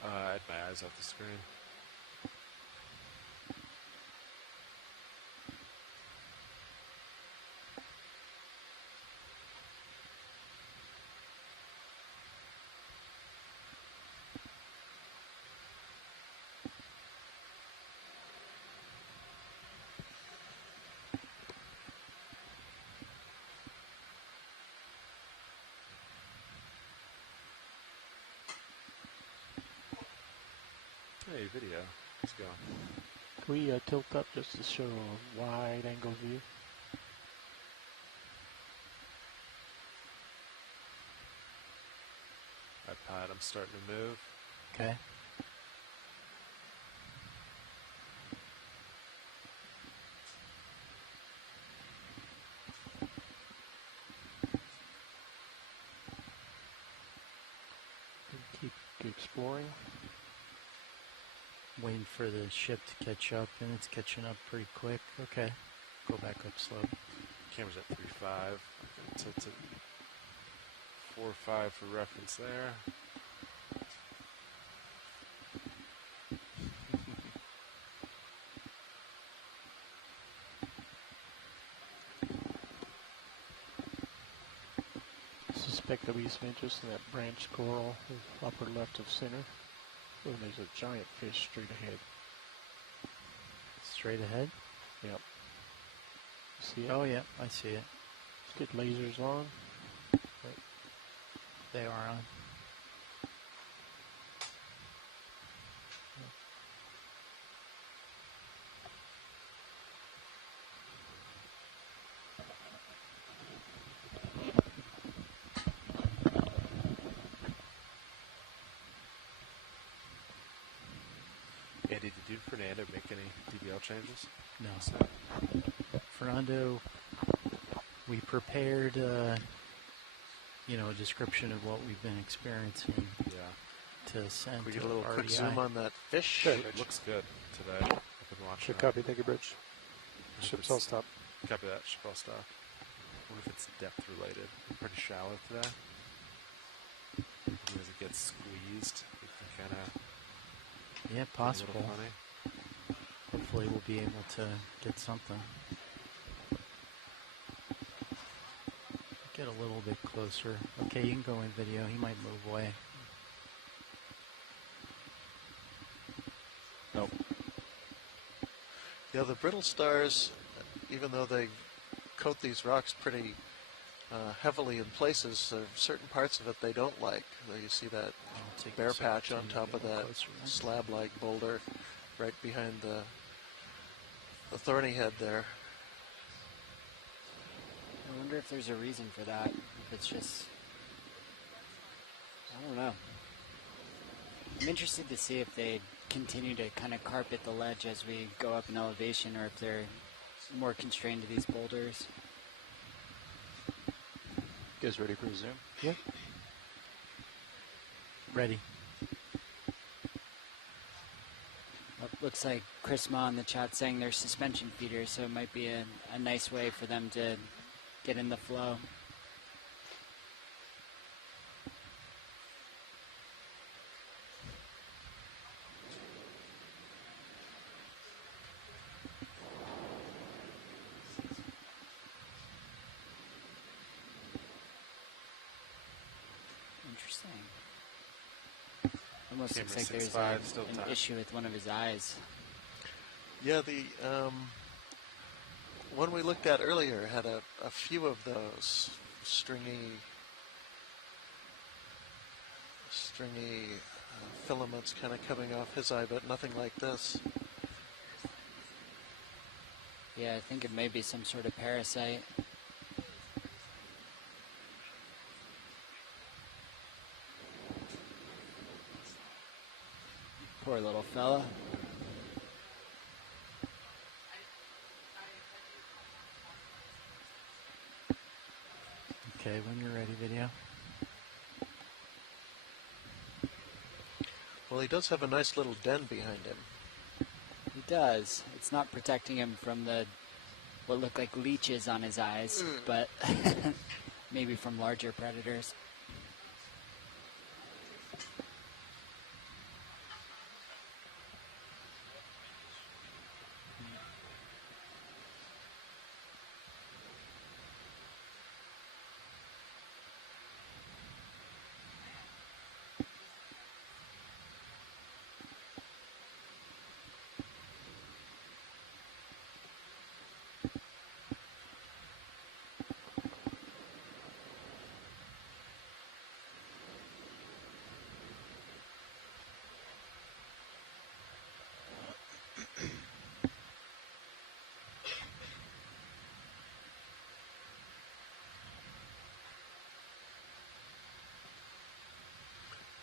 I had my eyes off the screen. Hey, video. Let's go. Can we tilt up just to show a wide angle view? iPod, I'm starting to move. Okay. Keep exploring. Waiting for the ship to catch up, and it's catching up pretty quick. Okay. Go back up slow. Camera's at 3.5. Tilted 4.5 for reference there. I suspect there'll be some interest in that branch coral, upper left of center. Oh, there's a giant fish straight ahead. Straight ahead? Yep. See it? Oh, yeah, I see it. Let's get lasers on. Right. They are on. Andy, did you, Fernando, make any DBL changes? No. Fernando, we prepared, a description of what we've been experiencing. Yeah. To send we to get a little RDI. quick zoom on that fish. Sure. It looks good today. I've been watching. Ship copy. Thank you, Bridge. Ship's all stop. Copy that. Ship all stop. I wonder if it's depth related. Pretty shallow today. As it gets squeezed, it can kind of. Yeah, possible. Hopefully we'll be able to get something. Get a little bit closer. Okay, you can go in video. He might move away. Nope. Yeah, the brittle stars, even though they coat these rocks pretty heavily in places, there are certain parts of it they don't like. You see that bare patch on top of that slab-like boulder right behind the thorny head there. I wonder if there's a reason for that. If it's just, I don't know. I'm interested to see if they continue to kind of carpet the ledge as we go up in elevation, or if they're more constrained to these boulders. You guys ready for a zoom? Yeah. Ready. Looks like Chris Ma in the chat saying they're suspension feeders, so it might be a nice way for them to get in the flow. Interesting. Almost looks like there's an issue with one of his eyes. Yeah, the one we looked at earlier had a few of those stringy filaments kind of coming off his eye, but nothing like this. Yeah, I think it may be some sort of parasite. Poor little fella. Okay, when you're ready, video. Well, he does have a nice little den behind him. He does. It's not protecting him from what look like leeches on his eyes, but maybe from larger predators.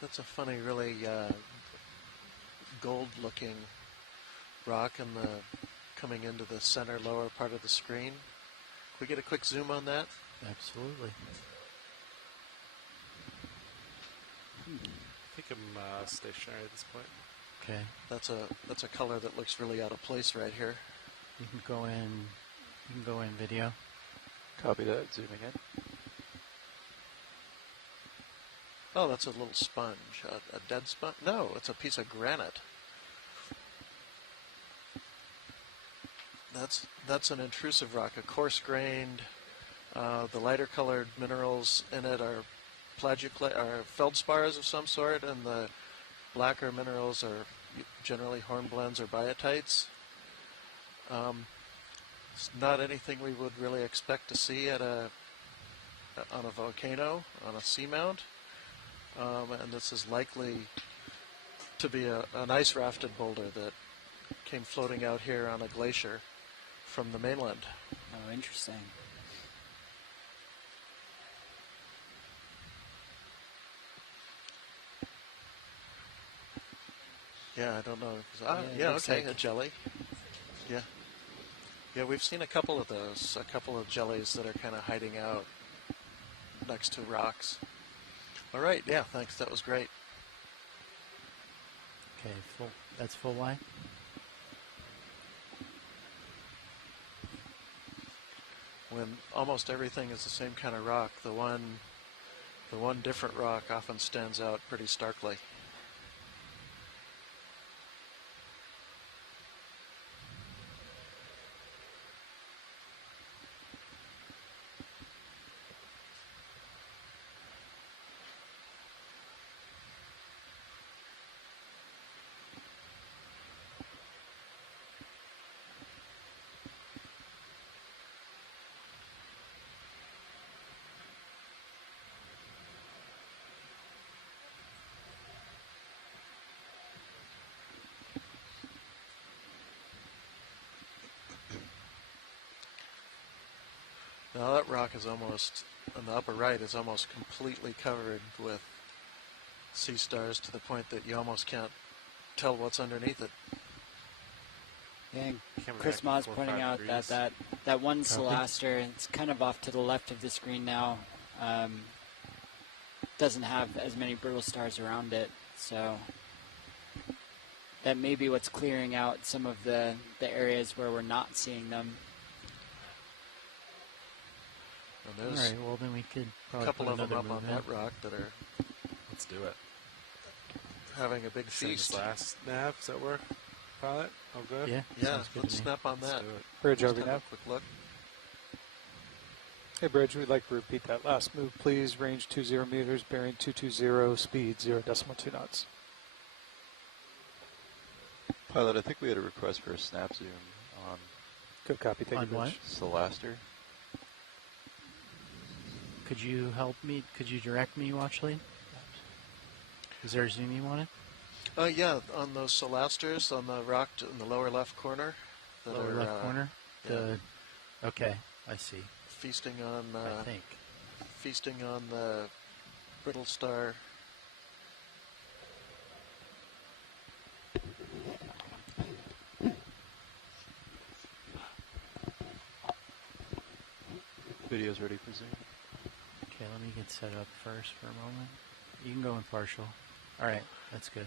That's a funny, really gold-looking rock coming into the center lower part of the screen. Can we get a quick zoom on that? Absolutely. I think I'm stationary at this point. Okay. That's a color that looks really out of place right here. You can go in. You can go in video. Copy that. Zooming in. Oh, that's a little sponge. A dead sponge? No, it's a piece of granite. That's an intrusive rock, a coarse-grained. The lighter-colored minerals in it are feldspars of some sort, and the blacker minerals are generally hornblends or biotites. It's not anything we would really expect to see on a volcano, on a seamount. And this is likely to be an ice-rafted boulder that came floating out here on a glacier from the mainland. Oh, interesting. Yeah, I don't know. Okay, a jelly. Yeah, we've seen a couple of those, a couple of jellies that are kind of hiding out next to rocks. All right, yeah, thanks. That was great. Okay, that's full line. When almost everything is the same kind of rock, the one different rock often stands out pretty starkly. Now that rock is almost, on the upper right, is almost completely covered with sea stars to the point that you almost can't tell what's underneath it. And Chris Ma's pointing out that one Solaster, it's kind of off to the left of the screen now, doesn't have as many brittle stars around it, so that may be what's clearing out some of the areas where we're not seeing them. And there's all right, well then we could probably a couple put of them up on in. that rock that are. Let's do it. Having a big feast. Last nav, does that work? Pilot? Oh, good. Yeah. Let's snap on that. Bridge over now. Quick look. Hey, Bridge, we'd like to repeat that last move, please. Range 20 meters, bearing 220, speed 0.2 knots. Pilot, I think we had a request for a snap zoom on. Good copy. Thank you, Bridge. Solaster. Could you help me? Could you direct me, Watchley? Is there a zoom you wanted? Yeah, on those solasters on the rock in the lower left corner. Lower left corner? Yeah. Okay, I see. Feasting on, I think. Feasting on the brittle star. Video's ready for zoom. Okay, let me get set up first for a moment. You can go in partial. All right, that's good.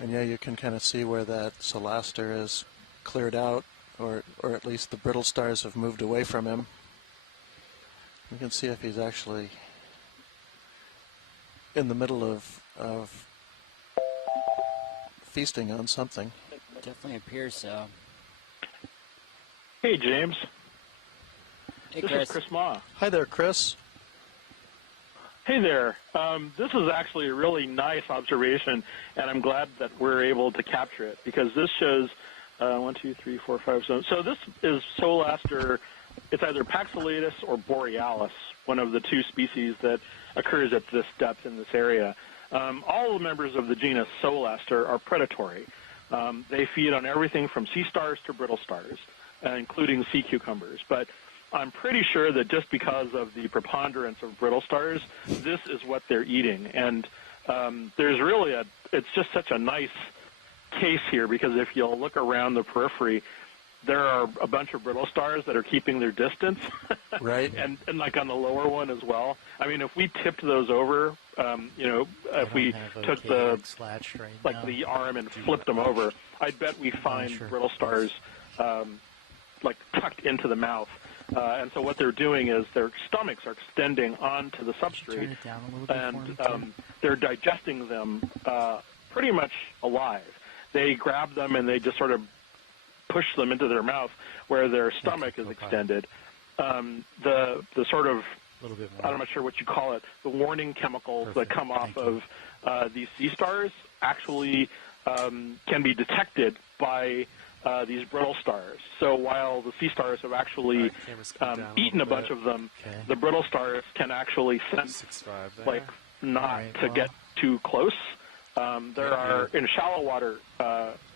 And yeah, you can kind of see where that solaster is cleared out, or at least the brittle stars have moved away from him. You can see if he's actually in the middle of feasting on something. Definitely appears so. Hey, James. Hey, this Chris. is Chris Ma. Hi there, Chris. Hey there. This is actually a really nice observation, and I'm glad that we're able to capture it, because this shows 1, 2, 3, 4, 5, 7. So this is Solaster. It's either Paxillus or Borealis, one of the two species that occurs at this depth in this area. All the members of the genus Solaster are predatory. They feed on everything from sea stars to brittle stars, including sea cucumbers. But I'm pretty sure that just because of the preponderance of brittle stars, this is what they're eating. And there's really it's just such a nice case here, because if you'll look around the periphery, there are a bunch of brittle stars that are keeping their distance. Right. and like on the lower one as well. I mean, if we tipped those over, if we took the arm and flipped them over, I'd bet we find brittle stars like tucked into the mouth. And so what they're doing is their stomachs are extending onto the substrate, and they're digesting them pretty much alive. They grab them and they just sort of push them into their mouth where their stomach is extended. The sort of, I'm not sure what you call it, the warning chemicals that come off of these sea stars actually can be detected by these brittle stars. So while the sea stars have actually eaten a bunch of them, the brittle stars can actually sense not to get too close. There are, in shallow water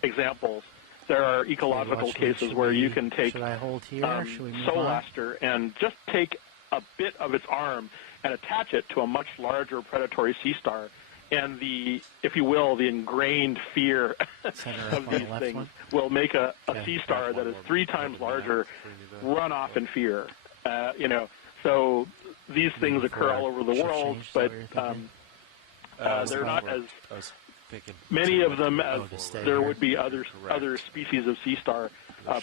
examples, there are ecological cases where you can take Solaster and just take a bit of its arm and attach it to a much larger predatory sea star, and the, if you will, the ingrained fear of these things will make a sea star that is 3 times larger run off in fear. So these things occur all over the world, but they're not as many of them as there would be other species of sea star,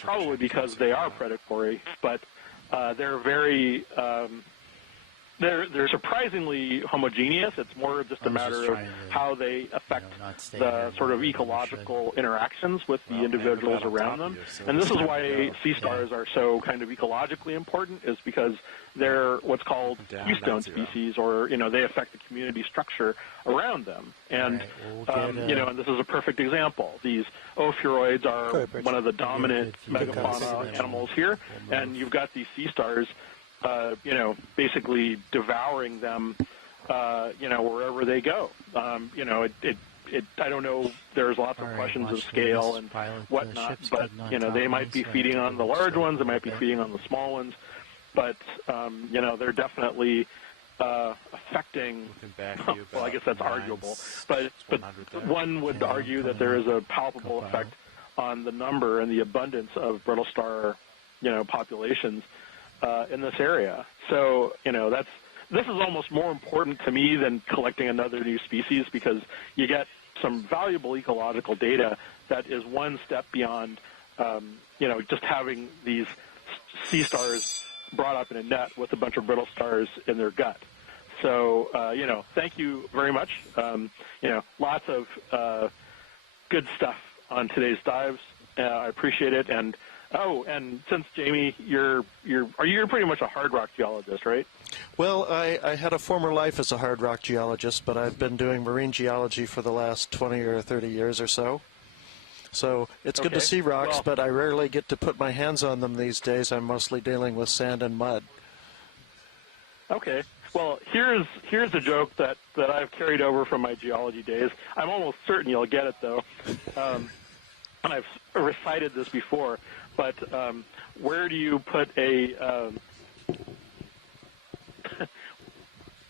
probably because they are predatory, but they're very they're surprisingly homogeneous. It's more just a matter of how they affect the sort of ecological interactions with the individuals around them. And this is why sea stars are so kind of ecologically important, is because they're what's called keystone species, or, they affect the community structure around them. And, and this is a perfect example. These ophiuroids are one of the dominant megafauna animals here, and you've got these sea stars basically devouring them, wherever they go. I don't know, there's lots of questions of scale and whatnot, but, they might be feeding on the large ones, they might be feeding on the small ones, but, they're definitely affecting, well, I guess that's arguable, but one would argue that there is a palpable effect on the number and the abundance of brittle star, populations in this area. So, this is almost more important to me than collecting another new species, because you get some valuable ecological data that is one step beyond, just having these sea stars brought up in a net with a bunch of brittle stars in their gut. So, thank you very much. Lots of good stuff on today's dives. I appreciate it, and Oh, and since Jamie, you're pretty much a hard rock geologist, right? Well, I had a former life as a hard rock geologist, but I've been doing marine geology for the last 20 or 30 years or so. So it's good to see rocks, but I rarely get to put my hands on them these days. I'm mostly dealing with sand and mud. Okay. Well, here's a joke that I've carried over from my geology days. I'm almost certain you'll get it, though. And I've recited this before. But where do you put a...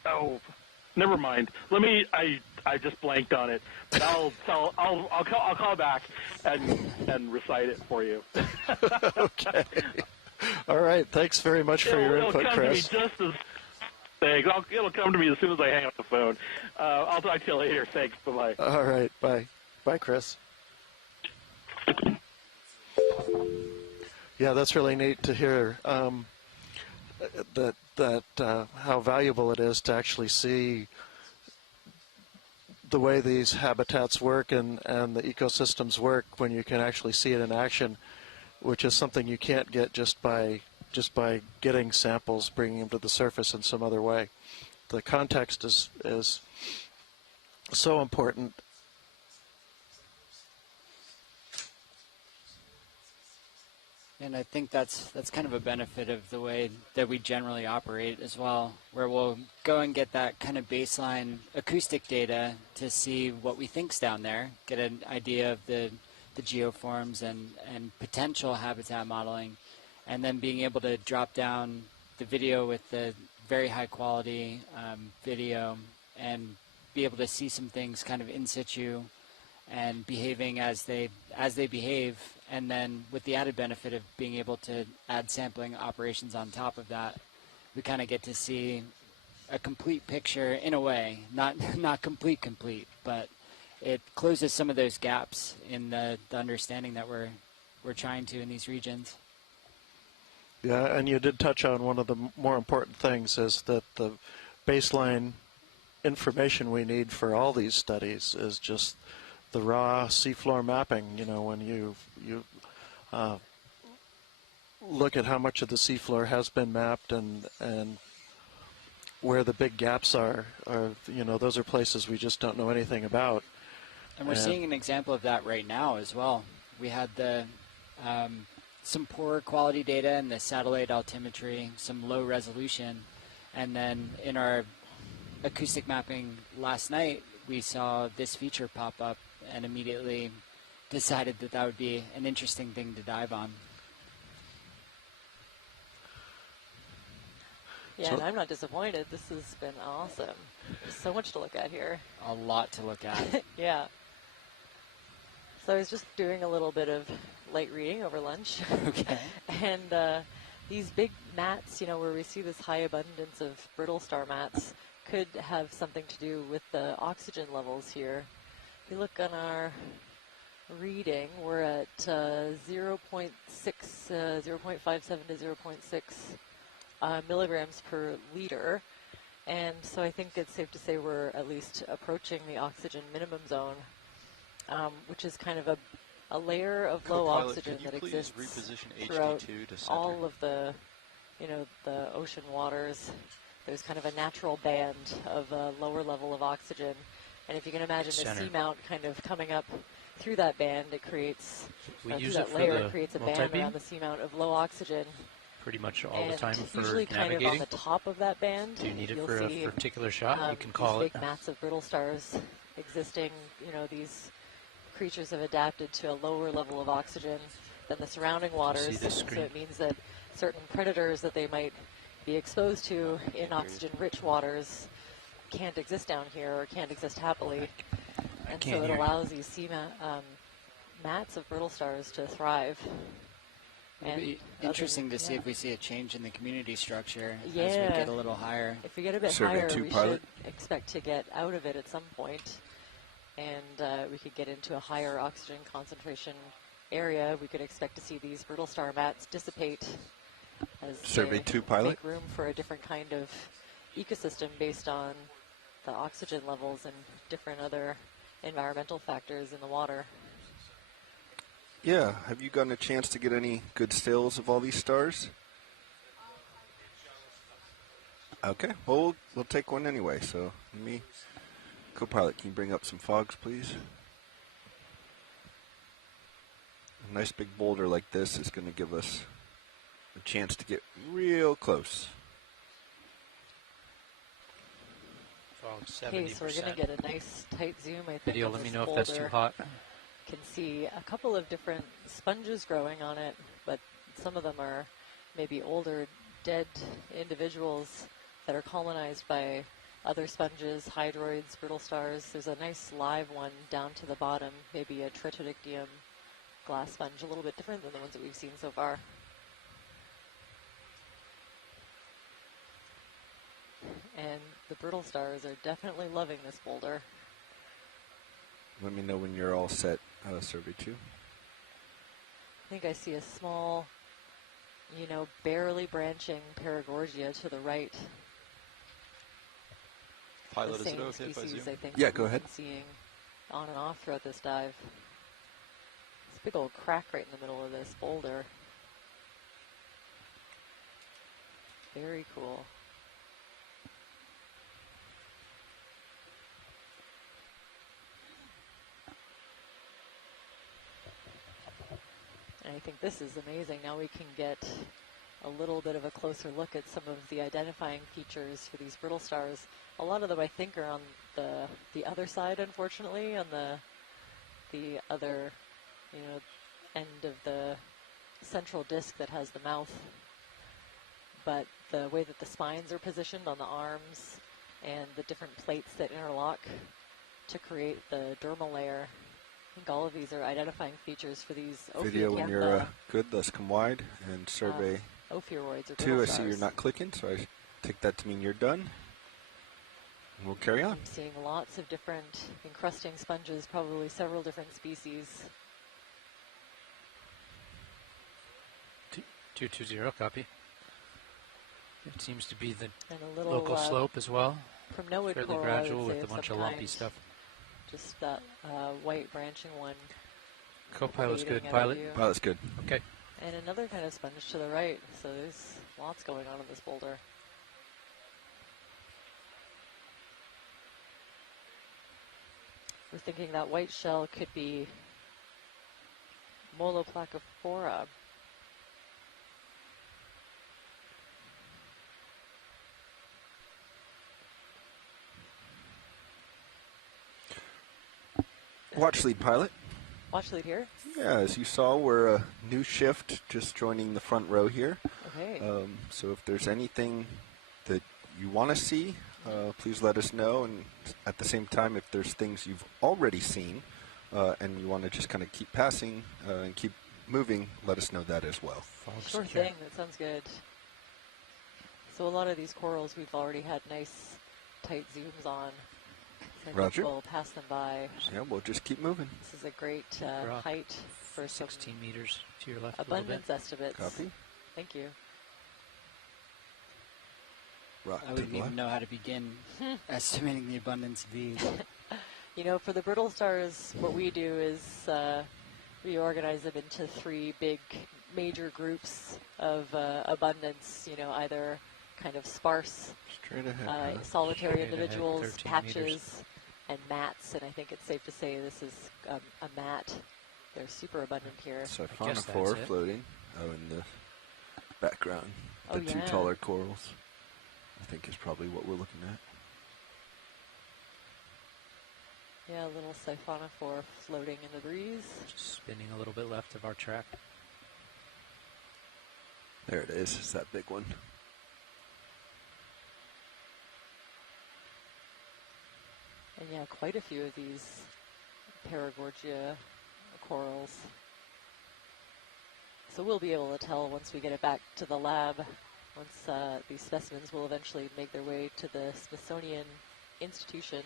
oh, never mind. I just blanked on it. But I'll call back and recite it for you. Okay. All right. Thanks very much for your input, Chris. Thanks. It'll come to me as soon as I hang up the phone. I'll talk to you later. Thanks. Bye-bye. All right. Bye. Bye, Chris. Yeah, that's really neat to hear. That how valuable it is to actually see the way these habitats work and the ecosystems work when you can actually see it in action, which is something you can't get just by getting samples, bringing them to the surface in some other way. The context is so important. And I think that's kind of a benefit of the way that we generally operate as well, where we'll go and get that kind of baseline acoustic data to see what we think's down there, get an idea of the geoforms and potential habitat modeling, and then being able to drop down the video with the very high quality video and be able to see some things kind of in situ and behaving as they behave, and then with the added benefit of being able to add sampling operations on top of that, we kind of get to see a complete picture in a way, not complete, but it closes some of those gaps in the understanding that we're trying to in these regions. Yeah, and you did touch on one of the more important things, is that the baseline information we need for all these studies is just the raw seafloor mapping. You know, when you look at how much of the seafloor has been mapped and where the big gaps are, you know, those are places we just don't know anything about. And we're seeing an example of that right now as well. We had some poor quality data in the satellite altimetry, some low resolution, and then in our acoustic mapping last night, we saw this feature pop up and immediately decided that would be an interesting thing to dive on. Yeah, and I'm not disappointed. This has been awesome. There's so much to look at here. A lot to look at. Yeah. So I was just doing a little bit of light reading over lunch. Okay. And these big mats, you know, where we see this high abundance of brittle star mats, could have something to do with the oxygen levels here. If you look on our reading, we're at 0.57 to 0.6 milligrams per liter. And so I think it's safe to say we're at least approaching the oxygen minimum zone, which is kind of a layer of low oxygen that exists throughout all of the, you know, the ocean waters. There's kind of a natural band of a lower level of oxygen. And if you can imagine the seamount kind of coming up through that band, it creates, through that layer, it creates a band around the seamount of low oxygen. Pretty much all the time for usually navigating. Kind of on the top of that band, do you need it for a particular shot? You can call these big mats of brittle stars existing. You know, these creatures have adapted to a lower level of oxygen than the surrounding waters. So it means that certain predators that they might be exposed to in oxygen-rich waters can't exist down here or can't exist happily. And so it allows these mats of brittle stars to thrive. It'll be interesting to see if we see a change in the community structure as we get a little higher. If we get a bit higher, we should expect to get out of it at some point, and we could get into a higher oxygen concentration area. We could expect to see these brittle star mats dissipate as Survey 2 pilot. Make room for a different kind of ecosystem based on the oxygen levels and different other environmental factors in the water. Yeah, have you gotten a chance to get any good stills of all these stars? Okay, well, we'll take one anyway, so let me... Co-pilot, can you bring up some fogs, please? A nice big boulder like this is going to give us a chance to get real close. Okay, so we're going to get a nice tight zoom, I think. Video, let me know if that's too hot. Can see a couple of different sponges growing on it, but some of them are maybe older, dead individuals that are colonized by other sponges, hydroids, brittle stars. There's a nice live one down to the bottom, maybe a tritodictyum glass sponge, a little bit different than the ones that we've seen so far. And the brittle stars are definitely loving this boulder. Let me know when you're all set, Survey 2. I think I see a small, you know, barely branching paragorgia to the right. Pilot, the is it okay species, if I zoom? I think, Yeah, go ahead. Seeing on and off throughout this dive. This big old crack right in the middle of this boulder. Very cool. And I think this is amazing. Now we can get a little bit of a closer look at some of the identifying features for these brittle stars. A lot of them, I think, are on the other side, unfortunately, on the other, you know, end of the central disc that has the mouth. But the way that the spines are positioned on the arms and the different plates that interlock to create the dermal layer, I think all of these are identifying features for these Video when you're good, let's come wide and survey Ophiuroids or 2. I stars. see you're not clicking, so I take that to mean you're done. And we'll carry on. I'm seeing lots of different encrusting sponges, probably several different species. 220, copy. It seems to be the and a little, local slope as well. Primnoid fairly coral, gradual with a bunch of lumpy stuff. Just that white branching one. Co-pilot's good. Pilot? Pilot's good. Okay. And another kind of sponge to the right. So there's lots going on in this boulder. We're thinking that white shell could be Moloplacophora. Watch lead, pilot. Watch lead here? Yeah, as you saw, we're a new shift, just joining the front row here. Okay. So if there's anything that you want to see, please let us know. And at the same time, if there's things you've already seen and you want to just kind of keep passing and keep moving, let us know that as well. Sure thing. That sounds good. So a lot of these corals we've already had nice tight zooms on. So Roger. We'll pass them by. Yeah, we'll just keep moving. This is a great height for 16 meters to your left. Abundance estimates. Copy. Thank you. Rock I wouldn't even know how to begin estimating the abundance of these. You know, for the brittle stars, what we do is we organize them into 3 big major groups of abundance, you know, either kind of sparse, straight ahead, solitary straight individuals, ahead, patches, meters. And mats. And I think it's safe to say this is a mat. They're super abundant here. Siphonophore floating in the background. The 2 taller corals, I think, is probably what we're looking at. Yeah, a little siphonophore floating in the breeze. Just spinning a little bit left of our track. There it is. It's that big one. And yeah, quite a few of these paragorgia corals. So we'll be able to tell once we get it back to the lab, once these specimens will eventually make their way to the Smithsonian Institution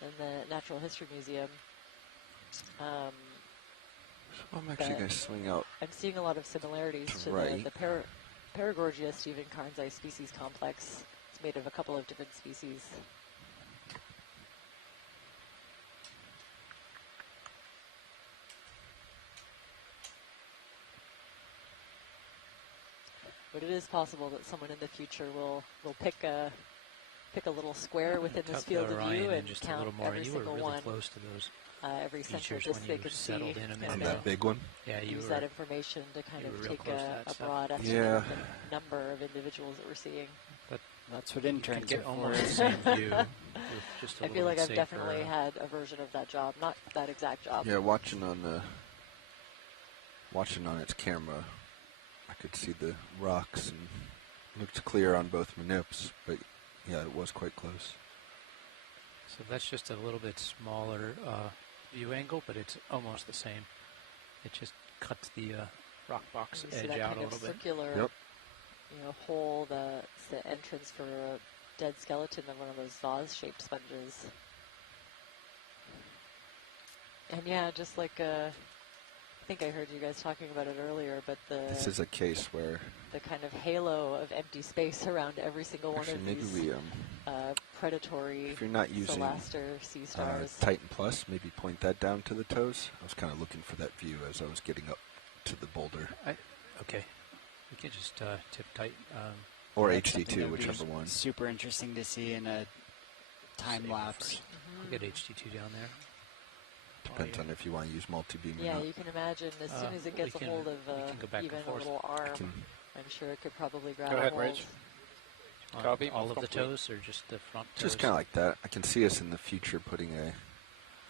and the Natural History Museum. I'm actually going to swing out. I'm seeing a lot of similarities to the Paragorgia Stephen Carn's species complex. It's made of a couple of different species. But it is possible that someone in the future will pick a little square within this field of view and just count a little more. every You single were really one. Close to those. Every center features just when they you can settled see in a and minute On ago. that big one? Yeah, you use were, that information to kind you were of real take close to that a stuff. broad estimate Yeah. of the number of individuals that we're seeing. That's what interns get are almost for. the same view. with just a I little feel like bit I've safer, definitely had a version of that job, not that exact job. Yeah, watching on its camera, I could see the rocks and looked clear on both manips, but yeah, it was quite close. So that's just a little bit smaller view angle, but it's almost the same. It just cuts the rock box You see edge that out kind a of little bit. circular, hole. That's the entrance for a dead skeleton of one of those vase-shaped sponges. And yeah, just like I think I heard you guys talking about it earlier, but This is a case where the kind of halo of empty space around every single one of maybe these predatory if you're not using Celaster sea stars. Titan Plus, maybe point that down to the toes. I was kind of looking for that view as I was getting up to the boulder. Okay. We can just tip tight. Or HD2, whichever one. Super interesting to see in a time lapse. We'll get HD2 down there. Depends on if you want to use multi-beam or Yeah, not. you can imagine as soon as it gets a hold of even a little arm, I'm sure it could probably grab a hold. Copy. All of the toes or just the front toes? Just kind of like that. I can see us in the future putting a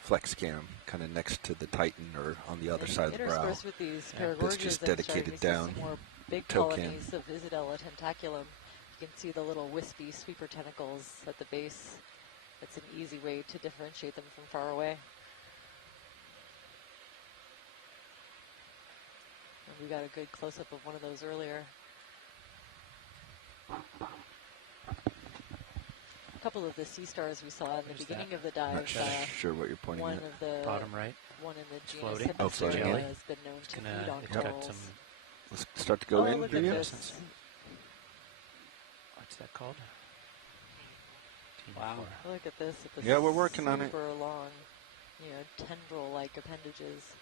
flex cam kind of next to the Titan or on the other side of the brow. Interspersed with these That's just dedicated down. More big toe colonies cam. of Isidella tentaculum. You can see the little wispy sweeper tentacles at the base. It's an easy way to differentiate them from far away. And we got a good close-up of one of those earlier. A couple of the sea stars we saw in the beginning of the dive. Not sure what you're pointing one at. Of the bottom right. One in the Floating. genus Oh, floating in. has been known to feed on corals. Let's start to go in. Look at this. What's that called? Wow. Look at this. Yeah, we're working on it. Super long, tendril-like appendages.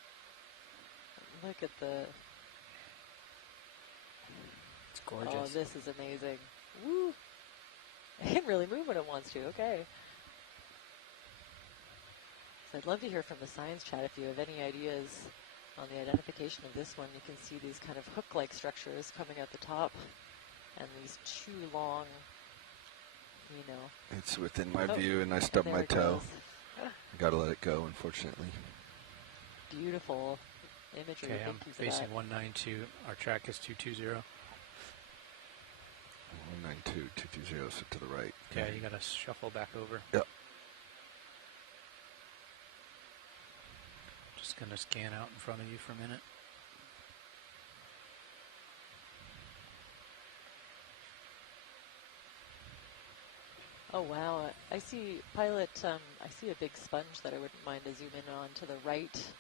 Look at the... It's gorgeous. Oh, this is amazing. Woo! It can really move when it wants to. Okay. So I'd love to hear from the science chat if you have any ideas on the identification of this one. You can see these kind of hook-like structures coming at the top and these two long, It's within my view, and I stubbed my toe. I gotta let it go, unfortunately. Beautiful imagery. Okay, I'm Thank you for facing that. 192. Our track is 220. 192, 220, so to the right. Yeah, you gotta shuffle back over. Yep. Just gonna scan out in front of you for a minute. Oh wow, I see, pilot, I see a big sponge that I wouldn't mind to zoom in on to the right.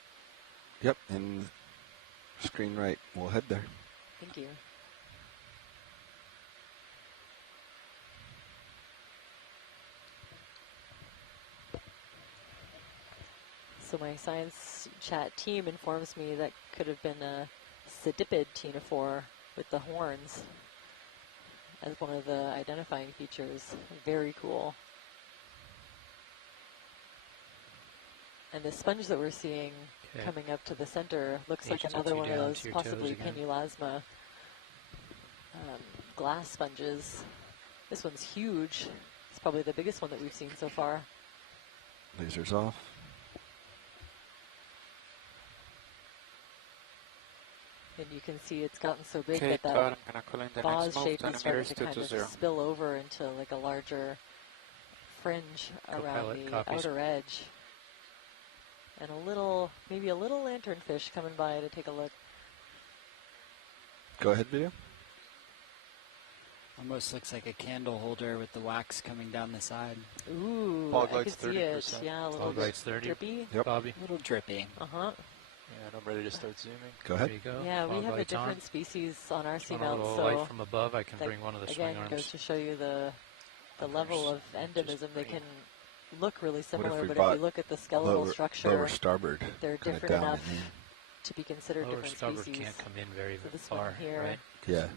Yep, and screen right. We'll head there. Thank you. So my science chat team informs me that could have been a sediped ctenophore with the horns as one of the identifying features. Very cool. And the sponge that we're seeing coming up to the center looks like another one of those possibly Penulasma glass sponges. This one's huge. It's probably the biggest one that we've seen so far. Lasers off. And you can see it's gotten so big that that vase shape is starting to kind of spill over into like a larger fringe around the outer edge. And maybe a little lanternfish coming by to take a look. Go ahead, video. Almost looks like a candle holder with the wax coming down the side. Ooh, Fog I light's could see it. Yeah, a little Fog light's 30. drippy. Yep. Bobby. A little drippy. Uh-huh. And I'm ready to start zooming. Go ahead. There you go. Yeah, Fog we have a light's different on. species on our Just want a seamount, little so light from above. I can that, bring one of the swing again, arms. goes to show you the level of endemism. They can look really What similar, if we but bought if you look at the skeletal structure, lower starboard, they're kinda different down enough and to be considered Lower different starboard species. can't come in very So this far, one here, right? Yeah.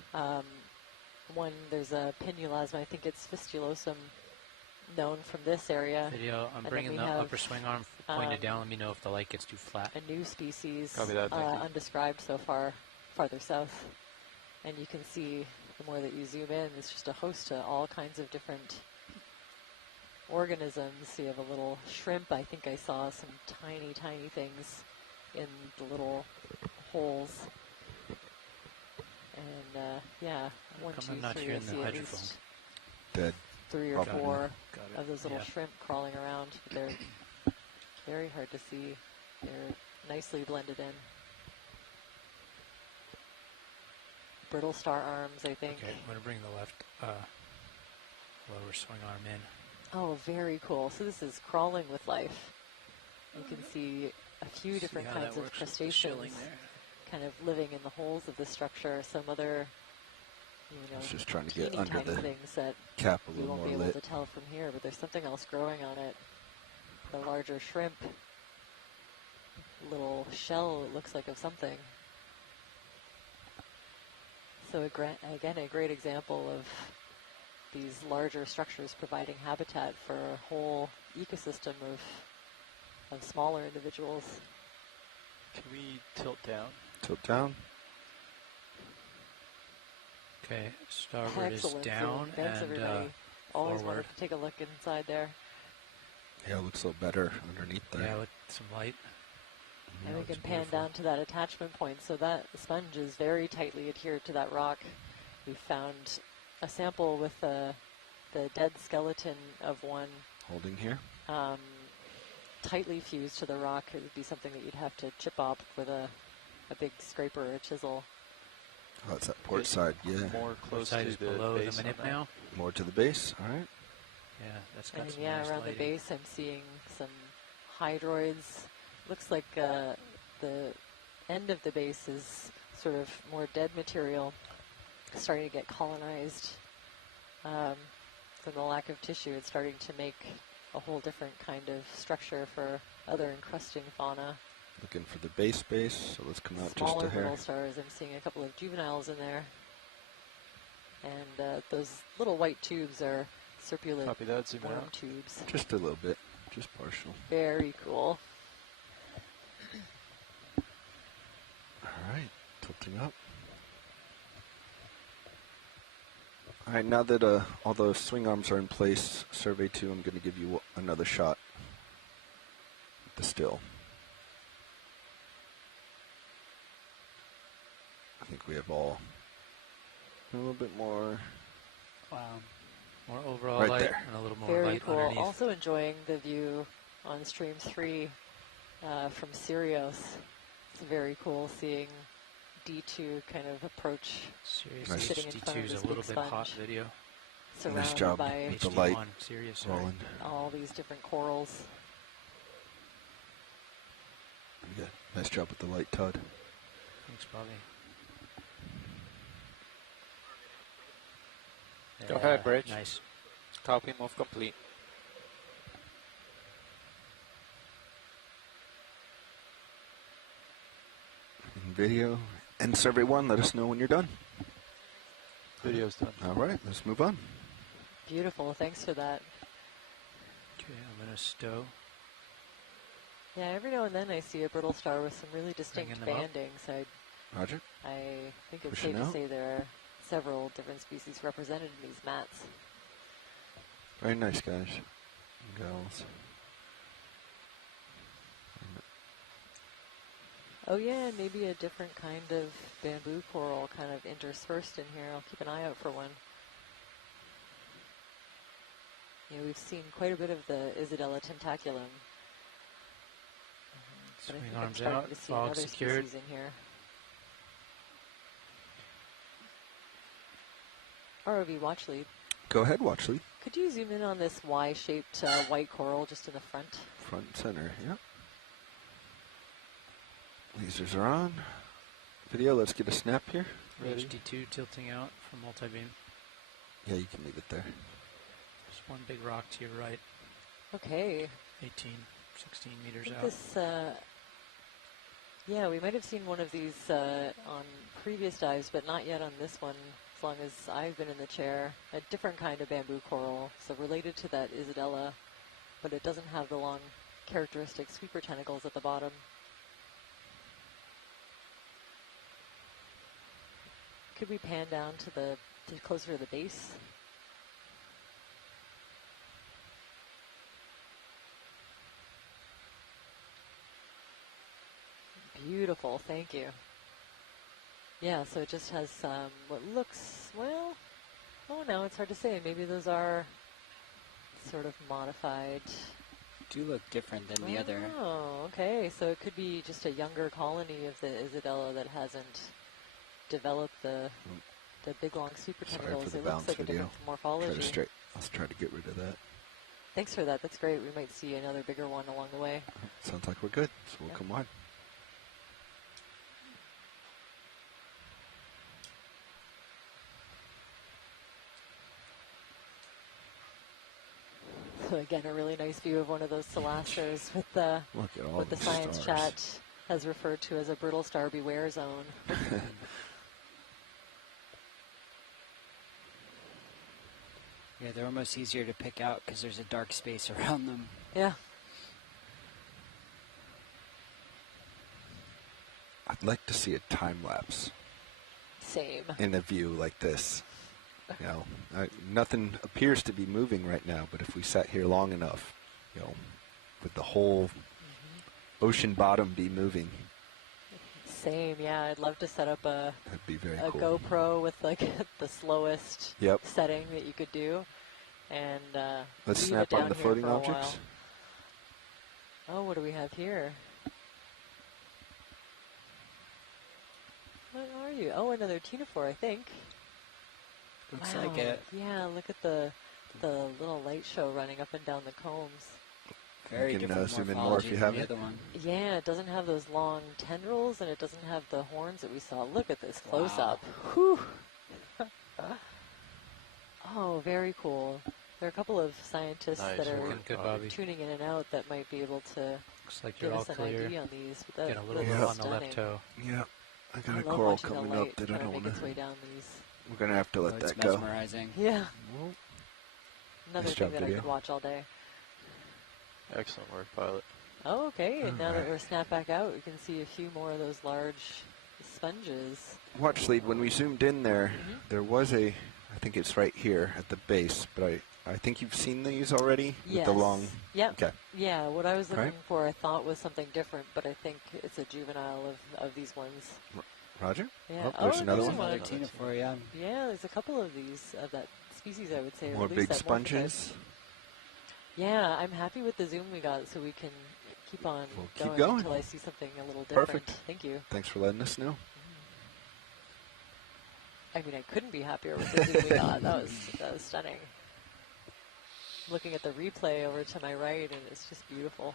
there's a pinulasma, I think it's fistulosum, known from this area. Video, I'm bringing the upper swing arm pointed down. Let me know if the light gets too flat. A new species, That, undescribed so far, farther south. And you can see, the more that you zoom in, it's just a host of all kinds of different organisms. You have a little shrimp. I think I saw some tiny, tiny things in the little holes. And yeah, 1, 2, 3, I see at least dead. 3 or 4 of those little shrimp crawling around. They're very hard to see. They're nicely blended in. Brittle star arms, I think. Okay, I'm going to bring the left lower swing arm in. Oh, very cool. So this is crawling with life. You can see a few different kinds of crustaceans kind of living in the holes of the structure. Some other, just trying to get under the things that cap a you little won't more be able lit. to tell from here, but there's something else growing on it. The larger shrimp, little shell, it looks like, of something. So again, a great example of these larger structures providing habitat for a whole ecosystem of smaller individuals. Can we tilt down? Tilt down. Okay, starboard is down. Thanks, and everybody. Always forward. wanted to take a look inside there. Yeah, it looks a little better underneath there. Yeah, with some light. And we can pan down to that attachment point. So that sponge is very tightly adhered to that rock. We found a sample with the dead skeleton of one. Holding here. Tightly fused to the rock. It would be something that you'd have to chip off with a big scraper or a chisel. Oh, it's that port side, yeah. More close side to is the below base the minute on that. now. More to the base, all right. Yeah, that's got And some yeah, nice around lighting. the base I'm seeing some hydroids. Looks like the end of the base is sort of more dead material, starting to get colonized. From the lack of tissue, it's starting to make a whole different kind of structure for other encrusting fauna. Looking for the base, so let's come out Smaller just a hair. brittle stars, I'm seeing a couple of juveniles in there. And those little white tubes are serpulid Copy that, zoom worm out. tubes. Just a little bit, just partial. Very cool. All right, tilting up. All right, now that all those swing arms are in place, survey 2, I'm going to give you another shot with the still. I think we have all a little bit more. Wow. More overall Right light there. and a little more Very light cool. underneath. Also enjoying the view on stream 3 from Sirius. It's very cool seeing D2 kind of approach. Seriously, sitting in front of D2 is this a little big bit sponge, hot video. surrounded Nice job by with the light Serious, rolling. all these different corals. Yeah, nice job with the light, Todd. Thanks, Bobby. Go ahead, Bridge. Nice. Copy, move complete. Video and survey 1, let us know when you're done. Video's done. All right, let's move on. Beautiful. Thanks for that. Okay, I'm going to stow. Yeah, every now and then I see a brittle star with some really distinct Bringing them up. bandings. Roger. I think it's Pushing safe to out. say there are several different species represented in these mats. Very nice, guys and gals. Oh yeah, and maybe a different kind of bamboo coral kind of interspersed in here. I'll keep an eye out for one. You know, we've seen quite a bit of the Isidella tentaculum. But I Swing think I'm arms starting out, to see fog another secured. species in here. ROV watch lead. Go ahead, watch lead. Could you zoom in on this Y-shaped white coral just in the front? Front and center, yep. Lasers are on. Video, let's get a snap here. Ready. HD2 tilting out from multi-beam. Yeah, you can leave it there. There's one big rock to your right. Okay. 18, 16 meters I out. think this, yeah, we might have seen one of these on previous dives, but not yet on this one. as long as I've been in the chair. A different kind of bamboo coral, so related to that Isidella, but it doesn't have the long characteristic sweeper tentacles at the bottom. Could we pan down to closer to the base? Beautiful, thank you. Yeah, so it just has what looks, well, oh no, it's hard to say. Maybe those are sort of modified. Do look different than the other. Oh, okay. So it could be just a younger colony of the Isidella that hasn't developed the big long sweeper tentacles. For the it looks like video. a different morphology. Let's try to get rid of that. Thanks for that. That's great. We might see another bigger one along the way. Sounds like we're good. So we'll come on. So again, a really nice view of one of those Solasters with the science stars. chat has referred to as a brittle star beware zone. Yeah, they're almost easier to pick out because there's a dark space around them. Yeah. I'd like to see a time lapse. Same. In a view like this. You know, nothing appears to be moving right now, but if we sat here long enough, you know, would the whole ocean bottom be moving? Same, yeah. I'd love to set up a That'd be very cool. GoPro with like the slowest setting that you could do, and let's leave snap it down on the here floating for a objects. while. Oh, what do we have here? What are you? Oh, another ctenophore, I think. Looks wow. like it. Yeah, look at the little light show running up and down the combs. Very different zoom in more if you have the it. other one. Yeah, it doesn't have those long tendrils, and it doesn't have the horns that we saw. Look at this close-up. Whew. Oh, very cool. There are a couple of scientists that are tuning in and out that might be able to Looks like give you're us all an clear. ID on these. But Get a little bit on the left toe. Yeah, I got a love coral watching the coming light up that I try to don't make want its way down these. We're going to have to let It's that go. mesmerizing. Yeah. Another Nice thing job, that I video. could watch all day. Excellent work, pilot. Oh, okay. And now that we're snapped back out, we can see a few more of those large sponges. Watch lead, when we zoomed in there, there was I think it's right here at the base, but I think you've seen these already? Yes. With the long... Yep. Okay. Yeah, what I was looking Right. for I thought was something different, but I think it's a juvenile of these ones. Roger? Yeah. Oh, there's another one. Another ctenophore, yeah. Yeah, there's a couple of these, of that species, I would say. or More at least big that sponges? morphotype. Yeah, I'm happy with the zoom we got, so we can keep on keep going. until I see something a little different. Perfect. Thank you. Thanks for letting us know. I mean, I couldn't be happier with the zoom we got. That was stunning. Looking at the replay over to my right, and it's just beautiful.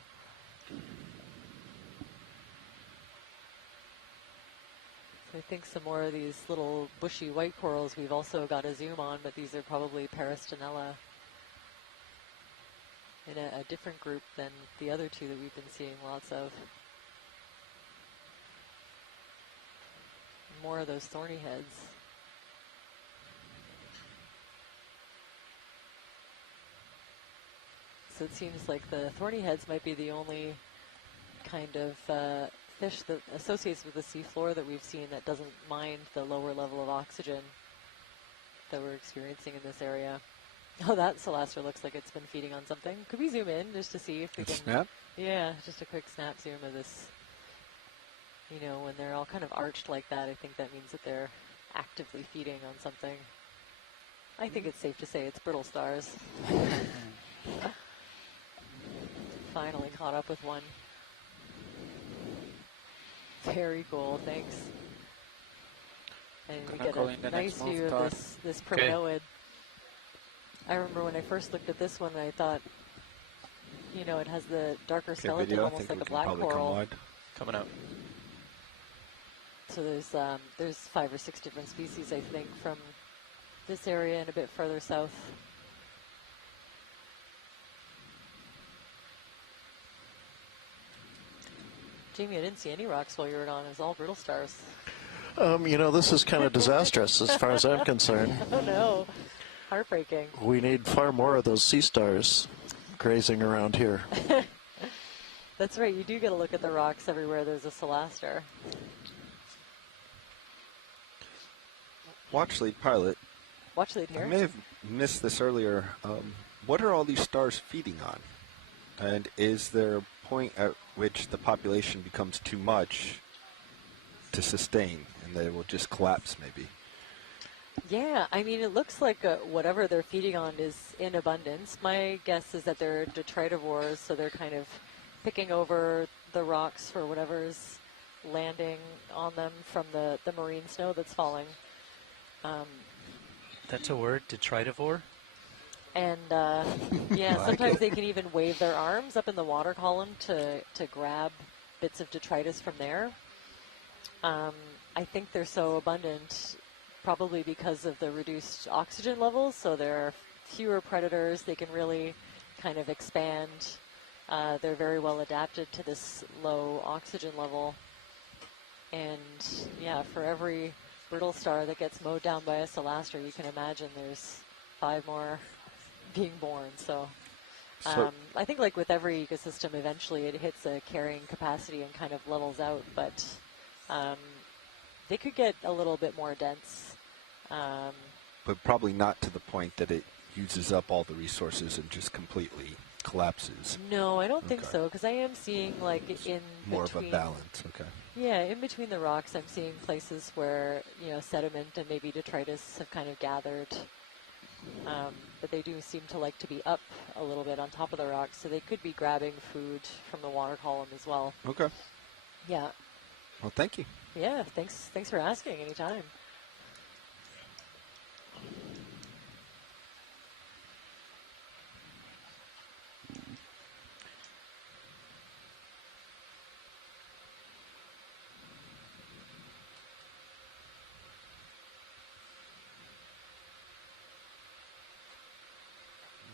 So I think some more of these little bushy white corals we've also got a zoom on, but these are probably Peristanella in a different group than the other two that we've been seeing lots of. More of those thorny heads. So it seems like the thorny heads might be the only kind of fish that associates with the seafloor that we've seen that doesn't mind the lower level of oxygen that we're experiencing in this area. Oh, that Solaster looks like it's been feeding on something. Could we zoom in just to see if we can... Snap? Yeah, just a quick snap zoom of this. You know, when they're all kind of arched like that, I think that means that they're actively feeding on something. I think it's safe to say it's brittle stars. Finally caught up with one. Very cool, thanks. And we get a nice view of this primnoid. I remember when I first looked at this one, I thought, you know, it has the darker skeleton, video, almost like a black coral. Come wide. Coming out. So there's 5 or 6 different species, I think, from this area and a bit further south. Jamie, I didn't see any rocks while you were on. It was all brittle stars. This is kind of disastrous as far as I'm concerned. Oh, no. Heartbreaking. We need far more of those sea stars grazing around here. That's right. You do get a look at the rocks everywhere there's a Solaster. Watch lead pilot. Watch lead here. I may have missed this earlier. What are all these stars feeding on? And is there a point at which the population becomes too much to sustain and they will just collapse maybe? Yeah, I mean, it looks like whatever they're feeding on is in abundance. My guess is that they're detritivores, so they're kind of picking over the rocks for whatever's landing on them from the marine snow that's falling. That's a word, detritivore? And yeah, sometimes they can even wave their arms up in the water column to grab bits of detritus from there. I think they're so abundant probably because of the reduced oxygen levels, so there are fewer predators. They can really kind of expand. They're very well adapted to this low oxygen level. And yeah, for every brittle star that gets mowed down by a Solaster, you can imagine there's 5 more being born. So I think like with every ecosystem, eventually it hits a carrying capacity and kind of levels out, but they could get a little bit more dense. But probably not to the point that it uses up all the resources and just completely collapses. No, I don't think so, because I am seeing like in more between, of a balance. Okay. Yeah, in between the rocks, I'm seeing places where sediment and maybe detritus have kind of gathered, but they do seem to like to be up a little bit on top of the rocks, so they could be grabbing food from the water column as well. Okay. Yeah. Well, thank you. Yeah, thanks for asking. Anytime.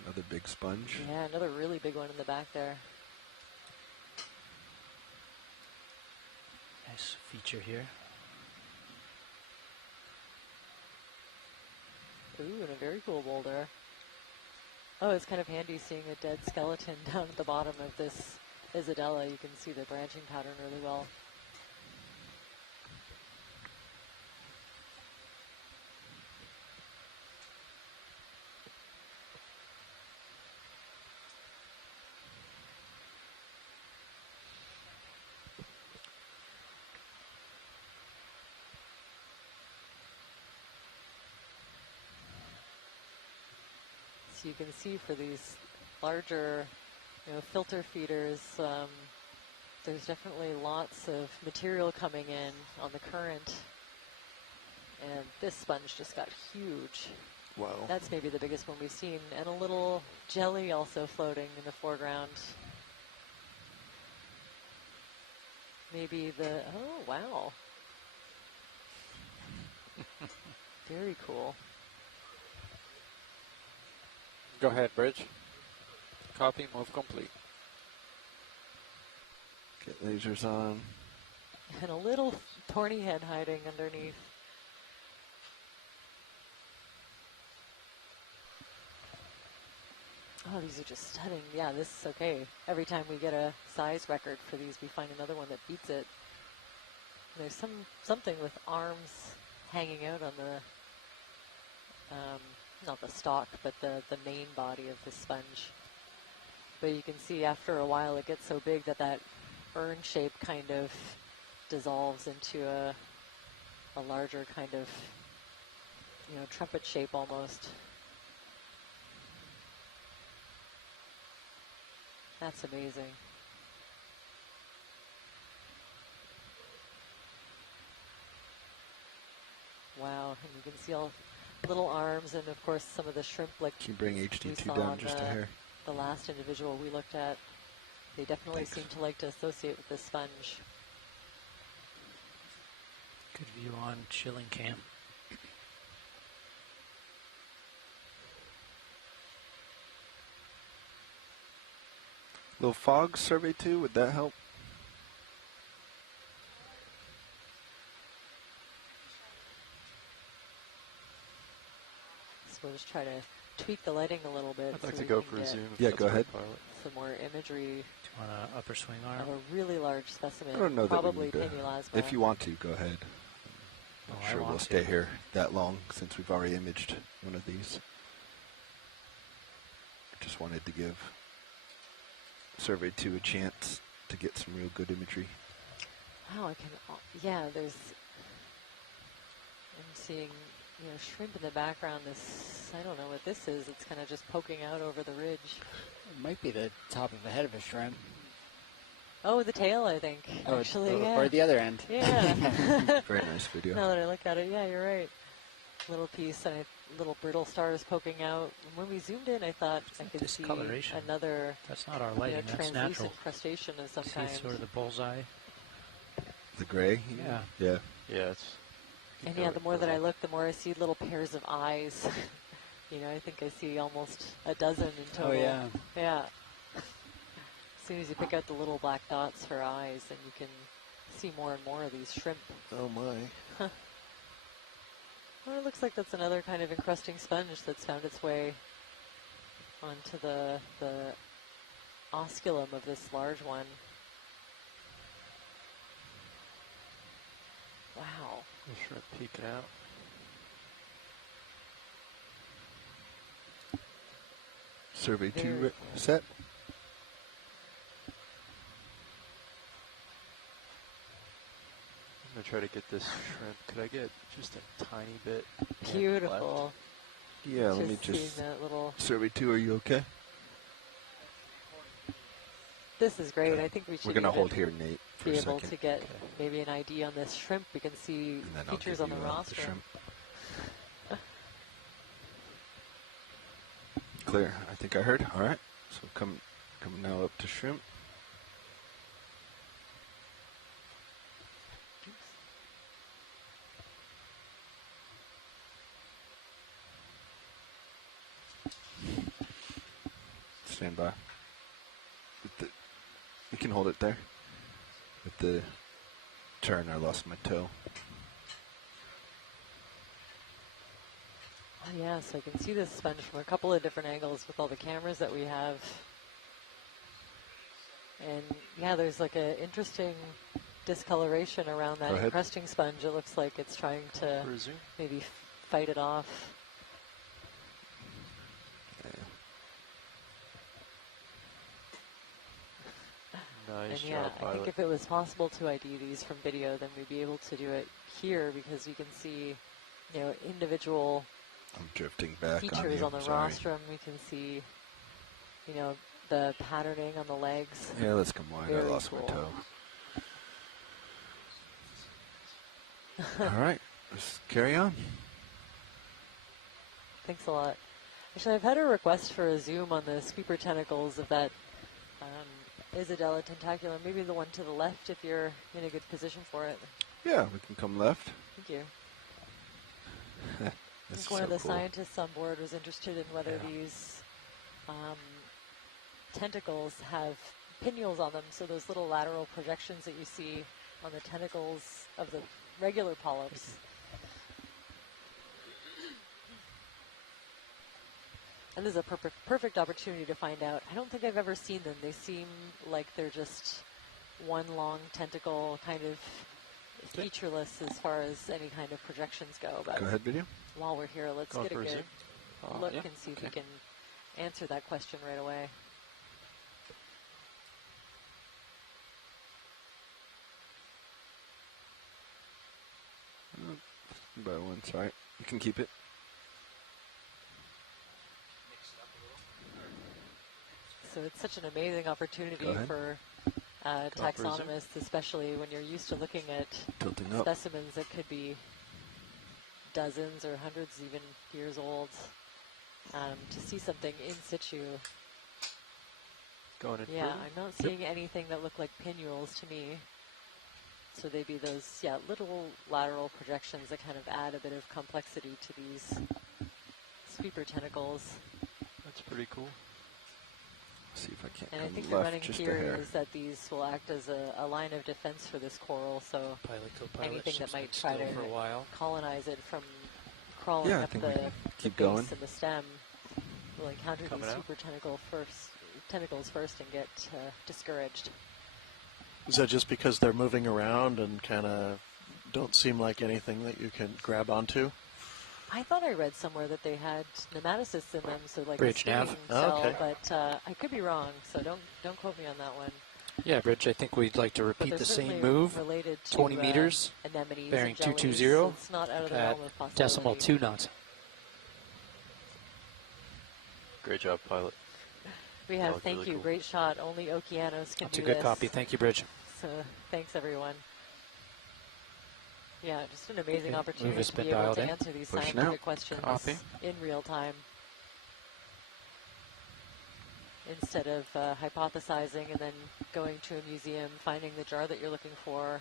Another big sponge. Yeah, another really big one in the back there. Nice feature here. Ooh, and a very cool boulder. Oh, it's kind of handy seeing a dead skeleton down at the bottom of this Isadella. You can see the branching pattern really well. You can see for these larger, filter feeders, there's definitely lots of material coming in on the current. And this sponge just got huge. Wow. That's maybe the biggest one we've seen. And a little jelly also floating in the foreground. Maybe oh, wow. Very cool. Go ahead, Bridge. Copy, move complete. Get lasers on. And a little thorny head hiding underneath. Oh, these are just stunning. Yeah, this is okay. Every time we get a size record for these, we find another one that beats it. And there's something with arms hanging out on the not the stalk, but the main body of the sponge. But you can see after a while it gets so big that urn shape kind of dissolves into a larger kind of, trumpet shape almost. That's amazing. Wow, and you can see all little arms, and of course some of the shrimp like Can you bring HD2 down just a hair? The last individual we looked at. They definitely seem to like to associate with this sponge. Good view on Chilling Camp. Little fog survey too, would that help? just try to tweak the lighting a little bit. I'd like to go for a zoom. Yeah, go ahead. Some more imagery. Do you want an upper swing arm? Of a really large specimen. I don't know probably that we need Penulasma. If you want to, go ahead. I'm sure we'll stay here that long since we've already imaged one of these. Just wanted to give Survey 2 a chance to get some real good imagery. Wow, I can, yeah, I'm seeing, shrimp in the background. I don't know what this is. It's kind of just poking out over the ridge. It might be the top of the head of a shrimp. Oh, the tail, I think. Oh, actually, yeah. Or the other end. Yeah. Very nice video. Now that I look at it, yeah, you're right. Little piece and little brittle stars poking out. And when we zoomed in, I thought I could see another. That's not our lighting. That's natural. Crustacean of some kind. See sort of the bullseye. The gray. Yeah. Yeah. Yeah. It's. And yeah, the more that I look, the more I see little pairs of eyes. I think I see almost a dozen in total. Oh yeah. Yeah. As soon as you pick out the little black dots for eyes, then you can see more and more of these shrimp. Oh my. Huh. Well, it looks like that's another kind of encrusting sponge that's found its way onto the osculum of this large one. Wow. The shrimp peeking out. Survey 2 set. I'm going to try to get this shrimp. Could I get just a tiny bit? Beautiful. Yeah, let me just. That little Survey 2, are you okay? This is great. I think we should. We're going to hold here, Nate, for be a able second. to get maybe an ID on this shrimp. We can see features on the rostrum. Clear. I think I heard. All right. So come now up to shrimp. Stand by. You can hold it there. With the turn, I lost my toe. Oh yeah, so I can see this sponge from a couple of different angles with all the cameras that we have. And yeah, there's like an interesting discoloration around that encrusting sponge. It looks like it's trying to maybe fight it off. Nice and yeah, job, I think if it was possible to ID these from video, then we'd be able to do it here because you can see, individual I'm drifting back features on the rostrum. We can see, the patterning on the legs. Yeah, let's come wide. I lost my toe. All right, let's carry on. Thanks a lot. Actually, I've had a request for a zoom on the sweeper tentacles of that Isidella tentaculum. Maybe the one to the left if you're in a good position for it. Yeah, we can come left. Thank you. I think one of the scientists on board was interested in whether these tentacles have pinnules on them, so those little lateral projections that you see on the tentacles of the regular polyps. And this is a perfect opportunity to find out. I don't think I've ever seen them. They seem like they're just one long tentacle, kind of featureless as far as any kind of projections go. But go ahead, video. While we're here, let's get a good look and see if we can answer that question right away. By one, sorry. You can keep it. So it's such an amazing opportunity for taxonomists, especially when you're used to looking at specimens that could be dozens or hundreds even years old, to see something in situ. Yeah, I'm not seeing anything that look like pinnules to me. So they'd be those, little lateral projections that kind of add a bit of complexity to these sweeper tentacles. That's pretty cool. See if I can't. And I think the running theory is that these will act as a line of defense for this coral. So anything that might try to colonize it from crawling Yeah, I up think we the can keep base going. and the stem will encounter Coming these out. super tentacles first and get discouraged. Is that just because they're moving around and kind of don't seem like anything that you can grab onto? I thought I read somewhere that they had nematocysts in them, so like Bridge a stinging nav. cell, Okay. but I could be wrong, so don't quote me on that one. Yeah, Bridge, I think we'd like to But repeat they're the same certainly move. related to 20 meters, anemones bearing and jellies, 220 so it's not out of the at realm of possibility. decimal 2 knots. Great job, pilot. We have, looked thank really you, cool. great shot. Only Okeanos can That's do a good this. copy. Thank you, Bridge. So thanks, everyone. Yeah, just an amazing Okay, opportunity move has to be been able dialed to in. answer these Pushing scientific out. questions Copy. in real time instead of hypothesizing and then going to a museum, finding the jar that you're looking for,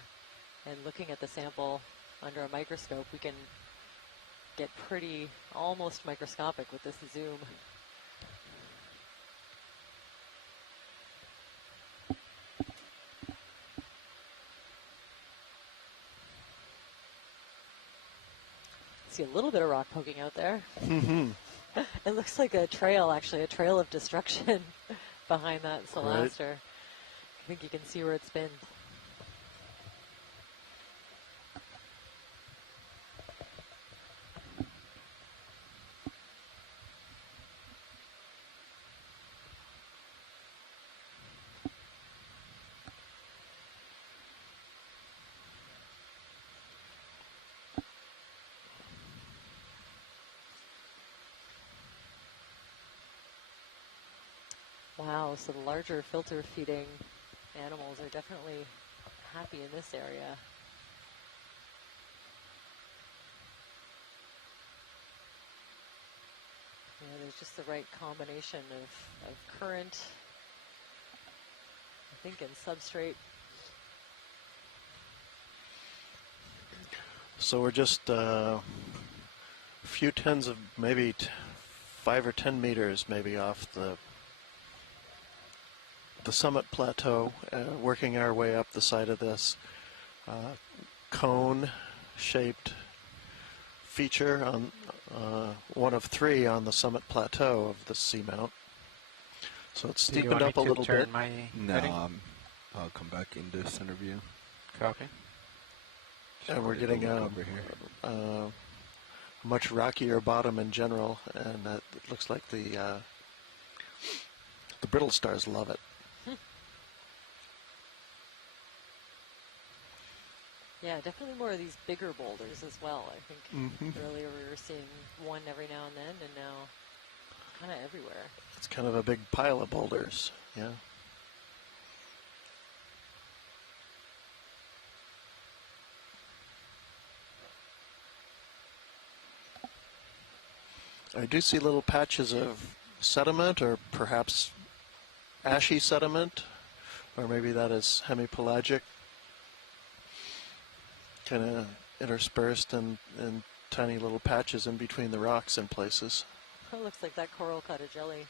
and looking at the sample under a microscope. We can get pretty almost microscopic with this zoom. See a little bit of rock poking out there. It looks like a trail, actually, a trail of destruction behind that Solaster. I think you can see where it's been. Wow, so the larger filter feeding animals are definitely happy in this area. Yeah, there's just the right combination of current, I think, and substrate. So we're just a few tens of maybe 5 or 10 meters maybe off the summit plateau, working our way up the side of this cone-shaped feature on one of 3 on the summit plateau of the seamount. So it's steepened up a little bit. No, I'll come back into center view. Copy. And we're getting a much rockier bottom in general, and it looks like the brittle stars love it. Yeah, definitely more of these bigger boulders as well. I think earlier we were seeing one every now and then, and now kind of everywhere. It's kind of a big pile of boulders, yeah. I do see little patches of sediment, or perhaps ashy sediment, or maybe that is hemipelagic, kind of interspersed in tiny little patches in between the rocks in places. Oh, looks like that coral caught a jelly.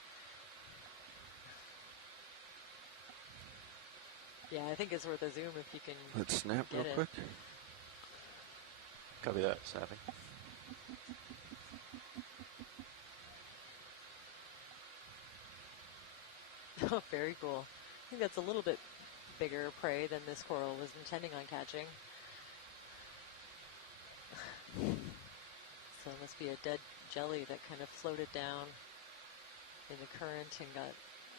Yeah, I think it's worth a zoom if you can. Let's snap real it. quick. Copy that, snapping. Oh, very cool. I think that's a little bit bigger prey than this coral was intending on catching. So it must be a dead jelly that kind of floated down in the current and got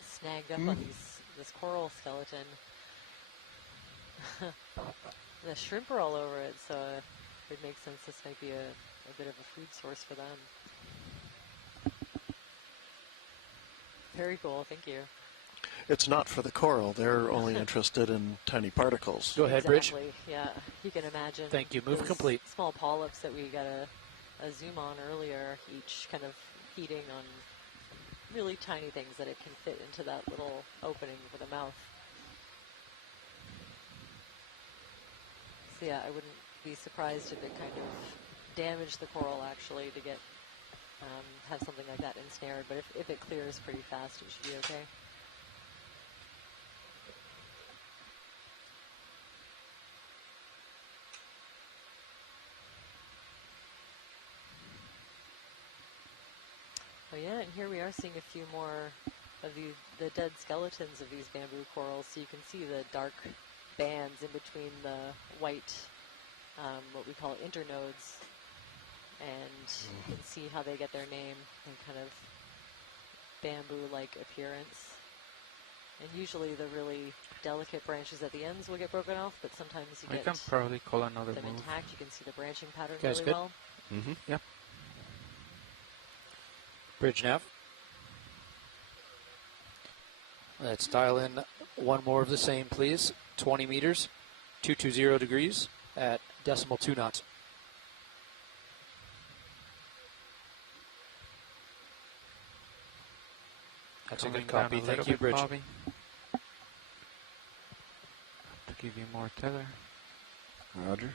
snagged up on this coral skeleton. The shrimp are all over it, so it makes sense this might be a bit of a food source for them. Very cool, thank you. It's not for the coral. They're only interested in tiny particles. Go ahead, Bridge. Exactly, yeah. You can imagine. Thank you. Move those complete. Small polyps that we got a zoom on earlier, each kind of feeding on really tiny things that it can fit into that little opening for the mouth. So yeah, I wouldn't be surprised if it kind of damaged the coral actually to get have something like that ensnared. But if it clears pretty fast, it should be okay. here we are seeing a few more of the dead skeletons of these bamboo corals, so you can see the dark bands in between the white, what we call internodes, and you can see how they get their name and kind of bamboo-like appearance. And usually the really delicate branches at the ends will get broken off, but sometimes you get can probably call another them move. intact. You can see the branching pattern Guys, really good? well. Mm-hmm. Yep. Bridge nav. Let's dial in one more of the same, please. 20 meters, 220 degrees at 0.2 knots. That's a good copy. Thank you, Bridge. Bobby. To give you more tether. Roger.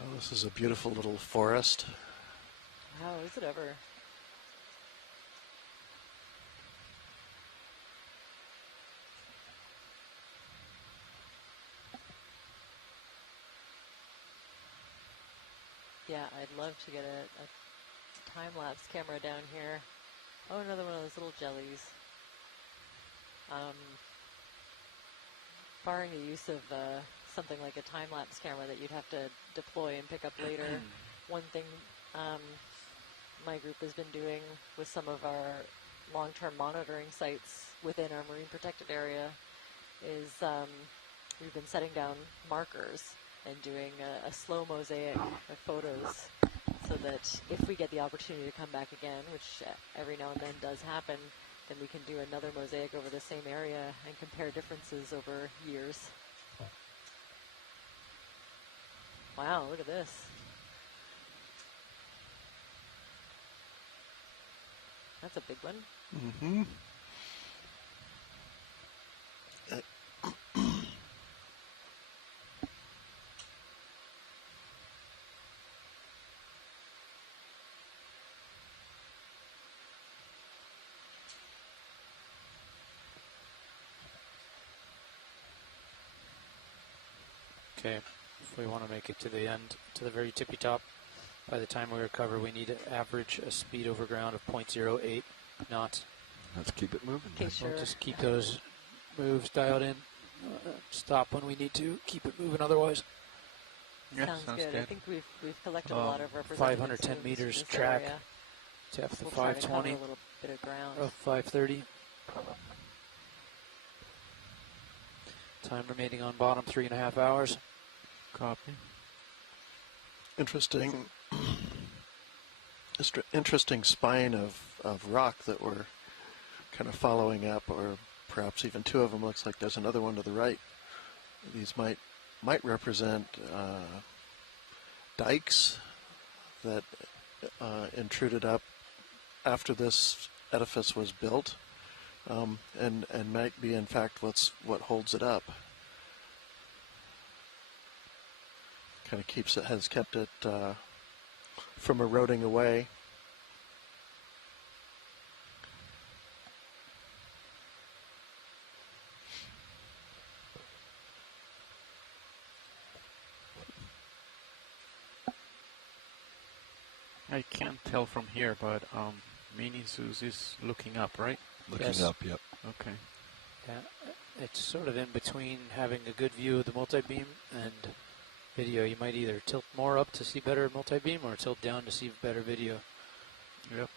Oh, this is a beautiful little forest. Wow, is it ever? Yeah, I'd love to get a time-lapse camera down here. Oh, another one of those little jellies. Barring the use of something like a time-lapse camera that you'd have to deploy and pick up later, one thing my group has been doing with some of our long-term monitoring sites within our marine protected area is we've been setting down markers and doing a slow mosaic of photos so that if we get the opportunity to come back again, which every now and then does happen, then we can do another mosaic over the same area and compare differences over years. Wow, look at this. That's a big one. Mm-hmm. Okay, if we want to make it to the end, to the very tippy top, by the time we recover, we need to average a speed over ground of 0.08 knots. Let's keep it moving. Okay, sure. We'll just keep those moves dialed in. Stop when we need to. Keep it moving otherwise. Yeah, sounds good. I think we've collected a lot of representatives. 510 meters track. Depth of 520. A little bit of ground. Of 530. Time remaining on bottom, 3.5 hours. Copy. Interesting spine of rock that we're kind of following up, or perhaps even two of them. Looks like there's another one to the right. These might represent dikes that intruded up after this edifice was built, and might be in fact what holds it up. Kind of has kept it from eroding away. I can't tell from here, but Mini Zeus is looking up, right? Looking up, yep. Okay. Yeah, it's sort of in between having a good view of the multi-beam and video. You might either tilt more up to see better multi-beam or tilt down to see better video. Yep.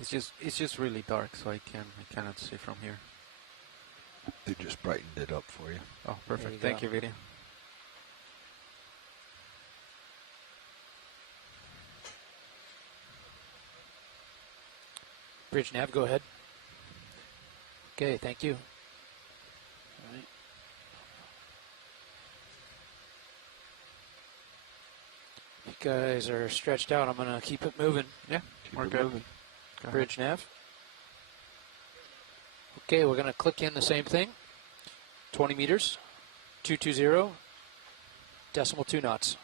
It's just really dark, so I cannot see from here. They just brightened it up for you. Oh, perfect. Thank you, video. Bridge nav, go ahead. Okay, thank you. All right. You guys are stretched out. I'm going to keep it moving. Yeah, we're good. Moving. Bridge nav. Okay, we're going to click in the same thing. 20 meters, 220, 0.2 knots.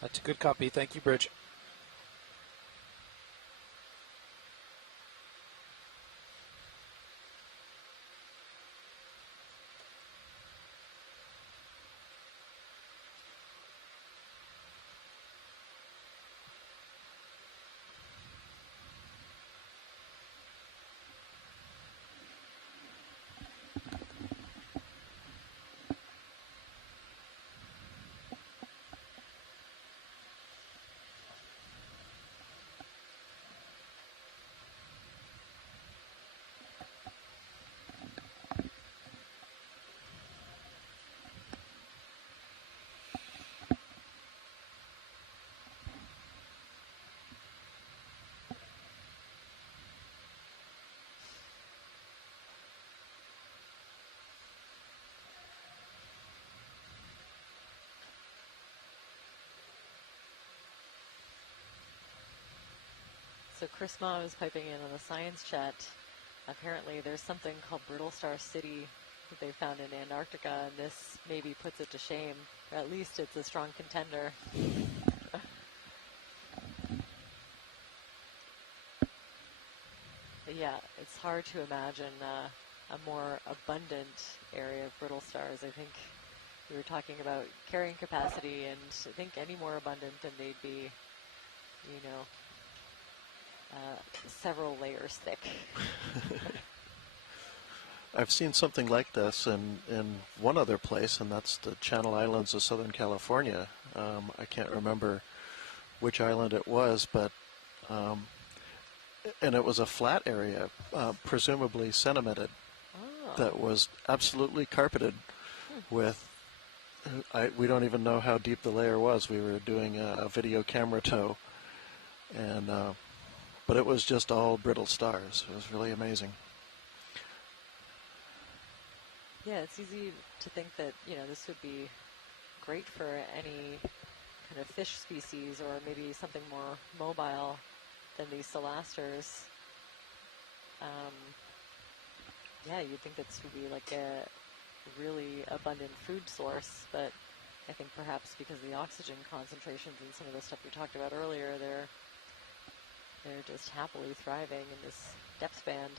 That's a good copy. Thank you, Bridge. So Chris Ma was piping in on the science chat. Apparently there's something called Brittle Star City that they found in Antarctica, and this maybe puts it to shame. Or at least it's a strong contender. But yeah, it's hard to imagine a more abundant area of brittle stars. I think we were talking about carrying capacity, and I think any more abundant, and they'd be, you know, several layers thick. I've seen something like this in one other place, and that's the Channel Islands of Southern California. I can't remember which island it was, but and it was a flat area, presumably sedimented, that was absolutely carpeted with. We don't even know how deep the layer was. We were doing a video camera tow, and but it was just all brittle stars. It was really amazing. Yeah, it's easy to think that, you know, this would be great for any kind of fish species, or maybe something more mobile than these solasters. Yeah, you'd think this would be like a really abundant food source, but I think perhaps because of the oxygen concentrations and some of the stuff we talked about earlier, they're just happily thriving in this depth band.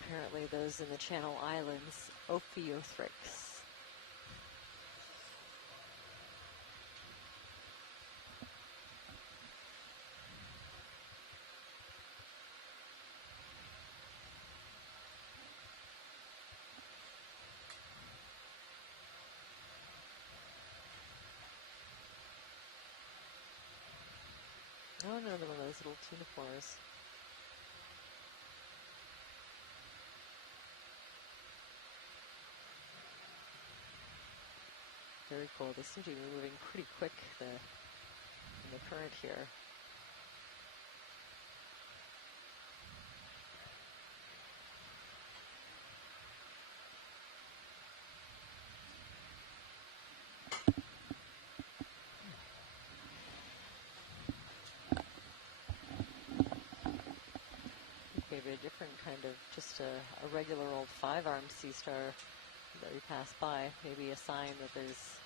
Apparently those in the Channel Islands, Ophiothrix. Oh, another one of those little tuniforms. Very cool. They seem to be moving pretty quick in the current here. Maybe a different kind of, just a regular old 5-armed sea star that we pass by. Maybe a sign that there's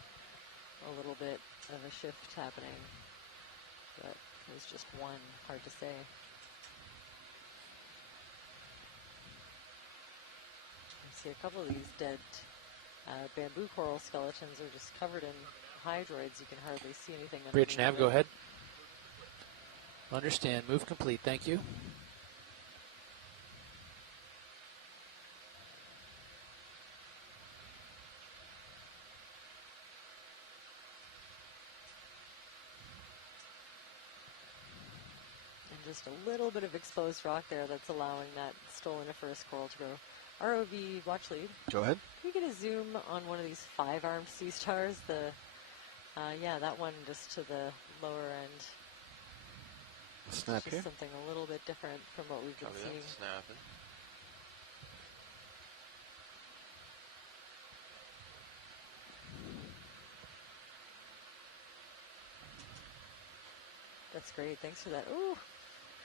a little bit of a shift happening, but it was just one. Hard to say. I see a couple of these dead bamboo coral skeletons are just covered in hydroids. You can hardly see anything. Bridge nav, go ahead. Understand. Move complete. Thank you. Just a little bit of exposed rock there that's allowing that stoloniferous coral to grow. ROV watch lead. Go ahead. Can we get a zoom on one of these 5-armed sea stars? Yeah, that one just to the lower end. Snap just here. Something a little bit different from what we've been seeing. Snapping. That's great. Thanks for that. Ooh.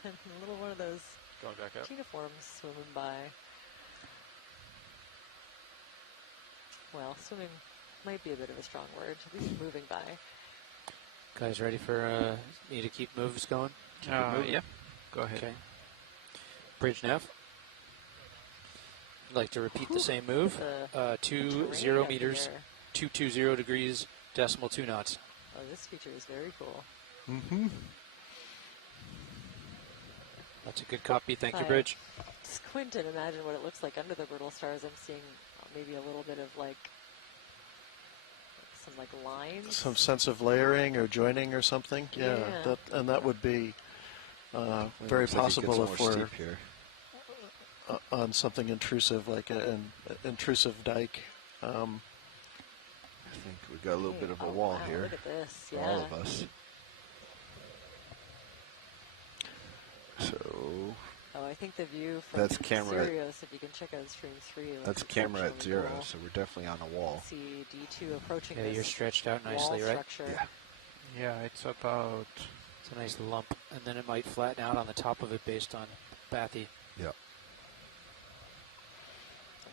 A little one of those going back up. Tuniforms swimming by. Well, swimming might be a bit of a strong word. At least moving by. Guys ready for me to keep moves going? Yeah. Go ahead. Okay. Bridge nav. I'd like to repeat the same move. 20 meters, 220 degrees, decimal 2 knots. Oh, this feature is very cool. Mm-hmm. That's a good copy. Thank you, Bridge. Squint and imagine what it looks like under the brittle stars. I'm seeing maybe a little bit of some lines. Some sense of layering or joining or something. Yeah. That would be very possible if we're on something intrusive like an intrusive dike. I think we got a little bit of a wall here. Look at this. For all of us. So. Oh, think the view from That's camera. Sirius, if you can check out stream 3. That's camera at 0, cool. so we're definitely on a wall. See D2 approaching. Yeah, this you're stretched out nicely, right? Structure. Yeah, it's about. It's a nice lump, and then it might flatten out on the top of it based on bathy. Yeah.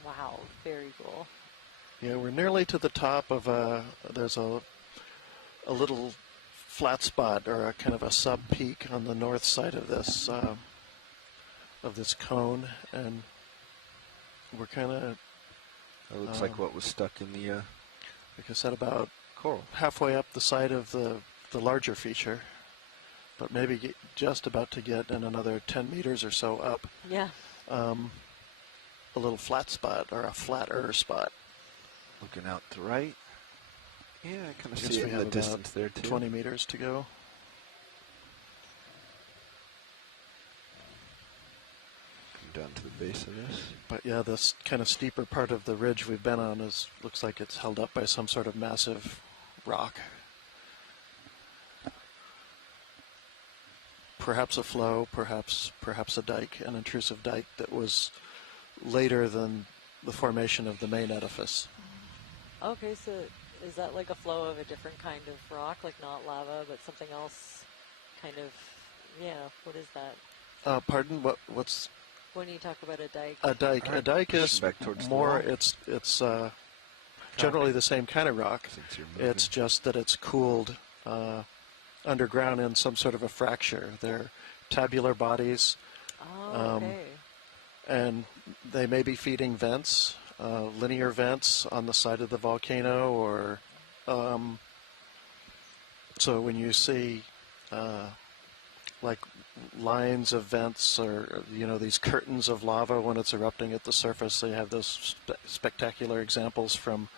Wow, very cool. Yeah, we're nearly to the top of there's a little flat spot or a kind of a sub peak on the north side of this cone, and we're kind of. That looks like what was stuck in the. Like I said, about coral. Halfway up the side of the larger feature, but maybe just about to get in another 10 meters or so up. Yeah. A little flat spot or a flatter spot. Looking out to right. Yeah, I kind of I see it we in have the distance there too. 20 meters to go. Come down to the base of this. But yeah, this kind of steeper part of the ridge we've been on looks like it's held up by some sort of massive rock. Perhaps a flow, perhaps a dike, an intrusive dike that was later than the formation of the main edifice. Okay, so is that like a flow of a different kind of rock, like not lava, but something else kind of, yeah, what is that? Pardon, what's... When you talk about a dike? A dike is more, it's generally the same kind of rock. It's just that it's cooled underground in some sort of a fracture. They're tabular bodies. Oh, okay. And they may be feeding vents, linear vents on the side of the volcano, or so when you see like lines of vents or these curtains of lava when it's erupting at the surface, they have those spectacular examples from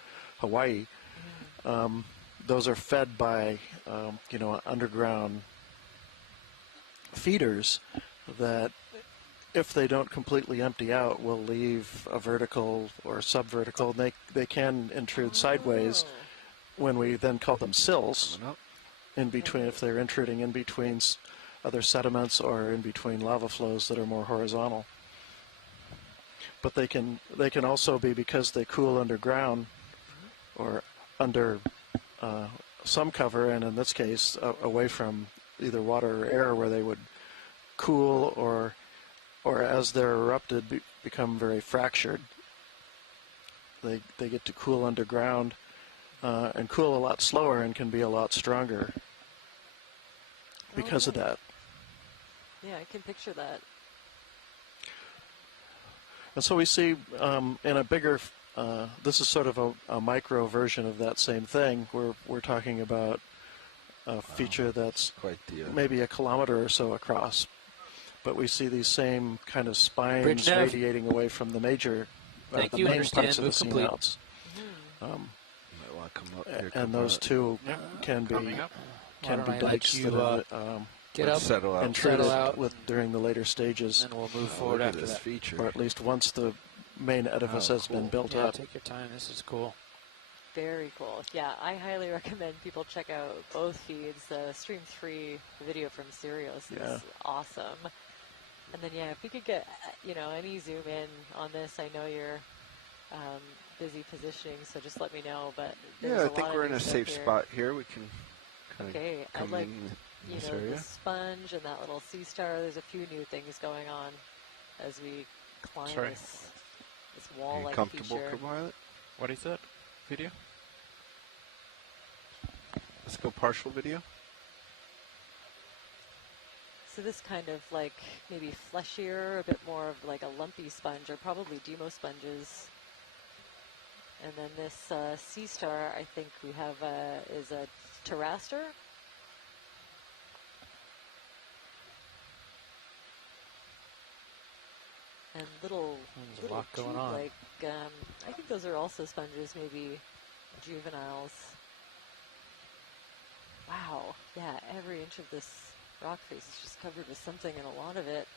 Hawaii. Those are fed by underground feeders that, if they don't completely empty out, will leave a vertical or subvertical. They can intrude sideways when we then call them sills in between, if they're intruding in between other sediments or in between lava flows that are more horizontal. But they can also be, because they cool underground or under some cover, and in this case away from either water or air, where they would cool or as they're erupted become very fractured. They get to cool underground and cool a lot slower and can be a lot stronger because of that. Yeah, I can picture that. And so we see in a bigger, this is sort of a micro version of that same thing. We're talking about a feature that's quite maybe a kilometer or so across. But we see these same kind of spines radiating away from the major, the main parts of the seamounts. And those two can be dikes that get up, settle out during the later stages. And then we'll move forward after that. Feature. Or at least once the main edifice has been built up. Take your time. This is cool. Very cool. Yeah, I highly recommend people check out both feeds. Stream 3 video from Sirius is awesome. And then, if we could get, any zoom in on this. I know you're busy positioning, so just let me know. But I think we're in a safe spot here. We can kind of come I like, in this area. The sponge and that little sea star. There's a few new things going on as we climb this wall-like feature. Comfortable, Co-Pilot? What is that video? Let's go partial video. So this kind of like maybe fleshier, a bit more of like a lumpy sponge, or probably demo sponges. And then this sea star, I think we have is a terraster. And little a lot going on. Like I think those are also sponges, maybe juveniles. Wow, yeah, every inch of this rock face is just covered with something, and a lot of it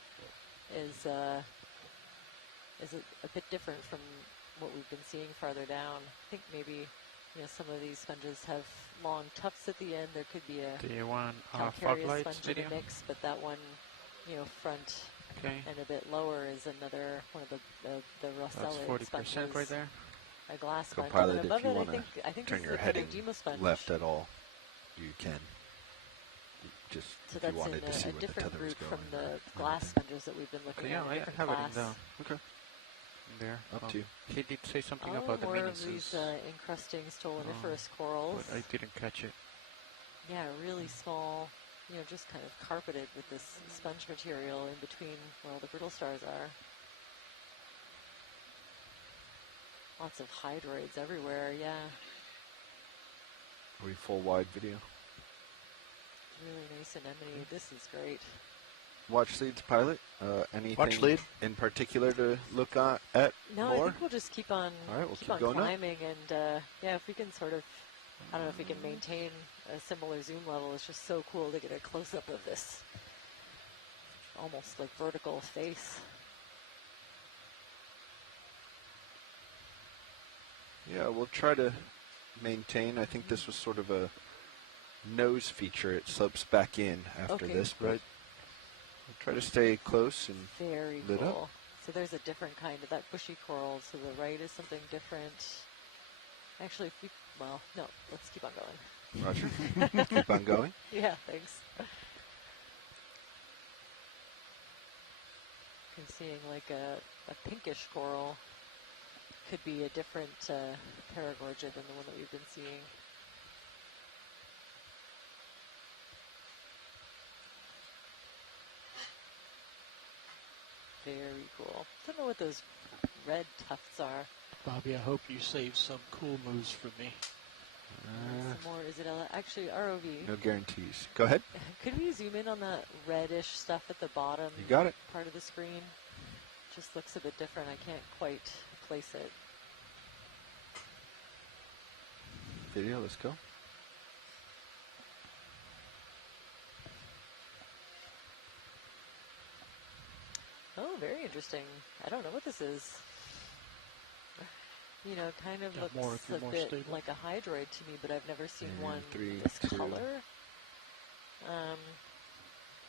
is a bit different from what we've been seeing farther down. I think maybe some of these sponges have long tufts at the end. There could be a Do you want calcareous fog lights sponge in video? the mix, but that one, front Okay. And a bit lower is another one of the Rossellid That's 40% right there. A glass sponge. Copilot, And above if you it, want I think to turn this your is a heading Kodiak-Bowie sponge. left at all, you can. Just So if that's you wanted to see a where the different tether was group going. from the glass sponges that we've been looking Yeah, at. I have it in the Okay. there. Up to you. He did say something Oh, about the more mini of these encrusting stoloniferous but corals. I didn't catch it. Yeah, really small, just kind of carpeted with this sponge material in between where all the brittle stars are. Lots of hydroids everywhere, yeah. Are we full wide video? Really nice anemone. This is great. Watch leads pilot. Anything Watch lead. in particular to look at No, more? I think we'll just keep on, All right, we'll keep on going climbing, and yeah, if we can sort of, I don't know if we can maintain a similar zoom level. It's just so cool to get a close up of this almost like vertical face. Yeah, we'll try to maintain. I think this was sort of a nose feature. It slopes back in after this, but we'll try to stay close and very lit cool. up. So there's a different kind of that bushy coral. To the right is something different. Actually, if we, well, no, let's keep on going. Roger. Keep on going. Yeah, thanks. I'm seeing like a pinkish coral. Could be a different paragorgia than the one that we've been seeing. Very cool. Don't know what those red tufts are. Bobby, I hope you save some cool moves for me. Some more, is it actually ROV? No guarantees. Go ahead. Could we zoom in on that reddish stuff at the bottom? You got it. Part of the screen. Just looks a bit different. I can't quite place it. Video, let's go. Oh, very interesting. I don't know what this is. Kind of looks a bit stable. like a hydroid to me, but I've never seen one this color.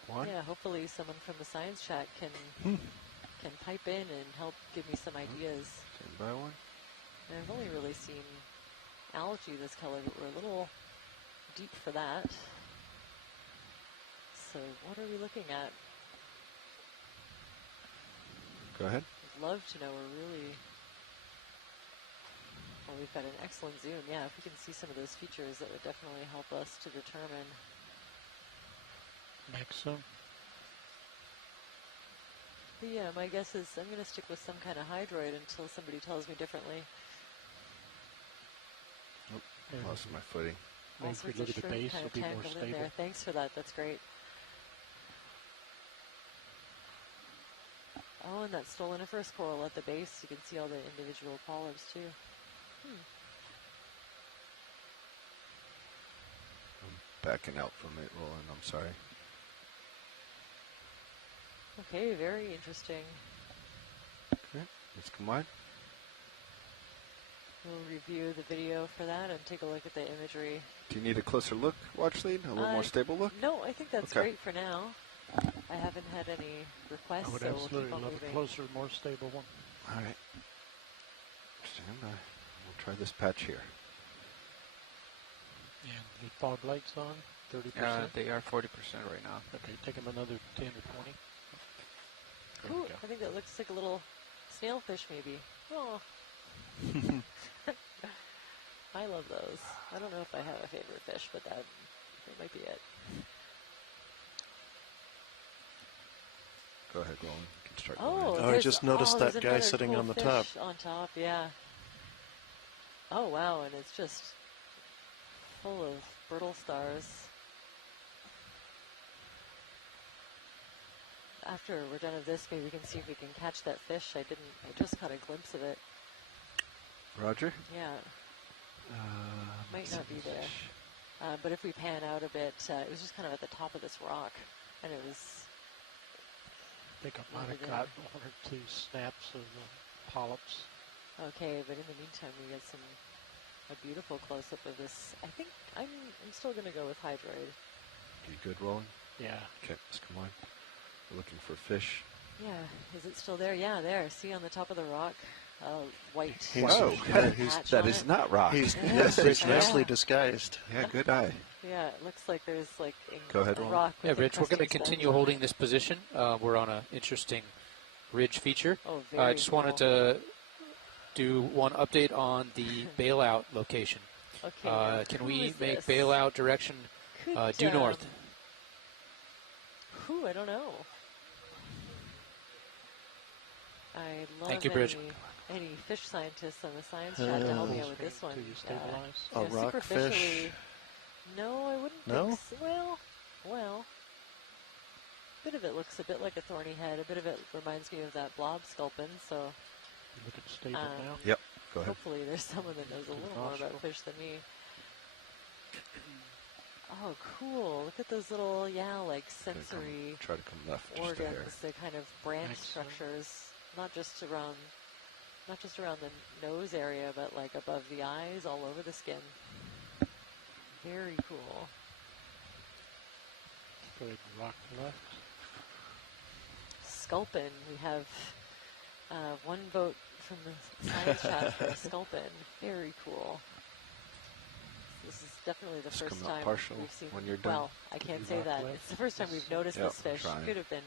One. Yeah, hopefully someone from the science chat can pipe in and help give me some ideas. Stand by one. And I've only really seen algae this color, but we're a little deep for that. So what are we looking at? Go ahead. I'd love to know. We're really... Well, we've got an excellent zoom. Yeah, if we can see some of those features, that would definitely help us to determine. Next zoom. But yeah, my guess is I'm going to stick with some kind of hydroid until somebody tells me differently. Oh, lost my footing. All sorts of shrimp kind of tangled in there. Thanks for that. That's great. Oh, and that stoloniferous coral at the base. You can see all the individual polyps too. I'm backing out from it, Roland. I'm sorry. Okay, very interesting. Okay, let's combine. We'll review the video for that and take a look at the imagery. Do you need a closer look, watch lead? A little more stable look? No, I think that's okay. Great for now. I haven't had any requests, I would so absolutely we'll keep on love moving. a closer, more stable one. All right. Stand by. We'll try this patch here. And the fog lights on, 30%? They are 40% right now. Okay, take them another 10 or 20. Ooh, I think that looks like a little snailfish maybe. Oh. I love those. I don't know if I have a favorite fish, but that might be it. Go ahead, Roland. You can start I just noticed that guy sitting cool on the top. On top, yeah. Oh, wow, and it's just full of brittle stars. After we're done with this, maybe we can see if we can catch that fish. I just caught a glimpse of it. Roger? Yeah. Might not be there. But if we pan out a bit, it was just kind of at the top of this rock, and it was... I think I might have got one or two snaps of polyps. Okay, but in the meantime, we get a beautiful close-up of this. I think I'm still going to go with hydroid. You good, Roland? Yeah. Okay, let's come on. We're looking for fish. Yeah, is it still there? Yeah, there. See on the top of the rock, white. Whoa, that is not rock. He's nicely disguised. Yeah, good eye. Yeah, it looks like there's like Go ahead, a rock. Yeah, Rich, we're going to continue holding this position. We're on an interesting ridge feature. Oh, I just wanted to do one update on the bailout location. Okay. Can we make bailout direction due north? I don't know. I'd love Thank you, Bridge. any fish scientists on the science chat to help me out with this one. A rockfish? No, I wouldn't think so. Well, a bit of it looks a bit like a thorny head. A bit of it reminds me of that blob sculpin, so... Look at stable now. Yep, go ahead. Hopefully there's someone that knows a little more about fish than me. Oh, cool. Look at those little, like sensory try to come left organs. They're kind of branch structures, not just around the nose area, but like above the eyes, all over the skin. Very cool. Good rock left. Sculpin. We have one vote from the science chat for a sculpin. Very cool. This is definitely the first time we've seen. When you're done. Well, I can't say that. It's the first time we've noticed this fish. Could have been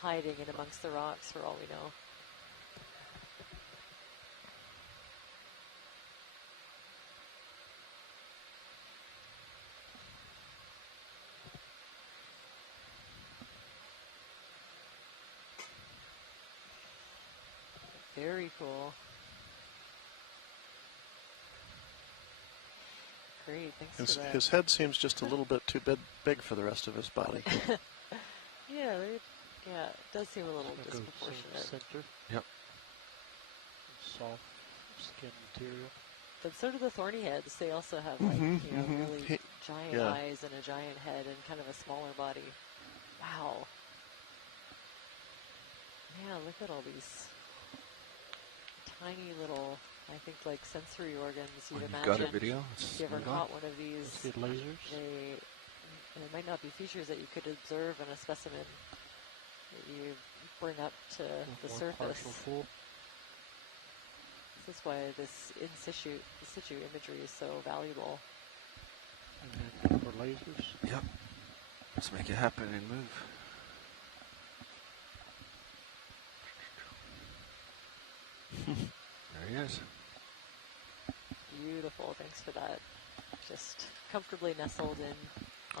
hiding in amongst the rocks for all we know. Very cool. Great, thanks for that. His head seems just a little bit too big for the rest of his body. Yeah, it does seem a little disproportionate. Center. Yep. Soft skin material. But so do the thorny heads. They also have like really giant eyes and a giant head and kind of a smaller body. Wow. Yeah, look at all these tiny little, I think, like sensory organs. You'd imagine. Got a video? If you ever caught one of these, lasers. There might not be features that you could observe in a specimen that you bring up to the surface. This is why this in situ imagery is so valuable. And then for lasers. Yep. Let's make it happen and move. There he is. Beautiful, thanks for that. Just comfortably nestled in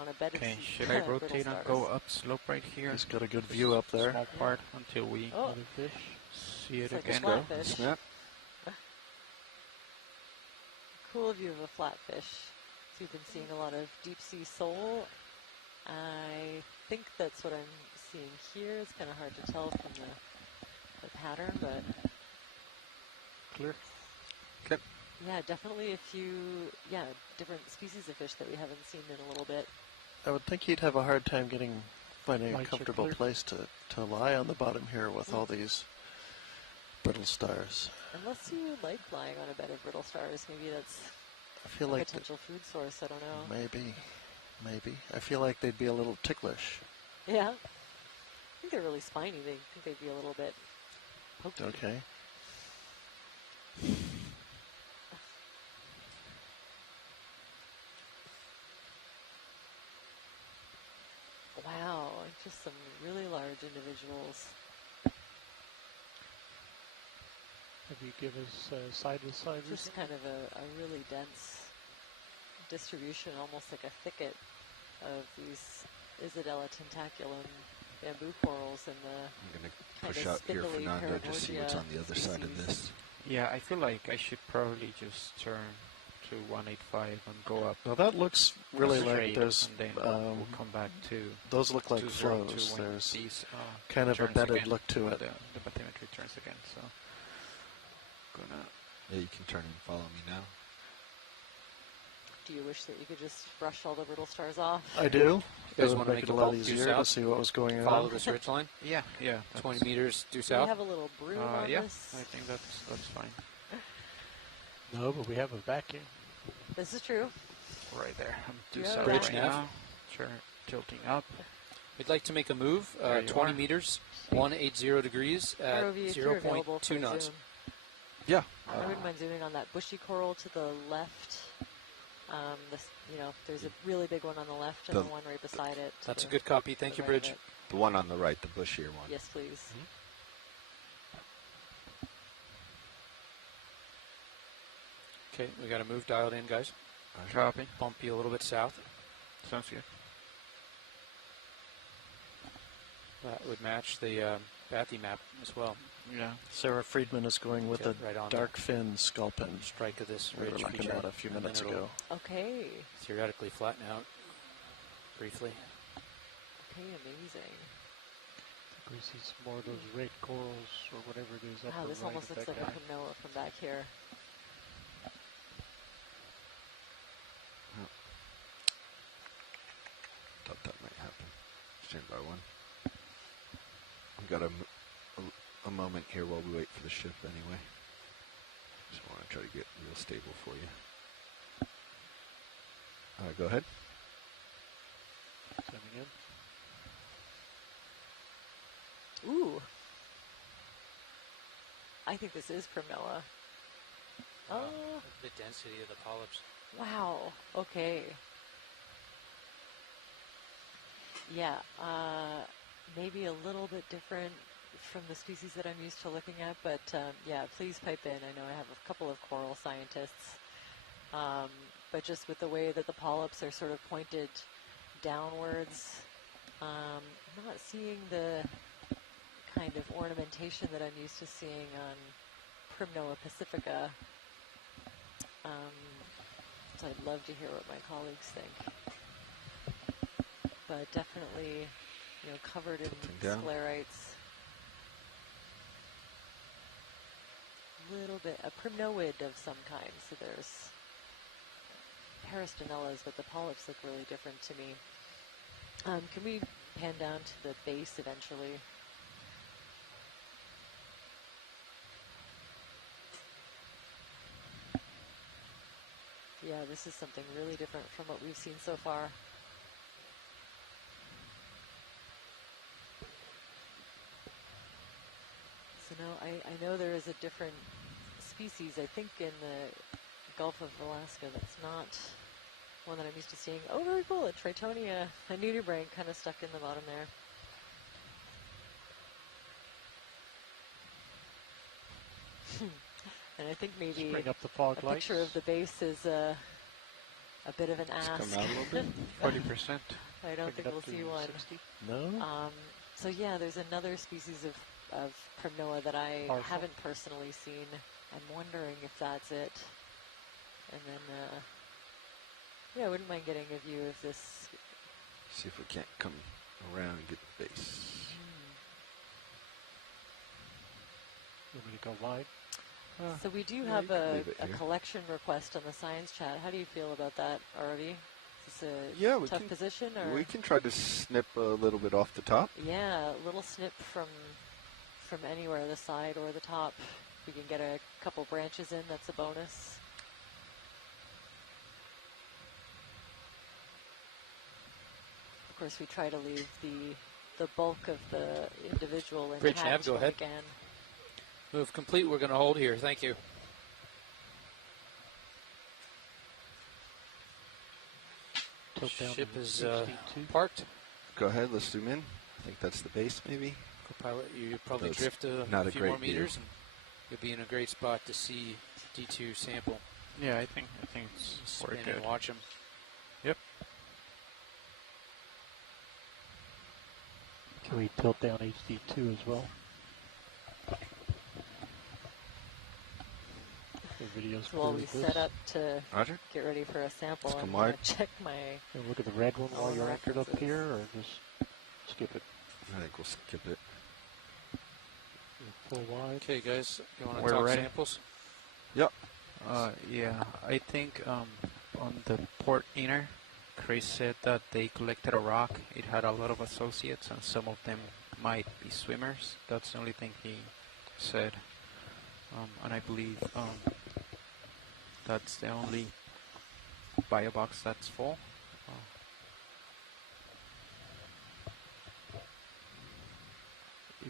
on a bed of should I rotate and go up slope right here? He's got a good view up there. Small part until we see it again. Snap. Cool view of a flatfish. So you've been seeing a lot of deep sea sole. I think that's what I'm seeing here. It's kind of hard to tell from the pattern, but clear. Okay. Yeah, definitely a few different species of fish that we haven't seen in a little bit. I would think he'd have a hard time finding a comfortable place to lie on the bottom here with all these brittle stars. Unless you like lying on a bed of brittle stars, maybe that's a potential food source. I don't know. Maybe. I feel like they'd be a little ticklish. Yeah. I think they're really spiny. I think they'd be a little bit pokey. Okay. Wow, just some really large individuals. Have you give us side-to-side? Just kind of a really dense distribution, almost like a thicket of these Isidella tentaculum bamboo corals in the I'm going to push out here, Fernando, to see what's on the other side of this. Yeah, I feel like I should probably just turn to 185 and go up. Well, that looks really like there's. And then we'll come back to. Those look like flows. There's these, kind of a bedded again. Look to it. The bathymetry turns again, so. Yeah, you can turn and follow me now. Do you wish that you could just brush all the brittle stars off? I do. It would make it a lot easier to see what was going on. Follow this ridge line? Yeah. 20 meters due Do south. we have a little broom on this? I think that's fine. No, but we have a vacuum. This is true. Right there. I'm due Yeah, south bridge right nav. now. Tilting up. We'd like to make a move, 20 meters, 180 degrees at 0.2 knots. Yeah. I wouldn't mind zooming on that bushy coral to the left. There's a really big one on the left and the one right beside it. That's a good copy. Thank you, Bridge. The one on the right, the bushier one. Yes, please. Okay, we got a move dialed in, guys. Copy. Bump you a little bit south. Sounds good. That would match the bathy map as well. Yeah. Sarah Friedman is going with a dark fin sculpin. Strike of this we ridge were looking feature. at a few minutes ago. Okay. Theoretically flatten out briefly. Okay, amazing. We see some more of those red corals or whatever it is. Wow, this almost looks like a Primnoa from back here. Thought that might happen. Stand by one. We've got a moment here while we wait for the ship anyway. Just want to try to get real stable for you. Go ahead. Sending in. Ooh. I think this is Primnoa. Oh. The density of the polyps. Wow. Okay. Yeah. Maybe a little bit different from the species that I'm used to looking at, but yeah, please pipe in. I know I have a couple of coral scientists, but just with the way that the polyps are sort of pointed downwards, I'm not seeing the kind of ornamentation that I'm used to seeing on Primnoa pacifica. So I'd love to hear what my colleagues think. But definitely, covered in sclerites. Little bit, a primnoid of some kind. So there's peristinellas, but the polyps look really different to me. Can we pan down to the base eventually? Yeah, this is something really different from what we've seen so far. So now I know there is a different species, I think, in the Gulf of Alaska that's not one that I'm used to seeing. Oh, very cool, a Tritonia, a nudibranch kind of stuck in the bottom there. And I think maybe bring up the fog a lights. Picture of the base is a bit of an ask. Come out a little bit. 40%. I don't think we'll see one. 60? No? So yeah, there's another species of Primnoa that I haven't personally seen. I'm wondering if that's it. And then, yeah, I wouldn't mind getting a view of this. See if we can't come around and get the base. You want me to go wide? So we do have a collection request on the science chat. How do you feel about that, RV? Is this a tough position? Or? We can try to snip a little bit off the top. Yeah, a little snip from anywhere, the side or the top. We can get a couple branches in, that's a bonus. Of course, we try to leave the bulk of the individual intact. Bridge nav, go ahead. Move complete. We're going to hold here. Thank you. Ship is parked. Go ahead. Let's zoom in. I think that's the base, maybe. Co-pilot, you probably drift a few more meters, and you'll be in a great spot to see D2 sample. Yeah, I think it's worth it. Watch them. Yep. Can we tilt down HD2 as well? While we set up to get ready for a sample, I'm going to check my... And look at the red one while you're anchored up here, or just skip it? I think we'll skip it. Full wide. Okay, guys, you want to talk samples? Yep. Yeah, I think on the port inner, Chris said that they collected a rock. It had a lot of associates, and some of them might be swimmers. That's the only thing he said. And I believe that's the only bio box that's full.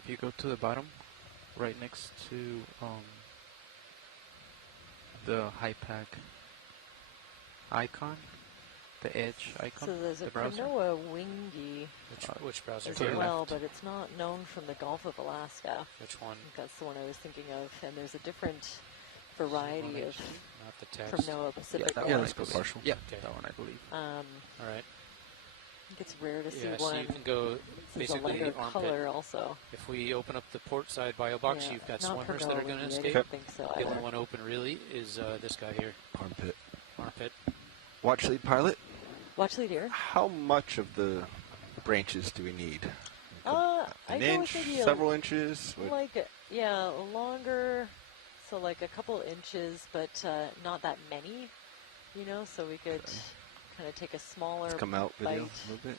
if you go to the bottom, right next to the high pack icon, the edge icon. So there's a Kanoa Wingy which browser? as well, but it's not known from the Gulf of Alaska. Which one? That's the one I was thinking of. And there's a different variety of not the text. from NOAA Pacific. Yeah, let's go partial. Yeah, okay. That one I believe. All right. I think it's rare to see one. So you can go basically a armpit. color also. If we open up the port side bio box, you've got swimmers that are going to escape. I don't think so. The only one open really is this guy here. Armpit. Armpit. Watch lead pilot. Watch lead here. How much of the branches do we need? An inch, several inches? Like, yeah, longer, so like a couple inches, but not that many, you know, so we could kind of take a smaller come out bite. video a little bit.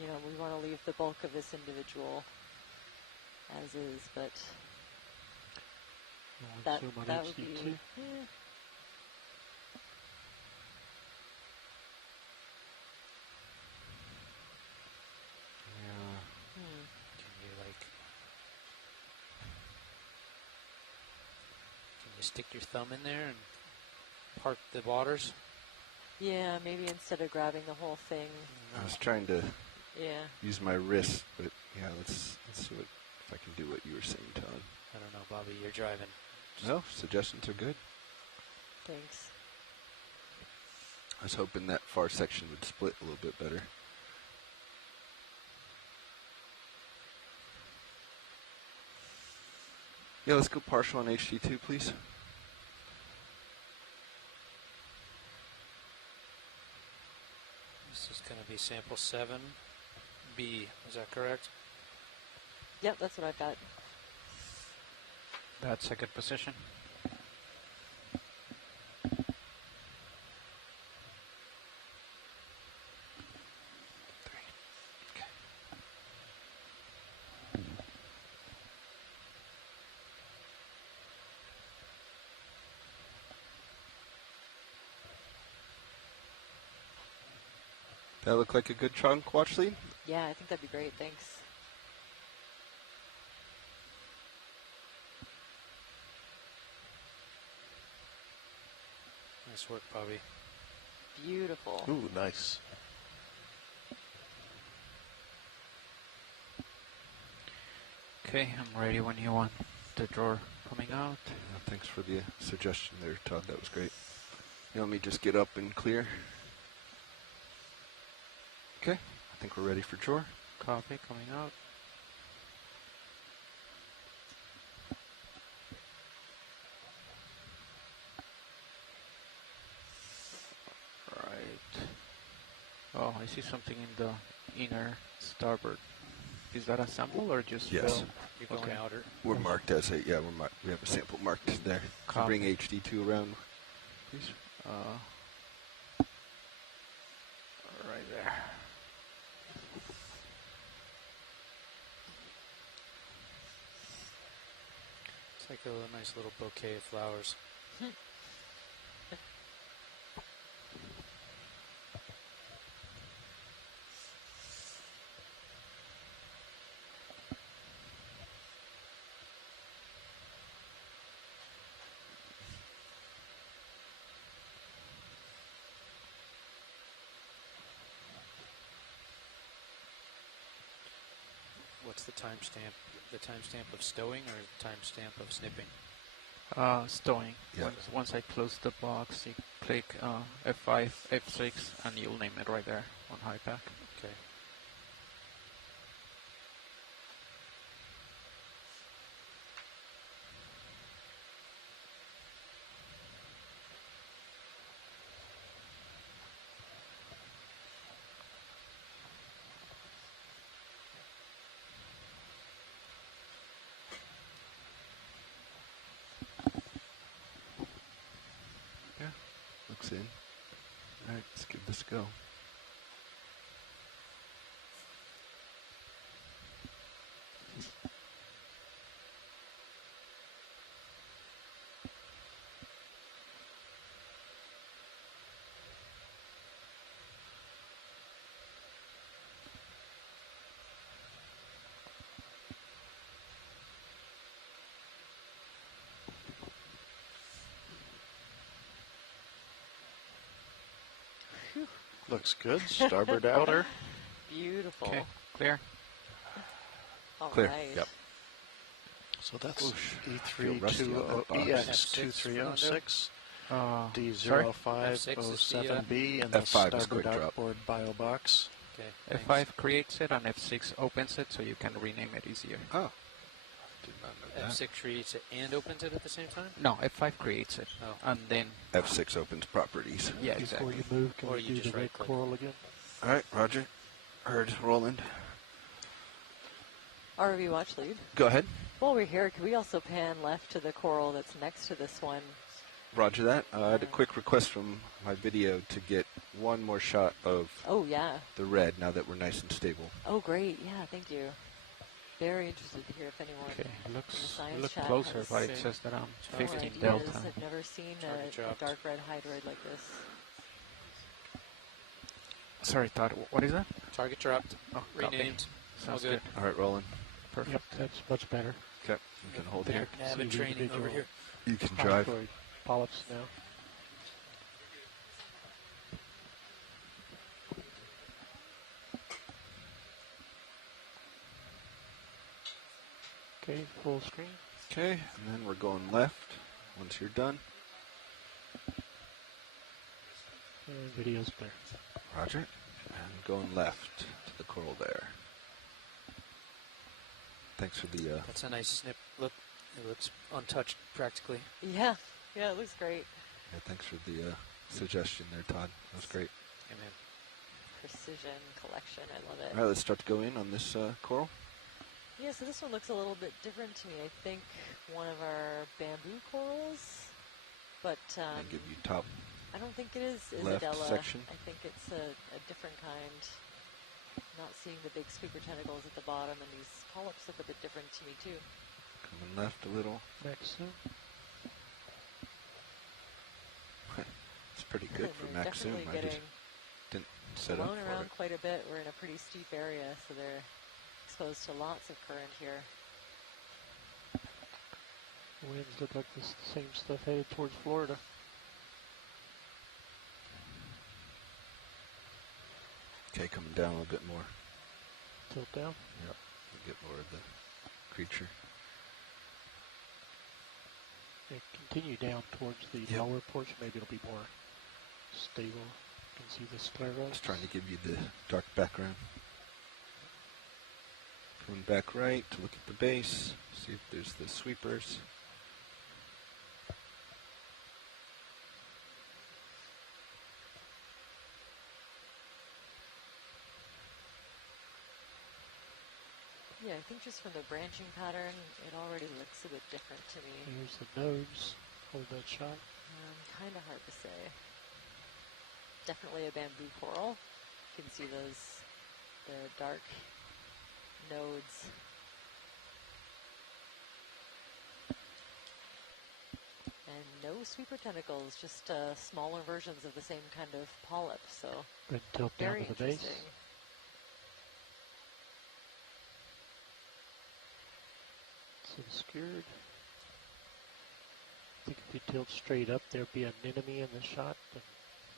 You know, we want to leave the bulk of this individual as is, but that would be... Can you stick your thumb in there and part the waters? Yeah, maybe instead of grabbing the whole thing. I was trying to use my wrist, but yeah, let's see if I can do what you were saying, Todd. I don't know, Bobby, you're driving. No, suggestions are good. Thanks. I was hoping that far section would split a little bit better. Yeah, let's go partial on HT2, please. This is going to be sample 7B, is that correct? Yep, that's what I've got. That's a good position. That look like a good chunk watch lead? Yeah, I think that'd be great. Thanks. Nice work, Bobby. Beautiful. Ooh, nice. Okay, I'm ready when you want the drawer coming out. Thanks for the suggestion there, Todd. That was great. You want me to just get up and clear? Okay, I think we're ready for drawer. Copy, coming out. Right. Oh, I see something in the inner starboard. Is that a sample or just yes? You're going outer. We're marked as a we have a sample marked there. Can bring HD2 around, please. Right there. It's like a nice little bouquet of flowers. What's the timestamp? The timestamp of stowing or the timestamp of snipping? Stowing. Yeah. Once I close the box, you click F5, F6, and you'll name it right there on HiPack. Okay. In. All right, let's give this a go. Looks good. Starboard outer. Beautiful. Okay, clear. All Clear. right. Yep. So that's Feel rusty on that box. EX2306, D0507B, and the F5 is starboard quick drop. outboard bio box. Okay. F5 creates it and F6 opens it, so you can rename it easier. Oh. Did not know that. F6 creates it and opens it at the same time? No, F5 creates it, and then F6 opens properties. Yeah, Before exactly. you move, can Or we you do just the red right-click. coral again? All right, Roger. Heard, Roland. RV watch lead. Go ahead. While we're here, could we also pan left to the coral that's next to this one? Roger that. I had a quick request from my video to get one more shot of the red now that we're nice and stable. Oh, great. Yeah, thank you. Very interested to hear if anyone Okay, in the look chat closer, has but it says that I'm more 15 ideas. delta. I've never seen a dark red hydroid like this. Sorry, Todd, what is that? Target dropped. Oh, Renamed. All Sounds good. All right, Roland. Perfect. Yep, that's much better. Okay, you can hold here. Nav and training over here. You can drive. Hydroid polyps now. Okay, full screen. Okay, and then we're going left once you're done. And video's clear. Roger. And going left to the coral there. Thanks for the... That's a nice snip. Look, it looks untouched practically. Yeah, it looks great. Yeah, thanks for the suggestion there, Todd. That was great. Amen. Precision collection, I love it. All right, let's start to go in on this coral. Yeah, so this one looks a little bit different to me. I think one of our bamboo corals, but And give you top I don't think it is left Isadella. section. I think it's a different kind. Not seeing the big sweeper tentacles at the bottom, and these polyps look a bit different to me too. Coming left a little. Maxim. It's pretty good for They're Maxim. definitely I just getting didn't set up blown for around it. quite a bit. We're in a pretty steep area, so they're exposed to lots of current here. Winds look like the same stuff headed towards Florida. Okay, coming down a little bit more. Tilt down. Yep, get more of the creature. Yeah, continue down towards the lower portion. Maybe it'll be more stable. You can see the scleros. Just trying to give you the dark background. Coming back right to look at the base, see if there's the sweepers. Yeah, I think just from the branching pattern, it already looks a bit different to me. Here's the nose. Hold that shot. Kind of hard to say. Definitely a bamboo coral. You can see the dark nodes. And no sweeper tentacles, just smaller versions of the same kind of polyp. So Then tilt down very to the base. interesting. It's obscured. I think if you tilt straight up, there'll be an enemy in the shot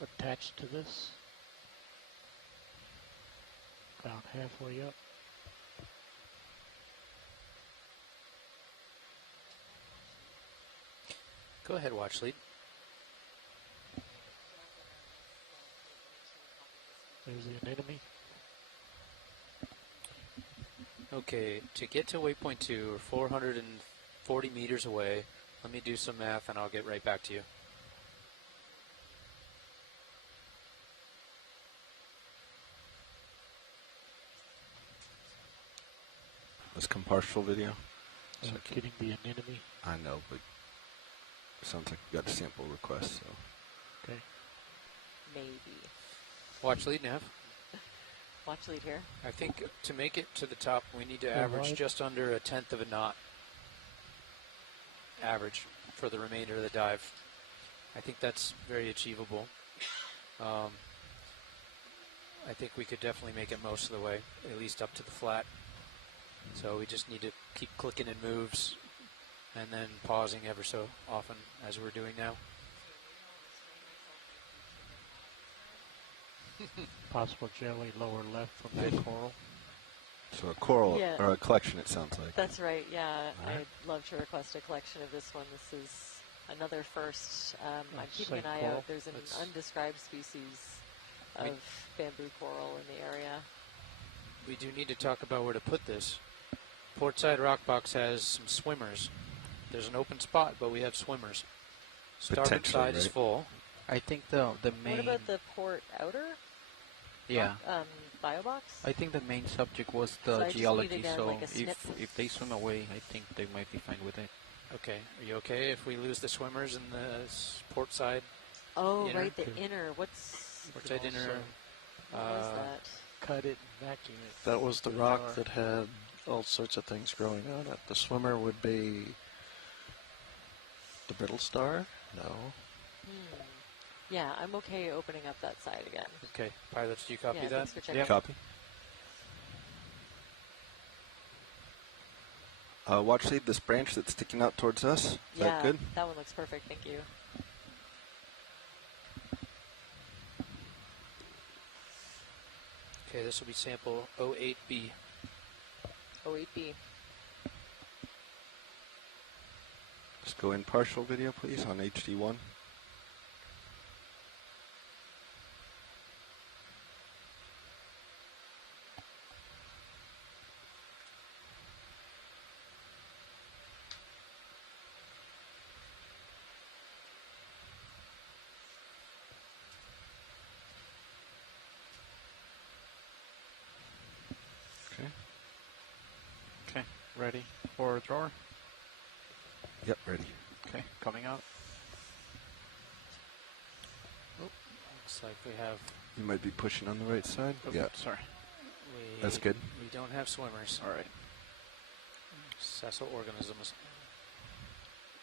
attached to this. About halfway up. Go ahead, watch lead. There's an enemy. Okay, to get to waypoint 2, we're 440 meters away. Let me do some math and I'll get right back to you. This compartmental video. Getting the enemy. I know, but it sounds like you got a sample request, so. Okay. Maybe. Watch lead, Nav. Watch lead here. I think to make it to the top, we need to Yeah, average right. just under 1/10 of a knot. Average for the remainder of the dive. I think that's very achievable. I think we could definitely make it most of the way, at least up to the flat. So we just need to keep clicking in moves and then pausing ever so often as we're doing now. Possible jelly lower left from that coral. So a coral or a collection, it sounds like. That's right. Yeah, Right. I'd love to request a collection of this one. This is another first. I'm keeping an same eye coral. out. There's an undescribed species of bamboo coral in the area. We do need to talk about where to put this. Portside Rock Box has some swimmers. There's an open spot, but we have swimmers. Starboard side is full. I think the main. What about the port outer? Yeah. Bio box? I think the main subject was the So I just geology, need, again, so like a snip. if they swim away, I think they might be fine with it. Okay. Are you okay if we lose the swimmers in the port side? Oh, inner? right, the inner. What's Port side inner. What is that? Cut it and vacuum it. That was the rock that had all sorts of things growing on it. The swimmer would be the brittle star? No. Yeah, I'm okay opening up that side again. Okay. Pilots, do you copy Yeah, that? thanks for checking. Copy. Watch lead this branch that's sticking out towards us. Is that good? That one looks perfect. Thank you. Okay, this will be sample 08B. 08B. Just go in partial video, please, on HD1. Okay, ready for a drawer? Yep, ready. Okay, coming out. Oh, looks like we have... You might be pushing on the right side. Oh, yeah. Sorry. That's good. We don't have swimmers. All right. Sessile organisms.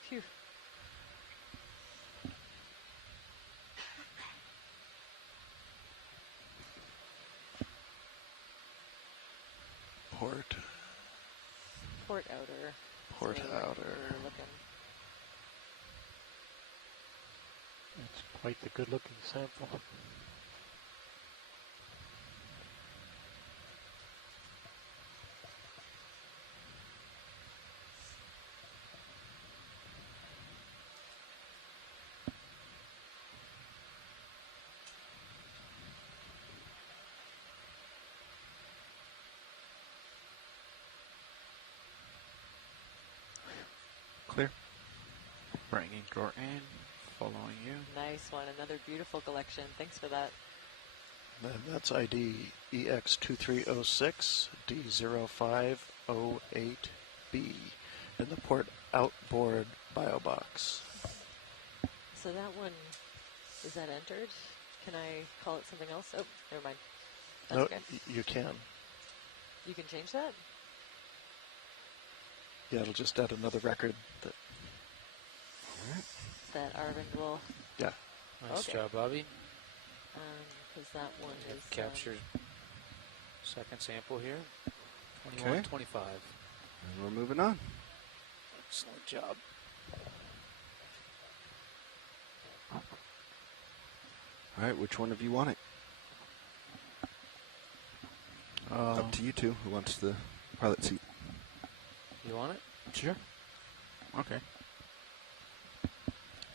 Phew. Port. Port outer. Port So outer. we're looking. It's quite the good-looking sample. Clear. Bringing drawer in, following you. Nice one. Another beautiful collection. Thanks for that. And that's ID EX2306 D0508B in the port outboard bio box. So that one, is that entered? Can I call it something else? Oh, never mind. That's No, okay. you can. You can change that? Yeah, it'll just add another record. That Arvind will... Yeah. Nice Okay. job, Bobby. Because that one is... Captured second sample here. 21, Okay. 25. And we're moving on. Excellent job. All right, which one of you want it? Up to you two. Who wants the pilot seat? You want it? Sure. Okay.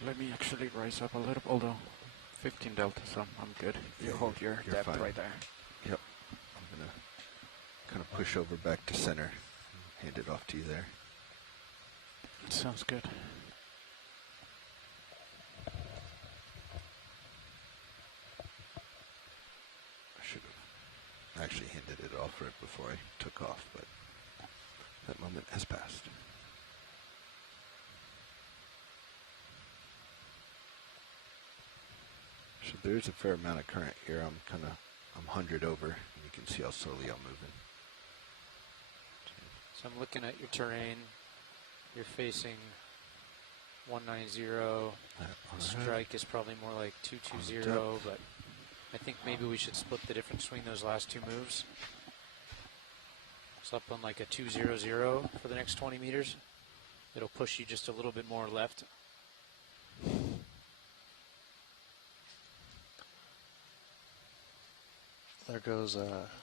Let me actually rise up a little, although 15 delta, so I'm good. You hold your You're depth fine. right there. Yep. I'm going to kind of push over back to center. Hand it off to you there. Sounds good. I should have actually handed it off right before I took off, but that moment has passed. So there's a fair amount of current here. I'm 100 over, and you can see how slowly I'm moving. So I'm looking at your terrain. You're facing 190. Strike is probably more like 220, but I think maybe we should split the difference between those last two moves. It's up on like a 200 for the next 20 meters. It'll push you just a little bit more left. There goes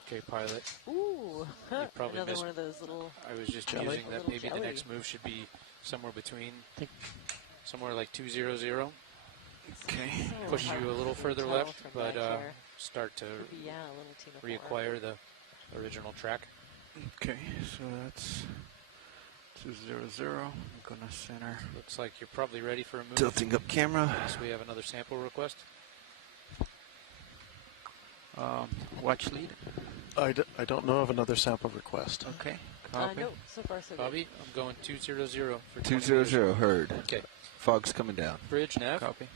okay, pilot. Ooh, another missed. one of those little. I was just jelly. using that maybe the next move should be somewhere between, somewhere like 200. Okay. Push you a little further left, but start to reacquire the original track. Okay, so that's 200. I'm gonna center. Looks like you're probably ready for a move. Tilting up camera. So we have another sample request. Watch lead. I don't know of another sample request. Okay. Copy. No, so far so Bobby, I'm going 200 for 200 heard. Okay. Fog's coming down. Bridge nav. Copy.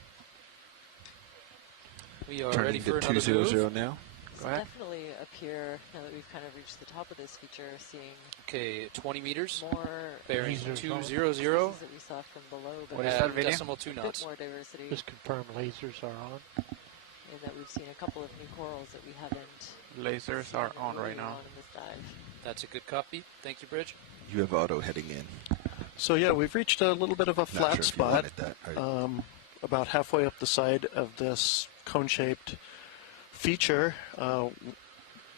We are Turning ready to for another 200 move. now. So definitely up here, now that we've kind of reached the top of this feature, seeing okay, 20 meters. More bearing 200. that we saw from below, but what is that video? Decimal 2 knots. A bit more diversity. Just confirm lasers are on. And that we've seen a couple of new corals that we haven't. Lasers are on right now. In this dive. That's a good copy. Thank you, Bridge. You have auto heading in. So yeah, we've reached a little bit of a flat sure spot. That, about halfway up the side of this cone-shaped feature.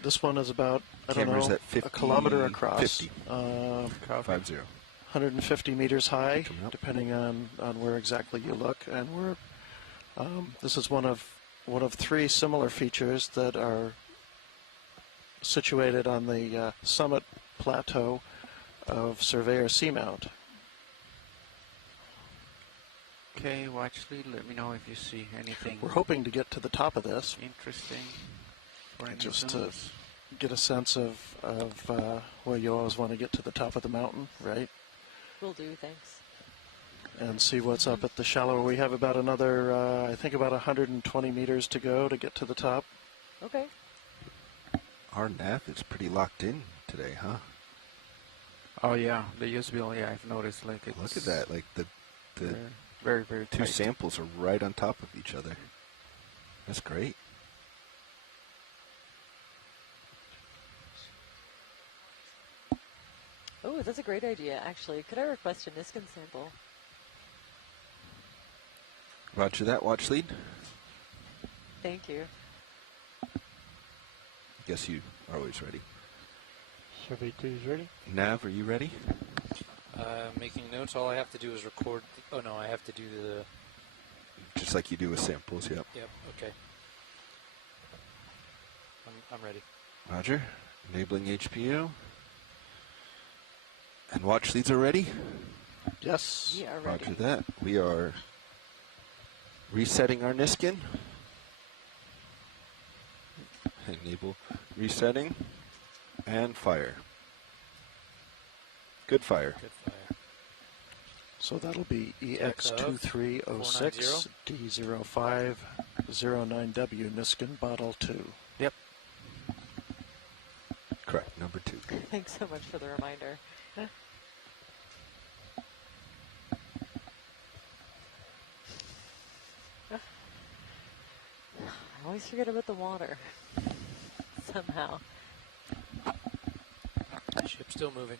This one is about, I don't know, at 50, a kilometer across. 50. 50. 150 meters high, depending on where exactly you look. And this is one of three similar features that are situated on the summit plateau of Surveyor Seamount. Okay, watch lead. Let me know if you see anything. We're hoping to get to the top of this. Interesting. Just to get a sense of well, you always want to get to the top of the mountain, right? Will do, thanks. And see what's up at the shallow. We have about another, I think about 120 meters to go to get to the top. Okay. Our nav is pretty locked in today, huh? Oh yeah, the usability, yeah, I've noticed. Like, it's look at that, like the very, very two tight. samples are right on top of each other. That's great. Oh, that's a great idea, actually. Could I request a Niskin sample? Roger that, watch lead. Thank you. Guess you are always ready. Survey 2 is ready. Nav, are you ready? Making notes. All I have to do is record. Oh no, I have to do the. Just like you do with samples, yep. Yep. Okay. I'm ready. Roger. Enabling HPU. And watch leads are ready? Yes. We are ready. Roger that. We are resetting our Niskin. Enable resetting. And fire. Good fire. Good fire. So that'll be EX2306 D0509W Niskin Bottle 2. Yep. Correct, number 2. Thanks so much for the reminder. I always forget about the water. Somehow. Ship's still moving.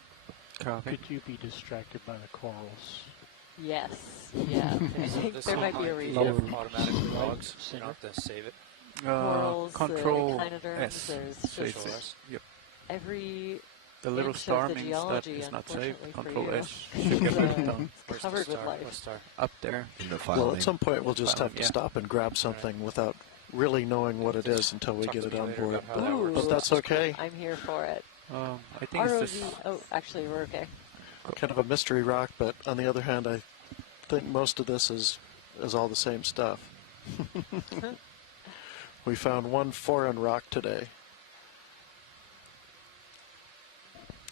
Could you be distracted by the corals? Yes. Yeah. I think there might be a reason. Automatically logs. You don't have to save it. Corals, control echinoderms, S. there's Control S. Yep. Every the little star the means that it's not saved. Control S should get it done. It's covered with life. Up there. In the file Well, name. at some point we'll just have to stop and grab something without really knowing what it is until we get it on board. But that's okay. I'm here for it. I think it's this. Oh, actually, we're okay. Kind of a mystery rock, but on the other hand, I think most of this is all the same stuff. We found one foreign rock today.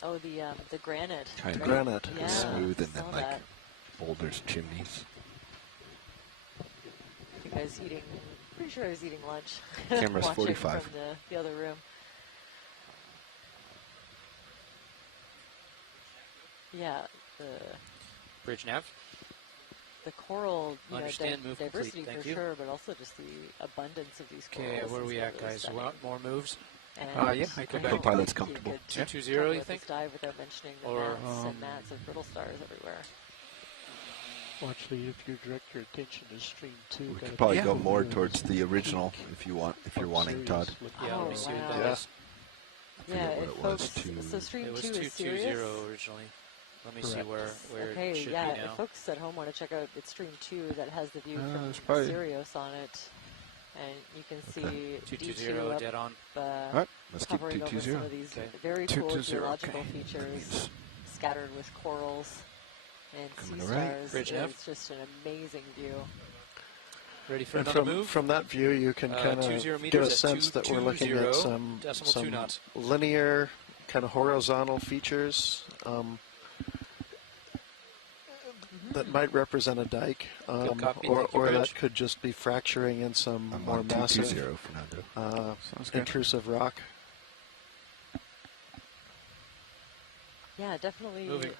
Oh, the granite. Kind the of granite. Yeah, smooth and then saw like that. boulders, chimneys. I think I was eating. Pretty sure I was eating lunch. Camera's watching 45. from the other room. Yeah, the Bridge nav. the coral, Understand, move diversity complete. Thank for you. sure, but also just the abundance of these corals. Okay, where are is we what at, really guys? stunning. Want more moves? And yeah, I can don't back. Pilot's think you comfortable. could 220, talk you about think? this dive without mentioning the Or, mats and mats of brittle stars everywhere. Well, actually, if you direct your attention to stream 2, we could probably go more towards the original if you want. If you're wanting, Todd. Yeah, let me see what that is. Yeah, folks, so stream 2 is 220 originally. Let me see where okay, it should yeah, be now. If folks at home want to check out, it's stream 2 that has the view from Sirius on it. And you can see 220 D2 dead on. Alright, let's keep 220. Some of these very cool geological features scattered with corals and sea stars. It's just an amazing view. Ready for another move? From that view, you can kind of get a sense that we're looking at some linear, kind of horizontal features that might represent a dike, or that could just be fracturing in some more massive, intrusive rock. Yeah, definitely.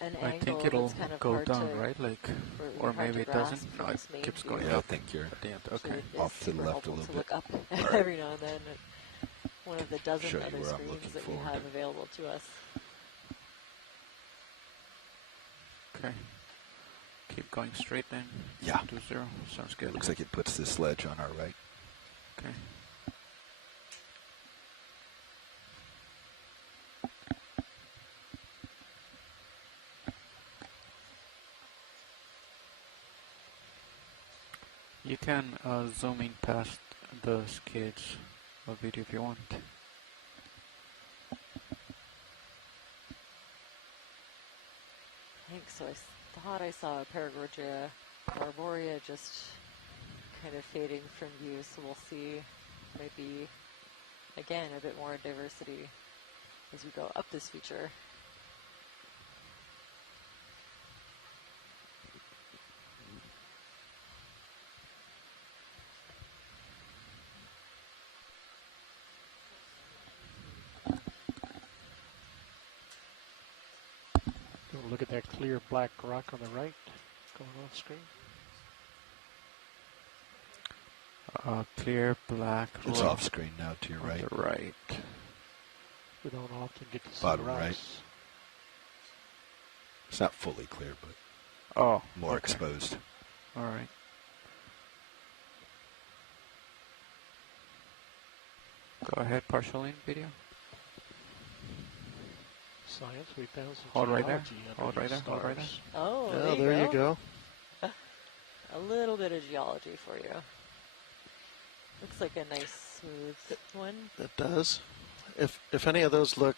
I think it'll kind of go down, right? Like, or maybe it doesn't. No, it keeps going up. I think you're okay. Off to the left a little bit. Look up every now and then. One of the dozen other screens that we have available to us. Okay. Keep going straight then. Yeah. 20. Sounds good. Looks like it puts the sledge on our right. Okay. You can zoom in past the skids of video if you want. Thanks. So I thought I saw Paragorgia arborea just kind of fading from view, so we'll see maybe, again, a bit more diversity as we go up this feature. Look at that clear black rock on the right, going off screen. Clear black rock. It's off screen now to your right. The right. We don't often get to see bottom rocks. Right. It's not fully clear, but more exposed. All right. Go ahead, partial in video. Science, we found some Hold right there. geology Hold under right the there. Hold right there. stars. Oh, Yeah, there you go. A little bit of geology for you. Looks like a nice smooth one. It does. If any of those look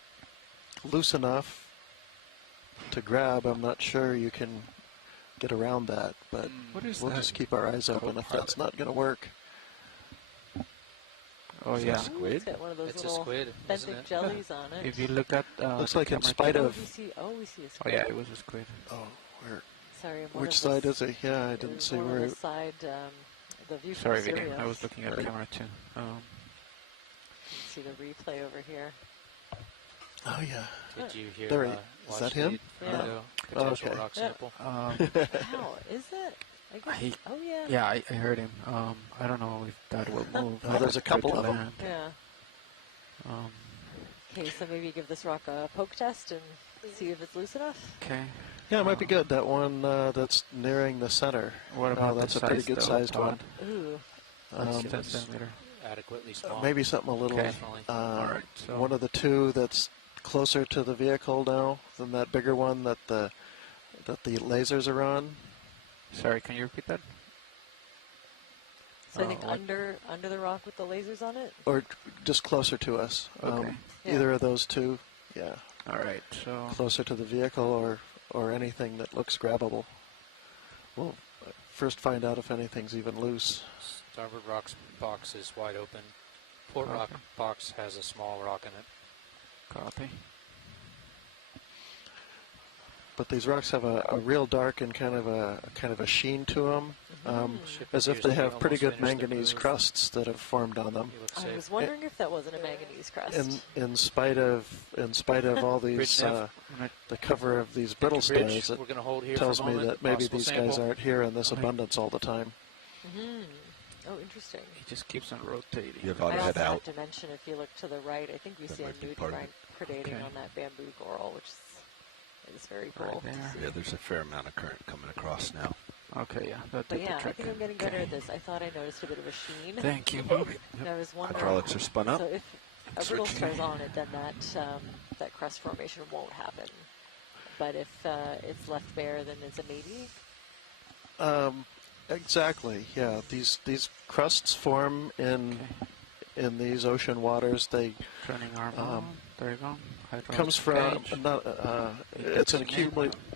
loose enough to grab, I'm not sure you can get around that, but we'll just keep our eyes open if that's not going to work. Oh yeah, squid. It's got one of those little benthic jellies on it. If you look at looks like in spite of. We see a squid. Oh yeah, it was a squid. Oh, where? Sorry, which side is it? Yeah, I didn't see where. The side, the view from Sorry, Sirius. video. I was looking at the camera too. You can see the replay over here. Oh yeah. Did you hear? There is that him? Yeah. Potential rock sample. Wow, is that? I guess, oh yeah. Yeah, I heard him. I don't know if that will move. Oh, there's a couple of them. Yeah. Okay, so maybe give this rock a poke test and see if it's loose enough. Okay. Yeah, it might be good. That one that's nearing the center. What about that's the a pretty size, good sized one. Ooh. 10 centimeter. Adequately small. Maybe something a little. Okay. All right, so one of the two that's closer to the vehicle now than that bigger one that the lasers are on. Sorry, can you repeat that? So I think under the rock with the lasers on it? Or just closer to us. Okay. Either of those two, yeah. All right, so... Closer to the vehicle or anything that looks grabbable. We'll first find out if anything's even loose. Starboard rock's box is wide open. Port rock box has a small rock in it. Copy. But these rocks have a real dark and kind of a sheen to them, as if they have pretty good manganese crusts that have formed on them. I was wondering if that wasn't a manganese crust. In spite of all these the cover of these brittle stars, it tells me that maybe these guys aren't here in this abundance all the time. Oh, interesting. He just keeps on rotating. You have I also head out. have to mention, if you look to the right, I think we see a nudibranch predating on that bamboo coral, which is is very cool. Right there. Yeah, there's a fair amount of current coming across now. Okay, yeah. But yeah, I think I'm getting better at this. I thought I noticed a bit of a sheen. Thank you. And I was wondering. Hydraulics are spun up. So if a brittle star's on it, then that crust formation won't happen. But if it's left bare, then it's a maybe. Exactly. Yeah. These crusts form in these ocean waters. They turning arm. There you go. Comes from it's an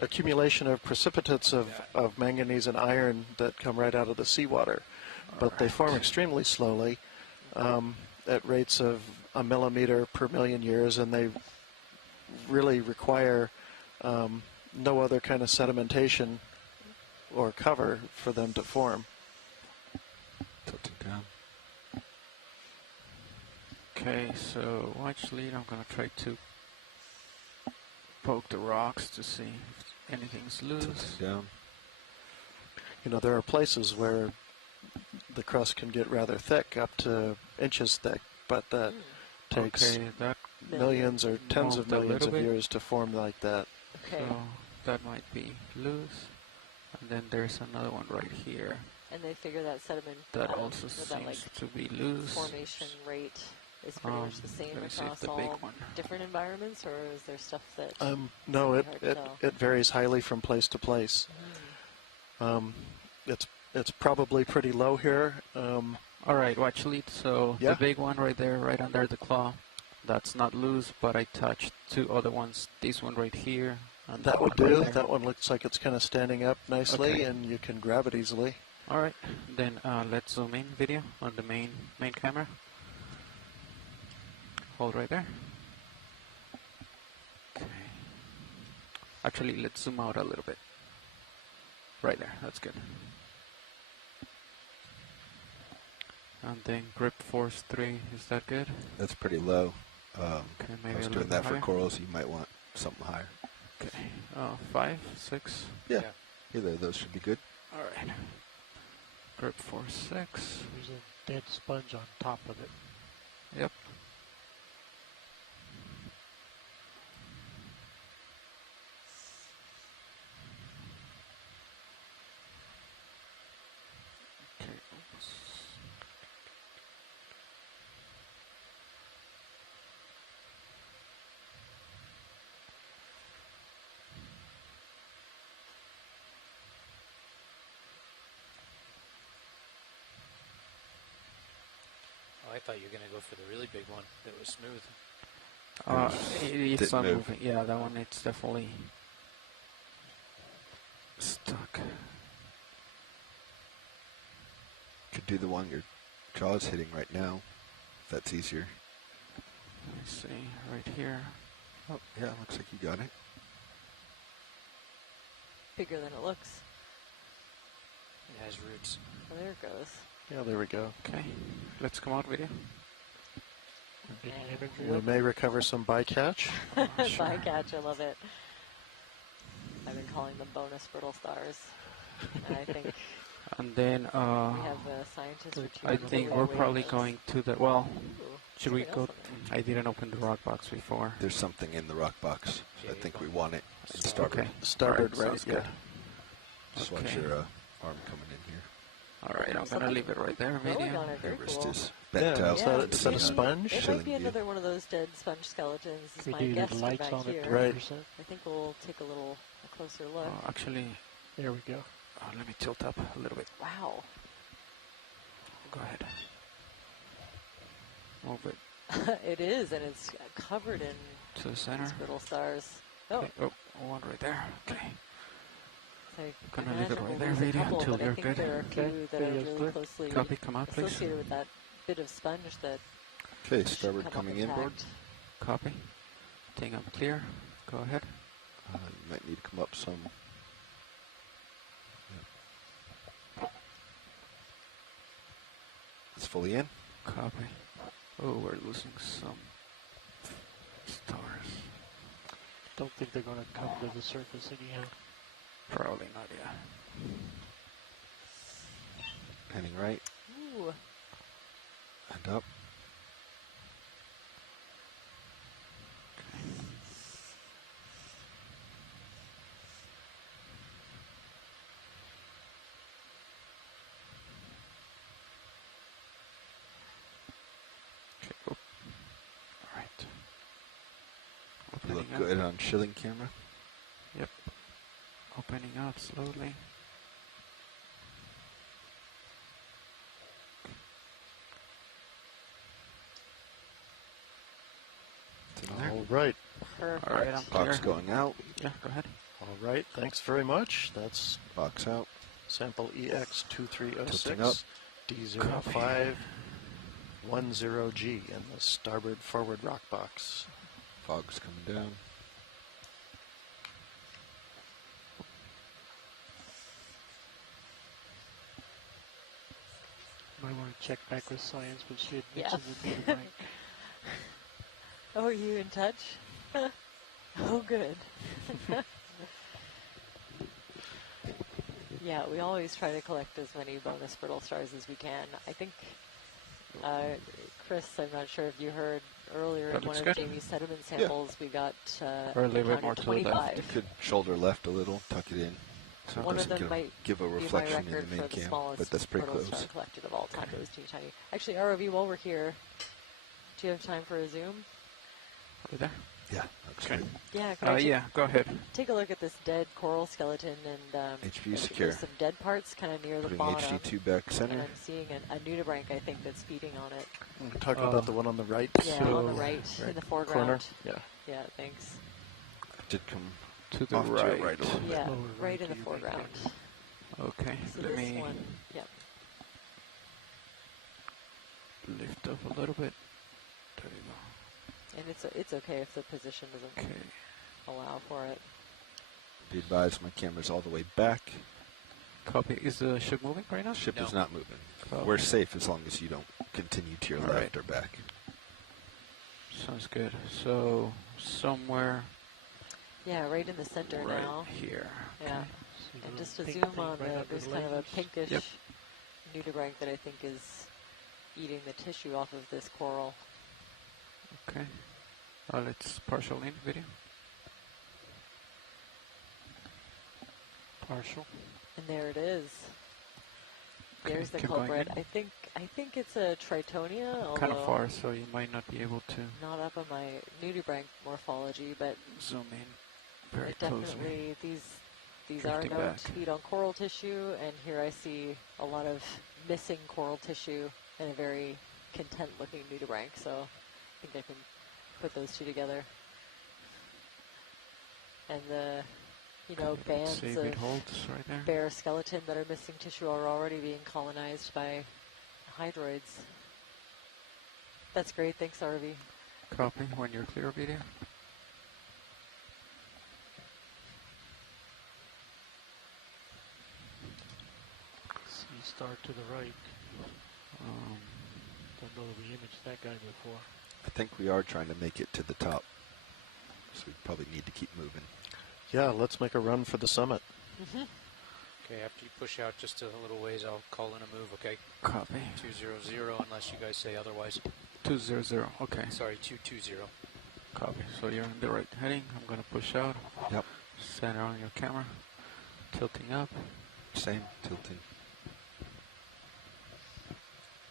accumulation of precipitates of manganese and iron that come right out of the seawater, but they form extremely slowly at rates of a millimeter per million years, and they really require no other kind of sedimentation or cover for them to form. Tilt it down. Okay, so watch lead. I'm gonna try to poke the rocks to see if anything's loose. Down. You know, there are places where the crust can get rather thick, up to inches thick, but that takes millions or tens of millions of years to form like that. Okay. So that might be loose. And then there's another one right here. And they figure that sediment that also seems to be loose. Formation rate is pretty much the same across all different environments, or is there stuff that? No, it varies highly from place to place. It's probably pretty low here. All right, watch lead. So the big one right there, right under the claw, that's not loose, but I touched two other ones. This one right here. And that would do. That one looks like it's kind of standing up nicely, and you can grab it easily. All right, then let's zoom in video on the main camera. Hold right there. Okay. Actually, let's zoom out a little bit. Right there, that's good. And then grip force 3, is that good? That's pretty low. Okay, maybe I was a doing little that for higher. corals. You might want something higher. Okay, 5, 6? Yeah. Either of those should be good. All right. Grip force 6. There's a dead sponge on top of it. Yep. Okay, oops. I thought you were going to go for the really big one that was smooth. It's not moving. Yeah, that one, it's definitely stuck. Could do the one your jaw's hitting right now, if that's easier. Let me see, right here. Oh, yeah, looks like you got it. Bigger than it looks. It has roots. Oh, there it goes. Yeah, there we go. Okay, let's come out video. We may recover some bycatch. Sure. Bycatch, I love it. I've been calling them bonus brittle stars. And I think and then we have a scientist or two. I think we're probably going to the, well, should we go? I didn't open the rock box before. There's something in the rock box. So I think we want it in starboard. Okay. Starboard, right? Sounds good. Just watch your arm coming in here. All right, I'm going to leave it right there, video. Very cool. Is bent out. Is that a sponge? It might be another one of those dead sponge skeletons. Is my guess from back here. Right. I think we'll take a closer look. Actually, there we go. Let me tilt up a little bit. Wow. Go ahead. Move it. It is, and it's covered in to the center. Brittle stars. Oh. Okay. Oh, one right there. Okay. I'm gonna leave it right there, video, until you're good. There are a few that are really closely Copy, come out, please. associated with that bit of sponge that. Okay, starboard coming inboard. Copy. Think I'm clear. Go ahead. You might need to come up some. Yep. It's fully in. Copy. Oh, we're losing some stars. Don't think they're going to come to the surface anyhow. Probably not, yeah. Heading right. Ooh. And up. good on shilling camera. Yep. Opening up slowly. All right. Perfect. All right, box going out. Yeah, go ahead. All right, thanks very much. That's box out. Sample Tilting up. EX2306 D0510G in the starboard forward rock box. Fog's coming down. Might want to check back with science, but she had Yeah. mentioned the meter bank. Oh, are you in touch? Oh, good. Yeah, we always try to collect as many bonus brittle stars as we can. I think, Chris, I'm not sure if you heard earlier in one of Jamie's sediment samples, we got or a little bit more to the 25. left. You could shoulder left a little, tuck it in. So One it of them doesn't might give a be my reflection in record the main for the cam, smallest but that's pretty brittle close. star collected of all time. It was teeny tiny. Actually, ROV, while we're here, do you have time for a zoom? Over there? Yeah, looks good. Yeah, can I yeah, go ahead. take a look at this dead coral skeleton and HV secure. there's some dead parts kind of near the Putting bottom. HG2 back center. And I'm seeing a nudibranch, I think, that's feeding on it. We're talking about the one on the right. Yeah, so on the right, in the foreground. corner. Yeah. Yeah, thanks. Did come to the off right. to your right a little bit. Yeah, Lower right right in the to your foreground. Okay, So let this me one, yep. lift up a little bit. There you go. And it's okay if the position doesn't allow for it. Be advised, my camera's all the way back. Copy. Is the ship moving right now? Ship is not moving. Copy. We're safe as long as you don't continue to your left or back. Sounds good. So somewhere. Yeah, right in the center right now. Here. Yeah. Okay. And just to pink zoom thing on right under there's the kind of a lasers. pinkish nudibranch that I think is eating the tissue off of this coral. Okay. Let's partial in video. Partial. And there it is. Okay, There's the keep going culprit. in. I think it's a Tritonia, Kind of although far, so you might not be able to not up on my nudibranch morphology, but zoom in very it closely. definitely these are Drifting known back. to feed on coral tissue, and here I see a lot of missing coral tissue and a very content-looking nudibranch. So I think I can put those two together. And the bands Save of it holds right there. bare skeleton that are missing tissue are already being colonized by hydroids. That's great. Thanks, RV. Copy when you're clear video. See star to the right. Don't know the image that guy before. I think we are trying to make it to the top. So we probably need to keep moving. Yeah, let's make a run for the summit. Okay, after you push out just a little ways, I'll call in a move, okay? Copy. 200, unless you guys say otherwise. 200. Okay. Sorry, 220. Copy. So you're in the right heading. I'm going to push out. Yep. Center on your camera. Tilting up. Same, tilting.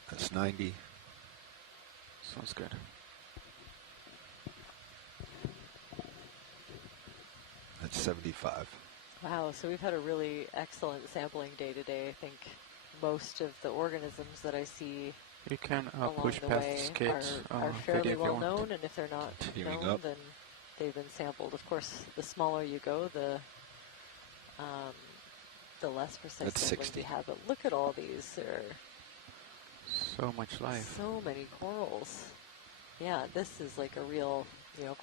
That's 90. Sounds good. That's 75. Wow, so we've had a really excellent sampling day today. I think most of the organisms that I see You can along push the past way the skates. are fairly video if you well want. known, and if they're not Tearing known, up. then they've been sampled. Of course, the smaller you go, the less precise That's sampling 60. you have. But look at all these. There are So much life. so many corals. Yeah, this is like a real,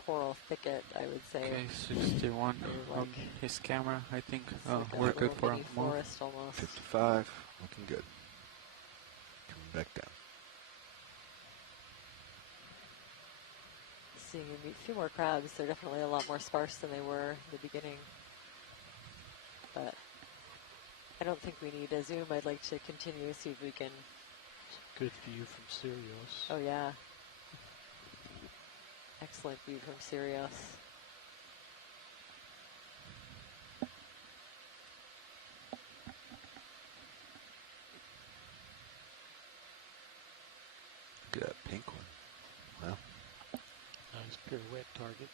coral thicket, I would say. Okay, 61 They're on like- his camera. I think like a we're good little for a mini move. forest almost. 55. Looking good. Coming back down. Seeing a few more crabs. They're definitely a lot more sparse than they were in the beginning. But I don't think we need a zoom. I'd like to continue, see if we can. Good view from Sirius. Oh, yeah. Excellent view from Sirius. Look at that pink one. Wow. Nice pirouette target.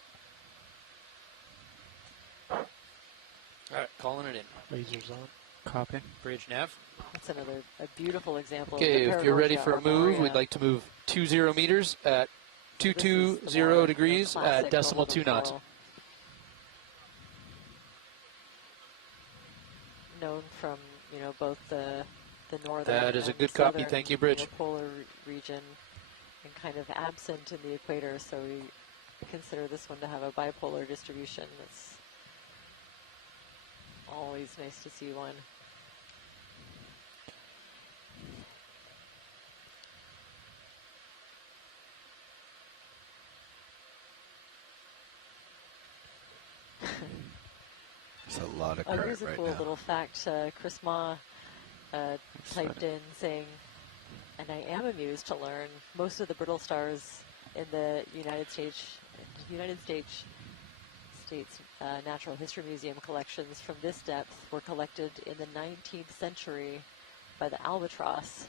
calling it in. Lasers on. Copy. Bridge nav. That's another beautiful example. Okay, of if you're ready for a move, we'd like to move 20 meters at 220 degrees at decimal 2 knots. Known from both the northern. That is a good southern, copy. Thank you, Bridge. Polar region, and kind of absent in the equator. So we consider this one to have a bipolar distribution. It's always nice to see one. There's a lot of current here's a cool little fact. Chris Ma typed in saying, and I am amused to learn, most of the brittle stars in the United States Natural History Museum collections from this depth were collected in the 19th century by the albatross.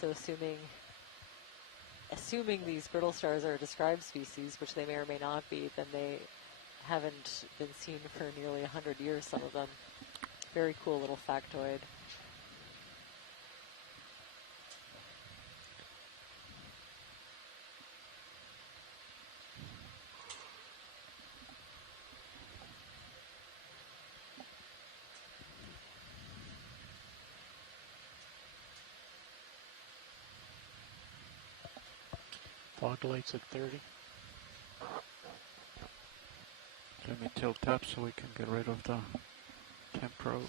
So assuming these brittle stars are a described species, which they may or may not be, then they haven't been seen for nearly 100 years, some of them. Very cool little factoid. Fog lights at 30. Let me tilt up so we can get rid of the temporal.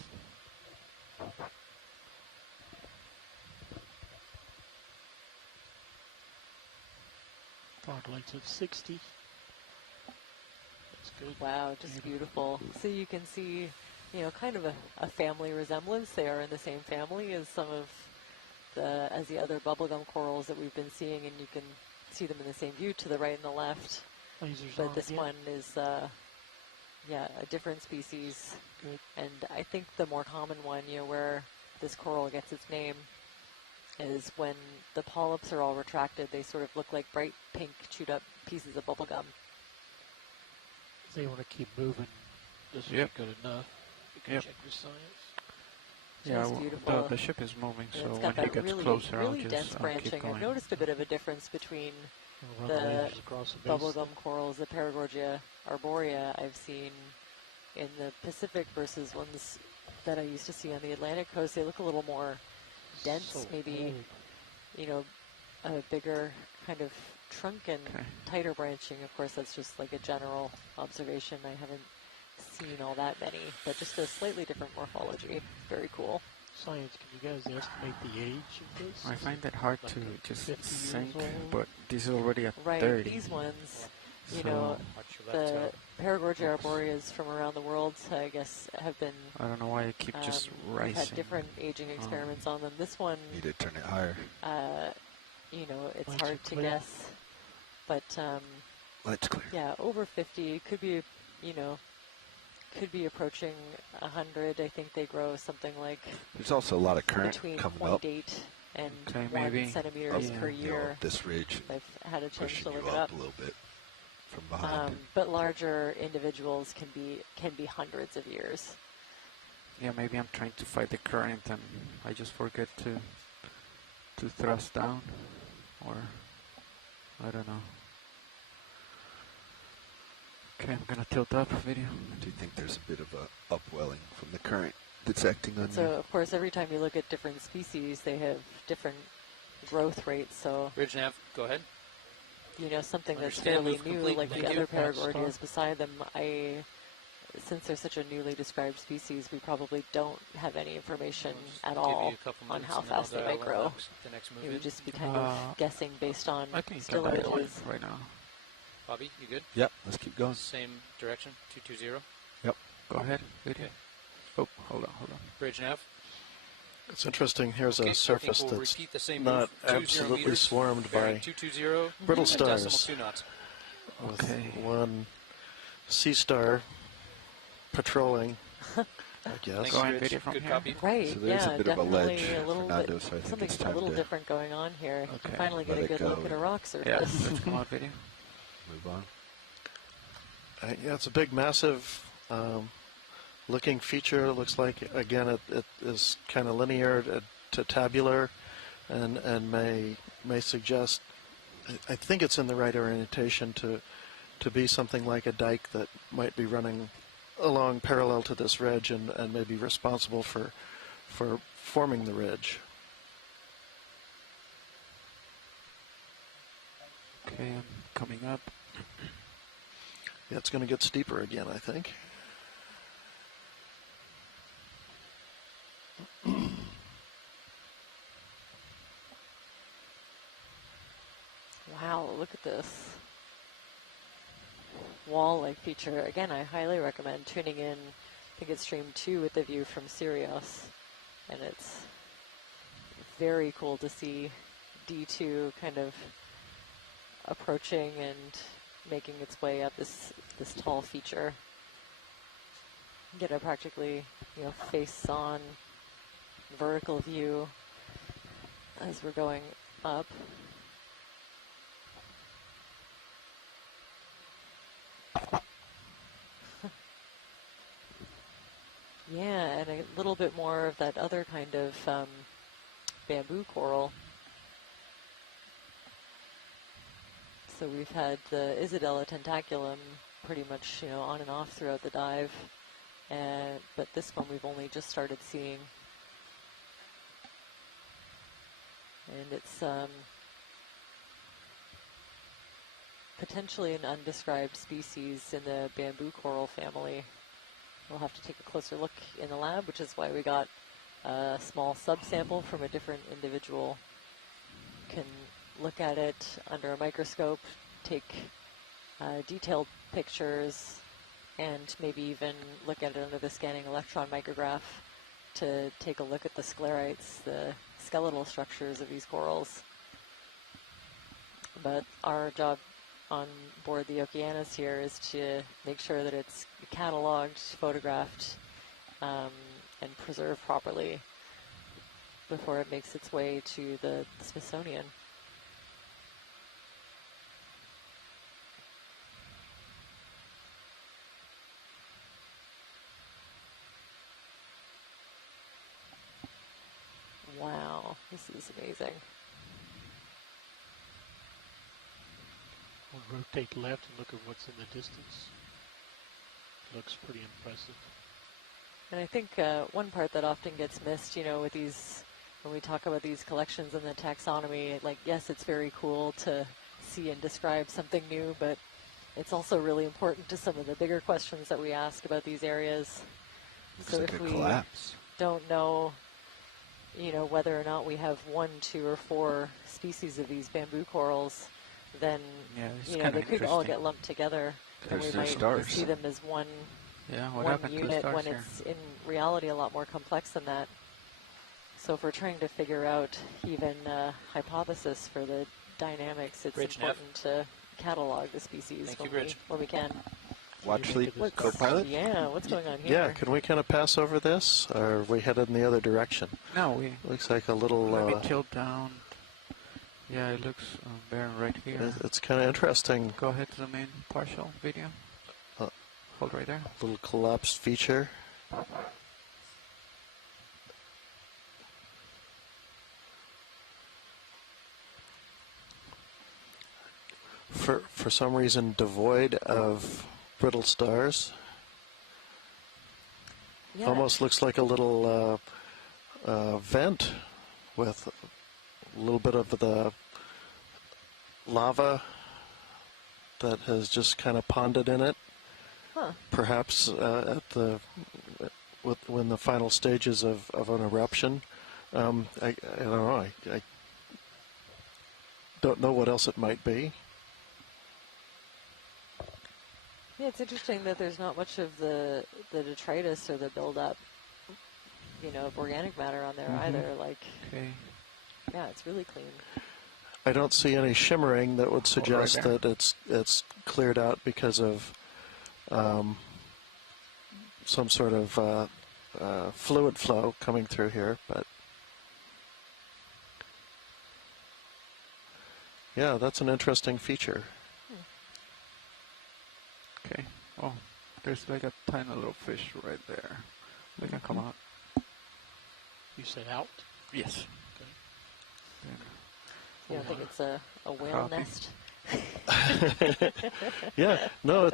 Fog lights at 60. That's good. Wow, just beautiful. So you can see, kind of a family resemblance. They are in the same family as some of the other bubblegum corals that we've been seeing, and you can see them in the same view to the right and the left. Lasers but on this again. one is, a different species. Good. And I think the more common one, where this coral gets its name, is when the polyps are all retracted, they sort of look like bright pink chewed up pieces of bubblegum. They want to keep moving. This is good enough. You can check your science. Yeah, beautiful. The ship is moving, so it's when got that it gets really, closer, really I'll dense just branching. keep going. I've noticed a bit of a difference between the bubblegum corals, the Paragorgia arborea I've seen in the Pacific versus ones that I used to see on the Atlantic coast. They look a little more dense, maybe, a bigger kind of trunk and tighter branching. Of course, that's just like a general observation. I haven't seen all that many, but just a slightly different morphology. Very cool. Science, can you guys estimate the age of this? I find it hard to just sync, but this is already at 30. Right, these ones, the Paragorgia arboreas from around the world, I guess, have been... I don't know why I keep just rising. We've had different aging experiments on them. This one... Need to turn it higher. It's hard to guess. But, Lights clear. Yeah, over 50 could be, could be approaching 100. I think they grow something like... There's also a lot of current between coming 0.8 up. and maybe 1 centimeters per year. This ridge. I've had a chance pushing to look you it up up. a little bit from behind. But larger individuals can be hundreds of years. Yeah, maybe I'm trying to fight the current and I just forget to thrust down, or I don't know. Okay, I'm gonna tilt up video. Do you think there's a bit of a upwelling from the current that's acting on you? So, of course, every time you look at different species, they have different growth rates. So, Bridge nav, go ahead. Something that's fairly new, like the other Paragorgias beside them, since they're such a newly described species, we probably don't have any information at all on how fast they might grow. It would just be kind of guessing based on still images. Right now. Bobby, you good? Yep, let's keep going. Same direction, 220. Yep. Go ahead. Video. Oh, hold on. Bridge nav. It's interesting. Here's a surface we'll that's repeat the same not move. absolutely meters, swarmed by 220 brittle and stars. decimal 2 knots. Okay. One sea star patrolling, I guess. Good copy. Right, so there's yeah, a bit of a ledge a little Fernando, so I think something it's a time little to different going on here. You can finally get let a good it look go at a rock surface. Yeah, let's come on video. Move on. Yeah, it's a big, massive looking feature. It looks like, again, it is kind of linear to tabular, and may suggest, I think it's in the right orientation to be something like a dike that might be running along parallel to this ridge and may be responsible for forming the ridge. Okay, I'm coming up. Yeah, it's going to get steeper again, I think. Wow, look at this wall-like feature. Again, I highly recommend tuning in. I think it's stream 2 with the view from Sirius, and it's very cool to see D2 kind of approaching and making its way up this tall feature. Get a practically, face-on vertical view as we're going up. Yeah, and a little bit more of that other kind of bamboo coral. So we've had the Isidella tentaculum pretty much, on and off throughout the dive, but this one we've only just started seeing. And it's potentially an undescribed species in the bamboo coral family. We'll have to take a closer look in the lab, which is why we got a small subsample from a different individual. Can look at it under a microscope, take detailed pictures, and maybe even look at it under the scanning electron micrograph to take a look at the sclerites, the skeletal structures of these corals. But our job on board the Okeanos here is to make sure that it's cataloged, photographed, and preserved properly before it makes its way to the Smithsonian. Wow, this is amazing. We'll rotate left and look at what's in the distance. Looks pretty impressive. And I think one part that often gets missed, with these, when we talk about these collections and the taxonomy, like, yes, it's very cool to see and describe something new, but it's also really important to some of the bigger questions that we ask about these areas. So if we don't know, whether or not we have 1, 2, or 4 species of these bamboo corals, then, they could all get lumped together, and we might see them as one unit when it's in reality a lot more complex than that. So if we're trying to figure out even a hypothesis for the dynamics, it's important to catalog the species when we can. Watch lead, co-pilot? Yeah, what's going on here? Yeah, can we kind of pass over this, or are we headed in the other direction? No, looks like a little... Let me tilt down. Yeah, it looks barren right here. It's kind of interesting. Go ahead to the main partial video. Hold right there. Little collapsed feature. For some reason, devoid of brittle stars. Yeah. Almost looks like a little vent with a little bit of the lava that has just kind of ponded in it. Huh. Perhaps when the final stages of an eruption. I don't know. I don't know what else it might be. Yeah, it's interesting that there's not much of the detritus or the buildup, of organic matter on there either. Like, yeah, it's really clean. I don't see any shimmering that would suggest that it's cleared out because of some sort of fluid flow coming through here, but yeah, that's an interesting feature. Okay. Oh, There's like a tiny little fish right there. They can come out. You said out? Yes. Okay. Yeah, I think it's a whale nest. Yeah, no,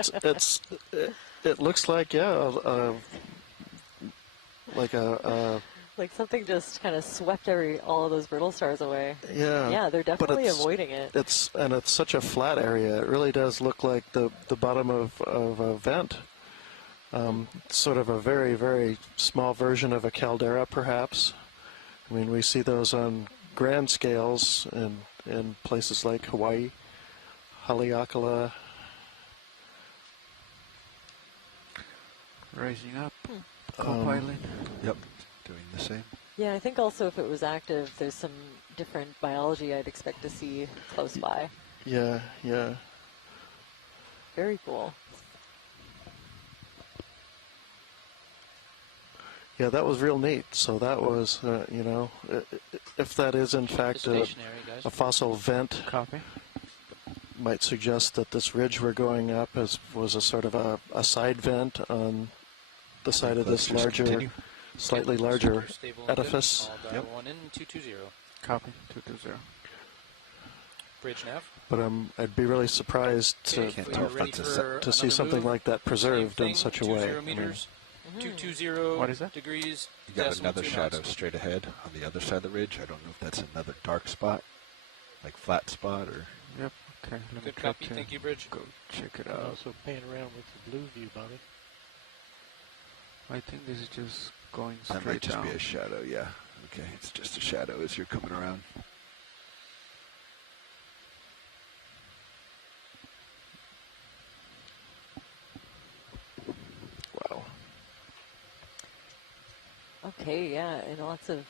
it looks like like a like something just kind of swept all of those brittle stars away. Yeah. Yeah, they're definitely avoiding it. It's such a flat area. It really does look like the bottom of a vent. Sort of a very, very small version of a caldera, perhaps. I mean, we see those on grand scales in places like Hawaii, Haleakala. Rising up, co-piling. Yep, doing the same. Yeah, I think also if it was active, there's some different biology I'd expect to see close by. Yeah, yeah. Very cool. Yeah, that was real neat. So that was, if that is in fact a fossil vent, might suggest that this ridge we're going up was a sort of a side vent on the side of this slightly larger edifice. Yep. 1 in 220. Copy 220. Bridge nav. But I'd be really surprised to see something like that preserved in such a way. 20 meters. 220 what is that? degrees. You got another shadow straight ahead on the other side of the ridge. I don't know if that's another dark spot, like flat spot or. Yep. Okay. Let Good copy. Thank you, Bridge. Go check it out. Also pan around with the blue view, Bobby. I think this is just going straight down. That might just down. be a shadow. Yeah. Okay. It's just a shadow as you're coming around. Wow. Okay, yeah, and lots of,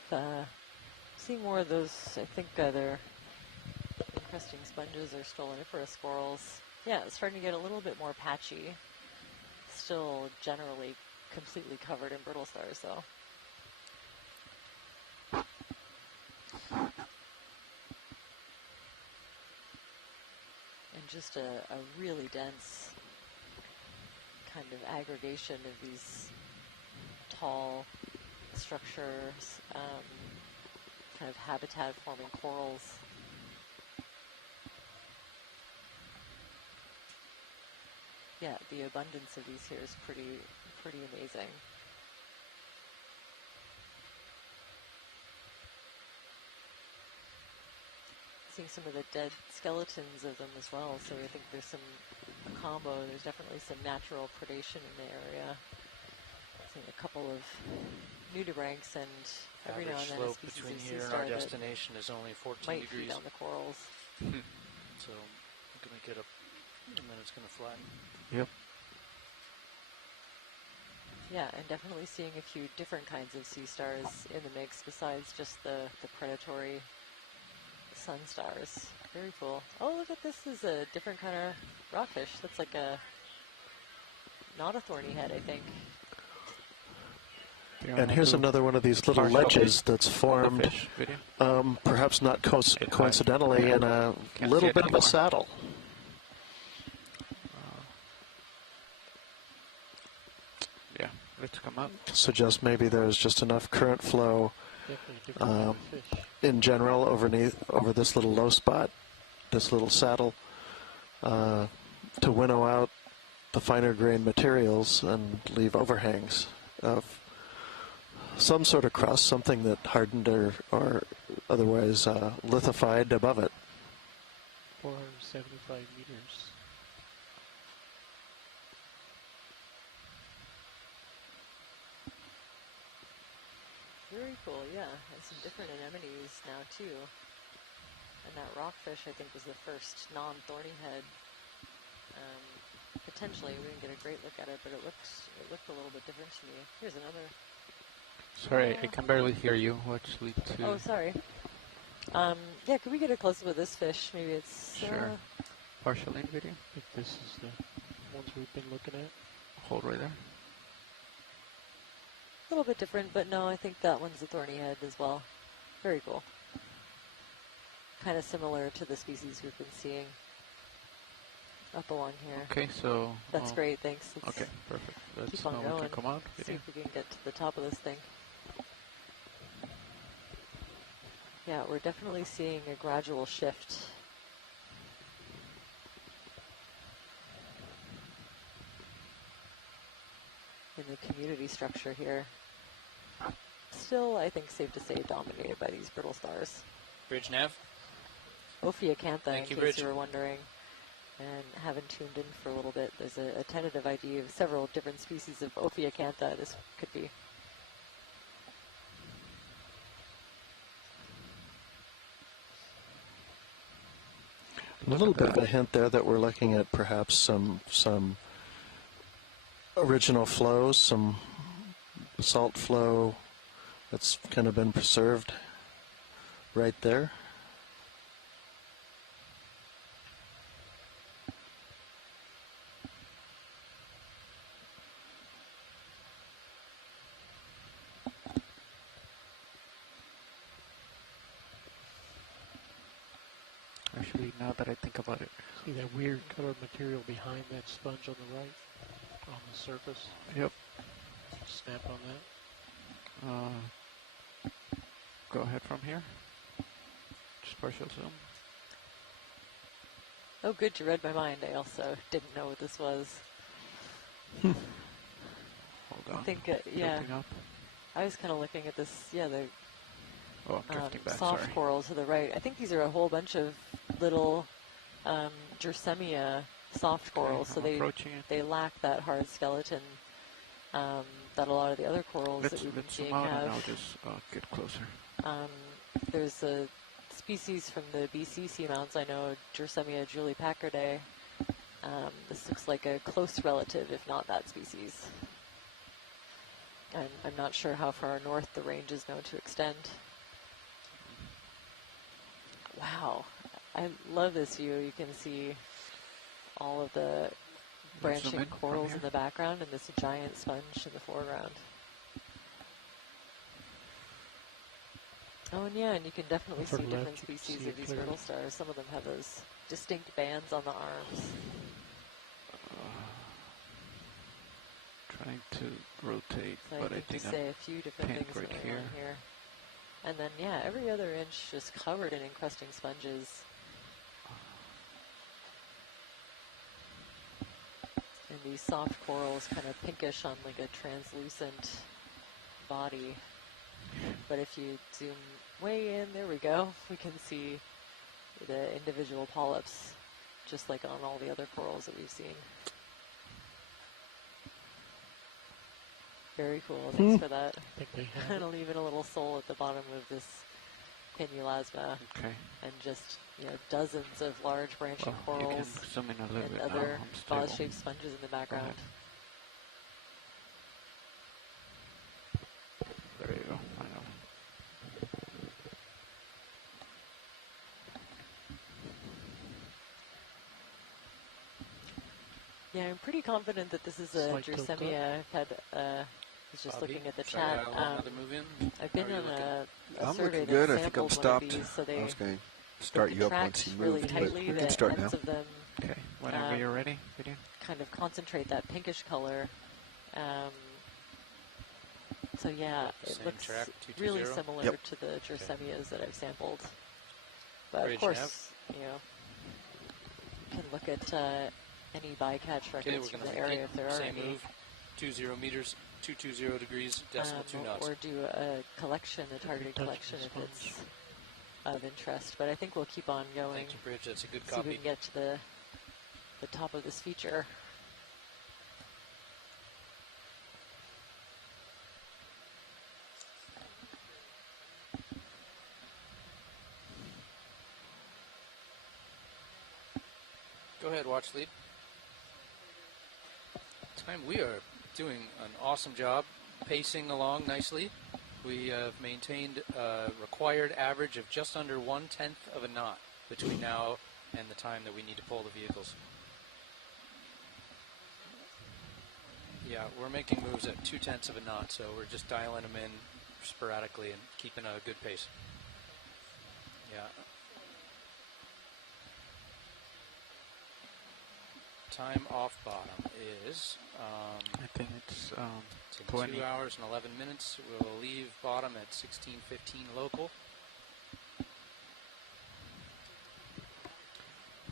seeing more of those, I think they're encrusting sponges or stoloniferous corals. Yeah, it's starting to get a little bit more patchy. Still generally completely covered in brittle stars, though. And just a really dense kind of aggregation of these tall structures, kind of habitat-forming corals. Yeah, the abundance of these here is pretty amazing. Seeing some of the dead skeletons of them as well, so I think there's a combo. There's definitely some natural predation in the area. Seeing a couple of nudibranchs and every now and then a species between of here sea and star our destination is only 14 might degrees. feed on the corals. So we're going to get up, and then it's going to flatten. Yep. Yeah, and definitely seeing a few different kinds of sea stars in the mix besides just the predatory sun stars. Very cool. Oh, look at this. This is a different kind of rockfish. That's like not a thorny head, I think. And here's another one of these little ledges that's formed, perhaps not coincidentally, in a little bit of a saddle. Yeah, let's come up. Suggests maybe there's just enough current flow in general over this little low spot, this little saddle, to winnow out the finer grained materials and leave overhangs of some sort of crust, something that hardened or otherwise lithified above it. 475 meters. Very cool, yeah. And some different anemones now, too. And that rockfish, I think, was the first non-thorny head. Potentially, we didn't get a great look at it, but it looked a little bit different to me. Here's another. Sorry, I can barely hear you. What's lead to? Oh, sorry. Yeah, could we get a close-up of this fish? Maybe it's... Sure. Partial in video. I think this is the ones we've been looking at. Hold right there. A little bit different, but no, I think that one's a thorny head as well. Very cool. Kind of similar to the species we've been seeing. up along here. Okay, so... That's great, thanks. Let's okay, perfect. Let's keep on going. Come on. See if we can get to the top of this thing. Yeah, we're definitely seeing a gradual shift. In the community structure here. Still, I think safe to say, dominated by these brittle stars. Bridge nav. Ophiacantha, in case Bridge. you were wondering, and haven't tuned in for a little bit. There's a tentative idea of several different species of Ophiacantha this could be. A little bit of a hint there that we're looking at perhaps some original flows, some salt flow that's kind of been preserved right there. Actually, now that I think about it. See that weird colored material behind that sponge on the right, on the surface? Yep. Snap on that. Go ahead from here. Just partial zoom. Oh, good, you read my mind. I also didn't know what this was. Hold on. I think, yeah. I was kind of looking at this, yeah, the I'm drifting back, soft sorry. coral to the right. I think these are a whole bunch of little Gersemia soft corals, so they lack that hard skeleton that a lot of the other corals that we've been seeing have. And I'll just get closer. There's a species from the BC seamounts, I know, Gersemia julipacaridae. This looks like a close relative, if not that species. And I'm not sure how far north the range is known to extend. Wow, I love this view. You can see all of the branching corals in the background and this giant sponge in the foreground. Oh, and yeah, and you can definitely see different species of these brittle stars. Some of them have those distinct bands on the arms. Trying to rotate, so but I think you say a few different things right going on here. And then, yeah, every other inch just covered in encrusting sponges. And these soft corals kind of pinkish on like a translucent body. But if you zoom way in, there we go, we can see the individual polyps, just like on all the other corals that we've seen. Very cool, thanks for that. It'll leave a little soul at the bottom of this pinulasma. Okay. And just, you know, dozens of large branching corals and other vase-shaped sponges in the background. There you go, I know. Yeah, I'm pretty confident that this is a Gersemia. I've had, I was just looking at the chat. I've been on a survey that sampled I think I'm stopped. These, so I was going to start you up once you really moved, tightly, but we can start now. Of them, okay, whenever you're ready. Kind of concentrate that pinkish color. So yeah, it looks really similar to the Gersemias that I've sampled. But of course, you know, you can look at any bycatch records from the area if there are any. Move, 20 meters, 220 degrees, decimal 2 knots. Or do a collection, a targeted collection if it's of interest. But I think we'll keep on going. Thank you, Bridge. That's a good copy. See if we can get to the top of this feature. Go ahead, watch lead. We are doing an awesome job pacing along nicely. We have maintained a required average of just under 1/10 of a knot between now and the time that we need to pull the vehicles. Yeah, we're making moves at 2/10 of a knot, so we're just dialing them in sporadically and keeping a good pace. Yeah. time off bottom is... I think it's in 20. 2 hours and 11 minutes. We'll leave bottom at 16:15 local.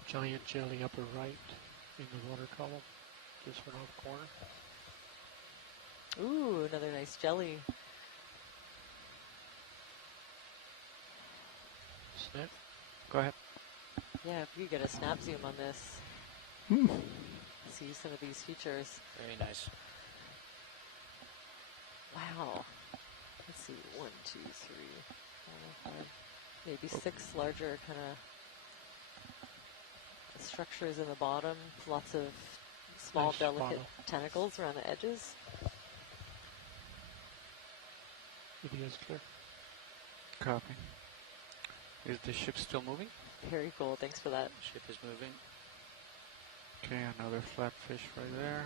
Giant jelly upper right in the water column, just one off corner. Ooh, another nice jelly. Snap. Go ahead. Yeah, if you get a snap zoom on this, see some of these features. Very nice. Wow. Let's see, 1, 2, 3, 4, 5, maybe 6 larger kind of structures in the bottom. Lots of small, Nice delicate bottom. tentacles around the edges. Video is clear. Copy. Is the ship still moving? Very cool. Thanks for that. Ship is moving. Okay, another flatfish right there.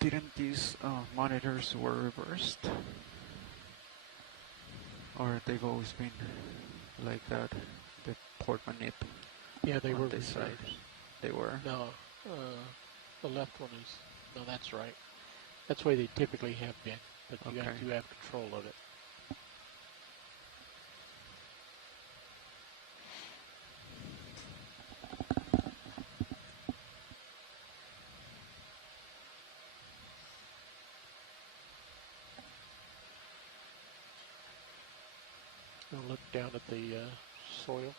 Didn't these monitors were reversed? Or they've always been like that, the port manip? Yeah, they on were this side. reversed. They were? No, the left one is, no, that's right. That's the way they typically have been, but you Okay. have control of it. I'll look down at the soil.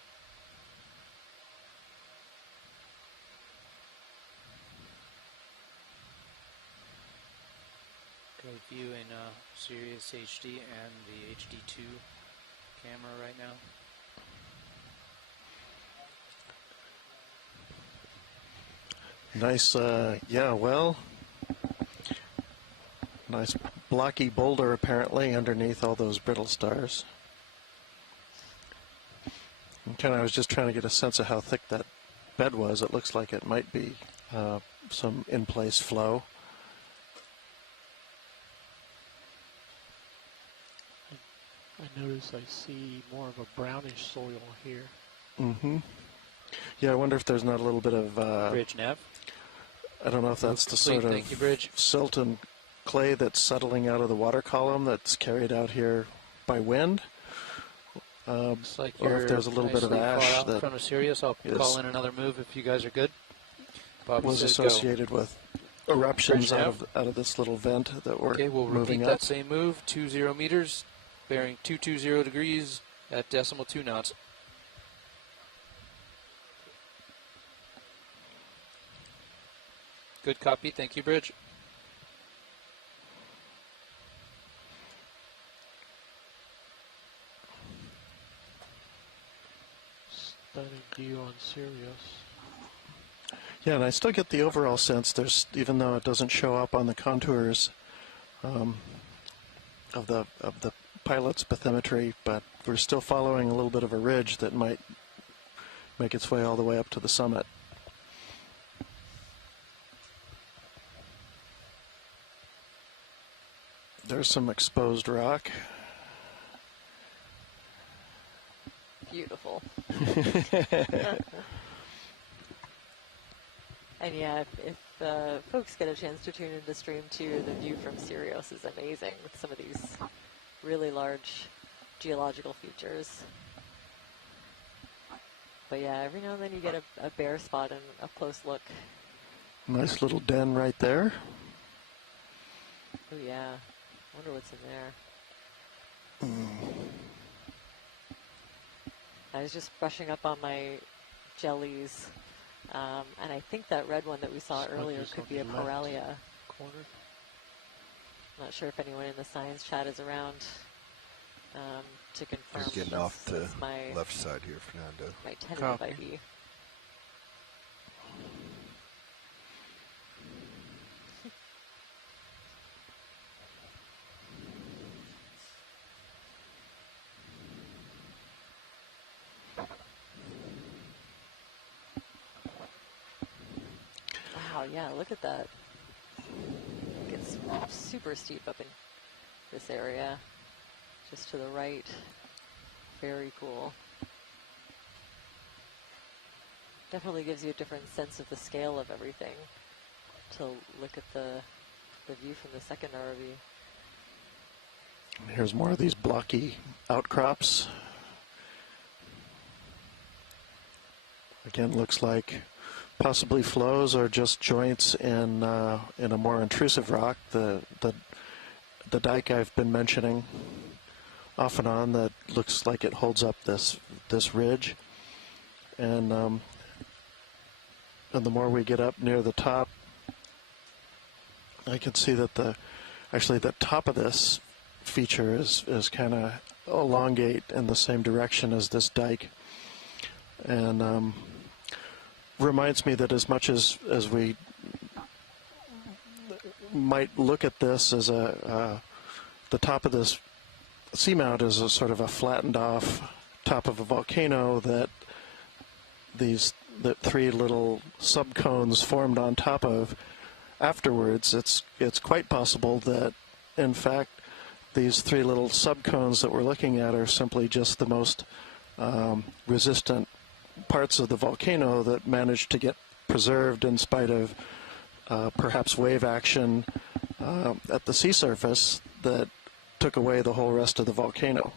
Great view in Sirius HD and the HD2 camera right now. Nice, yeah, well, nice blocky boulder apparently underneath all those brittle stars. I was just trying to get a sense of how thick that bed was. It looks like it might be some in-place flow. I notice I see more of a brownish soil here. Mm-hmm. Yeah, I wonder if there's not a little bit of... Bridge nav. I don't know if that's the sort of Thank you, Bridge. silt and clay that's settling out of the water column that's carried out here by wind. Looks like or you're if there's a little bit of nicely ash far out in that front of Sirius. I'll call in another move if you guys are good. Bobby was says associated go. with eruptions Bridge out of this little vent that we're Okay, we'll moving repeat up. that same move. 20 meters, bearing 220 degrees at 2 knots. Good copy. Thank you, Bridge. Stunning view on Sirius. Yeah, and I still get the overall sense there's, even though it doesn't show up on the contours of the pilot's bathymetry, but we're still following a little bit of a ridge that might make its way all the way up to the summit. There's some exposed rock. Beautiful. And yeah, if folks get a chance to tune into stream 2, the view from Sirius is amazing with some of these really large geological features. But yeah, every now and then you get a bare spot and a close look. Nice little den right there. Oh yeah, wonder what's in there. I was just brushing up on my jellies, and I think that red one that we saw earlier could be a Corellia. Corner. Not sure if anyone in the science chat is around to confirm. You're getting off to left side here, Fernando. My tentative ID. yeah, look at that. It gets super steep up in this area. Just to the right. Very cool. Definitely gives you a different sense of the scale of everything to look at the view from the second ROV. Here's more of these blocky outcrops. Again, looks like possibly flows or just joints in a more intrusive rock. The dike I've been mentioning off and on that looks like it holds up this ridge, and the more we get up near the top, I can see that actually the top of this feature is kind of elongate in the same direction as this dike, and reminds me that as much as we might look at this as the top of this seamount is a sort of a flattened off top of a volcano that the three little subcones formed on top of afterwards, it's quite possible that in fact these three little subcones that we're looking at are simply just the most resistant parts of the volcano that managed to get preserved in spite of perhaps wave action at the sea surface that took away the whole rest of the volcano.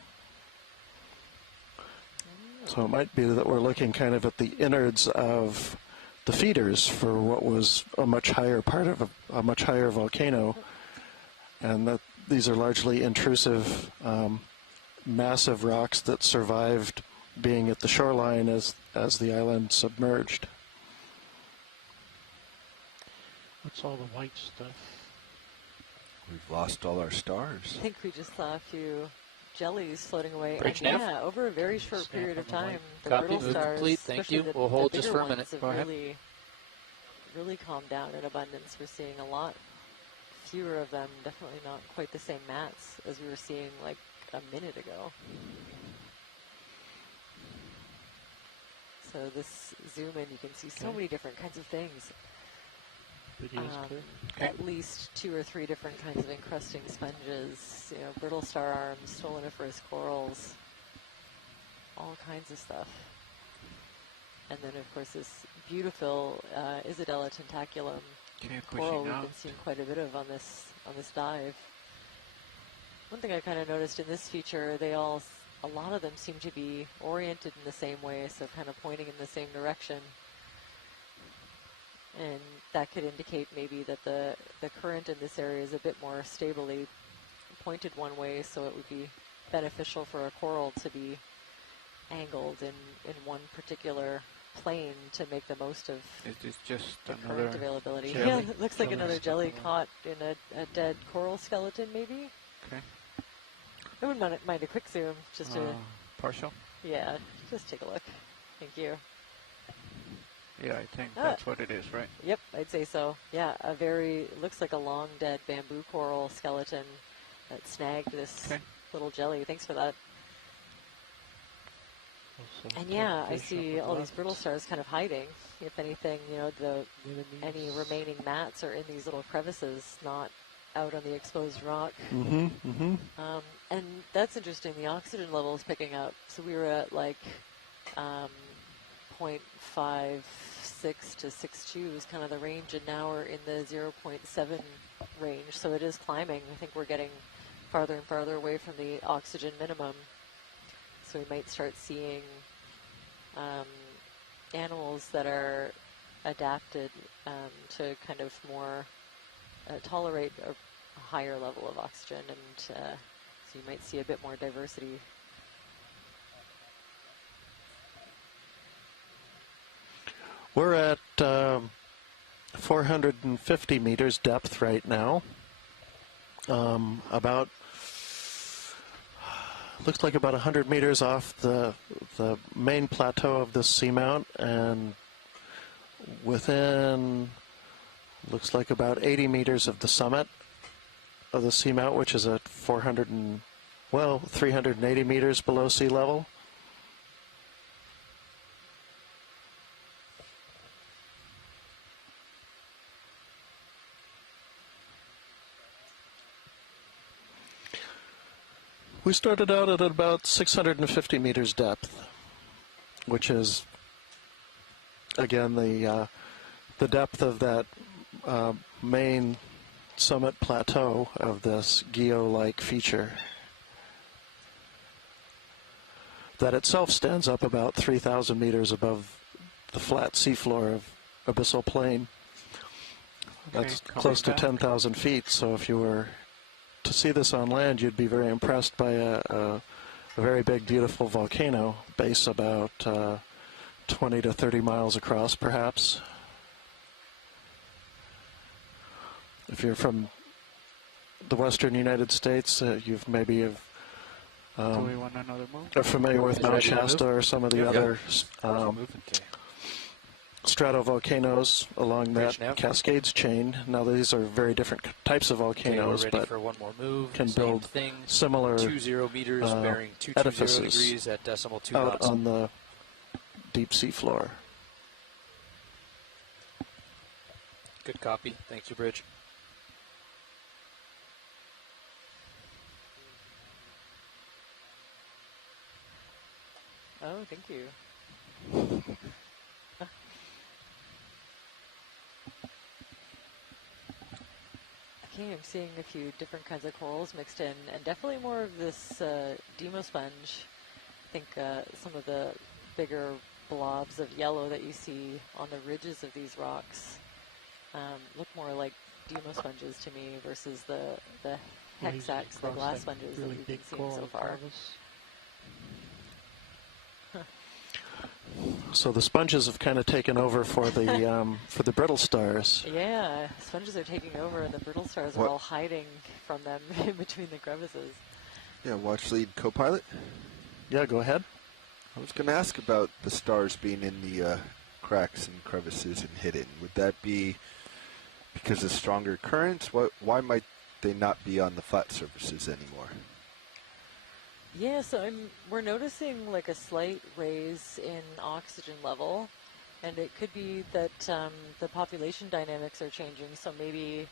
So it might be that we're looking kind of at the innards of the feeders for what was a much higher part of a much higher volcano, and that these are largely intrusive, massive rocks that survived being at the shoreline as the island submerged. What's all the white stuff? We've lost all our stars. I think we just saw a few jellies floating away. And yeah, over a very short period of time, the brittle stars, complete. Thank you. We'll hold just for a minute. Go ahead. Really calmed down in abundance. We're seeing a lot fewer of them. Definitely not quite the same mats as we were seeing like a minute ago. So this zoom in, you can see so many different kinds of things. At least 2 or 3 different kinds of encrusting sponges, brittle star arms, stoloniferous corals, all kinds of stuff. And then, of course, this beautiful Isidella tentaculum coral we've been seeing quite a bit of on this dive. One thing I kind of noticed in this feature, a lot of them seem to be oriented in the same way, so kind of pointing in the same direction. And that could indicate maybe that the current in this area is a bit more stably pointed one way, so it would be beneficial for a coral to be angled in one particular plane to make the most of just the current availability. Jelly. Yeah, it looks like another jelly caught in a dead coral skeleton, maybe. Okay. I wouldn't mind a quick zoom, just to... Partial? Yeah, just take a look. Thank you. Yeah, I think that's what it is, right? Yep, I'd say so. Yeah, looks like a long dead bamboo coral skeleton that snagged this little jelly. Thanks for that. And yeah, I see all these brittle stars kind of hiding. If anything, any remaining mats are in these little crevices, not out on the exposed rock. And that's interesting. The oxygen level is picking up. So we were at like 0.56 to 6.2 is kind of the range, and now we're in the 0.7 range. So it is climbing. I think we're getting farther and farther away from the oxygen minimum. So we might start seeing animals that are adapted to kind of more tolerate a higher level of oxygen, and so you might see a bit more diversity. We're at 450 meters depth right now. Looks like about 100 meters off the main plateau of this seamount, and within, looks like about 80 meters of the summit of the seamount, which is at 380 meters below sea level. We started out at about 650 meters depth, which is, again, the depth of that main summit plateau of this geo-like feature. That itself stands up about 3,000 meters above the flat seafloor of abyssal plain. That's close to 10,000 feet, so if you were to see this on land, you'd be very impressed by a very big, beautiful volcano, base about 20 to 30 miles across, perhaps. If you're from the western United States, you've maybe Do we want another move? are familiar with Mount Shasta or some of the other stratovolcanoes along that Cascades chain. Now, these are very different types of volcanoes, ready but for one more move. can Same build thing. similar 20 meters bearing 220 edifices degrees at decimal 2 out knots. on the deep sea floor. Good copy. Thank you, Bridge. Oh, thank you. Okay, I'm seeing a few different kinds of corals mixed in, and definitely more of this demo sponge. I think some of the bigger blobs of yellow that you see on the ridges of these rocks look more like demo sponges to me versus the hexax, the glass sponges that we've been seeing so far. So the sponges have kind of taken over for the brittle stars. Yeah, sponges are taking over, and the brittle stars are all hiding from them in between the crevices. Yeah, watch lead co-pilot. Yeah, go ahead. I was going to ask about the stars being in the cracks and crevices and hidden. Would that be because of stronger currents? Why might they not be on the flat surfaces anymore? Yeah, so we're noticing like a slight raise in oxygen level, and it could be that the population dynamics are changing, so maybe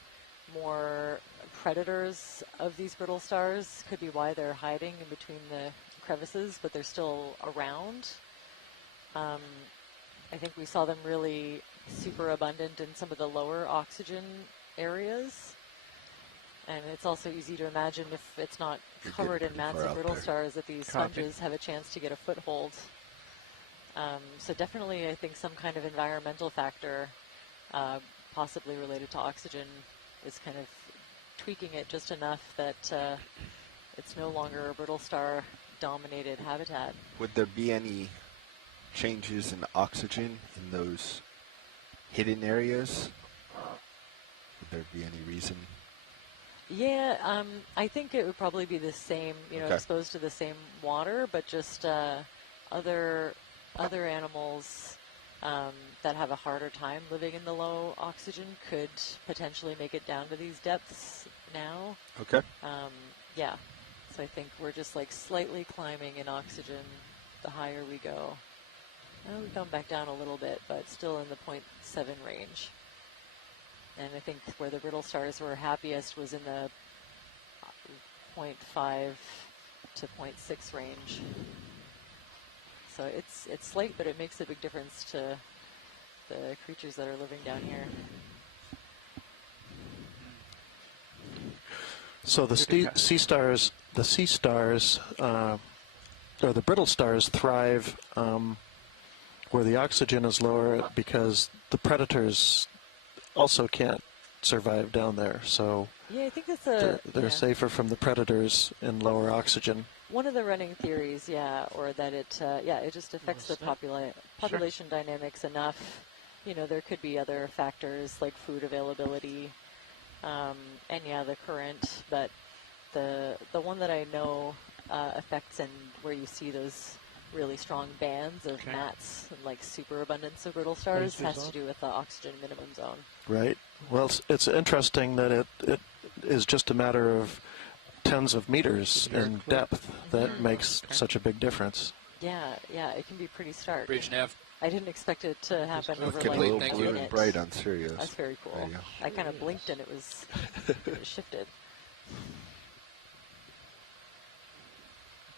more predators of these brittle stars could be why they're hiding in between the crevices, but they're still around. I think we saw them really super abundant in some of the lower oxygen areas. And it's also easy to imagine if it's not covered in mats of brittle stars that these sponges have a chance to get a foothold. So definitely I think some kind of environmental factor, possibly related to oxygen, is kind of tweaking it just enough that it's no longer a brittle star dominated habitat. Would there be any changes in oxygen in those hidden areas? Would there be any reason? Yeah, I think it would probably be the same, exposed to the same water, but just other animals that have a harder time living in the low oxygen could potentially make it down to these depths now. Okay. Yeah, so I think we're just like slightly climbing in oxygen the higher we go. We've gone back down a little bit, but still in the 0.7 range. And I think where the brittle stars were happiest was in the 0.5 to 0.6 range. So it's slight, but it makes a big difference to the creatures that are living down here. So the sea stars, or the brittle stars, thrive where the oxygen is lower because the predators also can't survive down there. So yeah, I think that's they're safer from the predators in lower oxygen. One of the running theories, or that it just affects the population dynamics enough. There could be other factors like food availability, and the current. But the one that I know affects and where you see those really strong bands of mats and like super abundance of brittle stars has to do with the oxygen minimum zone. Right. Well, it's interesting that it is just a matter of tens of meters in depth that makes such a big difference. Yeah, it can be pretty stark. Bridge nav. I didn't expect it to happen over like a little blue and bright on Sirius. That's very cool. I kind of blinked and it shifted.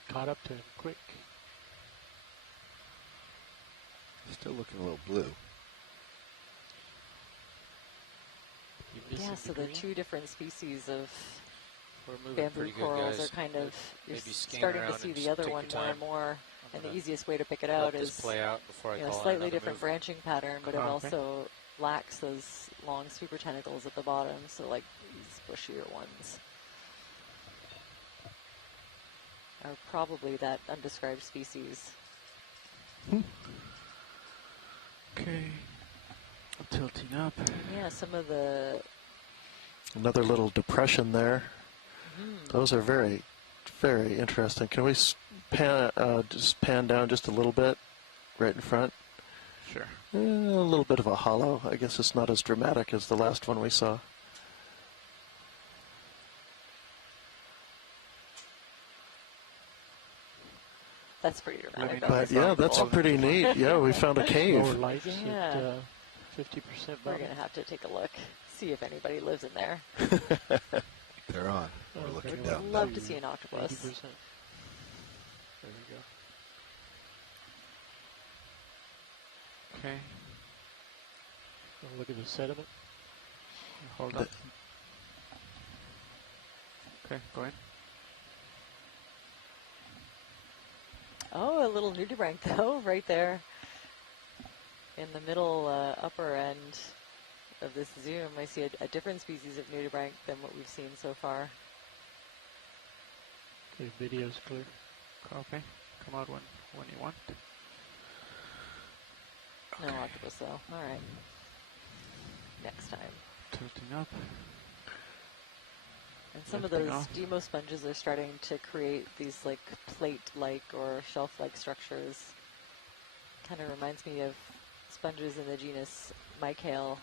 caught up to him quick. Still looking a little blue. Yeah, so the two different species of bamboo corals are kind of, you're starting to see the other one more and more, and the easiest way to pick it out is a slightly different branching pattern, but it also lacks those long sweeper tentacles at the bottom, so like these bushier ones are probably that undescribed species. Okay, tilting up. Yeah, some of the... Another little depression there. Those are very, very interesting. Can we just pan down just a little bit right in front? Sure. A little bit of a hollow. I guess it's not as dramatic as the last one we saw. That's pretty dramatic. But yeah, that's pretty neat. Yeah, we found a cave. Lower lights yeah. at 50%. We're going to have to take a look, see if anybody lives in there. They're on. We're looking down. I'd love to see an octopus. 80%. There we go. Okay. Look at the sediment. Hold up. Okay, go ahead. Oh, a little nudibranch though, right there in the middle upper end of this zoom. I see a different species of nudibranch than what we've seen so far. Okay, video's clear. Copy. Come out when you want. No octopus though. All right. Next time. Tilting up. And some of those demo sponges are starting to create these like plate-like or shelf-like structures. Kind of reminds me of sponges in the genus Mycale,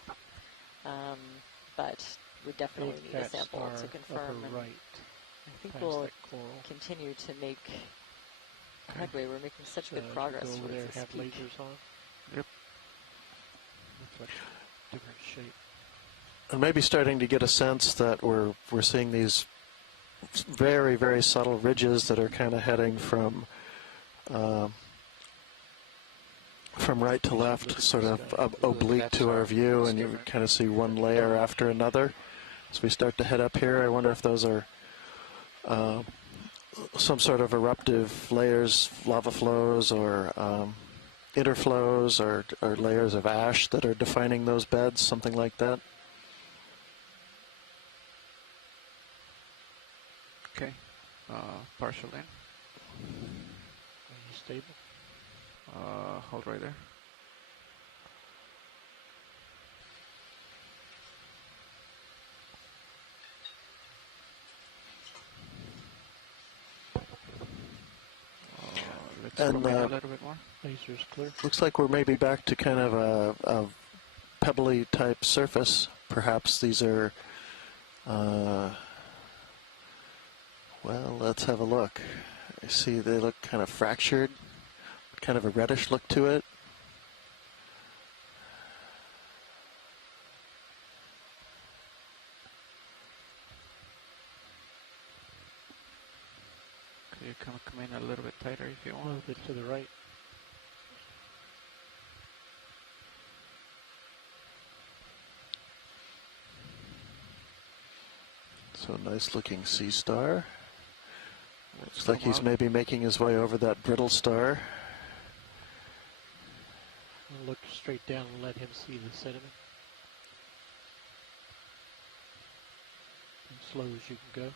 but we definitely need a sample to confirm. Right. I think we'll continue to make headway. We're making such good progress. Go over there, have peak. lasers on. Yep. Looks like different shape. And maybe starting to get a sense that we're seeing these very, very subtle ridges that are kind of heading from right to left, sort of oblique to our view, and you kind of see one layer after another. As we start to head up here, I wonder if those are some sort of eruptive layers, lava flows, or interflows, or layers of ash that are defining those beds, something like that. Okay, partial in. Are you stable? Hold right there. Let's and go a little bit more. Laser's clear. Looks like we're maybe back to kind of a pebbly type surface. Perhaps these are. Well, let's have a look. I see they look kind of fractured, kind of a reddish look to it. Could you come in a little bit tighter if you want? A little bit to the right. So nice looking sea star. Looks like he's maybe making his way over that brittle star. We'll look straight down and let him see the sediment. As slow as you can go.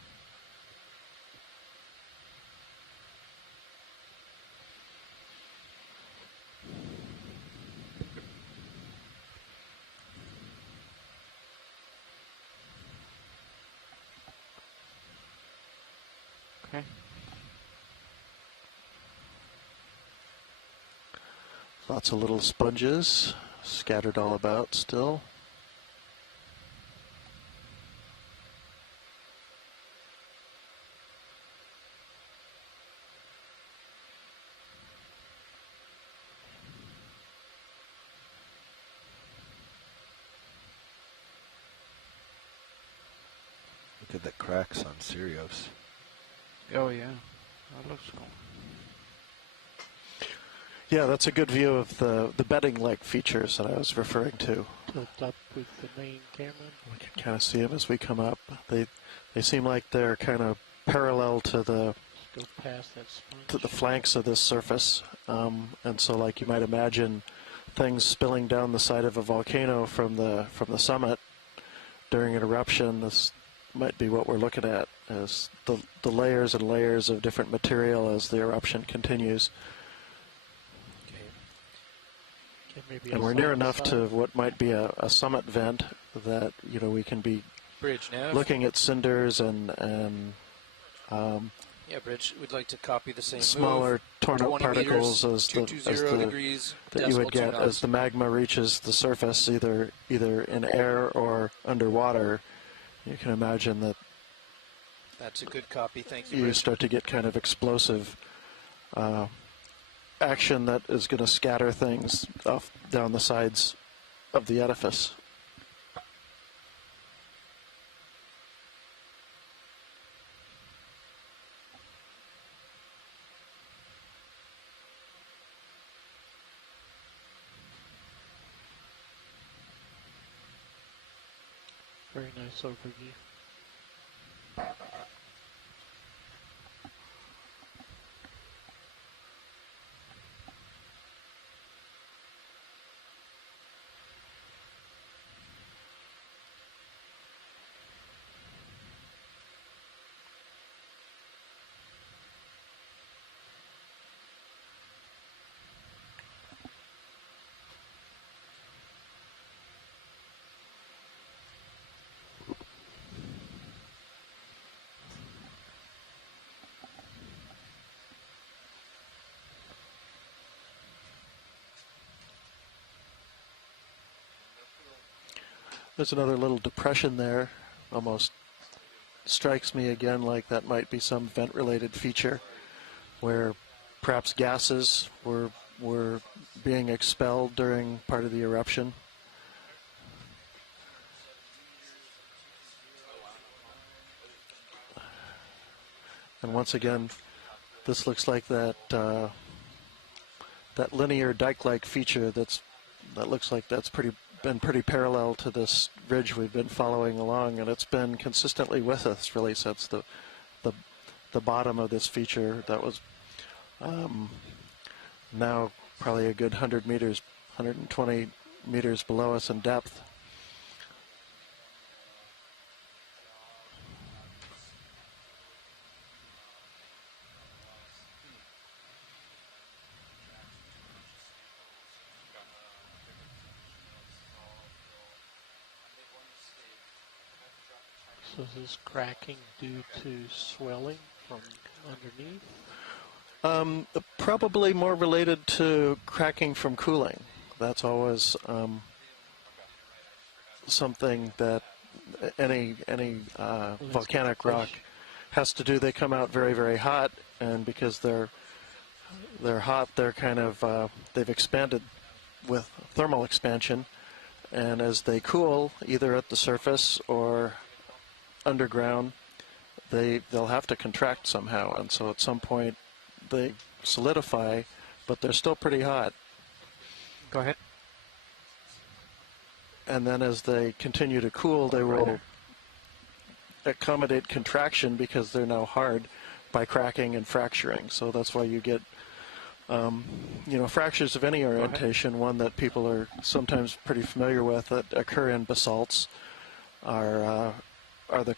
Okay. Lots of little sponges scattered all about still. Look at the cracks on Sirios. Oh yeah. That looks cool. Yeah, that's a good view of the bedding leg features that I was referring to. Hooked up with the main camera. We can kind of see them as we come up. They seem like they're kind of parallel to the go past that sponge. To the flanks of this surface, and so like you might imagine, things spilling down the side of a volcano from the summit during an eruption. This might be what we're looking at, as the layers and layers of different material as the eruption continues. And we're near enough to what might be a summit vent that we can be Bridge nav. looking at cinders and yeah, Bridge, we'd like to copy the same smaller particles meters, that you would get as the magma reaches the surface, either in air or underwater. You can imagine that that's a good copy. Thank you, you Bridge. start to get kind of explosive action that is going to scatter things off down the sides of the edifice. Very nice overview. There's another little depression there. Almost strikes me again like that might be some vent-related feature where perhaps gases were being expelled during part of the eruption. And once again, this looks like that linear dike-like feature that looks like that's been pretty parallel to this ridge we've been following along, and it's been consistently with us really since the bottom of this feature that was now probably a good 100 meters, 120 meters below us in depth. So is this cracking due to swelling from underneath? Probably more related to cracking from cooling. That's always something that any volcanic rock has to do. They come out very, very hot, and because they're hot, they're kind of they've expanded with thermal expansion, and as they cool, either at the surface or underground, they'll have to contract somehow, and so at some point they solidify, but they're still pretty hot. Go ahead. And then as they continue to cool, they will accommodate contraction because they're now hard by cracking and fracturing. So that's why you get fractures of any orientation. One that people are sometimes pretty familiar with that occur in basalts are the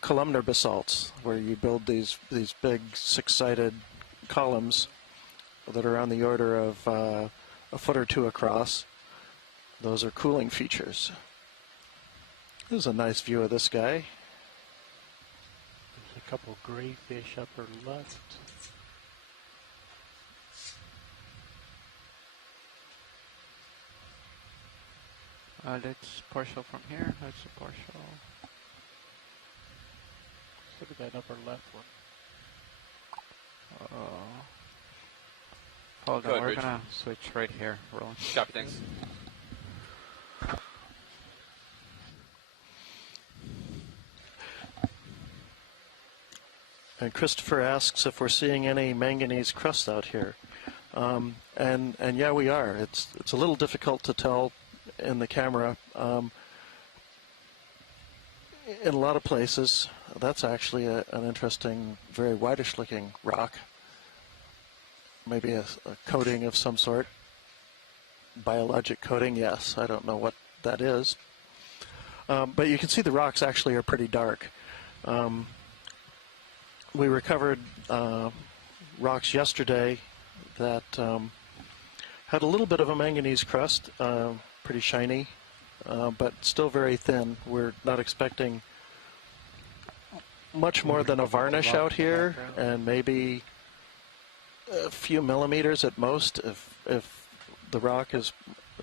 columnar basalts, where you build these big six-sided columns that are on the order of a foot or two across. Those are cooling features. There's a nice view of this guy. There's a couple gray fish upper left. That's partial from here. That's a partial. Look at that upper left one. Hold on, we're gonna switch right here, Roland. Copy, thanks. And Christopher asks if we're seeing any manganese crust out here. And yeah, we are. It's a little difficult to tell in the camera. In a lot of places, that's actually an interesting, very whitish-looking rock. Maybe a coating of some sort. Biologic coating, yes. I don't know what that is. But you can see the rocks actually are pretty dark. We recovered rocks yesterday that had a little bit of a manganese crust, pretty shiny, but still very thin. We're not expecting much more than a varnish out here, and maybe a few millimeters at most if the rock is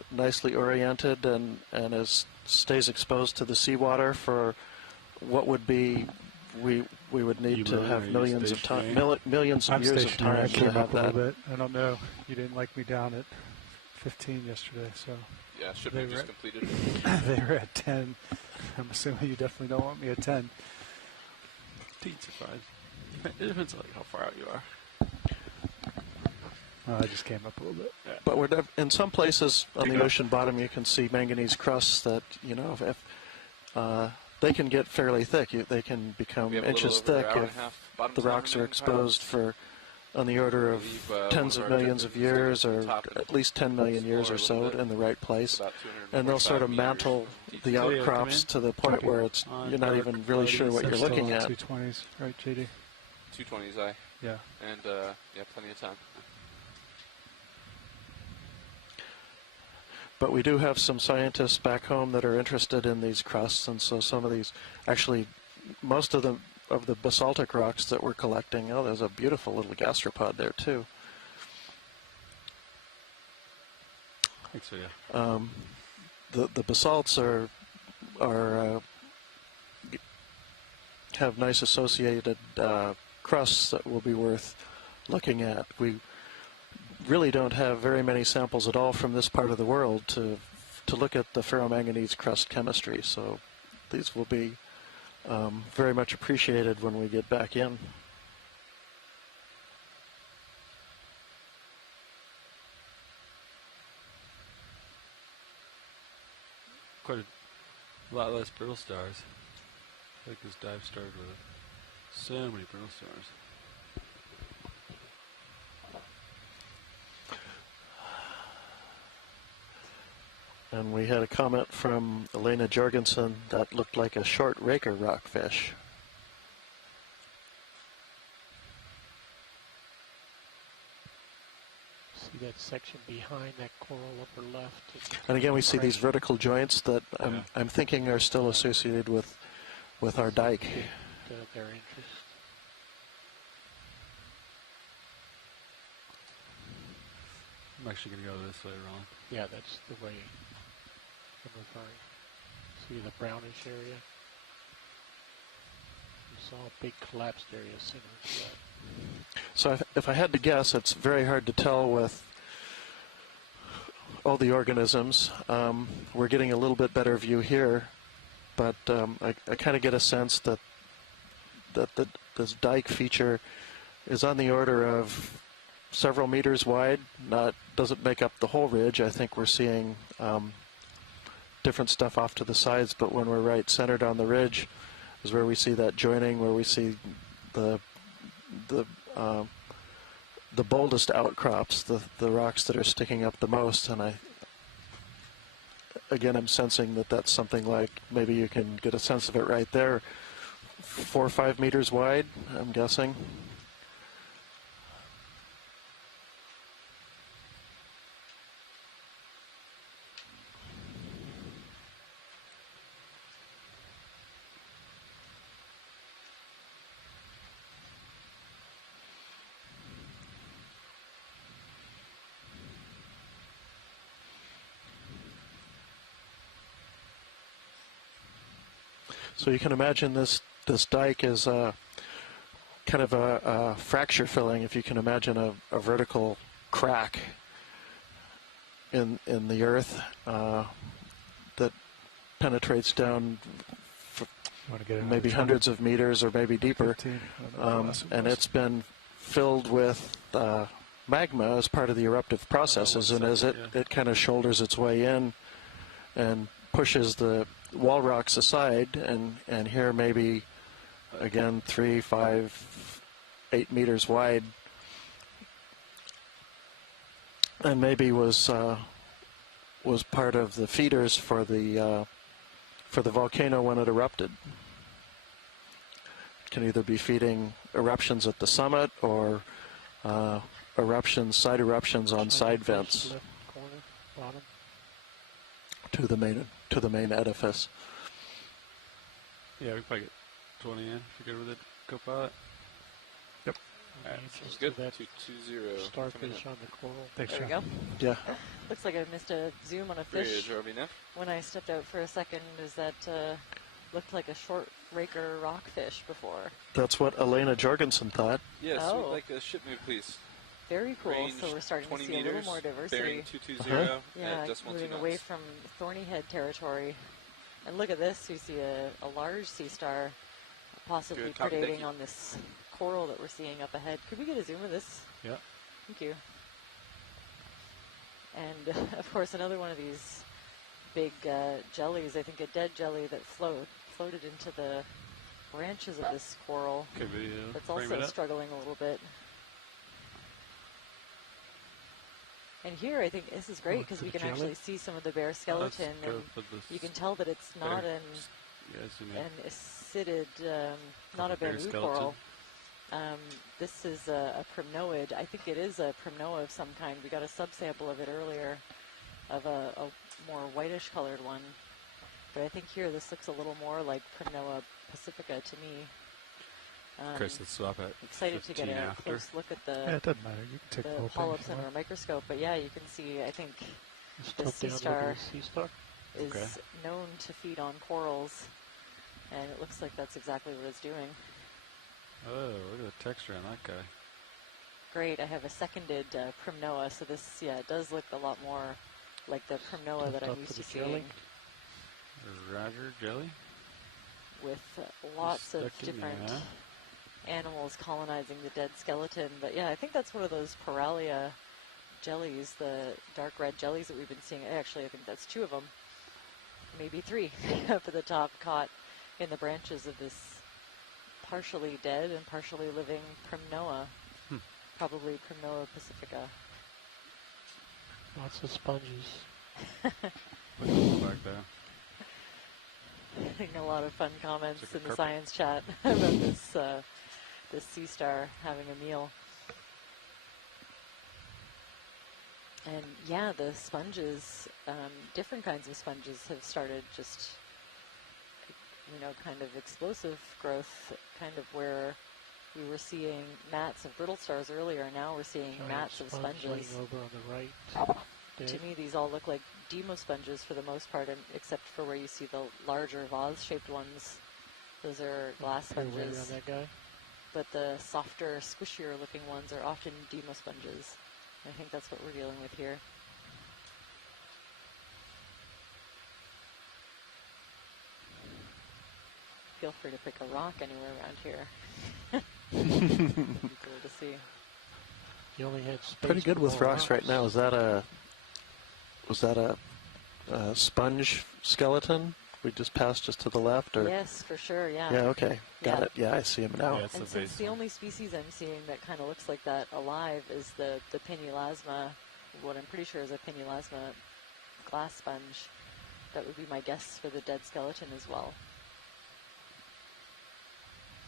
nicely oriented and stays exposed to the seawater for what would be we would need to have millions of time, millions of years of time to have that. I don't know. You didn't like me down at 15 yesterday, so yeah, shipment just completed. They were at 10. I'm assuming you definitely don't want me at 10. Teens are fine. It depends on how far out you are. I just came up a little bit. Yeah. But we're in some places on the ocean bottom, you can see manganese crusts that, you know, if they can get fairly thick. They can become inches thick if the rocks are exposed for on the order of tens of millions of years, or at least 10 million years or so in the right place. And they'll sort of mantle the outcrops to the point where it's you're not even really sure what you're looking at. 220s, right, JD? 220s, aye. Yeah. And, yeah, plenty of time. But we do have some scientists back home that are interested in these crusts, and so some of these, actually, most of the basaltic rocks that we're collecting, oh, there's a beautiful little gastropod there too. Thanks for you. The basalts have nice associated crusts that will be worth looking at. We really don't have very many samples at all from this part of the world to look at the ferromanganese crust chemistry, so these will be very much appreciated when we get back in. Quite a lot less brittle stars. I think this dive started with so many brittle stars. And we had a comment from Elena Jorgensen that looked like a short raker rockfish. See that section behind that coral upper left? And again, we see these vertical joints that I'm thinking are still associated with our dike. Their interest. I'm actually going to go this way, Ron. Yeah, that's the way I'm referring. See the brownish area? You saw a big collapsed area similar to that. So if I had to guess, it's very hard to tell with all the organisms. We're getting a little bit better view here, but I kind of get a sense that this dike feature is on the order of several meters wide. Doesn't make up the whole ridge. I think we're seeing different stuff off to the sides, but when we're right centered on the ridge is where we see that joining, where we see the boldest outcrops, the rocks that are sticking up the most. And I'm sensing that that's something like, maybe you can get a sense of it right there, 4 or 5 meters wide, I'm guessing. So you can imagine this dike is kind of a fracture filling, if you can imagine a vertical crack in the earth that penetrates down maybe hundreds of meters or maybe deeper, and it's been filled with magma as part of the eruptive processes, and as it kind of shoulders its way in and pushes the wall rocks aside, and here maybe, again, 3, 5, 8 meters wide, and maybe was part of the feeders for the volcano when it erupted. It can either be feeding eruptions at the summit or side eruptions on side vents to the main edifice. Yeah, we probably get 20 in. If you're good with it, co-pilot. Yep. All right, sounds good. 220. Starfish on the coral. Thanks, there we go. Yeah. Looks like I missed a zoom on a fish when I stepped out for a second. Is that looked like a short raker rockfish before? That's what Elena Jorgensen thought. Yes, we'd like a ship move, please. Very cool. Range so we're starting to see a little more diversity. Bearing 220 yeah, moving away from Thorny Head territory. And look at this. We see a large sea star possibly predating on this coral that we're seeing up ahead. Could we get a zoom of this? Yeah. Thank you. And, of course, another one of these big jellies, I think a dead jelly that floated into the branches of this coral. That's also struggling a little bit. And here, I think this is great because we can actually see some of the bare skeleton, and you can tell that it's not an acidid, not a bamboo coral. This is a primnoid. I think it is a primnoa of some kind. We got a subsample of it earlier, of a more whitish colored one. But I think here this looks a little more like Primnoa pacifica to me. Chris, let's swap it. Excited to get a close look at the, it doesn't matter. You can take the polyps under a microscope. But yeah, you can see, I think the sea star is known to feed on corals. And it looks like that's exactly what it's doing. Oh, look at the texture on that guy. Great. I have a seconded Primnoa. So this, it does look a lot more like the Primnoa that I'm used to seeing. Roger jelly? With lots of different animals colonizing the dead skeleton. But yeah, I think that's one of those Paralia jellies, the dark red jellies that we've been seeing. Actually, I think that's 2 of them, maybe 3 up at the top, caught in the branches of this partially dead and partially living Primnoa, probably Primnoa pacifica. Lots of sponges. Back there. Getting a lot of fun comments in the science chat about this sea star having a meal. And yeah, the sponges, different kinds of sponges have started just, kind of explosive growth, kind of where we were seeing mats of brittle stars earlier. Now we're seeing mats of sponges. Over on the right. To me, these all look like demosponges for the most part, except for where you see the larger vase-shaped ones. Those are glass sponges. That guy. But the softer, squishier-looking ones are often demosponges. I think that's what we're dealing with here. Feel free to pick a rock anywhere around here. It'd be cool to see. You only had space. Pretty good with rocks right now. Was that a sponge skeleton we just passed just to the left? Or? Yes, for sure, yeah. Yeah, okay. Got it. Yeah, I see him now. Yeah, and since the only species I'm seeing that kind of looks like that alive is the Pinulasma, what I'm pretty sure is a Pinulasma glass sponge. That would be my guess for the dead skeleton as well.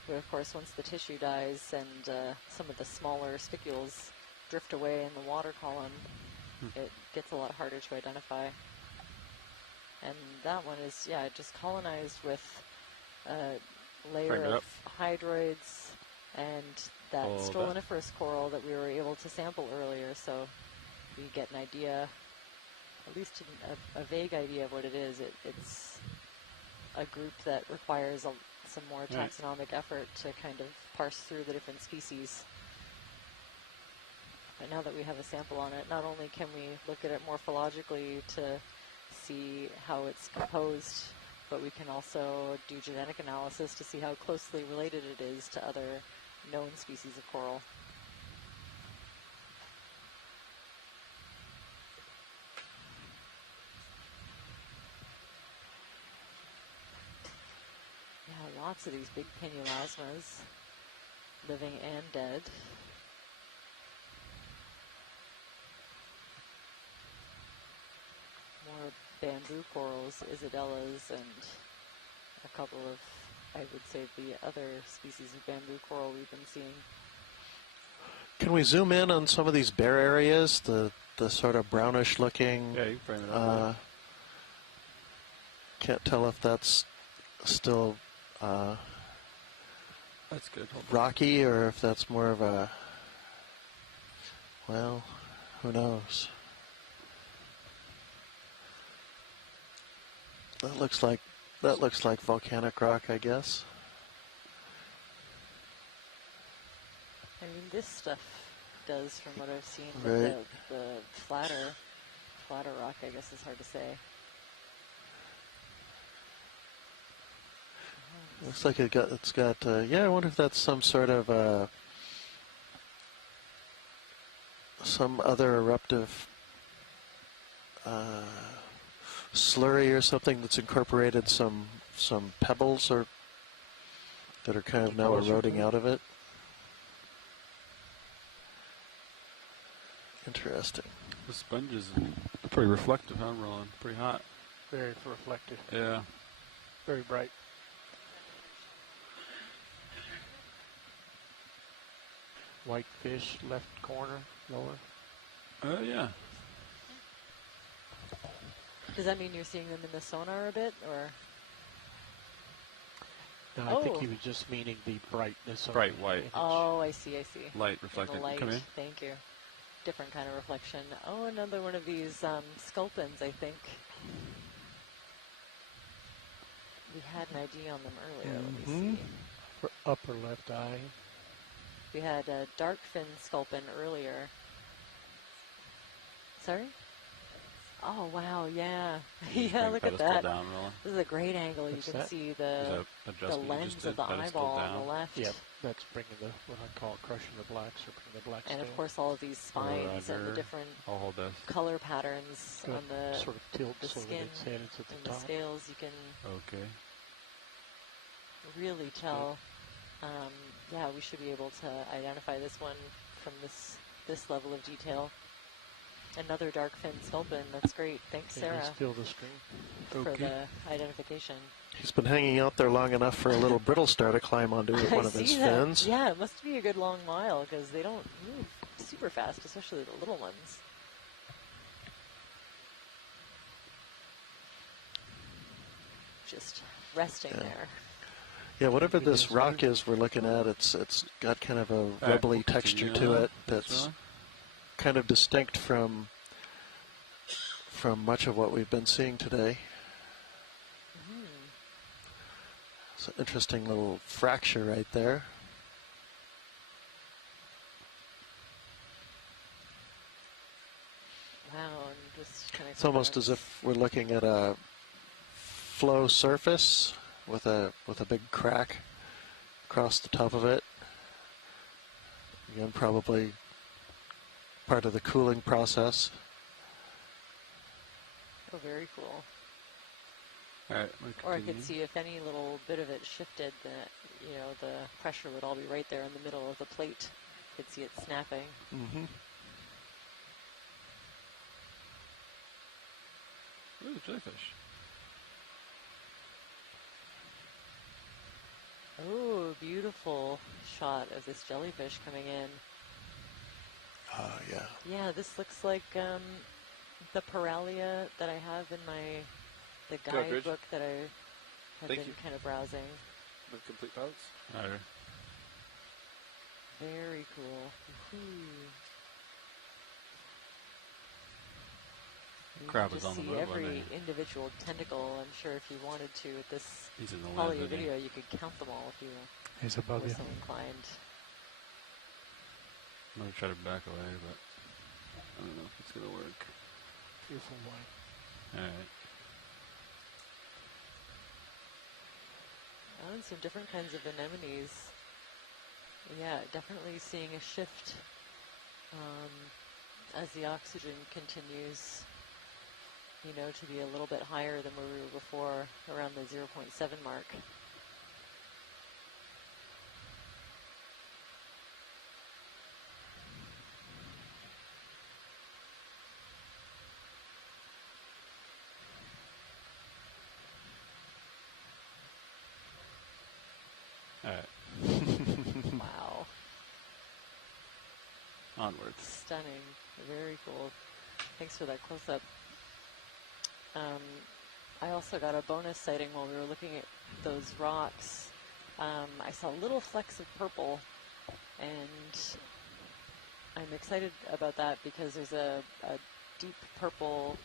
But of course, once the tissue dies and some of the smaller spicules drift away in the water column, it gets a lot harder to identify. And that one is, just colonized with a layer of hydroids and that stoloniferous coral that we were able to sample earlier. So we get an idea, at least a vague idea of what it is. It's a group that requires some more taxonomic effort to kind of parse through the different species. But now that we have a sample on it, not only can we look at it morphologically to see how it's composed but we can also do genetic analysis to see how closely related it is to other known species of coral. Yeah, lots of these big pinulasmas, living and dead. More bamboo corals, Isadellas, and a couple of, I would say, the other species of bamboo coral we've been seeing. Can we zoom in on some of these bare areas, the sort of brownish looking? Yeah, you can frame it up. Can't tell if that's still that's good. Rocky, or if that's more of a, well, who knows? That looks like volcanic rock, I guess. I mean, this stuff does, from what I've seen, right. But the flatter rock, I guess, is hard to say. Looks like it's got. Yeah, I wonder if that's some sort of some other eruptive slurry or something that's incorporated some pebbles or that are kind of now eroding out of it. Interesting. The sponges are pretty reflective, huh, Roland? Pretty hot. Very reflective. Yeah. Very bright. White fish, left corner, lower. Yeah. Does that mean you're seeing them in the sonar a bit, or? No, I think he was just meaning the brightness of bright the white. image. Oh, I see. Light reflected. Light. Come in. Thank you. Different kind of reflection. Oh, another one of these sculpins, I think. We had an ID on them earlier. Let me see. For upper left eye. We had a dark fin sculpin earlier. Sorry? Oh, wow, yeah. Yeah, look at that. Down, this is a great angle. What's you can that? see the lens of the eyeball on the left. Yep, that's bringing the, what I call crushing the blacks, or bringing the blacks and down. of course, all of these spines and the different color patterns on the, sort of tilt the so skin that its head is at the and top. the scales. You can really tell. Yeah, we should be able to identify this one from this level of detail. Another dark fin sculpin. That's great. Thanks, Sarah. Still the screen. For the identification. He's been hanging out there long enough for a little brittle star to climb onto one of his fins. Yeah, it must be a good long while because they don't move super fast, especially the little ones. Just resting there. Yeah, whatever this rock is we're looking at, it's got kind of a rubbly texture to it that's kind of distinct from much of what we've been seeing today. It's an interesting little fracture right there. Wow, and just kind of. It's almost as if we're looking at a flow surface with a big crack across the top of it. Again, probably part of the cooling process. Oh, very cool. All right, or I could see if any little bit of it shifted, that the pressure would all be right there in the middle of the plate. You could see it snapping. Mm-hmm. Ooh, jellyfish. Oh, beautiful shot of this jellyfish coming in. Yeah. Yeah, this looks like the Paralia that I have in the guidebook that I have been kind of browsing. With complete pilots? Very cool. Crab is on the move. Every individual tentacle. I'm sure if you wanted to, with this quality video, you could count them all if you were so inclined. I'm going to try to back away, but I don't know if it's going to work. Beautiful white. All right. found some different kinds of anemones. Yeah, definitely seeing a shift as the oxygen continues, you know, to be a little bit higher than where we were before, around the 0.7 mark. All right. Wow. Onwards. Stunning. Very cool. Thanks for that close-up. I also got a bonus sighting while we were looking at those rocks. I saw little flecks of purple, and I'm excited about that because there's a deep purple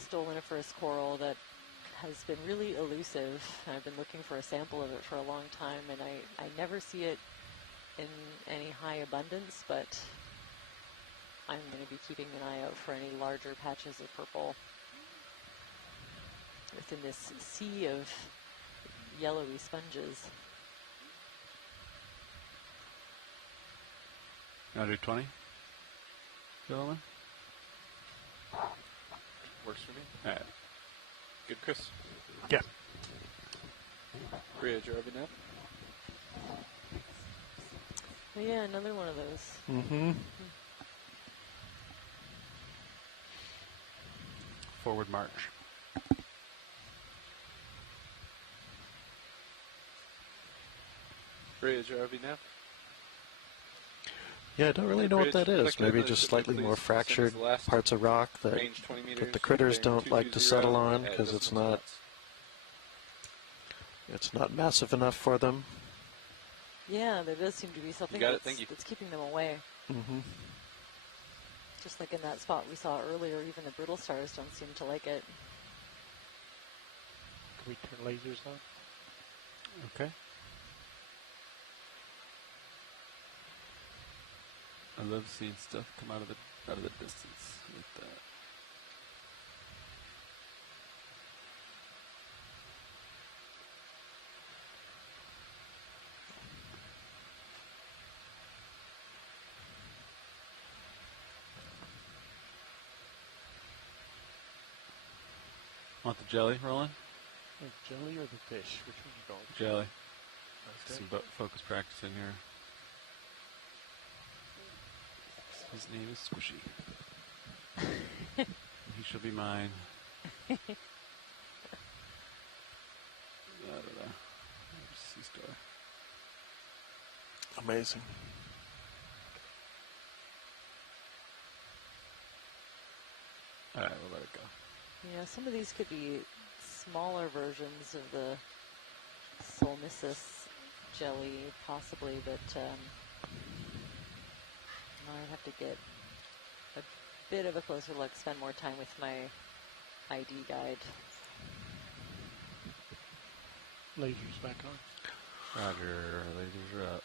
stoloniferous coral that has been really elusive. I've been looking for a sample of it for a long time, and I never see it in any high abundance, but I'm going to be keeping an eye out for any larger patches of purple within this sea of yellowy sponges. 120, gentlemen? Works for me. All right. Good, Chris? Yeah. Bria, did you already know? Oh, yeah, another one of those. Mm-hmm. Forward march. Bria, did you already know? Yeah, I don't really know what that is. Maybe just slightly more fractured parts of rock that the critters don't like to settle on because it's not massive enough for them. Yeah, there does seem to be something that's keeping them away. Mm-hmm. Just like in that spot we saw earlier, even the brittle stars don't seem to like it. Can we turn lasers on? Okay. I love seeing stuff come out of the distance like that. Want the jelly rolling? The jelly or the fish? Which one you going? Jelly. Okay. Some focus practice in here. His name is Squishy. He shall be mine. Da, da, da. Sea star. Amazing. All right, we'll let it go. Yeah, some of these could be smaller versions of the Solmissus jelly, possibly, but I have to get a bit of a closer look, spend more time with my ID guide. Lasers back on. Roger, lasers are up.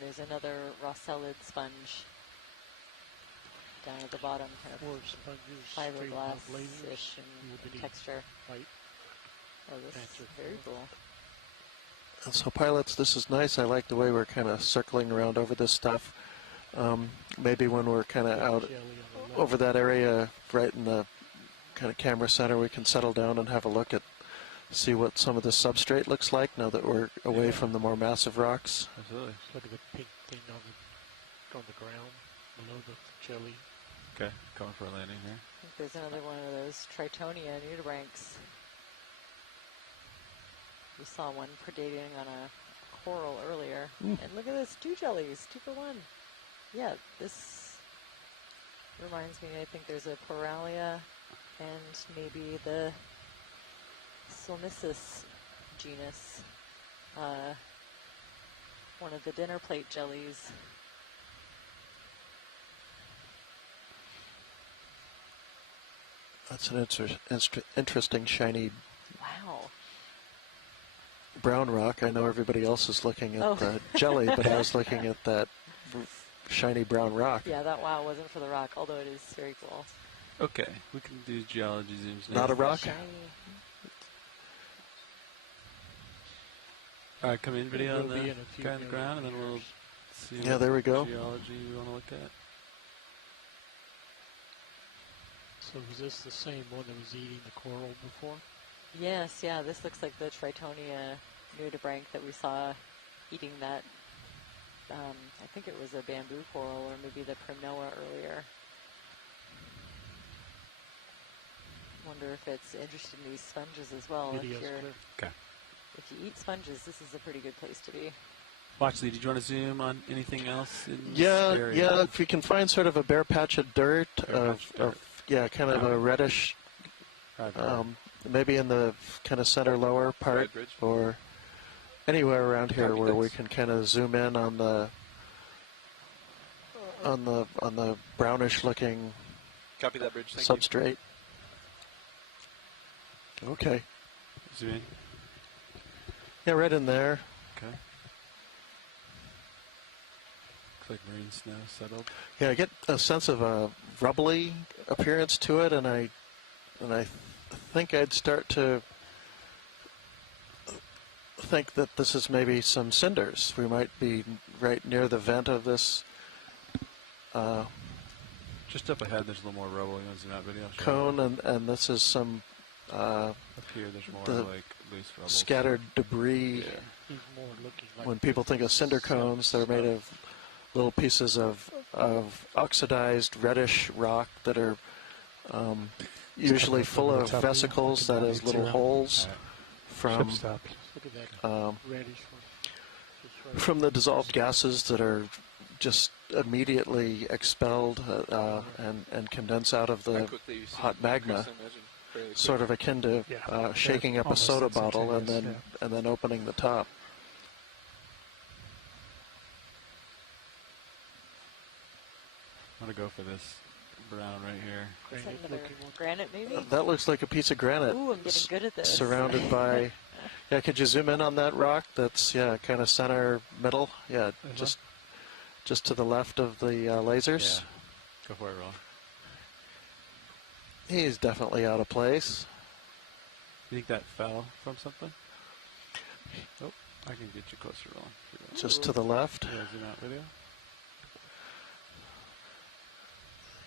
There's another Rossellid sponge down at the bottom, kind of fiberglass-ish in texture. White. Oh, this is very cool. And so pilots, this is nice. I like the way we're kind of circling around over this stuff. Maybe when we're kind of out over that area, right in the kind of camera center, we can settle down and have a look at, see what some of the substrate looks like now that we're away from the more massive rocks. Absolutely. Look at the pink thing on the ground below the jelly. Okay, coming for a landing here. I think there's another one of those Tritonia nudibranchs. We saw one predating on a coral earlier. And look at this, 2 jellies, 2 for 1. Yeah, this reminds me, I think there's a Paralia and maybe the Solmissus genus. One of the dinner plate jellies. That's an interesting shiny wow. brown rock. I know everybody else is looking at the jelly, but I was looking at that shiny brown rock. Yeah, that wow wasn't for the rock, although it is very cool. Okay, we can do geology zooms now. Not a rock? All right, come in video on the guy on the ground, and then we'll see what there we go. Geology we want to look at. So was this the same one that was eating the coral before? Yes, yeah, this looks like the Tritonia nudibranch that we saw eating that. I think it was a bamboo coral or maybe the Primoa earlier. Wonder if it's interested in these sponges as well. If you eat sponges, this is a pretty good place to be. Watchley, did you want to zoom on anything else in this area? Yeah, if you can find sort of a bare patch of dirt, kind of a reddish, maybe in the kind of center lower part, or anywhere around here where we can kind of zoom in on the brownish looking Copy that bridge. Thank substrate. You. Okay. Zoom in. Yeah, right in there. Okay. Looks like marine snow settled. Yeah, I get a sense of a rubbly appearance to it, and I think I'd start to think that this is maybe some cinders. We might be right near the vent of this. Just up ahead, there's a little more rubble. You want to zoom out video? Cone, and this is some. Up here, there's more like loose rubble. Scattered debris. He's more looking like when people think of cinder cones, they're made of little pieces of oxidized reddish rock that are usually full of vesicles, that is, little holes from the dissolved gases that are just immediately expelled and condense out of the hot magma, sort of akin to shaking up a soda bottle and then opening the top. I'm going to go for this brown right here. Is that another granite, maybe? That looks like a piece of granite. Ooh, I'm getting good at this. Surrounded by... Yeah, could you zoom in on that rock? That's, kind of center middle. Yeah, just to the left of the lasers. Yeah. Go for it, Roll. He's definitely out of place. You think that fell from something? Oh, I can get you closer, Roll. Just to the left? Yeah, zoom out video.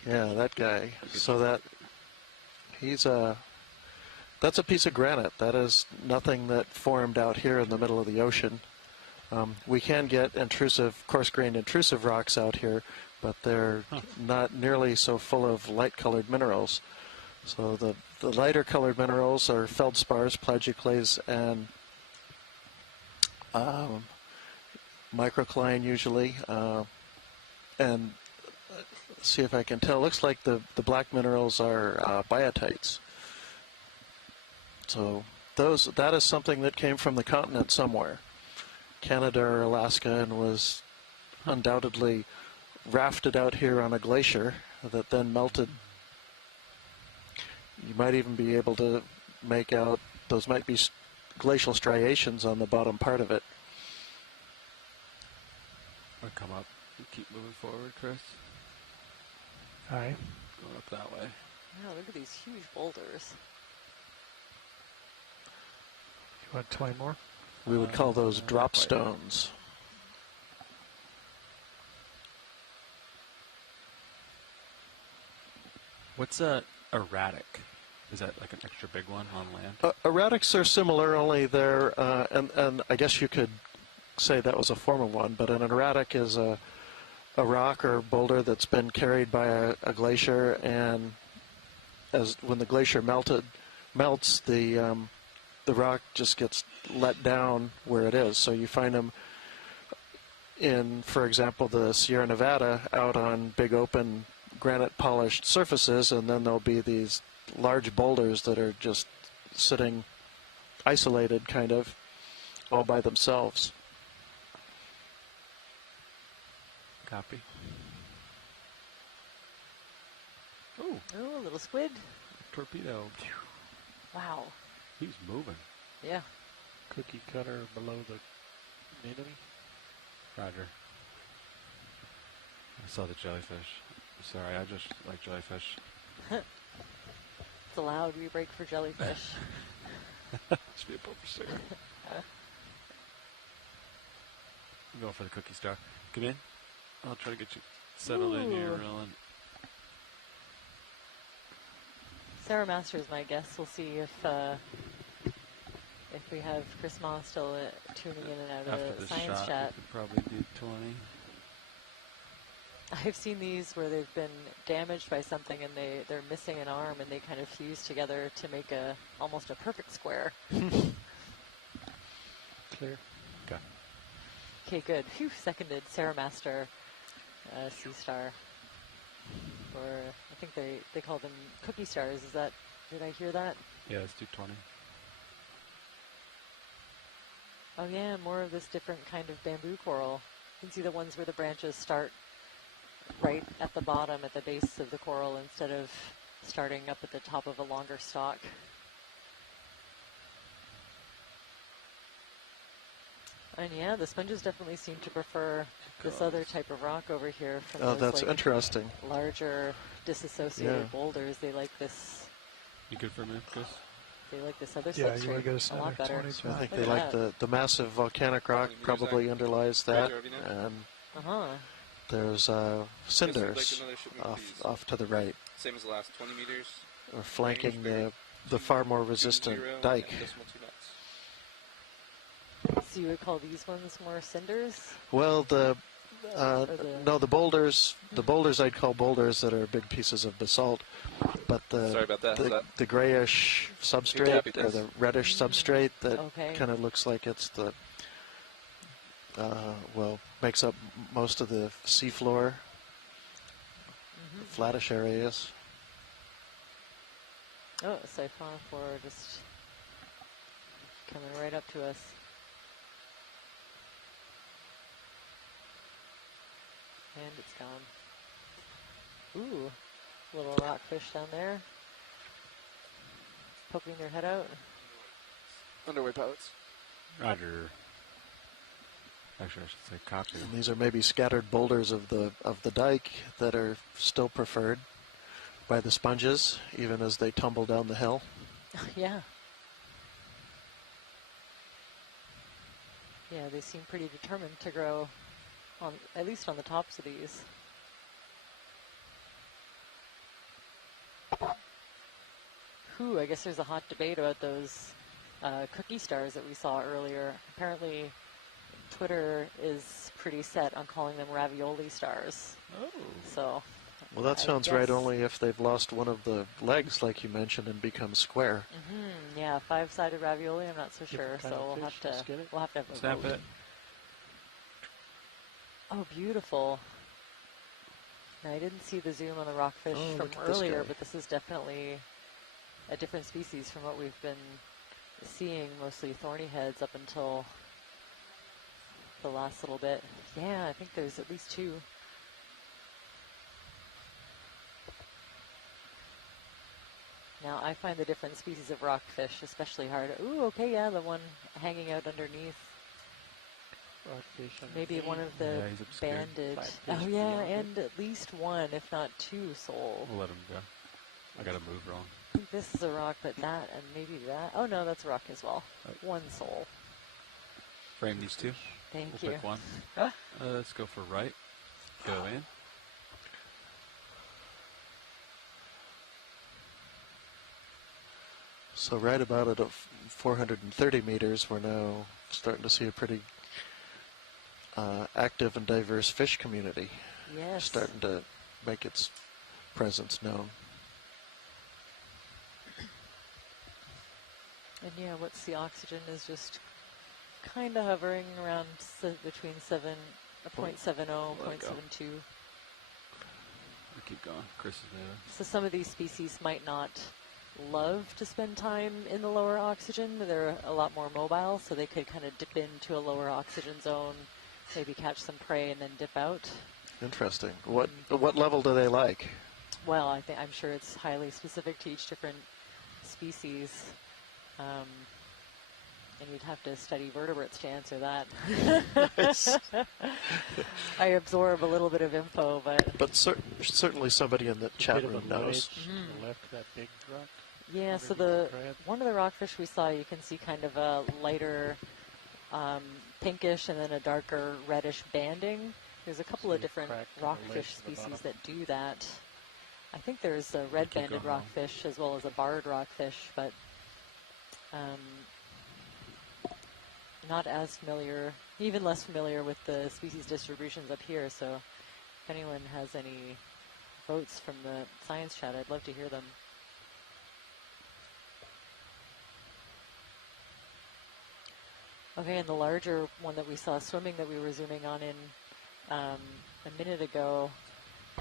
Yeah, that guy. So that's a piece of granite. That is nothing that formed out here in the middle of the ocean. We can get coarse-grained intrusive rocks out here, but they're not nearly so full of light-colored minerals. So the lighter-colored minerals are feldspars, plagioclase, and microcline usually, and see if I can tell. Looks like the black minerals are biotites. So that is something that came from the continent somewhere, Canada or Alaska, and was undoubtedly rafted out here on a glacier that then melted. You might even be able to make out those might be glacial striations on the bottom part of it. I'll come up and keep moving forward, Chris. Hi. Going up that way. Wow, look at these huge boulders. You want 20 more? We would call those drop stones. What's erratic? Is that like an extra big one on land? Erratics are similar, only they're, and I guess you could say that was a form of one, but an erratic is a rock or boulder that's been carried by a glacier, and when the glacier melts, the rock just gets let down where it is. So you find them in, for example, the Sierra Nevada out on big open granite polished surfaces, and then there'll be these large boulders that are just sitting isolated kind of all by themselves. Copy. Oh, a little squid. Torpedo. Wow. He's moving. Yeah. Cookie cutter below the enemy. Roger. I saw the jellyfish. Sorry, I just like jellyfish. It's allowed. We break for jellyfish. Should be a bumper sticker. I'm going for the cookie star. Come in. I'll try to get you settled in here, rolling. Sarah Master is my guess. We'll see if we have Chris Ma still tuning in and out After of the Science shot, Chat. we could probably do 20. I've seen these where they've been damaged by something and they're missing an arm and they kind of fuse together to make almost a perfect square. Clear. Okay. Okay, good. Phew, seconded. Sarah Master, Sea Star. Or I think they call them cookie stars. Did I hear that? Yeah, let's do 20. Oh yeah, more of this different kind of bamboo coral. You can see the ones where the branches start right at the bottom, at the base of the coral, instead of starting up at the top of a longer stalk. And yeah, the sponges definitely seem to prefer this other type of rock over here from those, that's like, interesting. larger disassociated boulders. They like this. You good for a minute, Chris? They like this other Yeah, you substrate want to get a lot better. I think they like the massive volcanic rock probably underlies that, and there's cinders off to the right. Same as the last 20 meters. Or flanking the far more resistant dike. So you would call these ones more cinders? Well, no, the boulders I'd call boulders that are big pieces of basalt, but Sorry about that. the grayish substrate or the reddish substrate that kind of looks like it's the makes up most of the seafloor, flattish areas. Oh, siphonophore just coming right up to us. And it's gone. Ooh, little rockfish down there. Poking their head out. Underway pilots. Roger. Actually, I should say copy. And these are maybe scattered boulders of the dike that are still preferred by the sponges, even as they tumble down the hill. Yeah. Yeah, they seem pretty determined to grow, at least on the tops of these. I guess there's a hot debate about those cookie stars that we saw earlier. Apparently, Twitter is pretty set on calling them ravioli stars. Oh. So. Well, that sounds right, only if they've lost one of the legs, like you mentioned, and become square. Yeah, 5-sided ravioli. I'm not so sure, so we'll have to have a snap it. Oh, beautiful. Now, I didn't see the zoom on the rockfish from earlier, but this is definitely a different species from what we've been seeing, mostly thorny heads up until the last little bit. Yeah, I think there's at least 2. Now, I find the different species of rockfish especially hard. Ooh, okay, yeah, the one hanging out underneath. Rockfish. Maybe one of the banded. Oh, yeah, and at least one, if not 2, sole. We'll let him go. I got to move wrong. I think this is a rock, but that and maybe that. Oh, no, that's a rock as well. 1 sole. Frame these 2. Thank we'll you. Pick one. Let's go for right. Go in. So right about at 430 meters, we're now starting to see a pretty active and diverse fish community. Yes. Starting to make its presence known. And yeah, what's the oxygen is just kind of hovering around between 0.70, 0.72. We keep going. Chris is there. So some of these species might not love to spend time in the lower oxygen. They're a lot more mobile, so they could kind of dip into a lower oxygen zone, maybe catch some prey and then dip out. Interesting. What level do they like? Well, I'm sure it's highly specific to each different species. And you'd have to study vertebrates to answer that. I absorb a little bit of info, but certainly somebody in the chat room knows. To the left of that big rock. Yeah, so one of the rockfish we saw, you can see kind of a lighter pinkish and then a darker reddish banding. There's a couple of different rockfish species that do that. I think there's a red-banded rockfish as well as a barred rockfish, but not as familiar, even less familiar with the species distributions up here. So if anyone has any votes from the science chat, I'd love to hear them. Okay, and the larger one that we saw swimming that we were zooming on in a minute ago,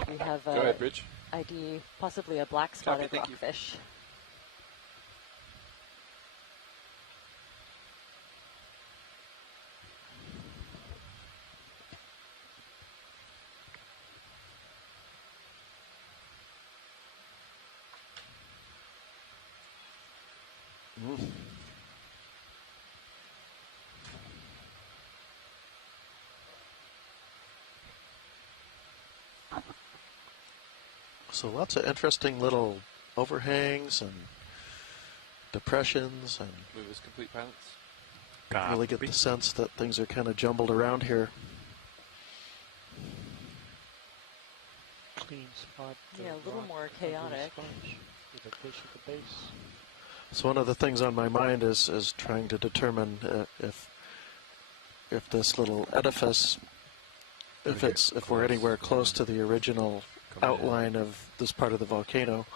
we have Go ahead, Bridge. ID, possibly a black spotted rockfish. So lots of interesting little overhangs and depressions, and move as complete pilots. Really get the sense that things are kind of jumbled around here. Clean spot. Yeah, a little more chaotic. With a fish at the base. So one of the things on my mind is trying to determine if this little edifice, if we're anywhere close to the original outline of this part of the volcano,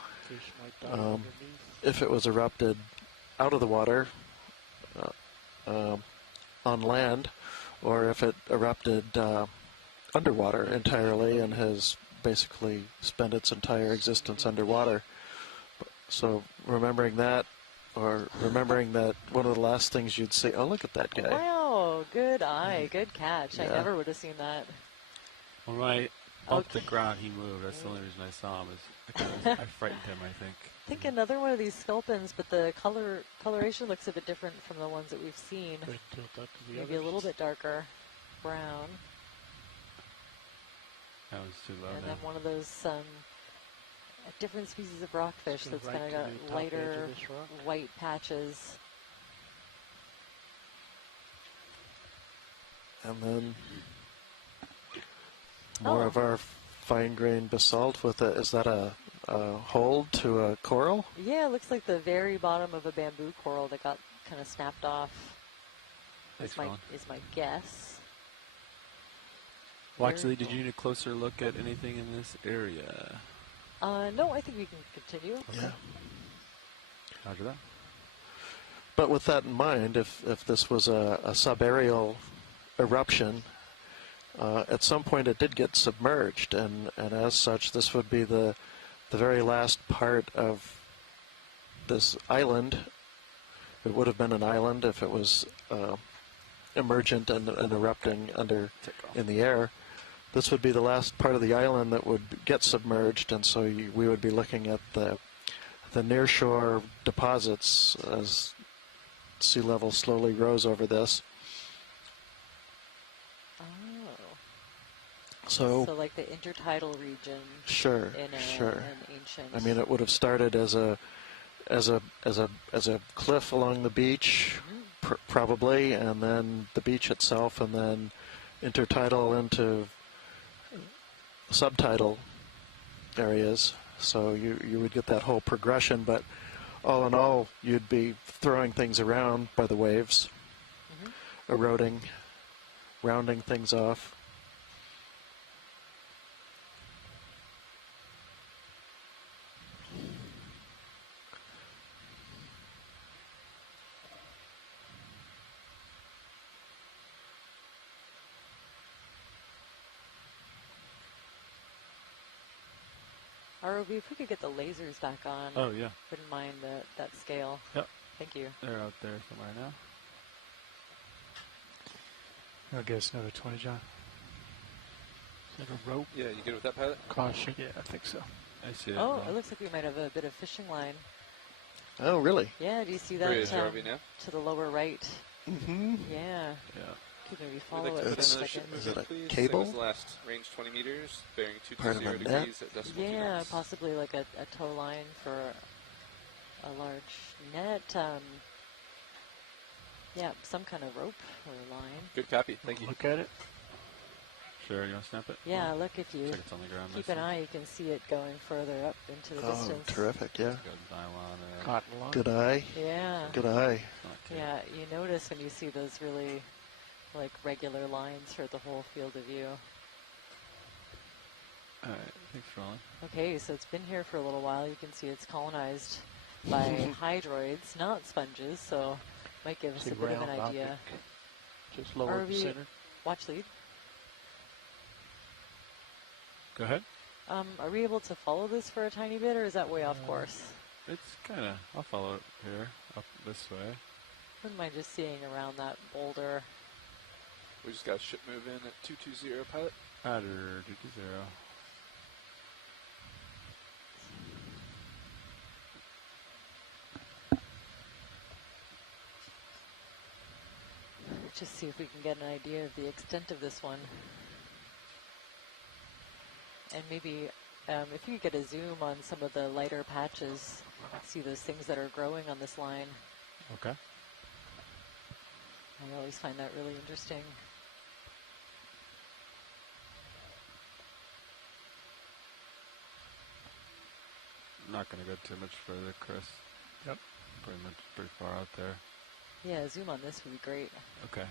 if it was erupted out of the water on land, or if it erupted underwater entirely and has basically spent its entire existence underwater. So remembering that, or remembering that one of the last things you'd see, oh, look at that guy. Wow, good eye, good catch. Yeah. I never would have seen that. Well, right off the ground he moved. That's the only reason I saw him. I frightened him, I think. I think another one of these sculpins, but the coloration looks a bit different from the ones that we've seen. Maybe a little bit darker brown. That was too low. And then one of those different species of rockfish that's kind of got lighter white patches. And then more of our fine-grained basalt with is that a hold to a coral? Yeah, it looks like the very bottom of a bamboo coral that got kind of snapped off. Is my guess. Well, actually, did you need a closer look at anything in this area? No, I think we can continue. Yeah. Roger that. But with that in mind, if this was a subaerial eruption, at some point it did get submerged, and as such, this would be the very last part of this island. It would have been an island if it was emergent and erupting in the air. This would be the last part of the island that would get submerged, and so we would be looking at the nearshore deposits as sea level slowly rose over this. So like the intertidal region. Sure, in sure. An ancient. I mean, it would have started as a cliff along the beach, probably, and then the beach itself, and then intertidal into subtidal areas. So you would get that whole progression, but all in all, you'd be throwing things around by the waves, eroding, rounding things off. ROV, if we could get the lasers back on. Oh, yeah. Wouldn't mind that scale. Yep. Thank you. They're out there somewhere now. I guess another 20, John. Is that a rope? Yeah, you good with that, pilot? Caution. Yeah, I think so. I see it. Oh, it looks like we might have a bit of fishing line. Oh, really? Yeah, do you see that Where is ROV now? to the lower right? Mm-hmm. Yeah. Yeah. could maybe follow it for a second. Is it a cable? Last range 20 meters, bearing 220 Part of a net? degrees at decimal 2 Yeah, knots. possibly like a tow line for a large net. Yeah, some kind of rope or line. Good copy. Thank you. Look at it. Sure, you want to snap it? Yeah, look, if you Check it's on the ground. keep an eye, you can see it going further up into the distance. Oh, terrific, yeah. Good nylon or Cotton line. Good eye. Yeah. Good eye. Yeah, you notice when you see those really like regular lines for the whole field of view. All right, thanks for rolling. Okay, so it's been here for a little while. You can see it's colonized by hydroids, not sponges, so might give us a bit of an idea. Just lower the center. Watch lead. Go ahead. Are we able to follow this for a tiny bit, or is that way off course? It's kind of, I'll follow it here, up this way. Wouldn't mind just seeing around that boulder. We just got a ship move in at 220, pilot. Roger, 220. Just see if we can get an idea of the extent of this one. And maybe if you could get a zoom on some of the lighter patches, see those things that are growing on this line. Okay. I always find that really interesting. I'm not going to go too much further, Chris. Yep. Pretty far out there. Yeah, zoom on this would be great. Okay.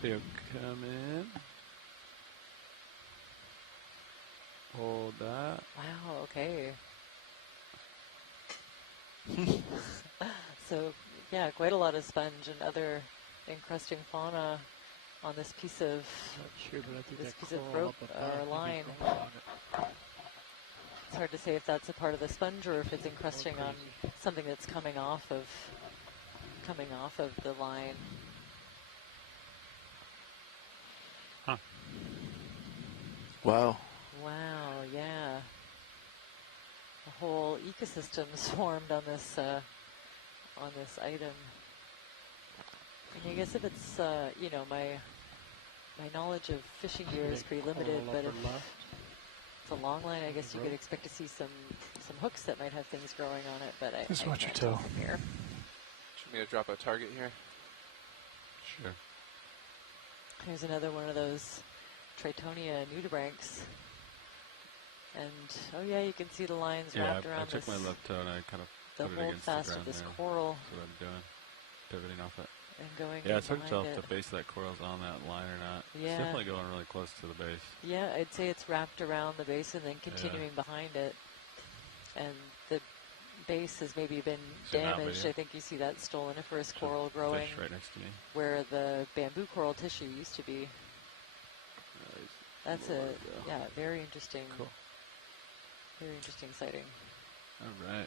They'll come in. Hold that. Wow, okay. So, yeah, quite a lot of sponge and other encrusting fauna on this piece of rope or line. It's hard to say if that's a part of the sponge or if it's encrusting on something that's coming off of the line. Huh. Wow. Wow, yeah. A whole ecosystem's formed on this item. And I guess if it's you know, my knowledge of fishing gear is pretty limited, but if it's a long line, I guess you could expect to see some hooks that might have things growing on it, but I watch your can't tell toe. from here. Should we drop a target here? Sure. Here's another one of those Tritonia nudibranchs. And, oh yeah, you can see the lines wrapped around I took this, my left toe and I kind of the put it hold against the fast ground of this there. coral. That's what I'm doing. Pivoting off it. And going yeah, it's hard to tell behind if the base of that coral's on that line or not. Yeah. It's definitely going really close to the base. Yeah, I'd say it's wrapped around the base and then continuing behind it. And the base has maybe been damaged. I think you see that stoloniferous coral growing right next to me. where the bamboo coral tissue used to be. That's very interesting. Cool. Very interesting sighting. All right.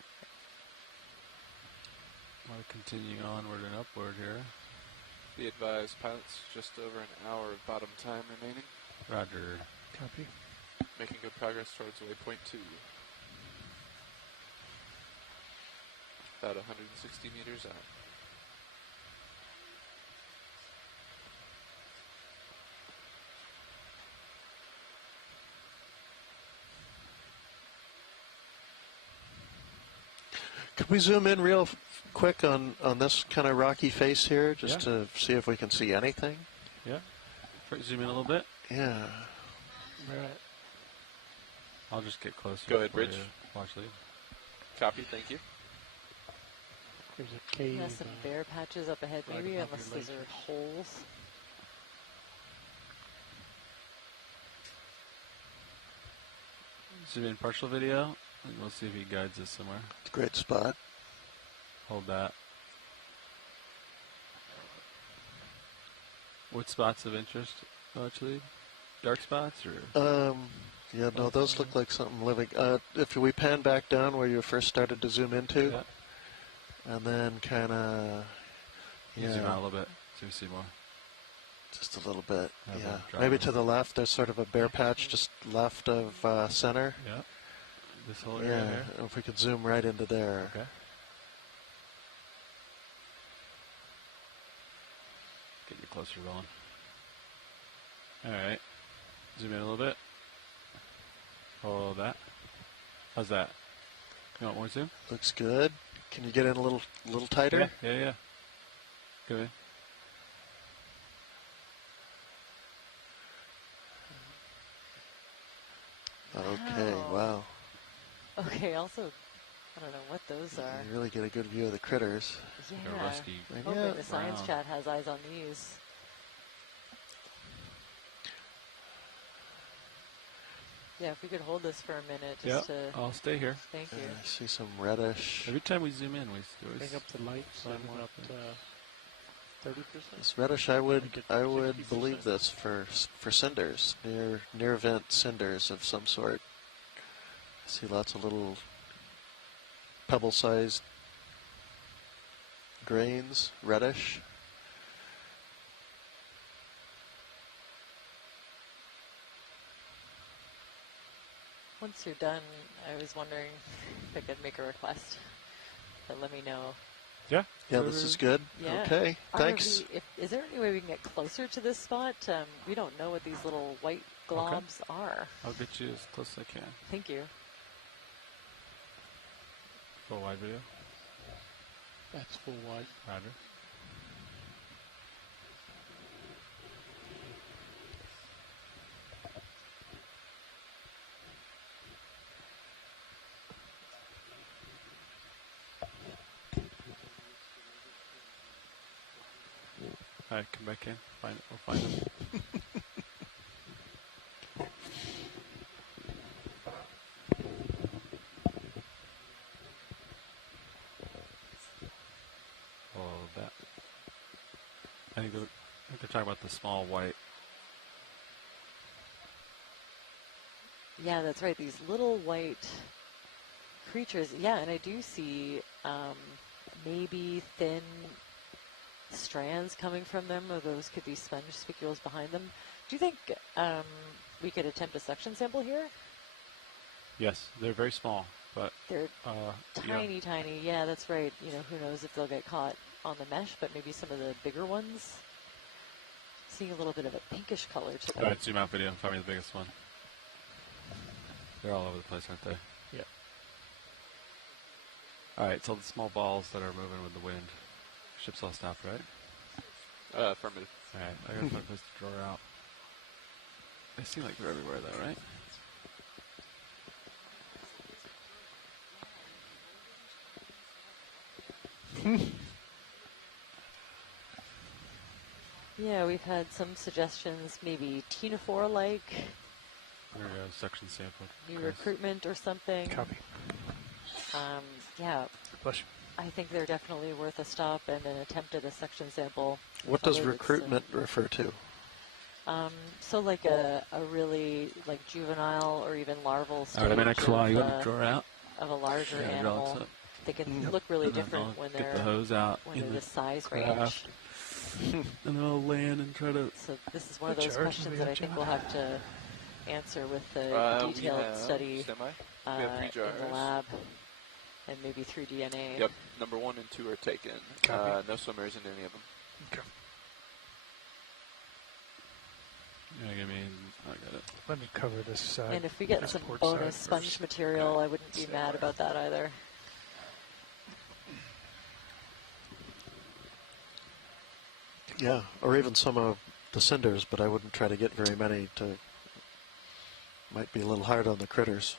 Want to continue onward and upward here. Be advised, pilots, just over an hour of bottom time remaining. Roger. Copy. Making good progress towards waypoint 2. About 160 meters out. Could we zoom in real quick on this kind of rocky face here, just to see if we can see anything? Yeah. Zoom in a little bit. Yeah. Right. I'll just get closer. Go ahead, Bridge. Watch lead. Copy, thank you. There's a cave. Yeah, some bare patches up ahead maybe, unless those are holes. Zoom in partial video, and we'll see if he guides us somewhere. It's a great spot. Hold that. What spots of interest, actually? Dark spots, or? Yeah, no, those look like something living. If we pan back down where you first started to zoom into, and then kind of, Zoom out a little bit, so we see more. Just a little bit, Maybe to the left, there's sort of a bare patch just left of center. Yeah. This whole area here? If we could zoom right into there. Okay. Get you closer rolling. All right. Zoom in a little bit. Hold that. How's that? You want more zoom? Looks good. Can you get in a little tighter? Yeah. Go in. Okay, wow. Okay, also, I don't know what those are. You really get a good view of the critters. Yeah. Rusty hoping the science chat has eyes on these. Yeah, if we could hold this for a minute just to... I'll stay here. Thank you. I see some reddish. Every time we zoom in, we always... Bring up the lights. I want 30%. This reddish, I would believe this for cinders, near vent cinders of some sort. I see lots of little pebble-sized grains, reddish. Once you're done, I was wondering if I could make a request, but let me know. Yeah. Yeah, this is good. Yeah. Okay, thanks. Is there any way we can get closer to this spot? We don't know what these little white globs are. I'll get you as close as I can. Thank you. Full wide video? That's full wide. Roger. All right, come back in. Find it. We'll find it. Oh, that. I think they're talking about the small white. Yeah, that's right. These little white creatures. Yeah, and I do see maybe thin strands coming from them, or those could be sponge spicules behind them. Do you think we could attempt a suction sample here? Yes, they're very small, but they're tiny, tiny. Yeah, that's right. You know, who knows if they'll get caught on the mesh, but maybe some of the bigger ones. Seeing a little bit of a pinkish color to them. All right, zoom out video. Find me the biggest one. They're all over the place, aren't they? Yeah. All right, so the small balls that are moving with the wind. Ship's all stopped, right? Affirmative. All right, I gotta find a place to draw out. They seem like they're everywhere, though, right? Yeah, we've had some suggestions, maybe ctenophore-like. There we go, suction sample. New recruitment or something. Copy. Yeah. Bless you. I think they're definitely worth a stop and an attempt at a section sample. What does recruitment refer to? So like a really like juvenile or even larval stage you want to draw out? Of a larger animal. They can look really different when they're get the hose out when they're the size range. And then I'll land and try to. So this is one of those questions that I think we'll have to answer with the detailed study in the lab. And maybe through DNA. Yep, number 1 and 2 are taken. No swimmers in any of them. Okay. Yeah, I got it. Let me cover this side. And if we get some bonus sponge material, I wouldn't be mad about that either. Yeah, or even some of the cinders, but I wouldn't try to get very many. Might be a little hard on the critters.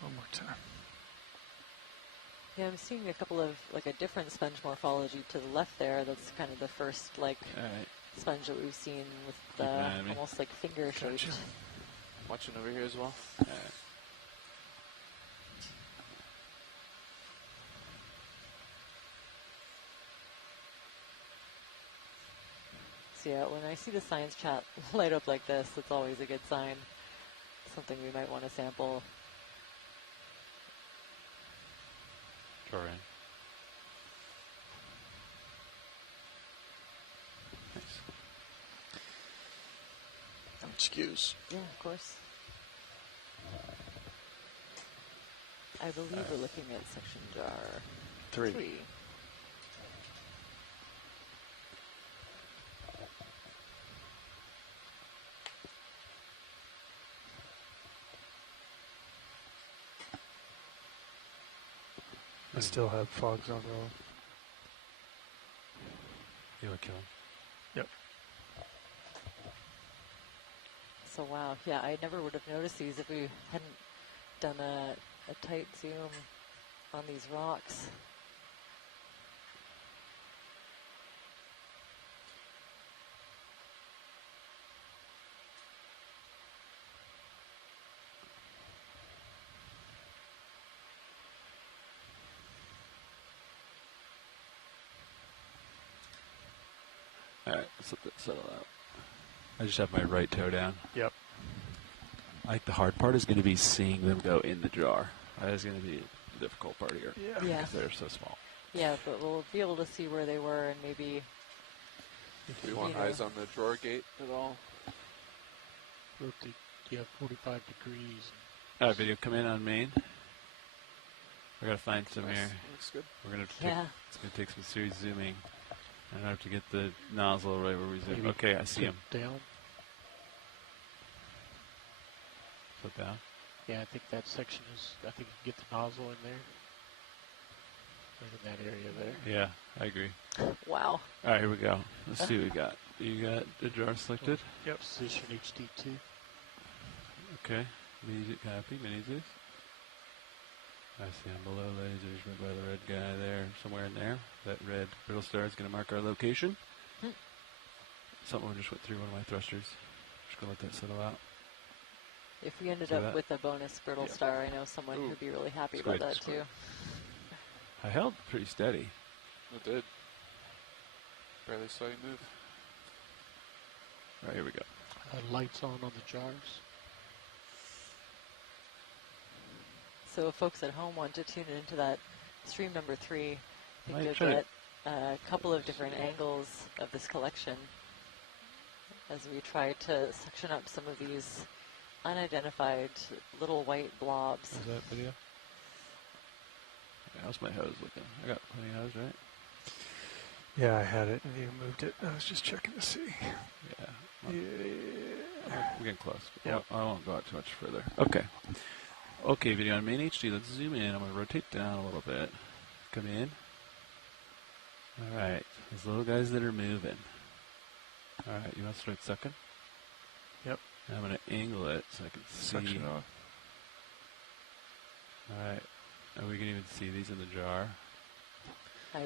One more time. Yeah, I'm seeing a couple of, like a different sponge morphology to the left there. That's kind of the first, like, sponge that we've seen with almost like finger shaped. I'm watching over here as well. So yeah, when I see the science chat light up like this, it's always a good sign. Something we might want to sample. Draw in. Nice. Excuse. Yeah, of course. I believe we're looking at section jar 3. I still have fogs on roll. You would kill him. Yep. So wow, yeah, I never would have noticed these if we hadn't done a tight zoom on these rocks. All right, let's let that settle out. I just have my right toe down. Yep. I think the hard part is going to be seeing them go in the jar. That is going to be the difficult part here. Yeah. Because they're so small. Yeah, but we'll be able to see where they were and maybe... Do you want eyes on the drawer gate at all? You have 45 degrees. All right, video, come in on main. We're going to find some here. Looks good. We're going to it's going to take some serious zooming. I have to get the nozzle right where we zoom. Maybe okay, I see him. Down. Flip down. Yeah, I think that section is, I think you can get the nozzle in there. Right in that area there. Yeah, I agree. Wow. All right, here we go. Let's see what we got. You got the jar selected? Yep. Position HD2. Okay. Music copy, mini Zeus. I see him below lasers right by the red guy there, somewhere in there. That red brittle star is going to mark our location. Something just went through one of my thrusters. Just going to let that settle out. If we ended up with a bonus brittle star, I know someone who'd be really happy about that too. I held pretty steady. It did. Barely saw you move. All right, here we go. Lights on the jars. So if folks at home want to tune into that stream number 3, I think Try they'll get a couple of different angles of this collection as we try to suction up some of these unidentified little white blobs. Is that video? How's my hose looking? I got plenty of hose, right? Yeah, I had it and you moved it. I was just checking to see. Yeah. We're getting close. Yep. I won't go out too much further. Okay. Okay, video on main HD. Let's zoom in. I'm going to rotate down a little bit. Come in. All right. These little guys that are moving. All right. You want to start sucking? Yep. And I'm going to angle it so I can see. Suction off. All right. We can even see these in the jar.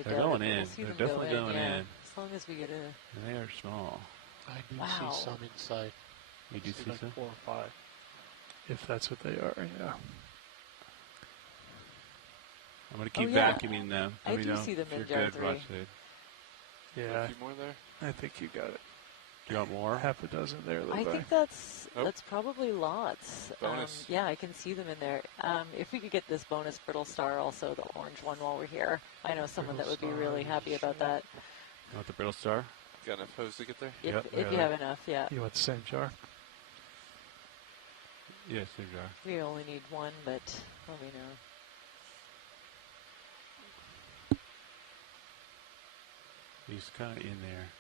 They're going in. They're definitely going in. As long as we get a... And they are small. I do see some inside. You do see like some? 4 or 5. If that's what they are, yeah. I'm going to keep vacuuming them. I do see them in jar 3. Watch yeah. A few more there? I think you got it. Do you want more? Half a dozen there. I think that's probably lots. Bonus. Yeah, I can see them in there. If we could get this bonus brittle star, also the orange one, while we're here, I know someone that would be really happy about that. You want the brittle star? Got enough hose to get there? If you have enough, yeah. You want the same jar? Yes, same jar. We only need one, but let me know. He's kind of in there.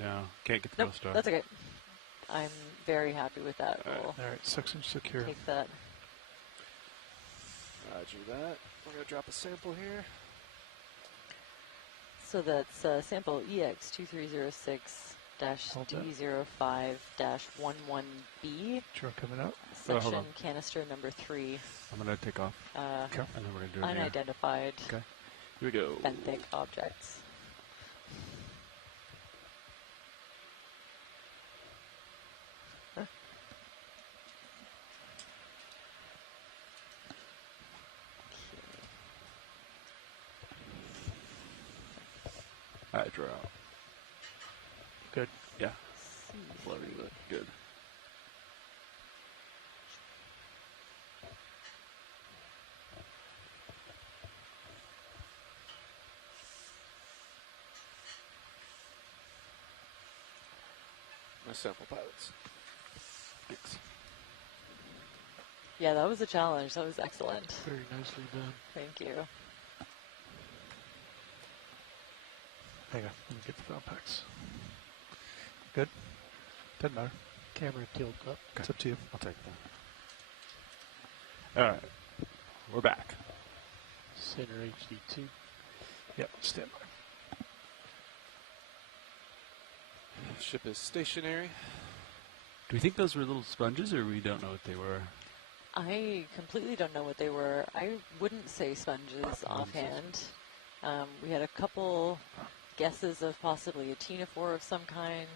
No, can't get the brittle star. That's okay. I'm very happy with that. All right, suction secure. Take that. Roger that. We're going to drop a sample here. So that's sample EX2306-D05-11B. Sure, coming out. Section canister number 3. I'm going to take off. Okay. And then we're going to do it unidentified. Okay. Here we go. Benthic objects. All right, draw out. Good. Yeah. Floating look good. My sample pilots. Thanks. Yeah, that was a challenge. That was excellent. Very nicely done. Thank you. Hang on, let me get the file packs. Good? Doesn't matter. Camera tilt up. Okay. It's up to you. I'll take that. All right. We're back. Center HD2. Yep, stand by. Ship is stationary. Do we think those were little sponges, or we don't know what they were? I completely don't know what they were. I wouldn't say sponges offhand. We had a couple guesses of possibly a ctenophore of some kind,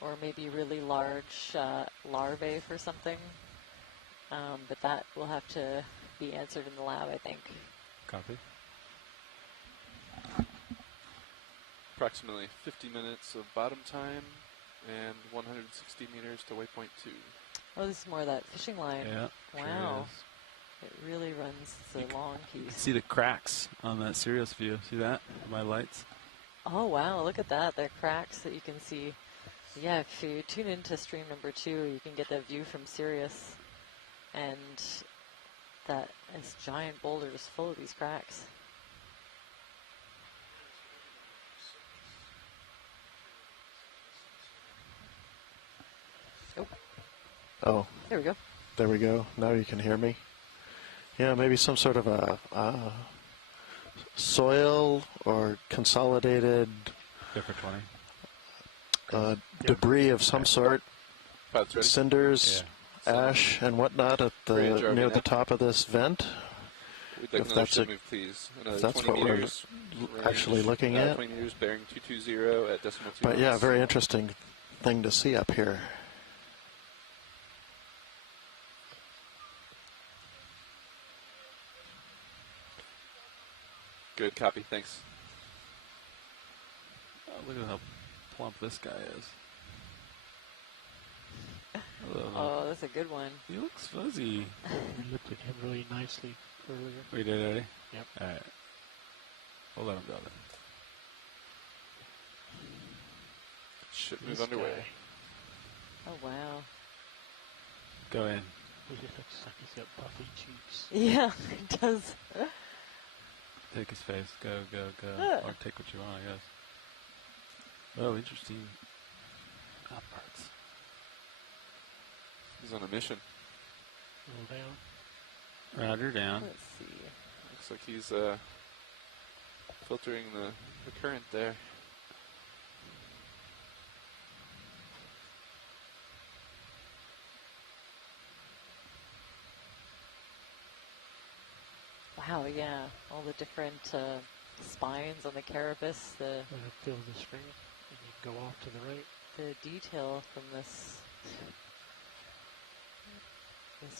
or maybe really large larvae for something. But that will have to be answered in the lab, I think. Copy. Approximately 50 minutes of bottom time and 160 meters to waypoint 2. Oh, this is more of that fishing line. Yeah. Wow. Sure it really runs. It's a long piece. You can see the cracks on that Sirius view. See that? My lights. Oh, wow. Look at that. The cracks that you can see. Yeah, if you tune into stream number 2, you can get that view from Sirius. And that is giant boulder just full of these cracks. Oh. There we go. There we go. Now you can hear me. Yeah, maybe some sort of a soil or consolidated debris of some sort. Cinders, ash, and whatnot at the near the top of this vent. We'd like another ship move, please. If that's what we're actually looking at. 20 meters, bearing 220 at decimal 2. But yeah, very interesting thing to see up here. Good, copy, thanks. Oh, look at how plump this guy is. Oh, that's a good one. He looks fuzzy. We looked at him really nicely earlier. We did already? Yep. All right. We'll let him go then. Ship move underway. Oh, wow. Go in. He looks like he's got puffy cheeks. Yeah, it does. Take his face. Go, go, go. Or take what you want, I guess. Oh, interesting. Top parts. He's on a mission. Roll down. Roger down. Let's see. Looks like he's filtering the current there. Wow, yeah. All the different spines on the carapace. Fill the string and you go off to the right. The detail from this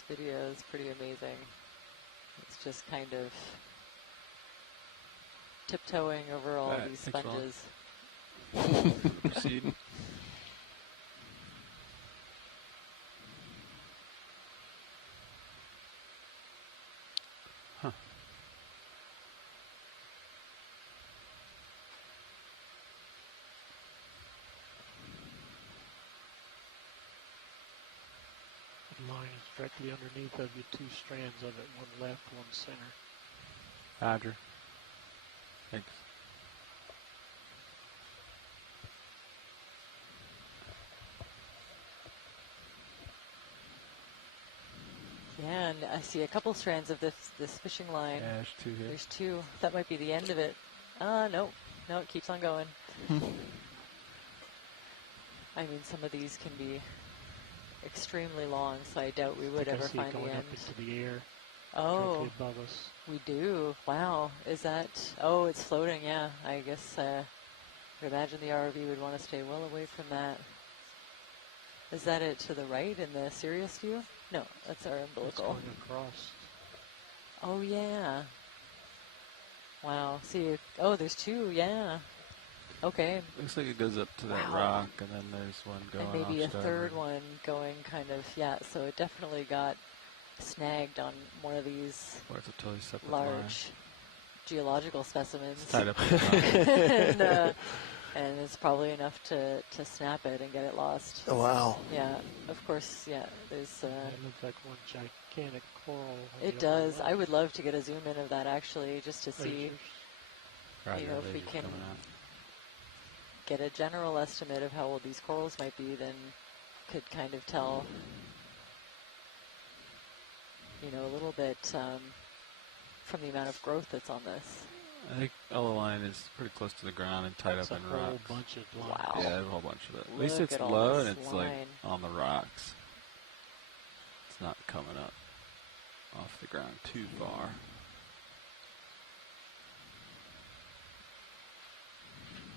video is pretty amazing. It's just kind of tiptoeing over all these sponges. Proceed. Huh. The line is directly underneath of you, 2 strands of it, one left, one center. Roger. Thanks. Yeah, and I see a couple strands of this fishing line. Yeah, there's 2 here. There's 2. That might be the end of it. No, it keeps on going. I mean, some of these can be extremely long, so I doubt we would ever find the end. Up into the air. Oh, above us. We do. Wow. Is that? Oh, it's floating. Yeah. I guess I would imagine the ROV would want to stay well away from that. Is that it to the right in the Sirius view? No, that's our umbilical. It's going across. Oh yeah. Wow. See. Oh, there's 2. Yeah. Okay. Looks like it goes up to that rock, and then there's one going. And maybe a starboard. third one going kind of. Yeah. So it definitely got snagged on one of these or it's a totally separate large geological specimens. It's tied up and it's probably enough to snap it and get it lost. Oh, wow. Yeah, of course, yeah. There's it looks like one volcanic coral. It does. I would love to get a zoom in of that actually, just to see, if we can get a general estimate of how old these corals might be, then could kind of tell, a little bit from the amount of growth that's on this. I think the line is pretty close to the ground and tied up in rocks. A whole bunch of lines. Wow. Yeah, there's a whole bunch of it. At Look least it's at all low this and it's line. like on the rocks. It's not coming up off the ground too far.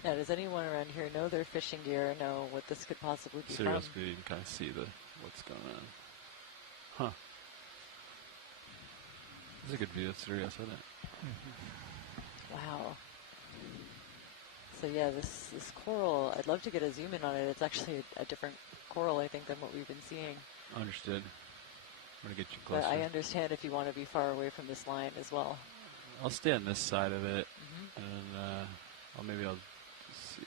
Now, does anyone around here know their fishing gear or know what this could possibly be Serious from? speed, you can kind of see what's going on. Huh. It's a good view of Sirius, isn't it? Wow. So yeah, this coral, I'd love to get a zoom in on it. It's actually a different coral, I think, than what we've been seeing. Understood. I'm going to get you closer. But I understand if you want to be far away from this line as well. I'll stay on this side of it, and maybe I'll see.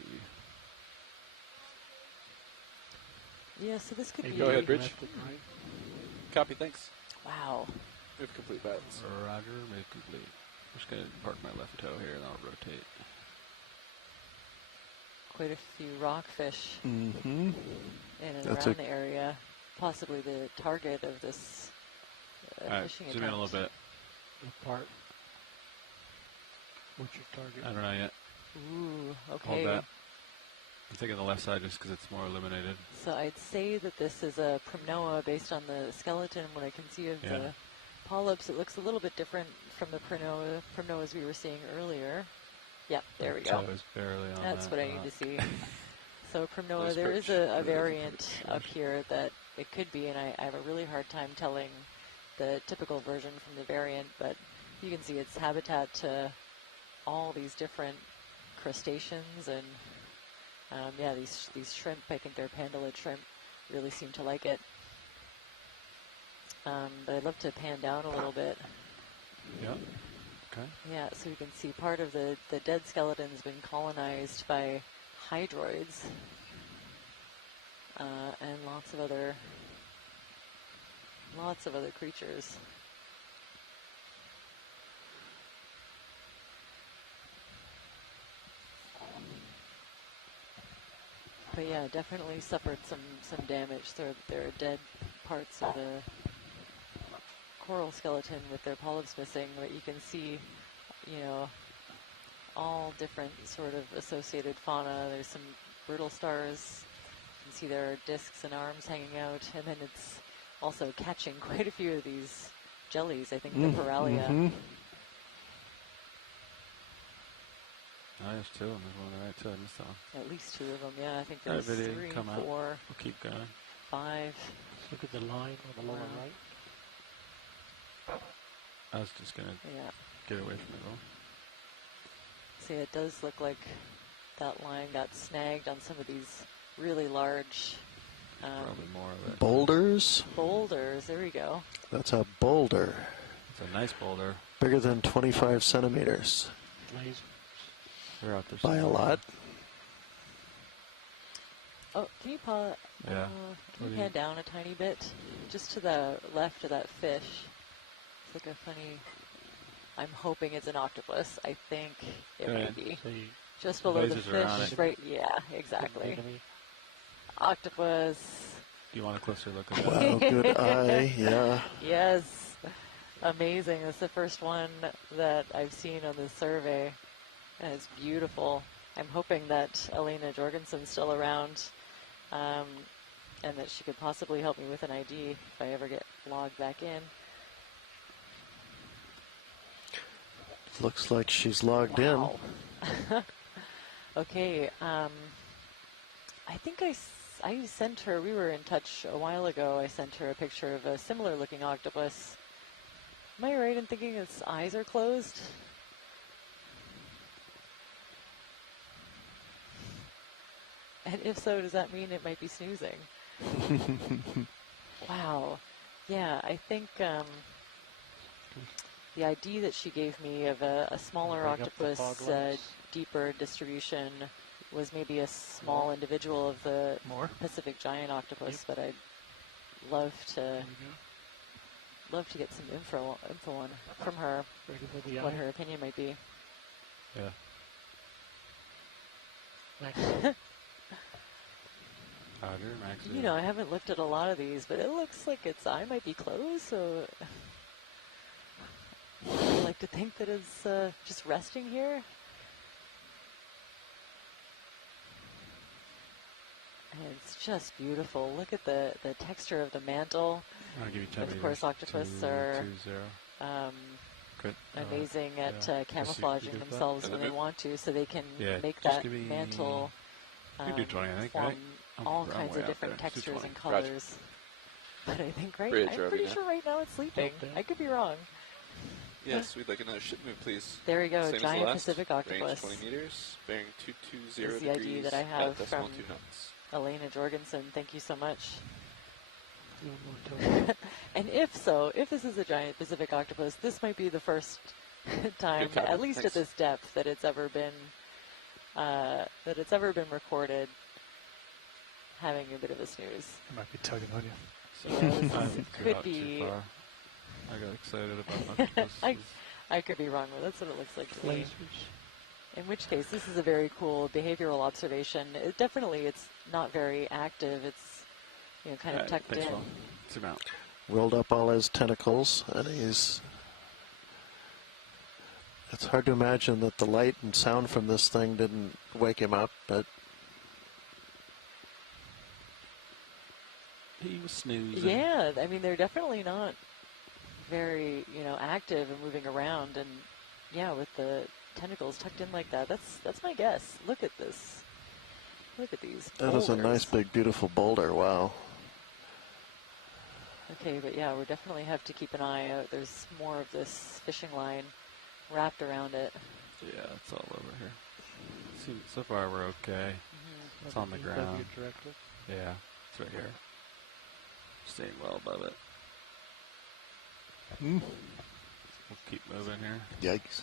Yeah, so this could be... Go ahead, Rich. Copy, thanks. Wow. Move complete bets. Roger, move complete. I'm just going to park my left toe here and I'll rotate. Quite a few rockfish in and around the area. Possibly the target of this fishing attempt. Zoom in a little bit. What part? What's your target? I don't know yet. Ooh, okay. Hold that. I'm thinking the left side just because it's more illuminated. So I'd say that this is a Primnoa based on the skeleton. What I can see of the polyps, it looks a little bit different from the Primnoas we were seeing earlier. Yep, there we go. Barely on That's what I need to see. So Primnoa, there is a variant up here that it could be, and I have a really hard time telling the typical version from the variant, but you can see its habitat to all these different crustaceans, and these shrimp, I think they're pandalid shrimp, really seem to like it. But I'd love to pan down a little bit. Yeah. Okay. Yeah, so you can see part of the dead skeleton's been colonized by hydroids and lots of other creatures. But yeah, definitely suffered some damage. There are dead parts of the coral skeleton with their polyps missing, but you can see, all different sort of associated fauna. There's some brittle stars. You can see there are discs and arms hanging out, and then it's also catching quite a few of these jellies. I think the Paralia. Oh, there's two of them. There's one on the right side. I missed that one. At least two of them, yeah. I think there's 3, 4, we'll keep going. 5. Let's look at the line on the lower right. I was just going to get away from it all. See, it does look like that line got snagged on some of these really large... probably more of it. Boulders? Boulders, there we go. That's a boulder. It's a nice boulder. Bigger than 25 centimeters. They're out there by a lot. Oh, can you can you pan down a tiny bit? Just to the left of that fish. It's like a funny... I'm hoping it's an octopus. I think it might be. So just below the fish, right? Yeah, exactly. Octopus. Do you want a closer look at that? Wow, good eye, yeah. Yes. Amazing. It's the first one that I've seen on this survey. And it's beautiful. I'm hoping that Elena Jorgensen's still around and that she could possibly help me with an ID if I ever get logged back in. Looks like she's logged in. Okay. I think I sent her, we were in touch a while ago, I sent her a picture of a similar looking octopus. Am I right in thinking its eyes are closed? And if so, does that mean it might be snoozing? Wow. Yeah, I think the ID that she gave me of a smaller octopus, deeper distribution, was maybe a small individual of the Pacific giant octopus, but I'd love to love to get some info on from her, what her opinion might be. Yeah. You know, I haven't looked at a lot of these, but it looks like its eye might be closed, so I like to think that it's just resting here. And it's just beautiful. Look at the texture of the mantle. I'll give you 10 of course, octopus are amazing at camouflaging themselves when they want to, so they can make that mantle form all kinds of different textures and colors. But I think I'm pretty sure right now it's sleeping. I could be wrong. Yes, we'd like another ship move, please. There we go, Same giant Pacific octopus. Range 20 meters, bearing 220 is the degrees. ID that I have at from 2 knots. Elena Jorgensen. Thank you so much. And if this is a giant Pacific octopus, this might be the first time, at least at this depth, that it's ever been recorded having a bit of a snooze. It might be tugging on you. Yeah, this could be. I got excited about octopuses. I could be wrong, but that's what it looks like to me. In which case, this is a very cool behavioral observation. It's not very active. It's kind of tucked in. Zoom out. Rolled up all his tentacles, and it's hard to imagine that the light and sound from this thing didn't wake him up, but he was snoozing. Yeah, I mean, they're definitely not very, active and moving around, and yeah, with the tentacles tucked in like that, that's my guess. Look at this. Look at these boulders. That is a nice, big, beautiful boulder. Wow. Okay, but yeah, we definitely have to keep an eye out. There's more of this fishing line wrapped around it. Yeah, it's all over here. So far, we're okay. Mm-hmm. It's on the ground. Yeah, it's right here. Staying well above it. We'll keep moving here. Yikes.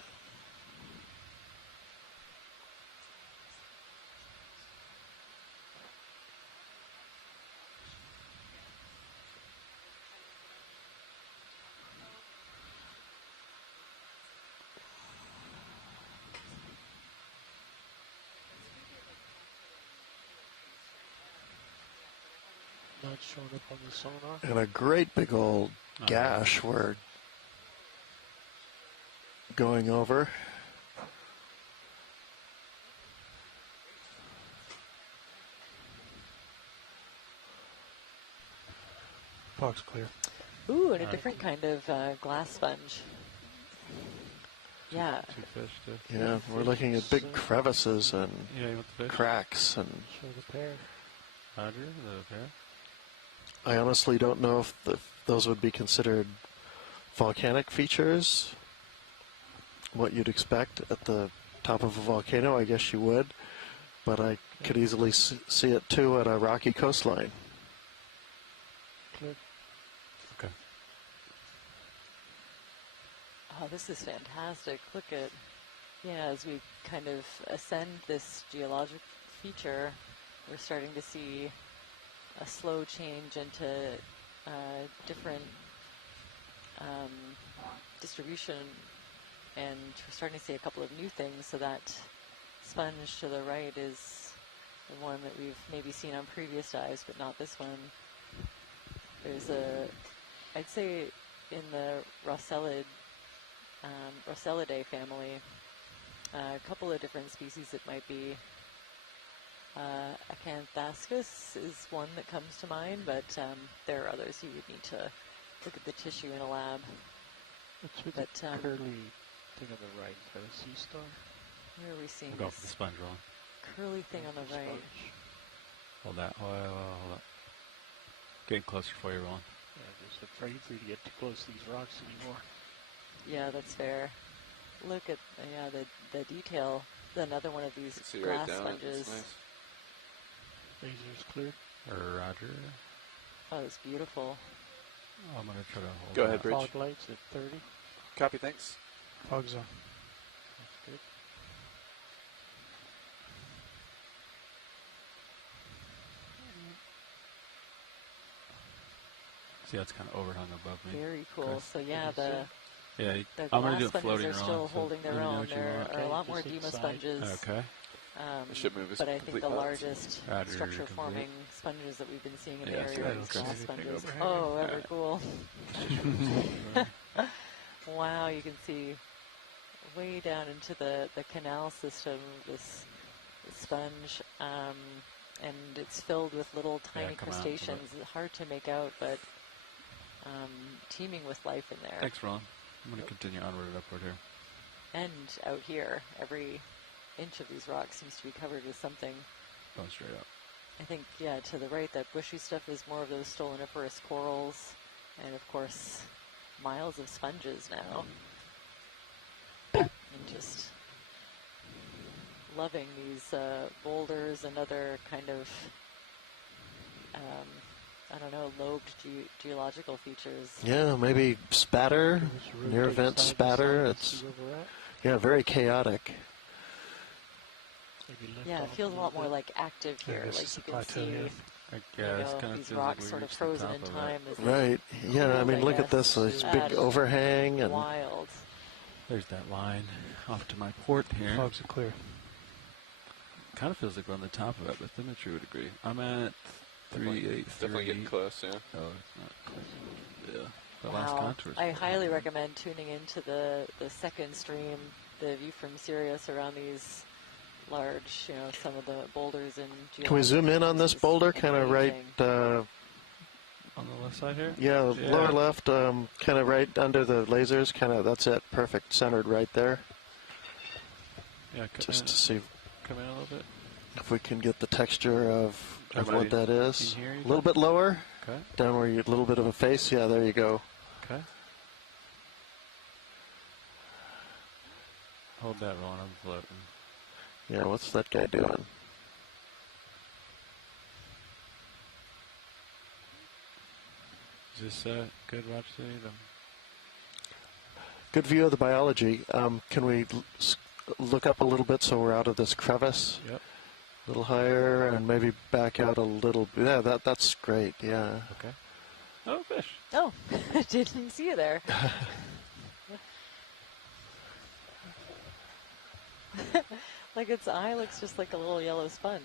Not showing up on the sonar. And a great big old gash we're going over. Fog's clear. Ooh, and a different kind of glass sponge. Yeah. Two fish too. Yeah, we're looking at big crevices and cracks and. Show the pair. Roger, the pair. I honestly don't know if those would be considered volcanic features. What you'd expect at the top of a volcano, I guess you would. But I could easily see it too at a rocky coastline. Clear. Okay. Oh, this is fantastic. Look at, as we kind of ascend this geologic feature, we're starting to see a slow change into different distribution, and we're starting to see a couple of new things. So that sponge to the right is the one that we've maybe seen on previous dives, but not this one. There's I'd say in the Rossellid, Rossellidae family, a couple of different species it might be. Acanthascus is one that comes to mind, but there are others you would need to look at the tissue in a lab. What's with the curly thing on the right? Is that a sea star? Where are we seeing We'll go this for the sponge roll. curly thing on the right? Hold that. Hold up. Getting closer for you, Roland. Yeah, I'm just afraid for you to get too close to these rocks anymore. Yeah, that's fair. Look at the detail. Another one of these glass sponges. Laser's clear. Roger. Oh, it's beautiful. I'm going to try to hold Go ahead, Bridge. Fog lights at 30. Copy, thanks. Fog zone. That's good. See, that's kind of overhung above me. Very cool. Okay. So yeah, the I'm going to do it glass floating sponges are still holding their own. There are a lot more Dima sponges. Okay. The ship move is but I think the pilots. largest structure-forming sponges that we've been seeing in the area are these glass sponges. Overhang. Oh, ever cool. Wow, you can see way down into the canal system this sponge, and it's filled with little tiny crustaceans. Hard to make out, but teeming with life in there. Thanks, Ron. I'm going to continue onward and upward here. And out here, every inch of these rocks seems to be covered with something. Going straight up. I think, yeah, to the right, that bushy stuff is more of those stoloniferous corals, and of course, miles of sponges now. And just loving these boulders and other kind of, I don't know, lobed geological features. Yeah, maybe spatter, near event spatter. It's very chaotic. Yeah, it feels a lot more like active here. Like you can see, these rocks sort of frozen in time. Right. Yeah, I mean, look at this big overhang and wild. There's that line off to my port here. Fogs are clear. Kind of feels like we're on the top of it, but Dimitri would agree. I'm at 383. Definitely getting close, yeah. Oh, it's not close. Yeah. The Wow. last contours. I highly recommend tuning into the second stream, the view from Sirius around these large, some of the boulders in Geological. Can we zoom in on this boulder, kind of right? On the left side here? Yeah, lower left, kind of right under the lasers. Kind of, that's it. Perfect, centered right there. Yeah, just to see. Come in a little bit. If we can get the texture of what that is. Here, a little bit lower. Okay. Down where you get a little bit of a face. Yeah, there you go. Okay. Hold that rolling. I'm floating. Yeah, what's that guy doing? Is this good, watch the Good view of the biology. Can we look up a little bit so we're out of this crevice? Yep. A little higher and maybe back out a little bit. Yeah, that's great. Yeah. Okay. Oh, fish. Oh, didn't see you there. Like its eye looks just like a little yellow sponge.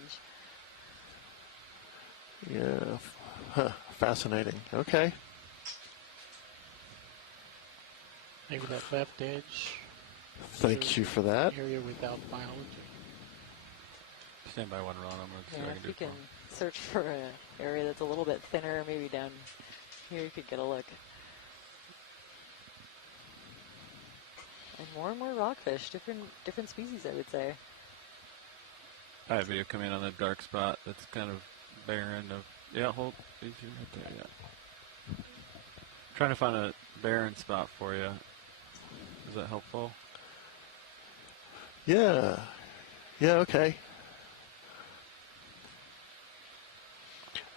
Yeah. Huh. Fascinating. Okay. Maybe that left edge. Thank you for that. Area without biology. Stand by one, Ron. I'm going to see what I can do. If you can search for an area that's a little bit thinner, maybe down here you could get a look. And more rockfish, different species, I would say. I have video coming in on the dark spot that's kind of barren of, hold these right there, Trying to find a barren spot for you. Is that helpful? Yeah. Yeah, okay.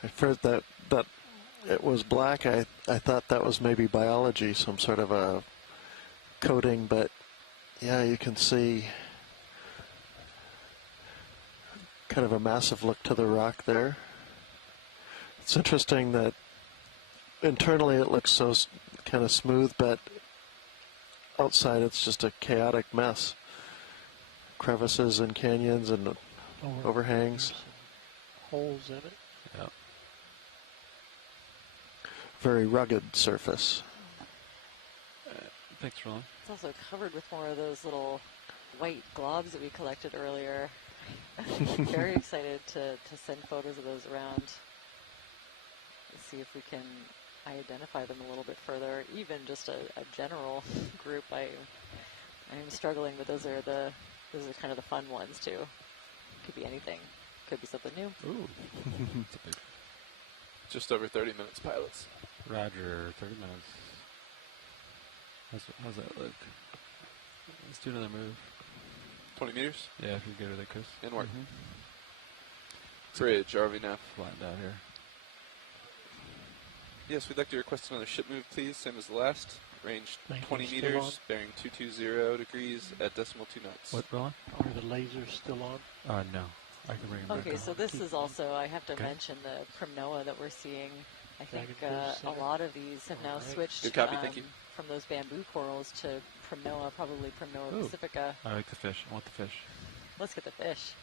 At first that it was black, I thought that was maybe biology, some sort of a coating, but yeah, you can see kind of a massive look to the rock there. It's interesting that internally it looks so kind of smooth, but outside it's just a chaotic mess. Crevices and canyons and overhangs. Holes in it. Yeah. Very rugged surface. Thanks, Ron. It's also covered with more of those little white globs that we collected earlier. Very excited to send photos of those around. Let's see if we can identify them a little bit further. Even just a general group. I'm struggling, but those are kind of the fun ones too. Could be anything. Could be something new. Ooh. Just over 30 minutes, pilots. Roger, 30 minutes. How's that look? Let's do another move. 20 meters? Yeah, if you go to the coast. Inward. Bridge, RV nav. Flattened out here. Yes, we'd like to request another ship move, please, same as the last. Range 20 still meters, on? bearing 220 degrees at decimal 2 knots. What, Ron? Are the lasers still on? No. I can bring them back Okay, on. so this is also, I have to mention the Primnoa that we're seeing. I think a lot of these have now switched Good copy, thank you. from those bamboo corals to Primnoa, probably Primnoa pacifica. I like the fish. I want the fish. Let's get the fish.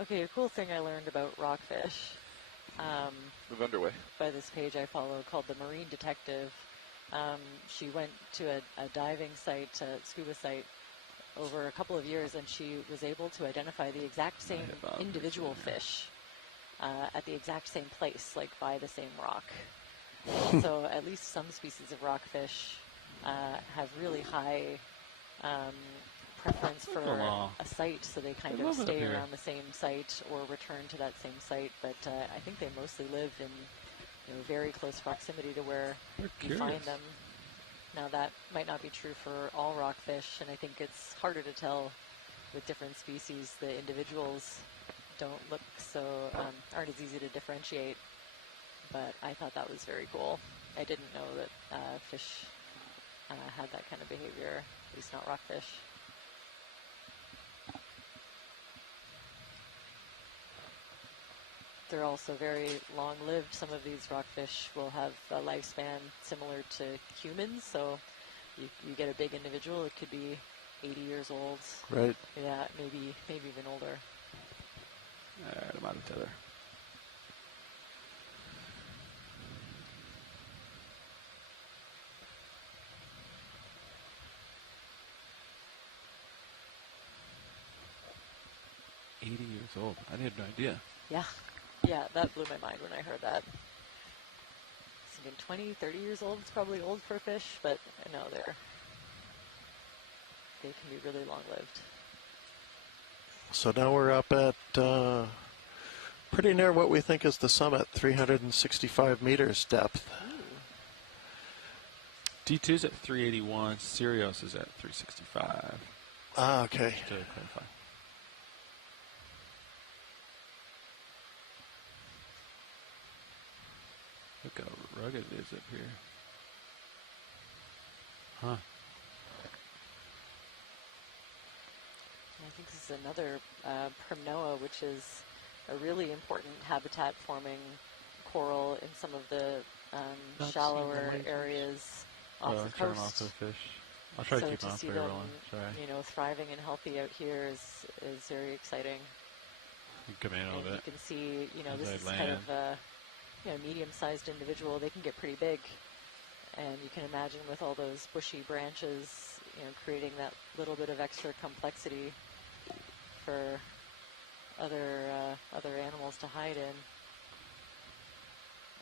Okay, a cool thing I learned about rockfish. Move underway. By this page I follow called The Marine Detective. She went to a diving site, a scuba site, over a couple of years, and she was able to identify the exact same individual fish at the exact same place, like by the same rock. So at least some species of rockfish have really high preference for a site, so they kind of stay around the same site or return to that same site. But I think they mostly live in very close proximity to where you find them. Now that might not be true for all rockfish, and I think it's harder to tell with different species. The individuals don't look so, aren't as easy to differentiate, but I thought that was very cool. I didn't know that fish had that kind of behavior, at least not rockfish. They're also very long-lived. Some of these rockfish will have a lifespan similar to humans, so you get a big individual, it could be 80 years old. Right. Yeah, maybe even older. All right, I'm out of tether. $80 years old. I had no idea. Yeah, that blew my mind when I heard that. I was thinking 20, 30 years old is probably old for a fish, but I know they can be really long-lived. So now we're up at pretty near what we think is the summit, 365 meters depth. D2's at 381, Sirius is at 365. Ah, okay. Just to clarify. Look how rugged it is up here. Huh. I think this is another Primnoa, which is a really important habitat-forming coral in some of the shallower areas off the coast. Turn off the fish. I'll try to keep on for everyone. Thriving and healthy out here is very exciting. Come in a little bit. You can see, this is kind of a medium-sized individual. They can get pretty big, and you can imagine with all those bushy branches, creating that little bit of extra complexity for other animals to hide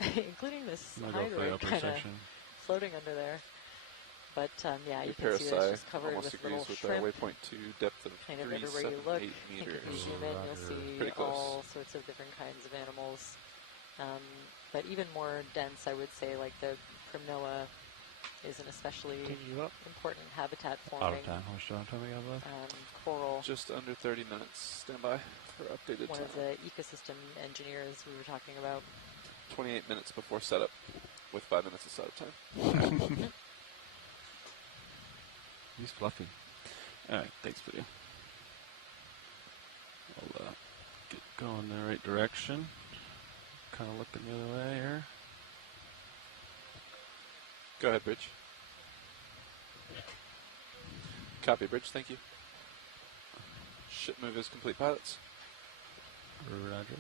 in, including this hydroid kind of floating under there. But yeah, you can see it's just covered with little shrimp. Waypoint 2 depth of kind of everywhere you look. I think if you zoom in, you'll see all sorts of different kinds of animals. But even more dense, I would say, like the Primnoa is an especially important habitat forming coral. Just under 30 minutes. Stand by for updated One time. of the ecosystem engineers we were talking about. 28 minutes before setup, with 5 minutes of setup time. He's fluffy. All right, thanks, video. I'll get going in the right direction. Kind of looking the other way here. Go ahead, Bridge. Copy, Bridge. Thank you. Ship move is complete, pilots. Roger.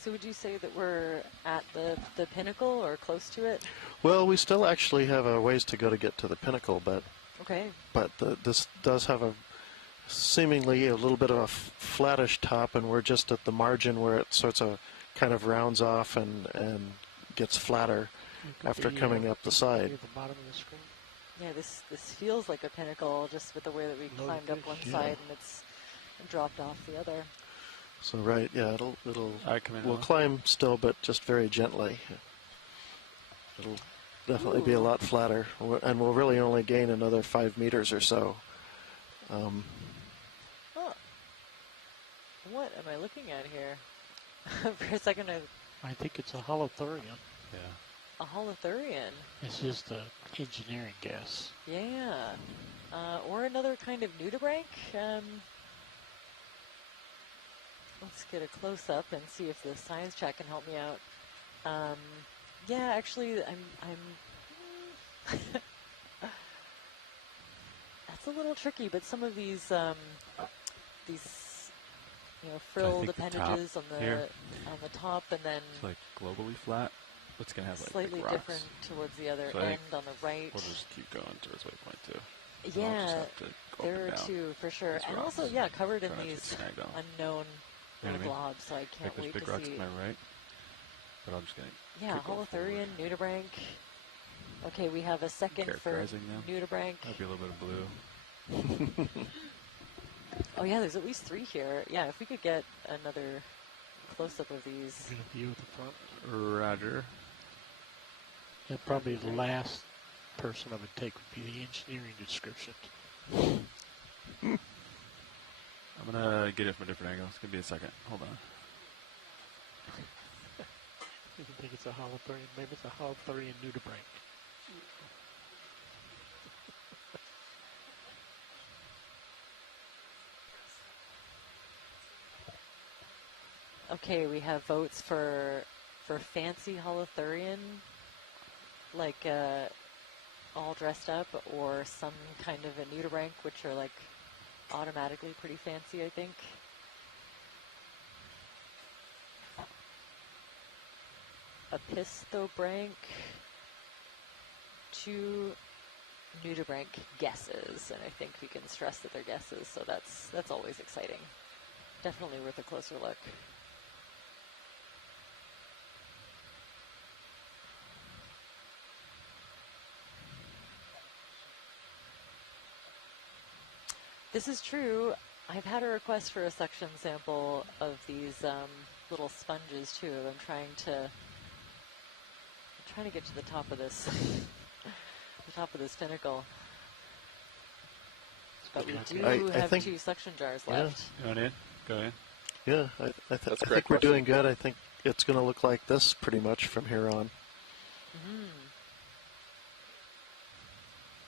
So would you say that we're at the pinnacle or close to it? Well, we still actually have a ways to go to get to the pinnacle, but this does have a seemingly a little bit of a flattish top, and we're just at the margin where it sorts of kind of rounds off and gets flatter after coming up the side. The bottom of the screen. Yeah, this feels like a pinnacle just with the way that we climbed up one side and it's dropped off the other. So we'll climb still, but just very gently. It'll definitely be a lot flatter, and we'll really only gain another 5 meters or so. What am I looking at here? For a second, I think it's a holothurian. Yeah. A holothurian. It's just an engineering guess. Yeah. Or another kind of nudibranch. let's get a close-up and see if the science chat can help me out. Yeah, actually, I'm that's a little tricky, but some of these frilled appendages on the top, and then it's like globally flat. What's gonna have like slightly rocks. different towards the other So end on the right. We'll just keep going towards waypoint 2. Yeah, there are two for sure, and also covered in these unknown globs. So I can't wait big to rocks see. to my right, but I'm just gonna. Yeah, holothurian, nudibranch. Okay, we have a second for nudibranch. Might be a little bit of blue. Oh yeah, there's at least 3 here. Yeah, if we could get another close-up of these. Get a view of the front. Roger. Yeah, probably the last person I would take would be the engineering description. I'm gonna get it from a different angle. It's gonna be a second. Hold on. You think it's a holothurian? Maybe it's a holothurian nudibranch. Okay, we have votes for fancy holothurian, like all dressed up, or some kind of a nudibranch, which are like automatically pretty fancy, I think. A pistobranch, 2 nudibranch guesses, and I think we can stress that they're guesses, so that's always exciting. Definitely worth a closer look. This is true. I've had a request for a suction sample of these little sponges too. I'm trying to get to the top of this, the top of this pinnacle. But we do have 2 suction jars left. Going in. Go in. Yeah, I think we're doing good. I think it's going to look like this pretty much from here on.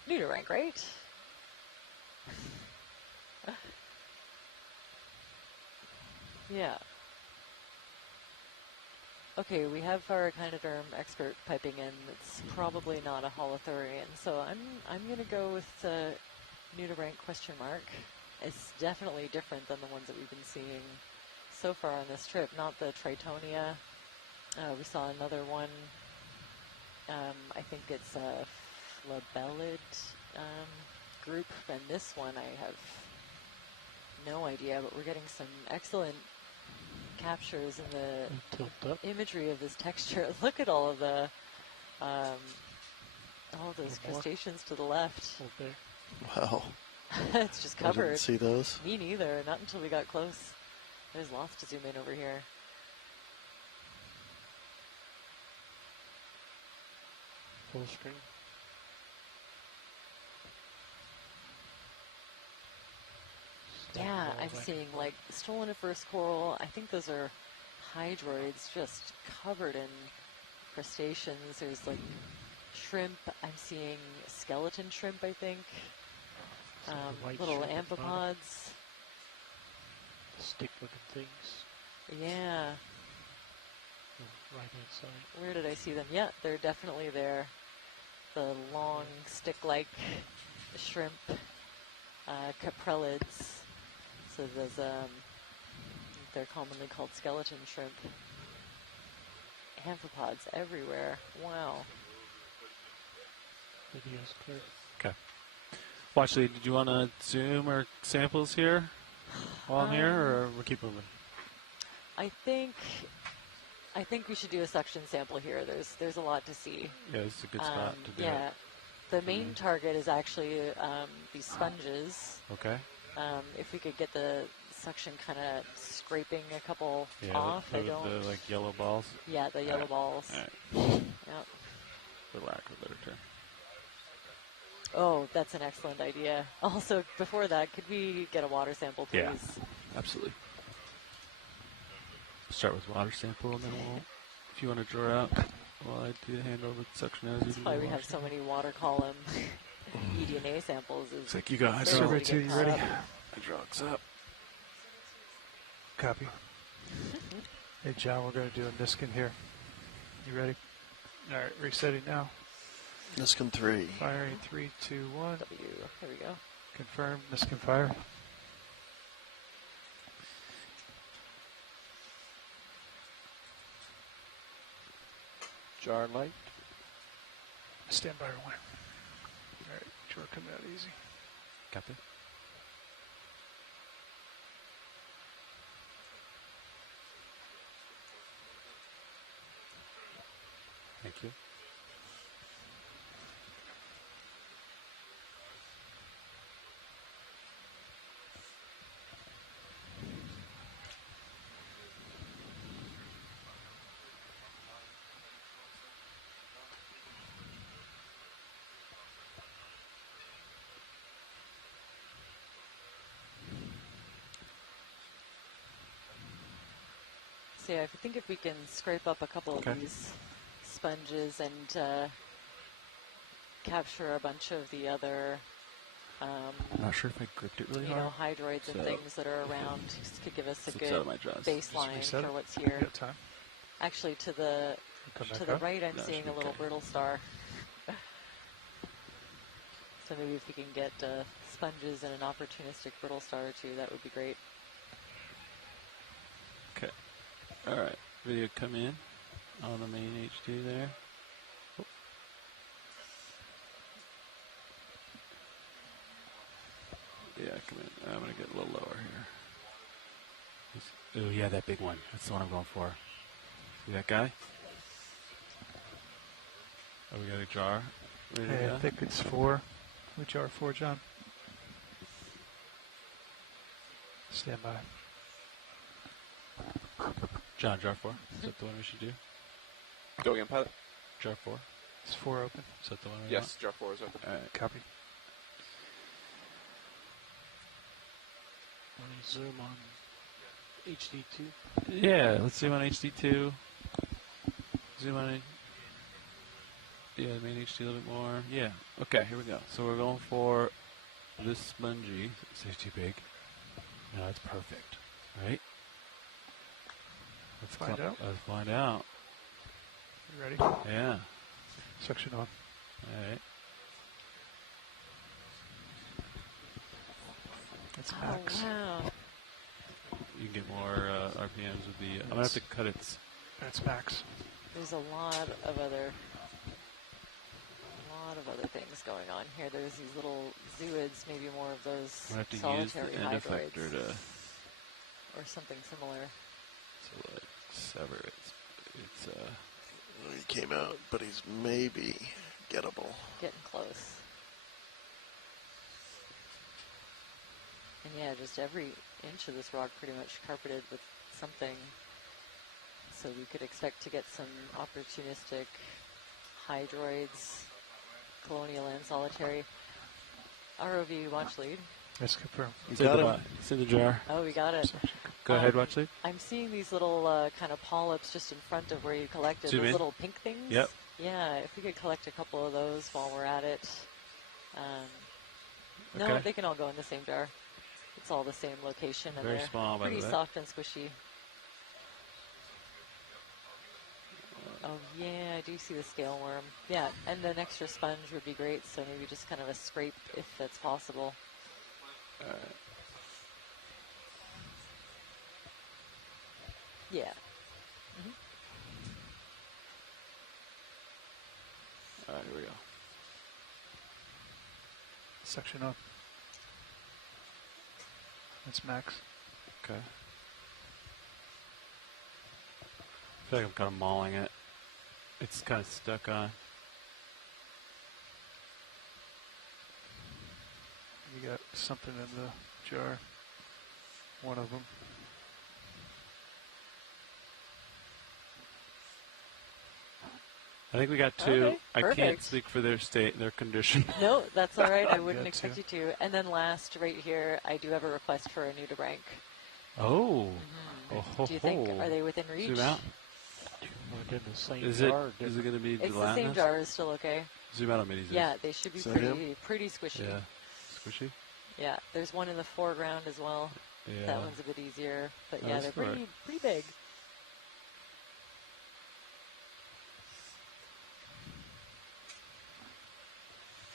Nudibranch, right? Yeah. Okay, we have our echinoderm expert piping in. It's probably not a holothurian, so I'm gonna go with nudibranch question mark. It's definitely different than the ones that we've been seeing so far on this trip. Not the Tritonia. We saw another one. I think it's a flabellid group, and this one I have no idea, but we're getting some excellent captures in the imagery of this texture. Look at all of the all of those crustaceans to the left. Wow. It's just covered. I didn't see those. Me neither, not until we got close. There's lots to zoom in over here. Full screen. Yeah, I'm seeing like stoloniferous coral. I think those are hydroids just covered in crustaceans. There's like shrimp. I'm seeing skeleton shrimp, I think. Little amphipods. Stick-looking things. Yeah. Right-hand side. Where did I see them? Yeah, they're definitely there. The long stick-like shrimp, caprellids. So there's they're commonly called skeleton shrimp. Amphipods everywhere. Wow. Video's clear. Okay. Watchley, did you want to zoom our samples here while I'm here, or we'll keep moving? I think we should do a suction sample here. There's a lot to see. Yeah, this is a good spot to do it. Yeah. The main target is actually these sponges. Okay. If we could get the suction kind of scraping a couple off. The like yellow balls? Yeah, the yellow balls. All right. Yep. For lack of a better term. Oh, that's an excellent idea. Also, before that, could we get a water sample, please? Yeah, absolutely. Start with water sample, and then we'll, if you want to draw out while I do hand over the suction as That's why we have so many water column eDNA samples. It's like you guys. Survey 2, you ready? My drugs up. Copy. Hey, John, we're going to do a Niskin here. You ready? All right, resetting now. Niskin 3. Firing 3, 2, 1. W. Here we go. Confirm. Niskin fire. Jar light. Stand by one. All right, jar coming out easy. Copy. Thank you. So yeah, I think if we can scrape up a couple of these sponges and capture a bunch of the other, I'm not sure if I gripped it really hard. Hydroids and things that are around, just could give us a good baseline for what's here. Actually, to the right, I'm seeing a little brittle star. So maybe if we can get sponges and an opportunistic brittle star or two, that would be great. Okay. All right. Video come in on the main HD there. Oh. Yeah, come in. I'm going to get a little lower here. Oh, yeah, that big one. That's the one I'm going for. See that guy? Oh, we got a jar. Hey, I think it's 4. We jar 4, John. Stand by. John, jar 4. Is that the one we should do? Go again, pilot. Jar 4. Is 4 open? Is that the one we Yes, want? jar 4 is open. All right. Copy. Want to zoom on HD2? Yeah, let's zoom on HD2. Zoom on it. Yeah, main HD a little bit more. Yeah. Okay, here we go. So we're going for this spongy. Is it too big? No, it's perfect. Right? Let's find out. Let's find out. You ready? Yeah. Suction on. All right. That's max. Oh, wow. You can get more RPMs with the. I'm gonna have to cut it. That's max. There's a lot of other things going on here. There's these little zooids, maybe more of those solitary hydroids or something similar. So like sever it. He came out, but he's maybe gettable. Getting close. And yeah, just every inch of this rock pretty much carpeted with something. So we could expect to get some opportunistic hydroids, colonial and solitary. ROV watch lead. Yes, confirm. You got it. It's in the jar. Oh, we got it. Go ahead, watch lead. I'm seeing these little kind of polyps just in front of where you collected those little pink things. Yep. Yeah, if we could collect a couple of those while we're at it. No, they can all go in the same jar. It's all the same location, and Very they're small, by the pretty way. soft and squishy. Oh yeah, I do see the scale worm. Yeah, and an extra sponge would be great, so maybe just kind of a scrape if that's possible. Yeah. Mm-hmm. All right, here we go. Section on. That's max. Okay. I feel like I'm kind of mauling it. It's kind of stuck on. You got something in the jar. One of them. I think we got 2. Okay, I can't perfect. speak for their state, their condition. No, that's all right. I wouldn't expect you to. And then last, right here, I do have a request for a nudibranch. Oh. Do you think, are they within reach? Zoom out. Within the same Is jar. it going to be It's the same jar. Is still okay. Zoom out on minis. Yeah, they should be pretty squishy. Yeah. Squishy? Yeah, there's one in the foreground as well. Yeah. That one's a bit easier, but Oh, yeah, that's they're pretty big.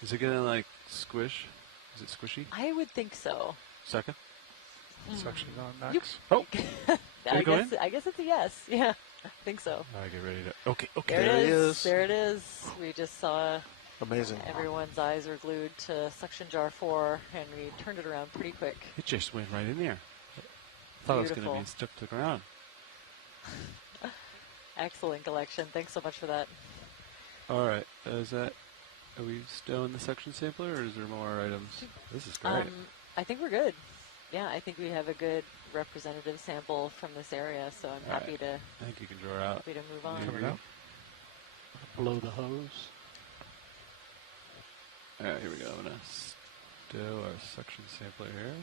Is it gonna like squish? Is it squishy? I would think so. Second. Suction on max. Oh, I guess it's a yes. Yeah, I think so. All right, get ready to. Okay. There it is. There it is. We just saw. Amazing. Everyone's eyes are glued to suction jar 4, and we turned it around pretty quick. It just went right in there. I thought it was gonna be stuck to the ground. Excellent collection. Thanks so much for that. All right. Are we still in the suction sampler, or is there more items? This is great. I think we're good. Yeah, I think we have a good representative sample from this area, so I'm happy to. I think you can draw out. Happy to move on. Coming out. Blow the hose. All right, here we go. I'm gonna stow our suction sampler here.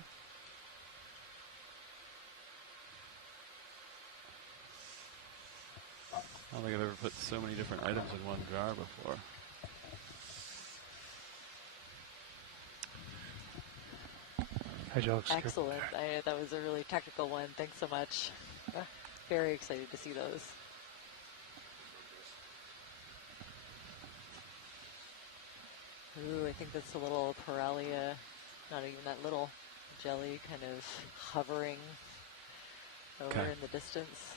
I don't think I've ever put so many different items in one jar before. Excellent. That was a really technical one. Thanks so much. Very excited to see those. Ooh, I think that's a little Paralia, not even that little, jelly kind of hovering over in the distance.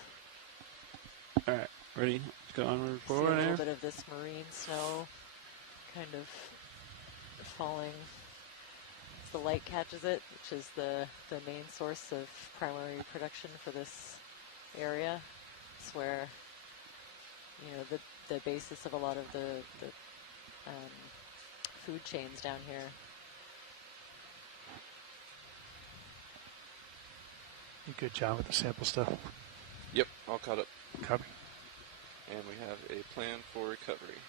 All right, ready? Let's go onward, forward. See a little bit of this marine snow kind of falling. The light catches it, which is the main source of primary production for this area. It's where, you know, the basis of a lot of the food chains down here. Good job with the sample stuff. Yep, all caught up. Copy. And we have a plan for recovery.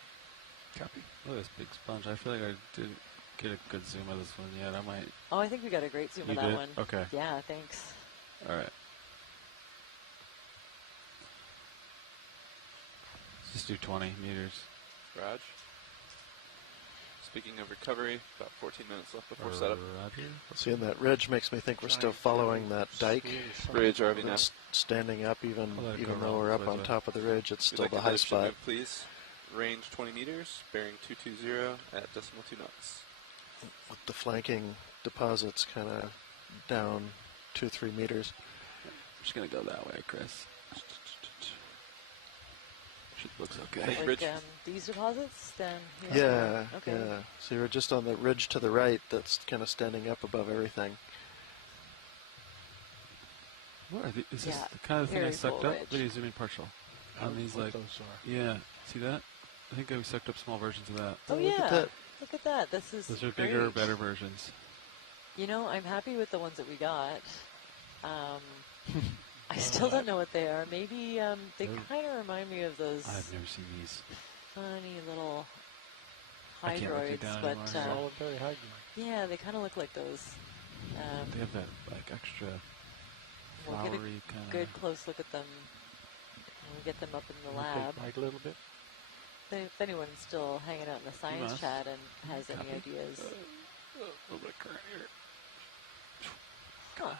Copy. Look at this big sponge. I feel like I didn't get a good zoom of this one yet. I might. Oh, I think we got a great zoom of that one. Okay. Yeah, thanks. All right. Let's just do 20 meters. Raj. Speaking of recovery, about 14 minutes left before setup. Seeing that ridge makes me think we're still following that dike. Bridge RV now. Standing up, even though we're up on top of the ridge, it's still the high spot. Please. Range 20 meters, bearing 220 at decimal 2 knots. With the flanking deposits kind of down 2-3 meters. I'm just going to go that way, Chris. Looks okay. Like these deposits, then? Yeah, okay. Yeah. So you're just on the ridge to the right that's kind of standing up above everything. What are is this the kind of thing I sucked up? Let me zoom in partial. On these, like, those are. Yeah, see that? I think I sucked up small versions of that. Oh, yeah. Look at that. This is Those are bigger, better versions. You know, I'm happy with the ones that we got. I still don't know what they are. Maybe they kind of remind me of those. I've never seen these. Funny little hydroids, but yeah, they kind of look like those. They have that like extra we'll flowery get a kind of. good close look at them when we get them up in the lab. Like a little bit. If anyone's still hanging out in the science chat and has any ideas. A little bit current here. Huh.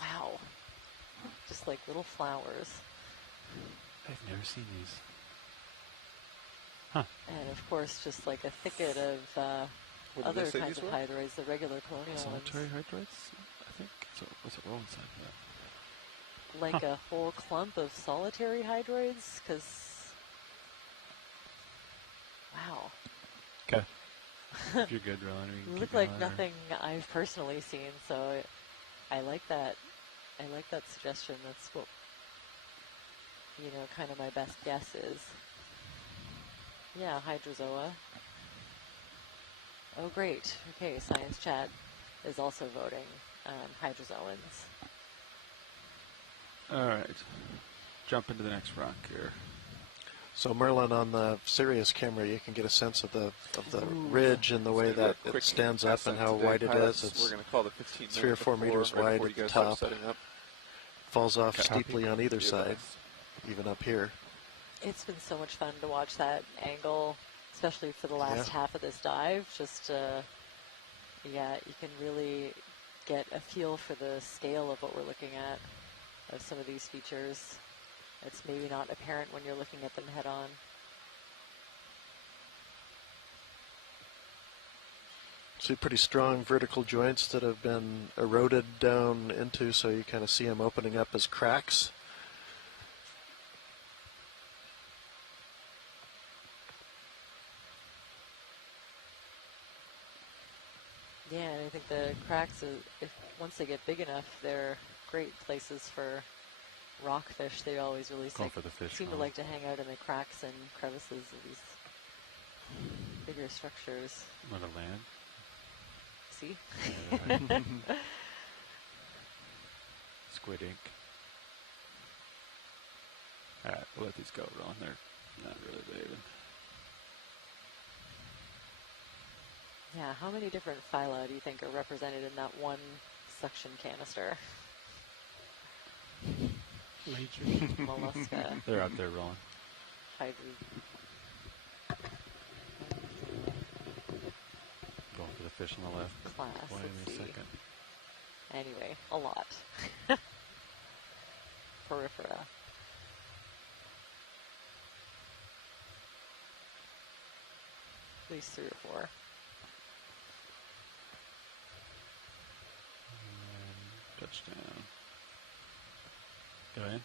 Wow. Just like little flowers. I've never seen these. Huh. And of course, just like a thicket of other kinds of hydroids, the regular colonial solitary ones. hydroids, I think. So what's it roll inside that? Like a whole clump of solitary hydroids? Because... Wow. Okay. If you're good, Rowan, we can look like nothing I've personally seen, so I like that. I like that suggestion. That's what, you know, kind of my best guess is. Yeah, hydrozoa. Oh, great. Okay, science chat is also voting hydrozoans. All right. Jump into the next rock here. So Merlin, on the Sirius camera, you can get a sense of the ridge and the way that it stands up and how wide it is. It's 3 or 4 meters wide at the top. Falls off steeply on either side, even up here. It's been so much fun to watch that angle, especially for the last half of this dive. Just, yeah, you can really get a feel for the scale of what we're looking at, of some of these features. It's maybe not apparent when you're looking at them head on. See pretty strong vertical joints that have been eroded down into, so you kind of see them opening up as cracks. Yeah, and I think the cracks, once they get big enough, they're great places for rockfish. They always really seem to like to hang out in the cracks and crevices of these bigger structures. Want to land? See? Squid ink. Alright, we'll let these go, Ron. They're not really behaving. Yeah, how many different phyla do you think are represented in that one suction canister? Mollusca. They're out there rolling. Going for the fish on the left. Class, Wait a second. Anyway, a lot. Porifera. At least 3 or 4. Touchdown. Go ahead.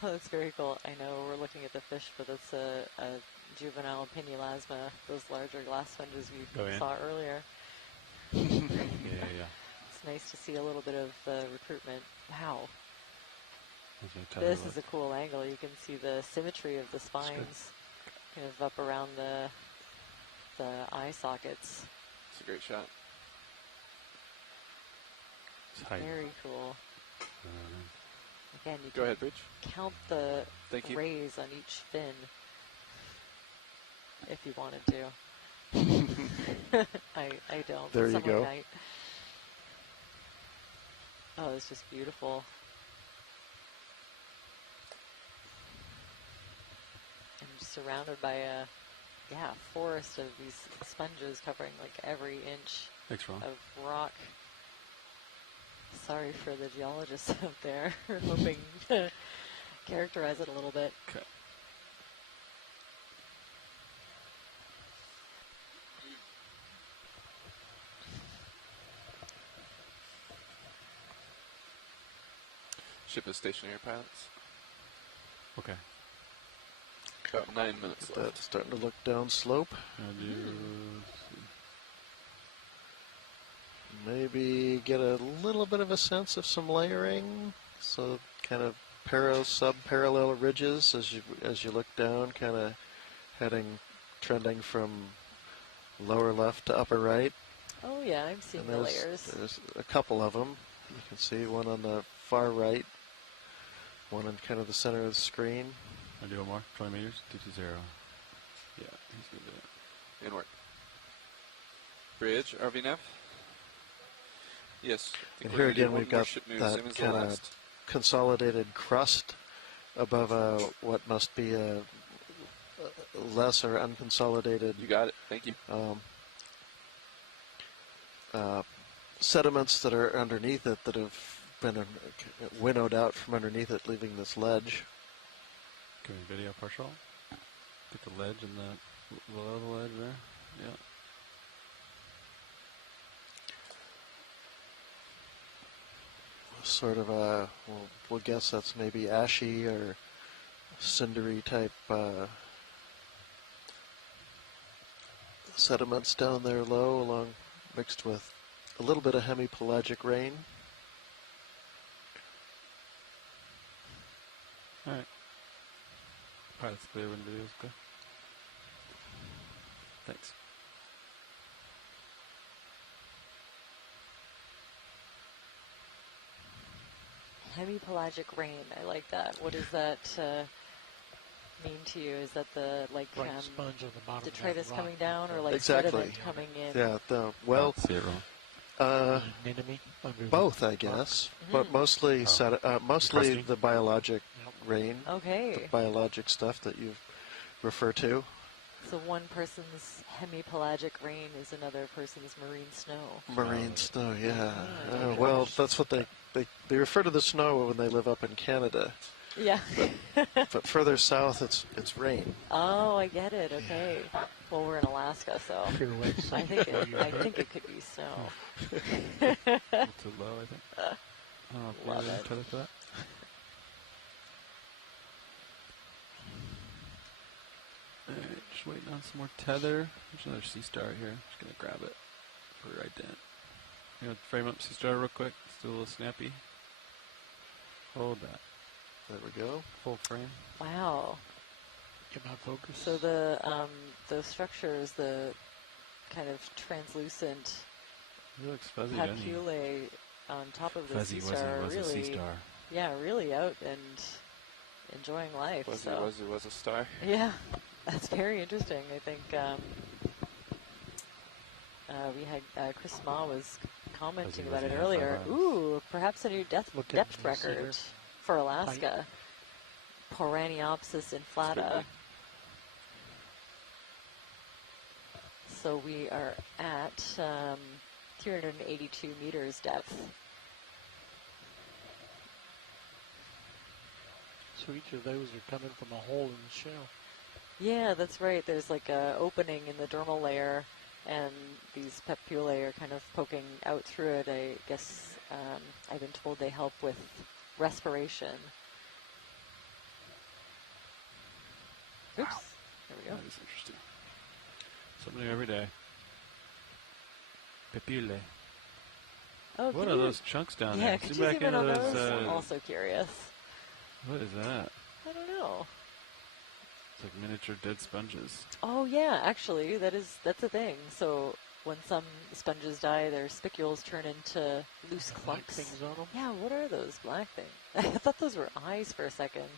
Oh, that's very cool. I know we're looking at the fish, but it's a juvenile pinulasma, those larger glass sponges we saw earlier. Yeah. It's nice to see a little bit of recruitment. Wow. This is a cool angle. You can see the symmetry of the spines kind of up around the eye sockets. It's a great shot. Very cool. Again, you Go ahead, Bridge. Count the rays on each fin if you wanted to. I don't. There you go. Night. Oh, it's just beautiful. I'm just surrounded by a forest of these sponges covering like every inch of rock. Sorry for the geologists out there. We're hoping to characterize it a little bit. Okay. Ship is stationary, pilots. Okay. About 9 minutes left. That's starting to look down slope. Maybe get a little bit of a sense of some layering, so kind of sub-parallel ridges as you look down, kind of trending from lower left to upper right. Oh yeah, I'm seeing the layers. There's a couple of them. You can see one on the far right, one in kind of the center of the screen. I'll do one more. 20 meters. 220. Yeah, he's going to do it. Inward. Bridge, RVNAV. Yes. And here again we've got that kind of consolidated crust above what must be a less or unconsolidated. You got it. Thank you. Sediments that are underneath it that have been winnowed out from underneath it, leaving this ledge. Can we video partial? Get the ledge and the below the ledge there. Yeah. Sort of we'll guess that's maybe ashy or cindery type sediments down there low, mixed with a little bit of hemipelagic rain. All right. Pilot's clear when video's good. Thanks. Hemipelagic rain. I like that. What does that mean to you? Is that the sponge on the bottom detritus coming down, or exactly. sediment coming in? Yeah. Both, I guess, but mostly mostly the biologic rain. Okay. The biologic stuff that you refer to. So one person's hemipelagic rain is another person's marine snow. Marine snow, yeah. Well, that's what they refer to the snow when they live up in Canada. Yeah. But further south, it's rain. Oh, I get it. Okay. Yeah. Well, we're in Alaska, so I think it could be snow. Too low, I think. Love it. For that. Alright, just waiting on some more tether. There's another sea star here. Just gonna grab it. Put it right down. You know, frame up sea star real quick. Still a little snappy. Hold that. There we go. Full frame. Wow. Get my focus. So the structure is the kind of translucent It looks fuzzy, papillae on top of the sea star. Was a sea star. Yeah, really out and enjoying life. Was a star. Yeah, that's very interesting. I think we had Chris Ma was commenting about it earlier. Ooh, perhaps a new depth record for Alaska. Poraniopsis inflata. So we are at 382 meters depth. So each of those are coming from a hole in the shell. Yeah, that's right. There's like a opening in the dermal layer, and these papillae are kind of poking out through it. I guess I've been told they help with respiration. Oops. There we go. That is interesting. Something new every day. Papillae. Oh, what are those chunks down there? Yeah, could you zoom in on those? I'm also curious. What is that? I don't know. It's like miniature dead sponges. Oh yeah, actually, that's a thing. So when some sponges die, their spicules turn into loose clumps. Things on them? Yeah, what are those black things? I thought those were eyes for a second.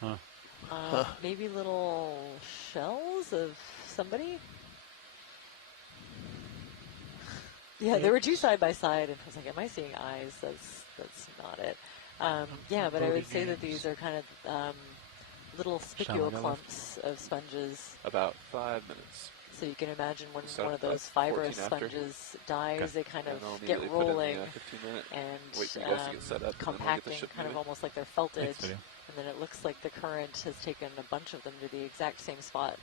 Huh. Maybe little shells of somebody? Yeah, there were two side by side, and I was like, am I seeing eyes? That's not it. Yeah, but I would say that these are kind of little spicule clumps of sponges. About 5 minutes. So you can imagine when one of those fibrous sponges dies, they kind of get rolling and compacting, kind of almost like they're felted. And then it looks like the current has taken a bunch of them to the exact same spot.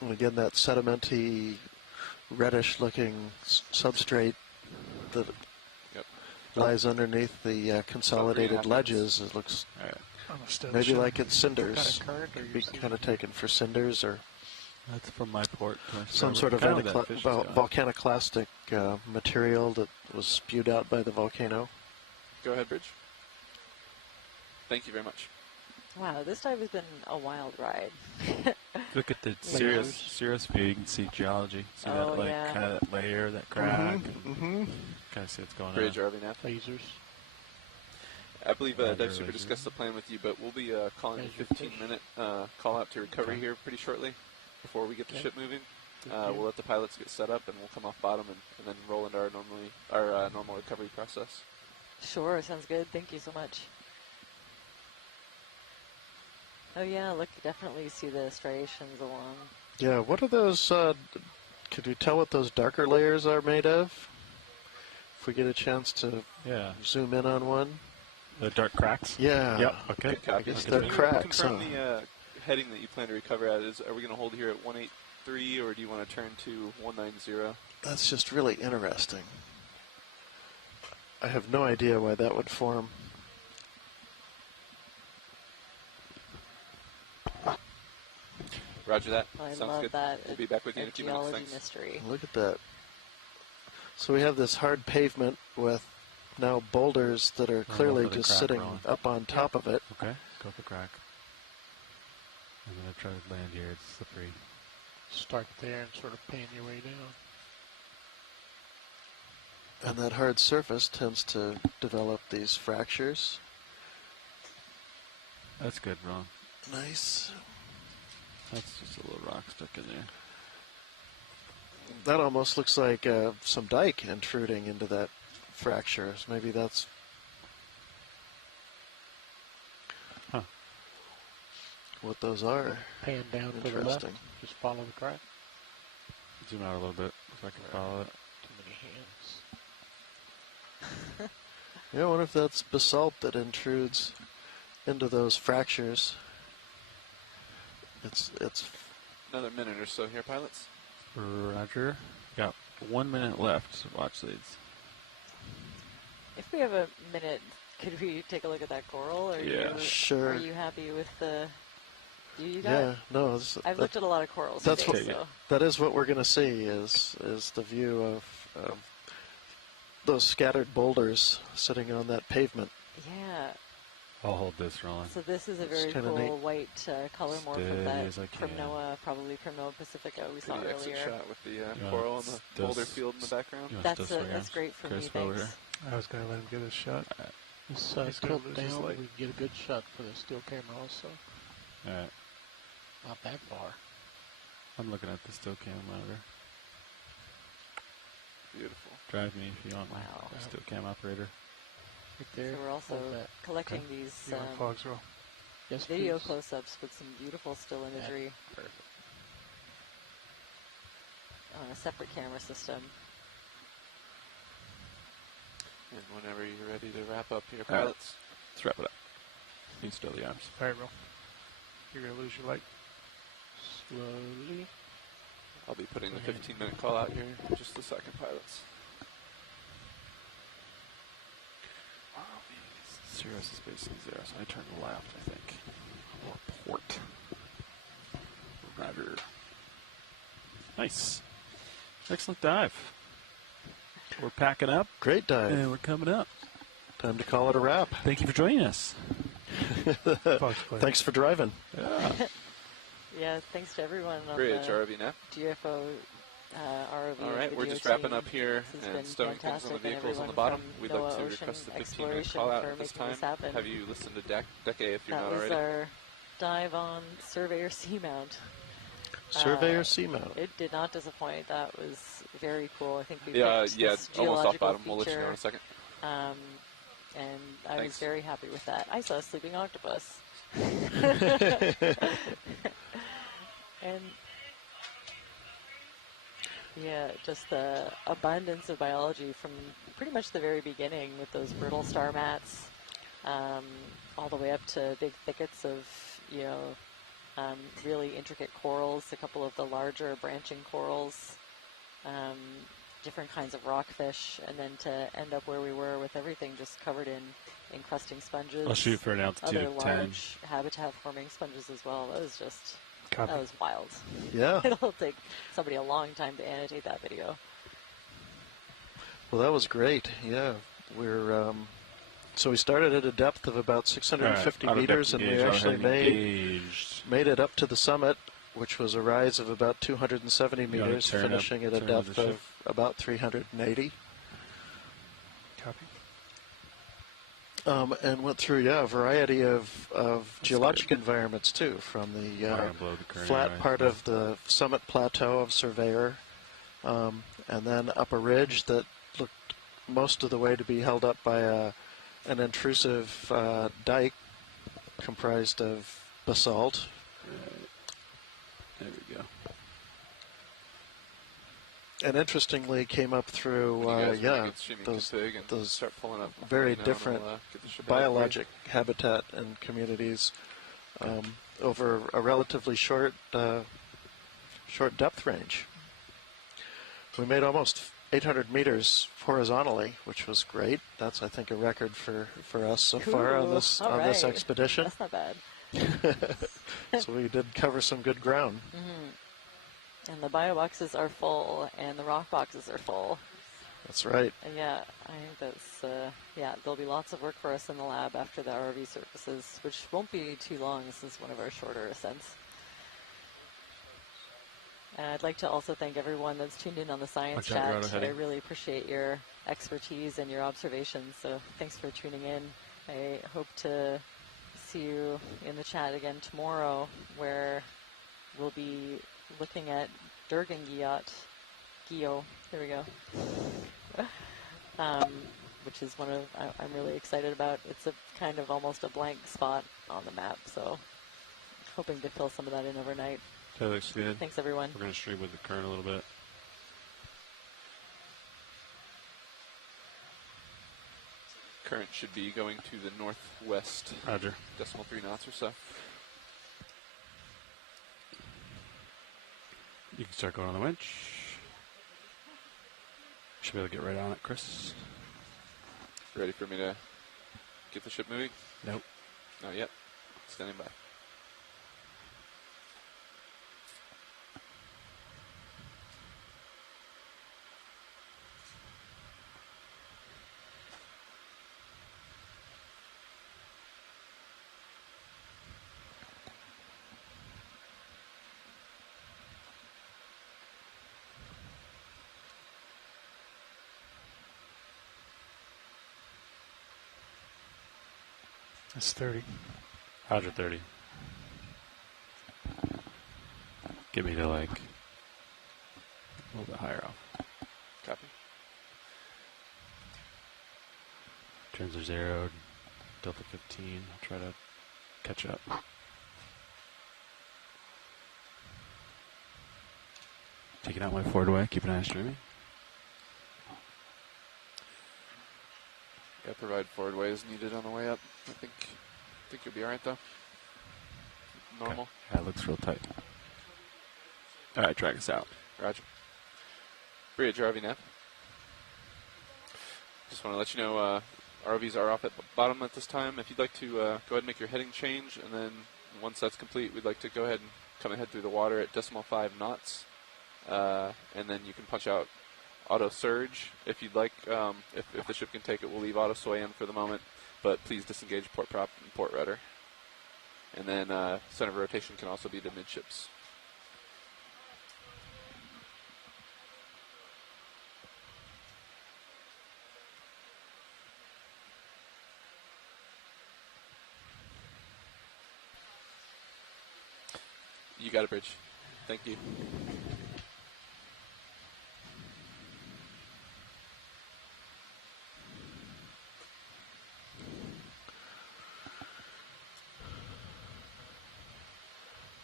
And again, that sedimenty, reddish-looking substrate that lies underneath the consolidated ledges. It looks maybe like it's cinders. Could be kind of taken for cinders, or that's from my port. Some sort of volcaniclastic material that was spewed out by the volcano. Go ahead, Bridge. Thank you very much. Wow, this dive has been a wild ride. Look at the Cirrus view. You can see geology. See that kind of that layer, that crack. Kind of see what's going on. Bridge, RV-Nav. Lasers. I believe Dive Super discussed the plan with you, but we'll be calling a 15-minute call out to recovery here pretty shortly before we get the ship moving. We'll let the pilots get set up, and we'll come off bottom and then roll into our normal recovery process. Sure, sounds good. Thank you so much. Oh yeah, look, you definitely see the striations along. Yeah, what are those, could you tell what those darker layers are made of? If we get a chance to zoom in on one. The dark cracks? Yeah. Yep, okay. I guess they're cracks. Confirm the heading that you plan to recover at. Are we going to hold here at 183, or do you want to turn to 190? That's just really interesting. I have no idea why that would form. Roger that. I Sounds love good. that. We'll be back with you in a few minutes. Geology mystery. Look at that. So we have this hard pavement with now boulders that are clearly just sitting up on top of it. Okay, go for crack. I'm going to try to land here. It's slippery. Start there and sort of pan your way down. And that hard surface tends to develop these fractures. That's good, Ron. Nice. That's just a little rock stuck in there. That almost looks like some dike intruding into that fracture. So maybe that's... what those are. Pan down to the left. Just follow the crack. Zoom out a little bit so I can follow it. Too many hands. Yeah, I wonder if that's basalt that intrudes into those fractures. It's another minute or so here, pilots. Roger. Got 1 minute left to watch these. If we have a minute, could we take a look at that coral? Sure. Are you happy with the... I've looked at a lot of corals today, that is what we're going to see is the view of those scattered boulders sitting on that pavement. Yeah. I'll hold this, Roland. So this is a very cool white color morph of that Primnoa, probably Primnoa pacifica we saw earlier. Exit shot with the coral and the boulder field in the background. That's great for me, thanks. I was going to let him get a shot. This tilt down, we can get a good shot for the still camera also. All right. Not that far. I'm looking at the still cam monitor. Beautiful. Drive me if you want. Wow. Still cam operator. Right there. So we're also collecting these video close-ups with some beautiful still imagery on a separate camera system. And whenever you're ready to wrap up here, pilots. Let's wrap it up. You can still the arms. All right, Will. You're going to lose your light. Slowly. I'll be putting the 15-minute call out here in just a second, pilots. Zero is basically zero, so I turn left, I think. Or port. Roger. Nice. Excellent dive. We're packing up. Great dive. And we're coming up. Time to call it a wrap. Thank you for joining us. Thanks for driving. Yeah, thanks to everyone on Bridge, RV now. GFO RV. All right, we're just wrapping up here and stowing things on the vehicles on the bottom. We'd like to request the 15-minute call out at this time. Have you listened to Deck A if you're not already? That was our dive on Surveyor Seamount. Surveyor Seamount. It did not disappoint. That was very cool. I think we almost off bottom. We'll let you know in a second. And I was very happy with that. I saw a sleeping octopus. And yeah, just the abundance of biology from pretty much the very beginning with those brittle star mats, all the way up to big thickets of, really intricate corals, a couple of the larger branching corals, different kinds of rockfish, and then to end up where we were with everything just covered in encrusting sponges. I'll shoot for an altitude other of 10. large habitat-forming sponges as well. That was just... Copy. That was wild. Yeah. It'll take somebody a long time to annotate that video. Well, that was great. Yeah. We're so we started at a depth of about 650 meters, and we actually made it up to the summit, which was a rise of about 270 meters, finishing at a depth of about 380. Copy. And went through, a variety of geologic environments, too, from the flat part of the summit plateau of Surveyor, and then up a ridge that looked most of the way to be held up by an intrusive dike comprised of basalt. There we go. And interestingly, came up through those very different biologic habitat and communities over a relatively short depth range. We made almost 800 meters horizontally, which was great. That's, I think, a record for us so far on this expedition. That's not bad. So we did cover some good ground. Mm-hmm. And the bio boxes are full, and the rock boxes are full. That's right. And I think that's, there'll be lots of work for us in the lab after the ROV surfaces, which won't be too long. This is one of our shorter ascents. And I'd like to also thank everyone that's tuned in on the science chat. I really appreciate your expertise and your observations, so thanks for tuning in. I hope to see you in the chat again tomorrow, where we'll be looking at Durgangiat Geo. There we go. Which is one of I'm really excited about. It's a kind of almost a blank spot on the map, so hoping to fill some of that in overnight. That looks good. Thanks, everyone. We're going to stream with the current a little bit. Current should be going to the northwest. Roger. 0.3 knots or so. You can start going on the winch. Should be able to get right on it, Chris. Ready for me to get the ship moving? Nope. Not yet. Standing by. It's 30. Roger, 30. Get me to like a little bit higher off. Copy. Turns are zeroed. Delta 15. I'll try to catch up. Taking out my forward way. Keep an eye on streaming. Yeah, provide forward way as needed on the way up. I think you'll be all right though. Normal. Okay. Yeah, it looks real tight. All right, drag us out. Roger. Bridge RV nav. Just want to let you know ROVs are off at the bottom at this time. If you'd like to go ahead and make your heading change, and then once that's complete, we'd like to go ahead and come ahead through the water at 0.5 knots, and then you can punch out auto surge if you'd like. If the ship can take it, we'll leave auto sway in for the moment, but please disengage port prop and port rudder. And then center of rotation can also be the midships. You got it, Bridge. Thank you.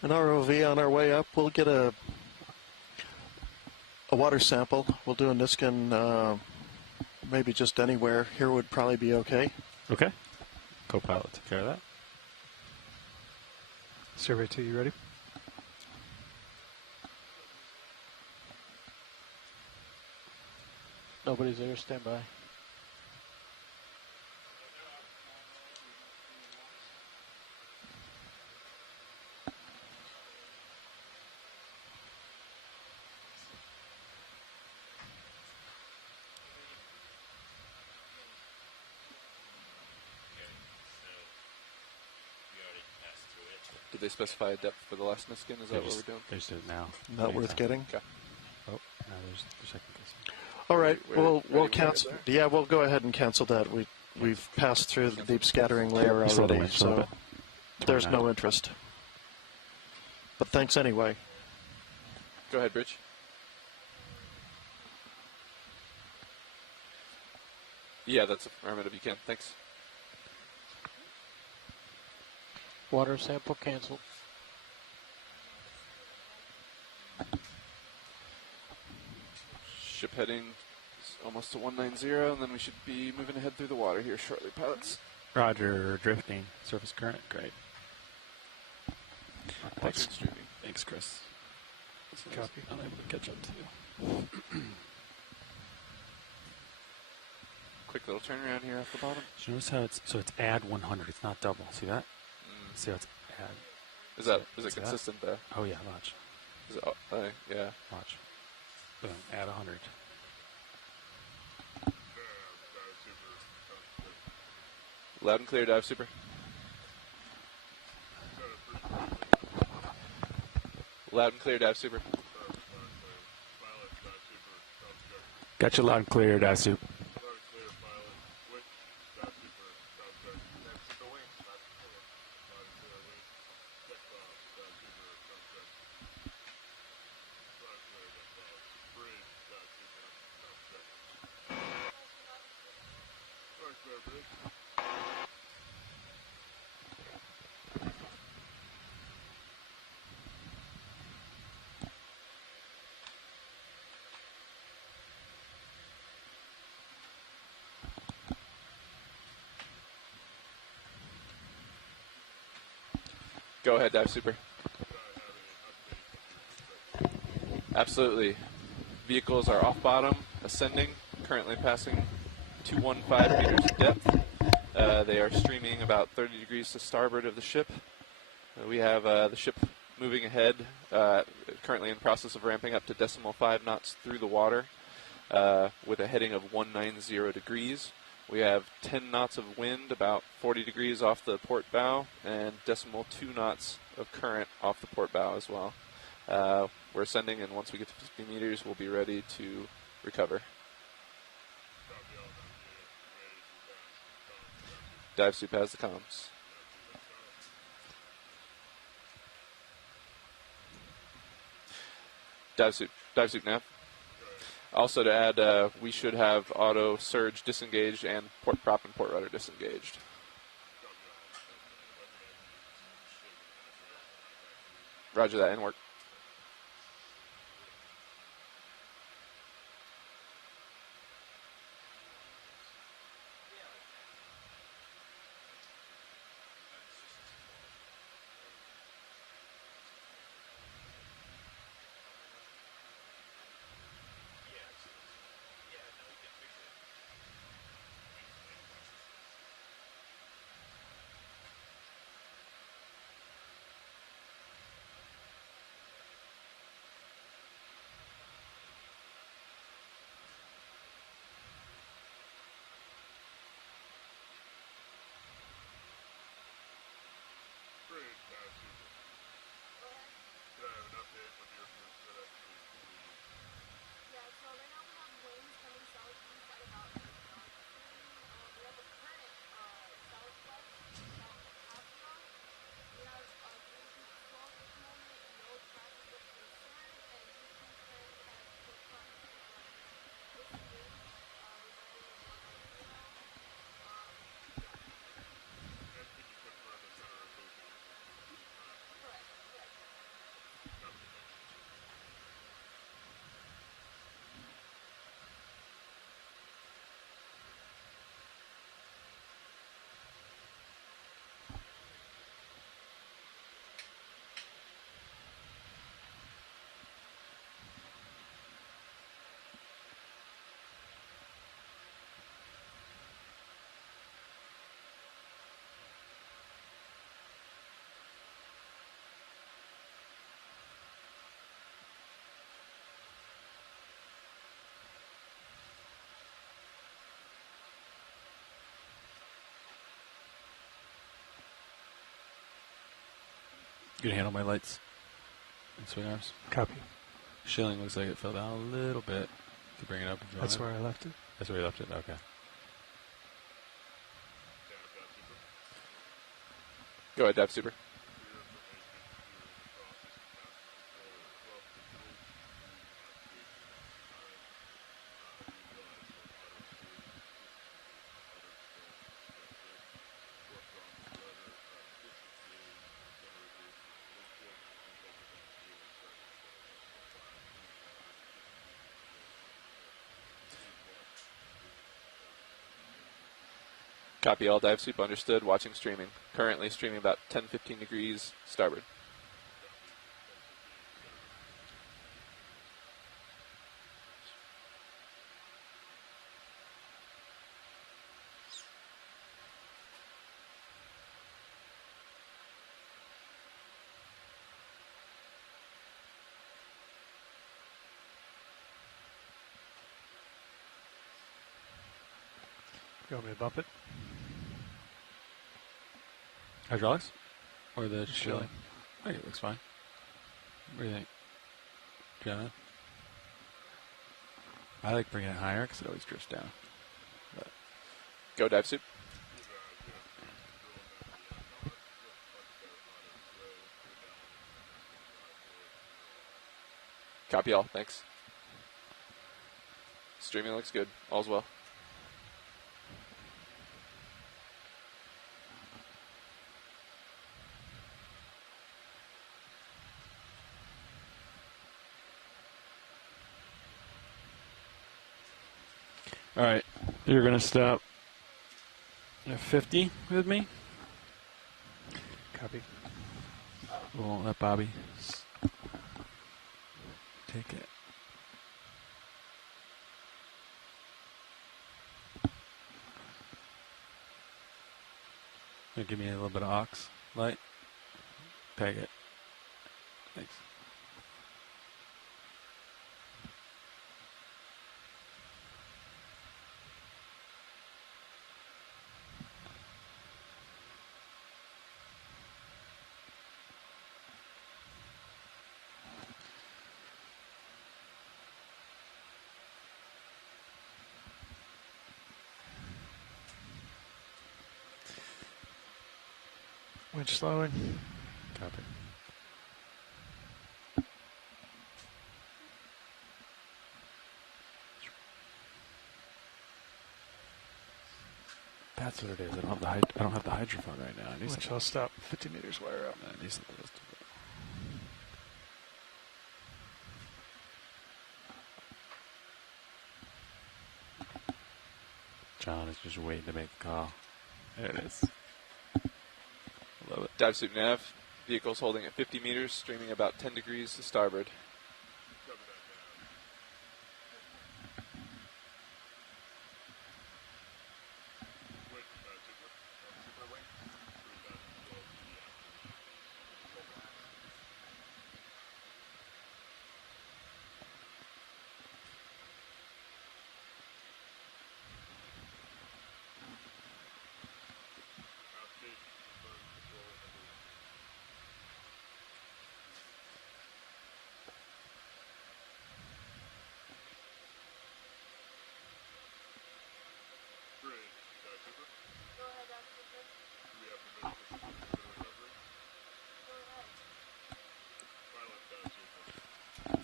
An ROV on our way up. We'll get a water sample. We'll do a Niskin, maybe just anywhere. Here would probably be okay. Okay. Co-pilot took care of that. Survey 2, you ready? Nobody's there. Stand by. Did they specify a depth for the last Niskin? Is that what we're doing? They just did it now. Not worth getting. Okay. Oh, no, there's second guessing. All right, we'll cancel. Yeah, we'll go ahead and cancel that. We've passed through the deep scattering layer already, so there's no interest. But thanks anyway. Go ahead, Bridge. Yeah, that's affirmative. You can. Thanks. Water sample canceled. Ship heading is almost to 190, and then we should be moving ahead through the water here shortly, pilots. Roger, drifting. Surface current, great. Thanks. Thanks, Chris. Copy. I'm able to catch up to you. Quick little turnaround here off the bottom. Did you notice how it's add 100? It's not double. See that? See how it's add. Is it consistent there? Oh yeah, watch. Is it, yeah. Watch. Boom, add 100. Loud and clear, dive super. Loud and clear, dive super. Got you loud and clear, dive super. Go ahead, Dive Super. Absolutely. Vehicles are off bottom, ascending, currently passing 215 meters depth. They are streaming about 30 degrees to starboard of the ship. We have the ship moving ahead, currently in process of ramping up to 0.5 knots through the water with a heading of 190 degrees. We have 10 knots of wind, about 40 degrees off the port bow, and 0.2 knots of current off the port bow as well. We're ascending, and once we get to 50 meters, we'll be ready to recover. Dive Soup has the comms. Dive Soup nav. Also to add, we should have auto surge disengaged and port prop and port rudder disengaged. Roger that, in work. You can handle my lights and swing arms. Copy. Shilling looks like it fell down a little bit. To bring it up. And That's where I left it. That's where you left it? Okay. Go ahead, Dive Super. Copy all, Dive Soup, understood. Watching streaming. Currently streaming about 10-15 degrees starboard. You want me to bump it? Hydraulics? Or the Shilling? shilling? I think it looks fine. What do you think, John? I like bringing it higher because it always drifts down. But go, Dive Soup. Copy all, thanks. Streaming looks good. All's well. All right, you're going to stop at 50 with me. Copy. We'll let Bobby take it. Give me a little bit of ox light. Peg it. Thanks. Winch slowing. Copy. That's what it is. I don't have the hydrophone right now. Winch, I'll stop 50 meters wire up. John is just waiting to make the call. There it is. Love it. Dive suit nav. Vehicle's holding at 50 meters, streaming about 10 degrees to starboard.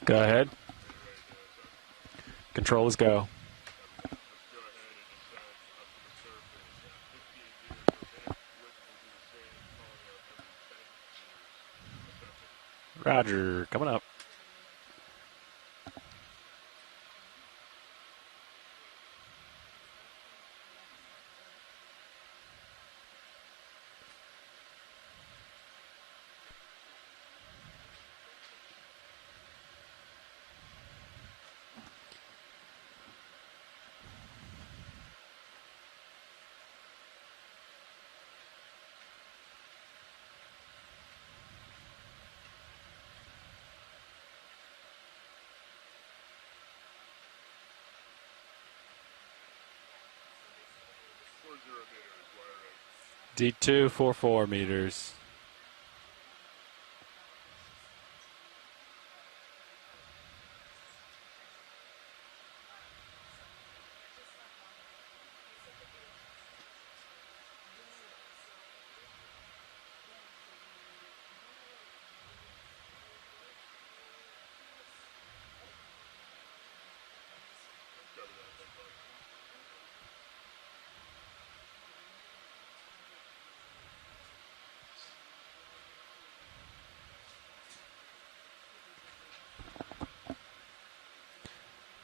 Go ahead. Controllers go. Roger, coming up. D2, 44 meters.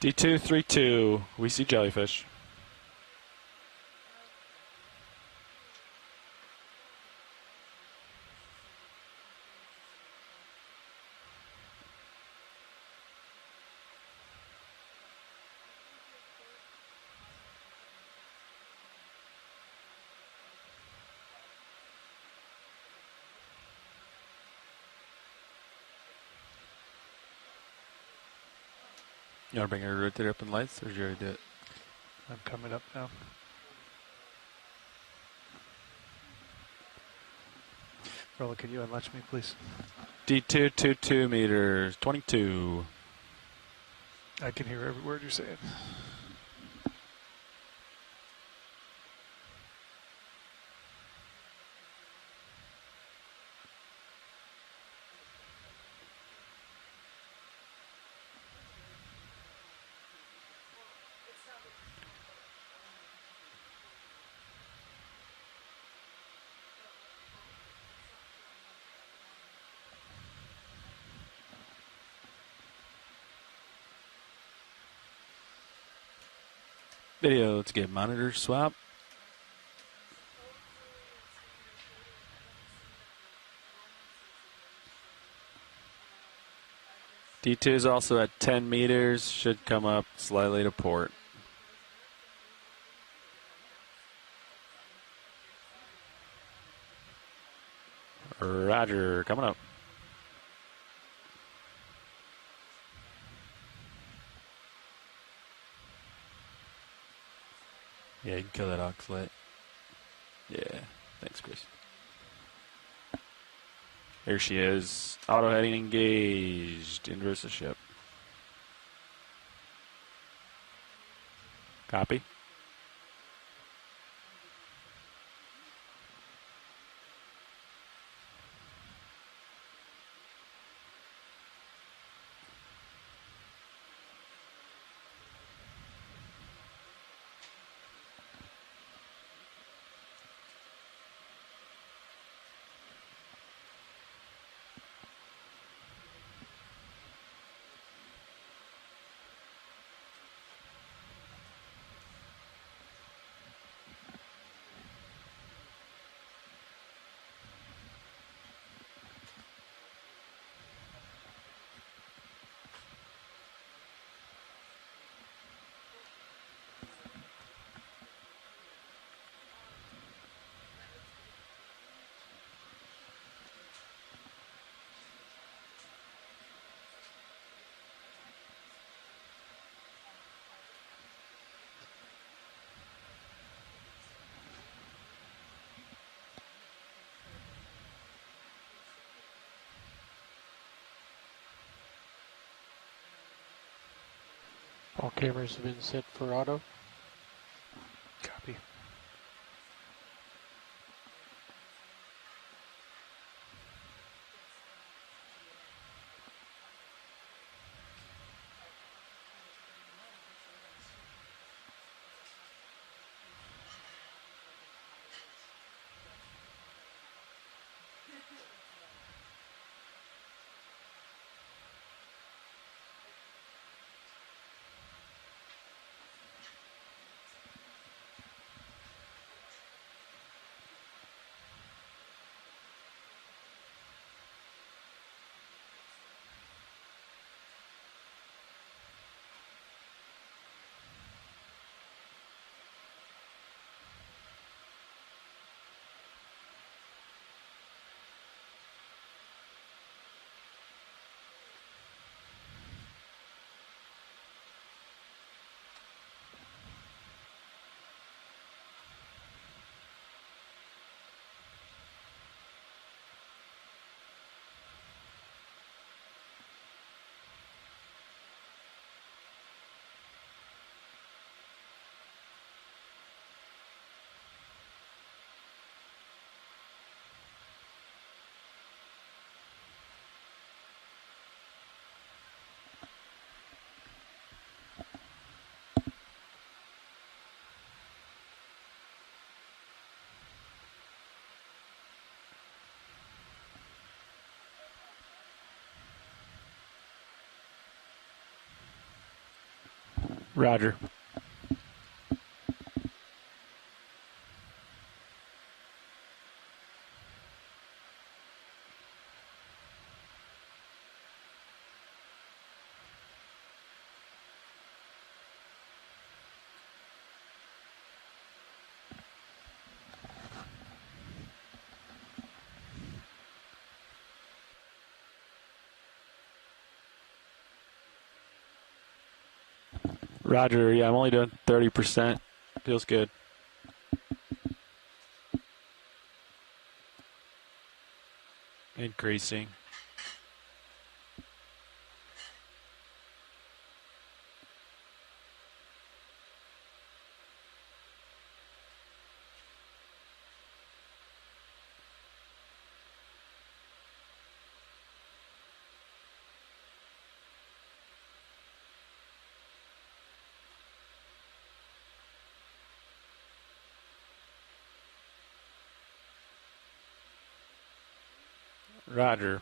D232, we see jellyfish. You want to bring your rotator up in lights, or did you already do it? I'm coming up now. Rolla, can you unlatch me, please? D222 meters, 22. I can hear every word you're saying. Video, let's get monitor swap. D2 is also at 10 meters, should come up slightly to port. Roger, coming up. Yeah, you can kill that oxalate. Yeah, thanks, Chris. Here she is. Auto heading engaged. Inverse the ship. Copy. All cameras have been set for auto. Copy. Roger. Roger, yeah, I'm only doing 30%. Feels good. Increasing. Roger.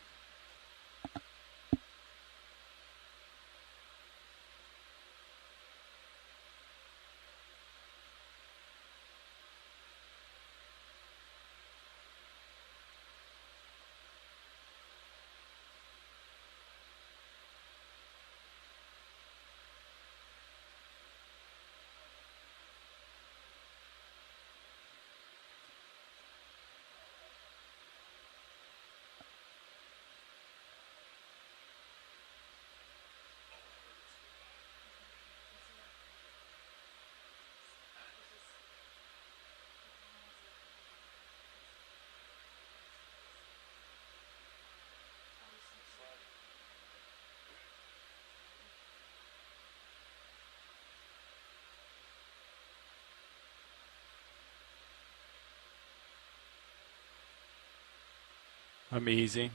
I'm easy.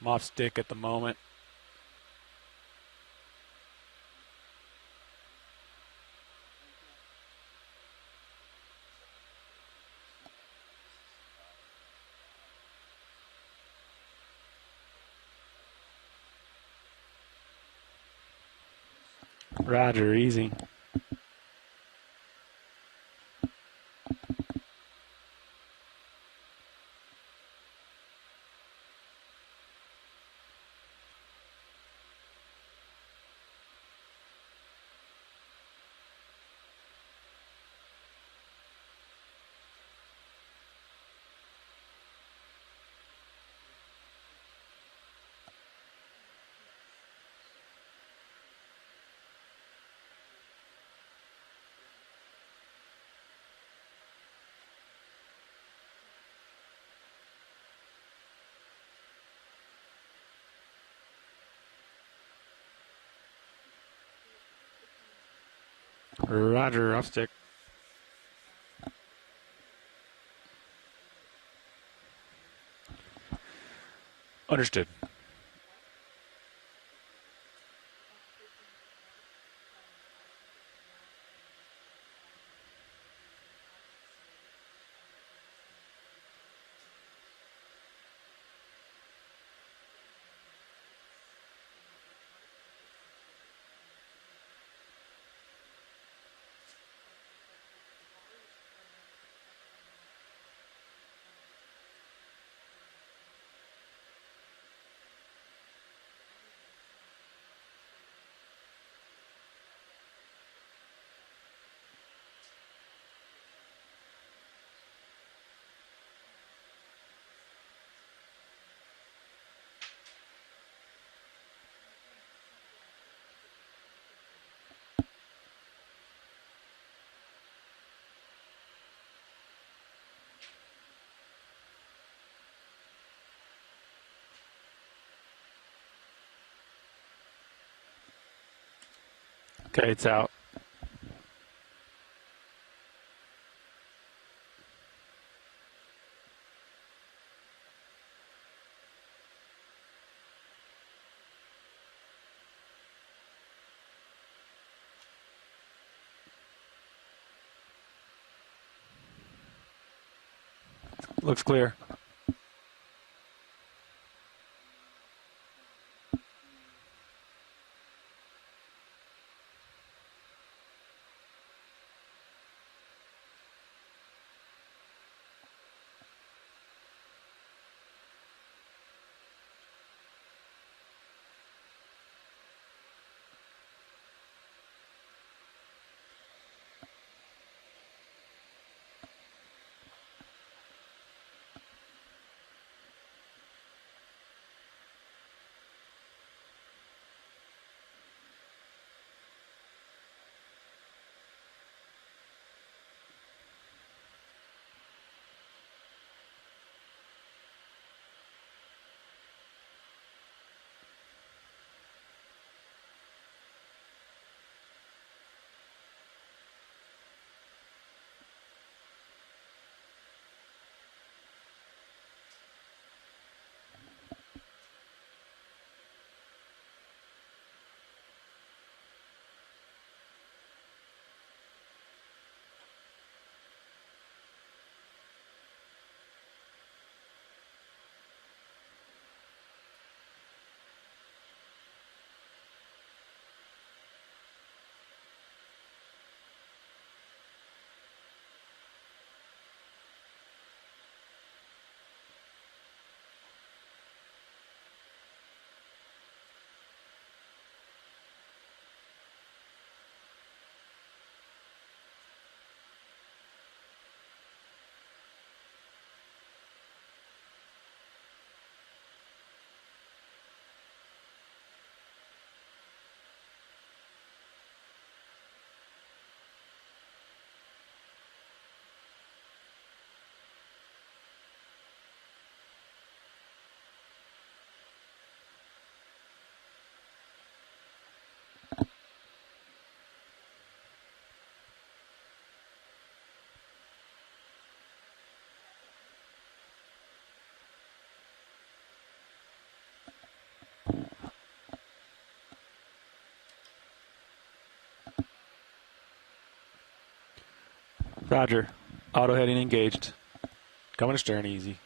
I'm off stick at the moment. Roger, easy. Roger, off stick. Understood. Okay, it's out. Looks clear. Roger. Auto heading engaged. Coming astern easy.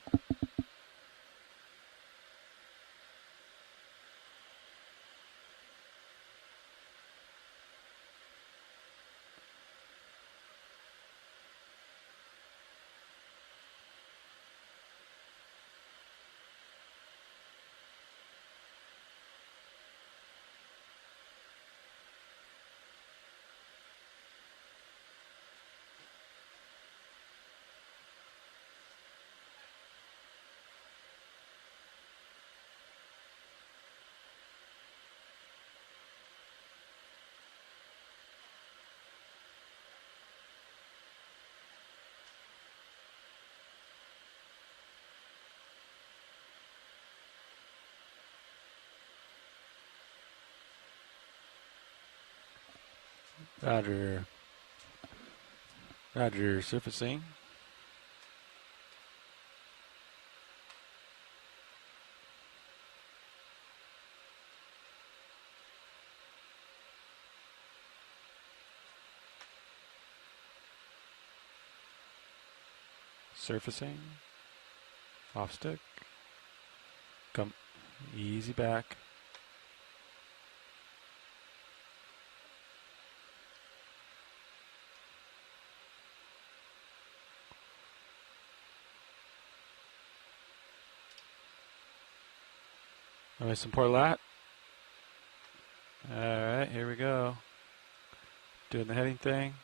Roger. Roger, surfacing. Surfacing. Off stick. Come easy back. Nice and port lat. Alright, here we go. Doing the heading thing.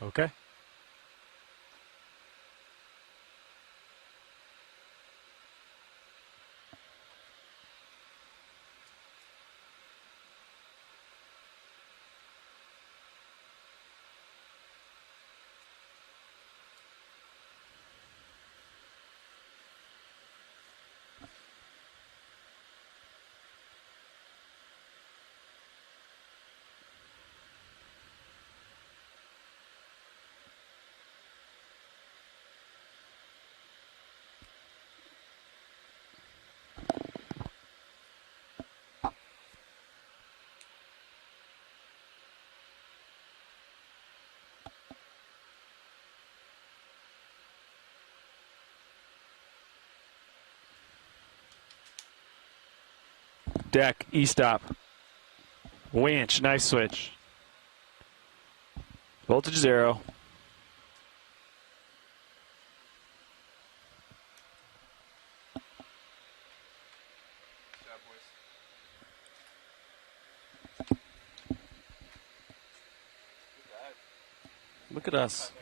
Okay. Deck, E-stop. Winch, nice switch. Voltage 0. Look at us.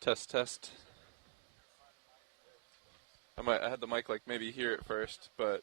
Test, test. I had the mic like maybe here at first, but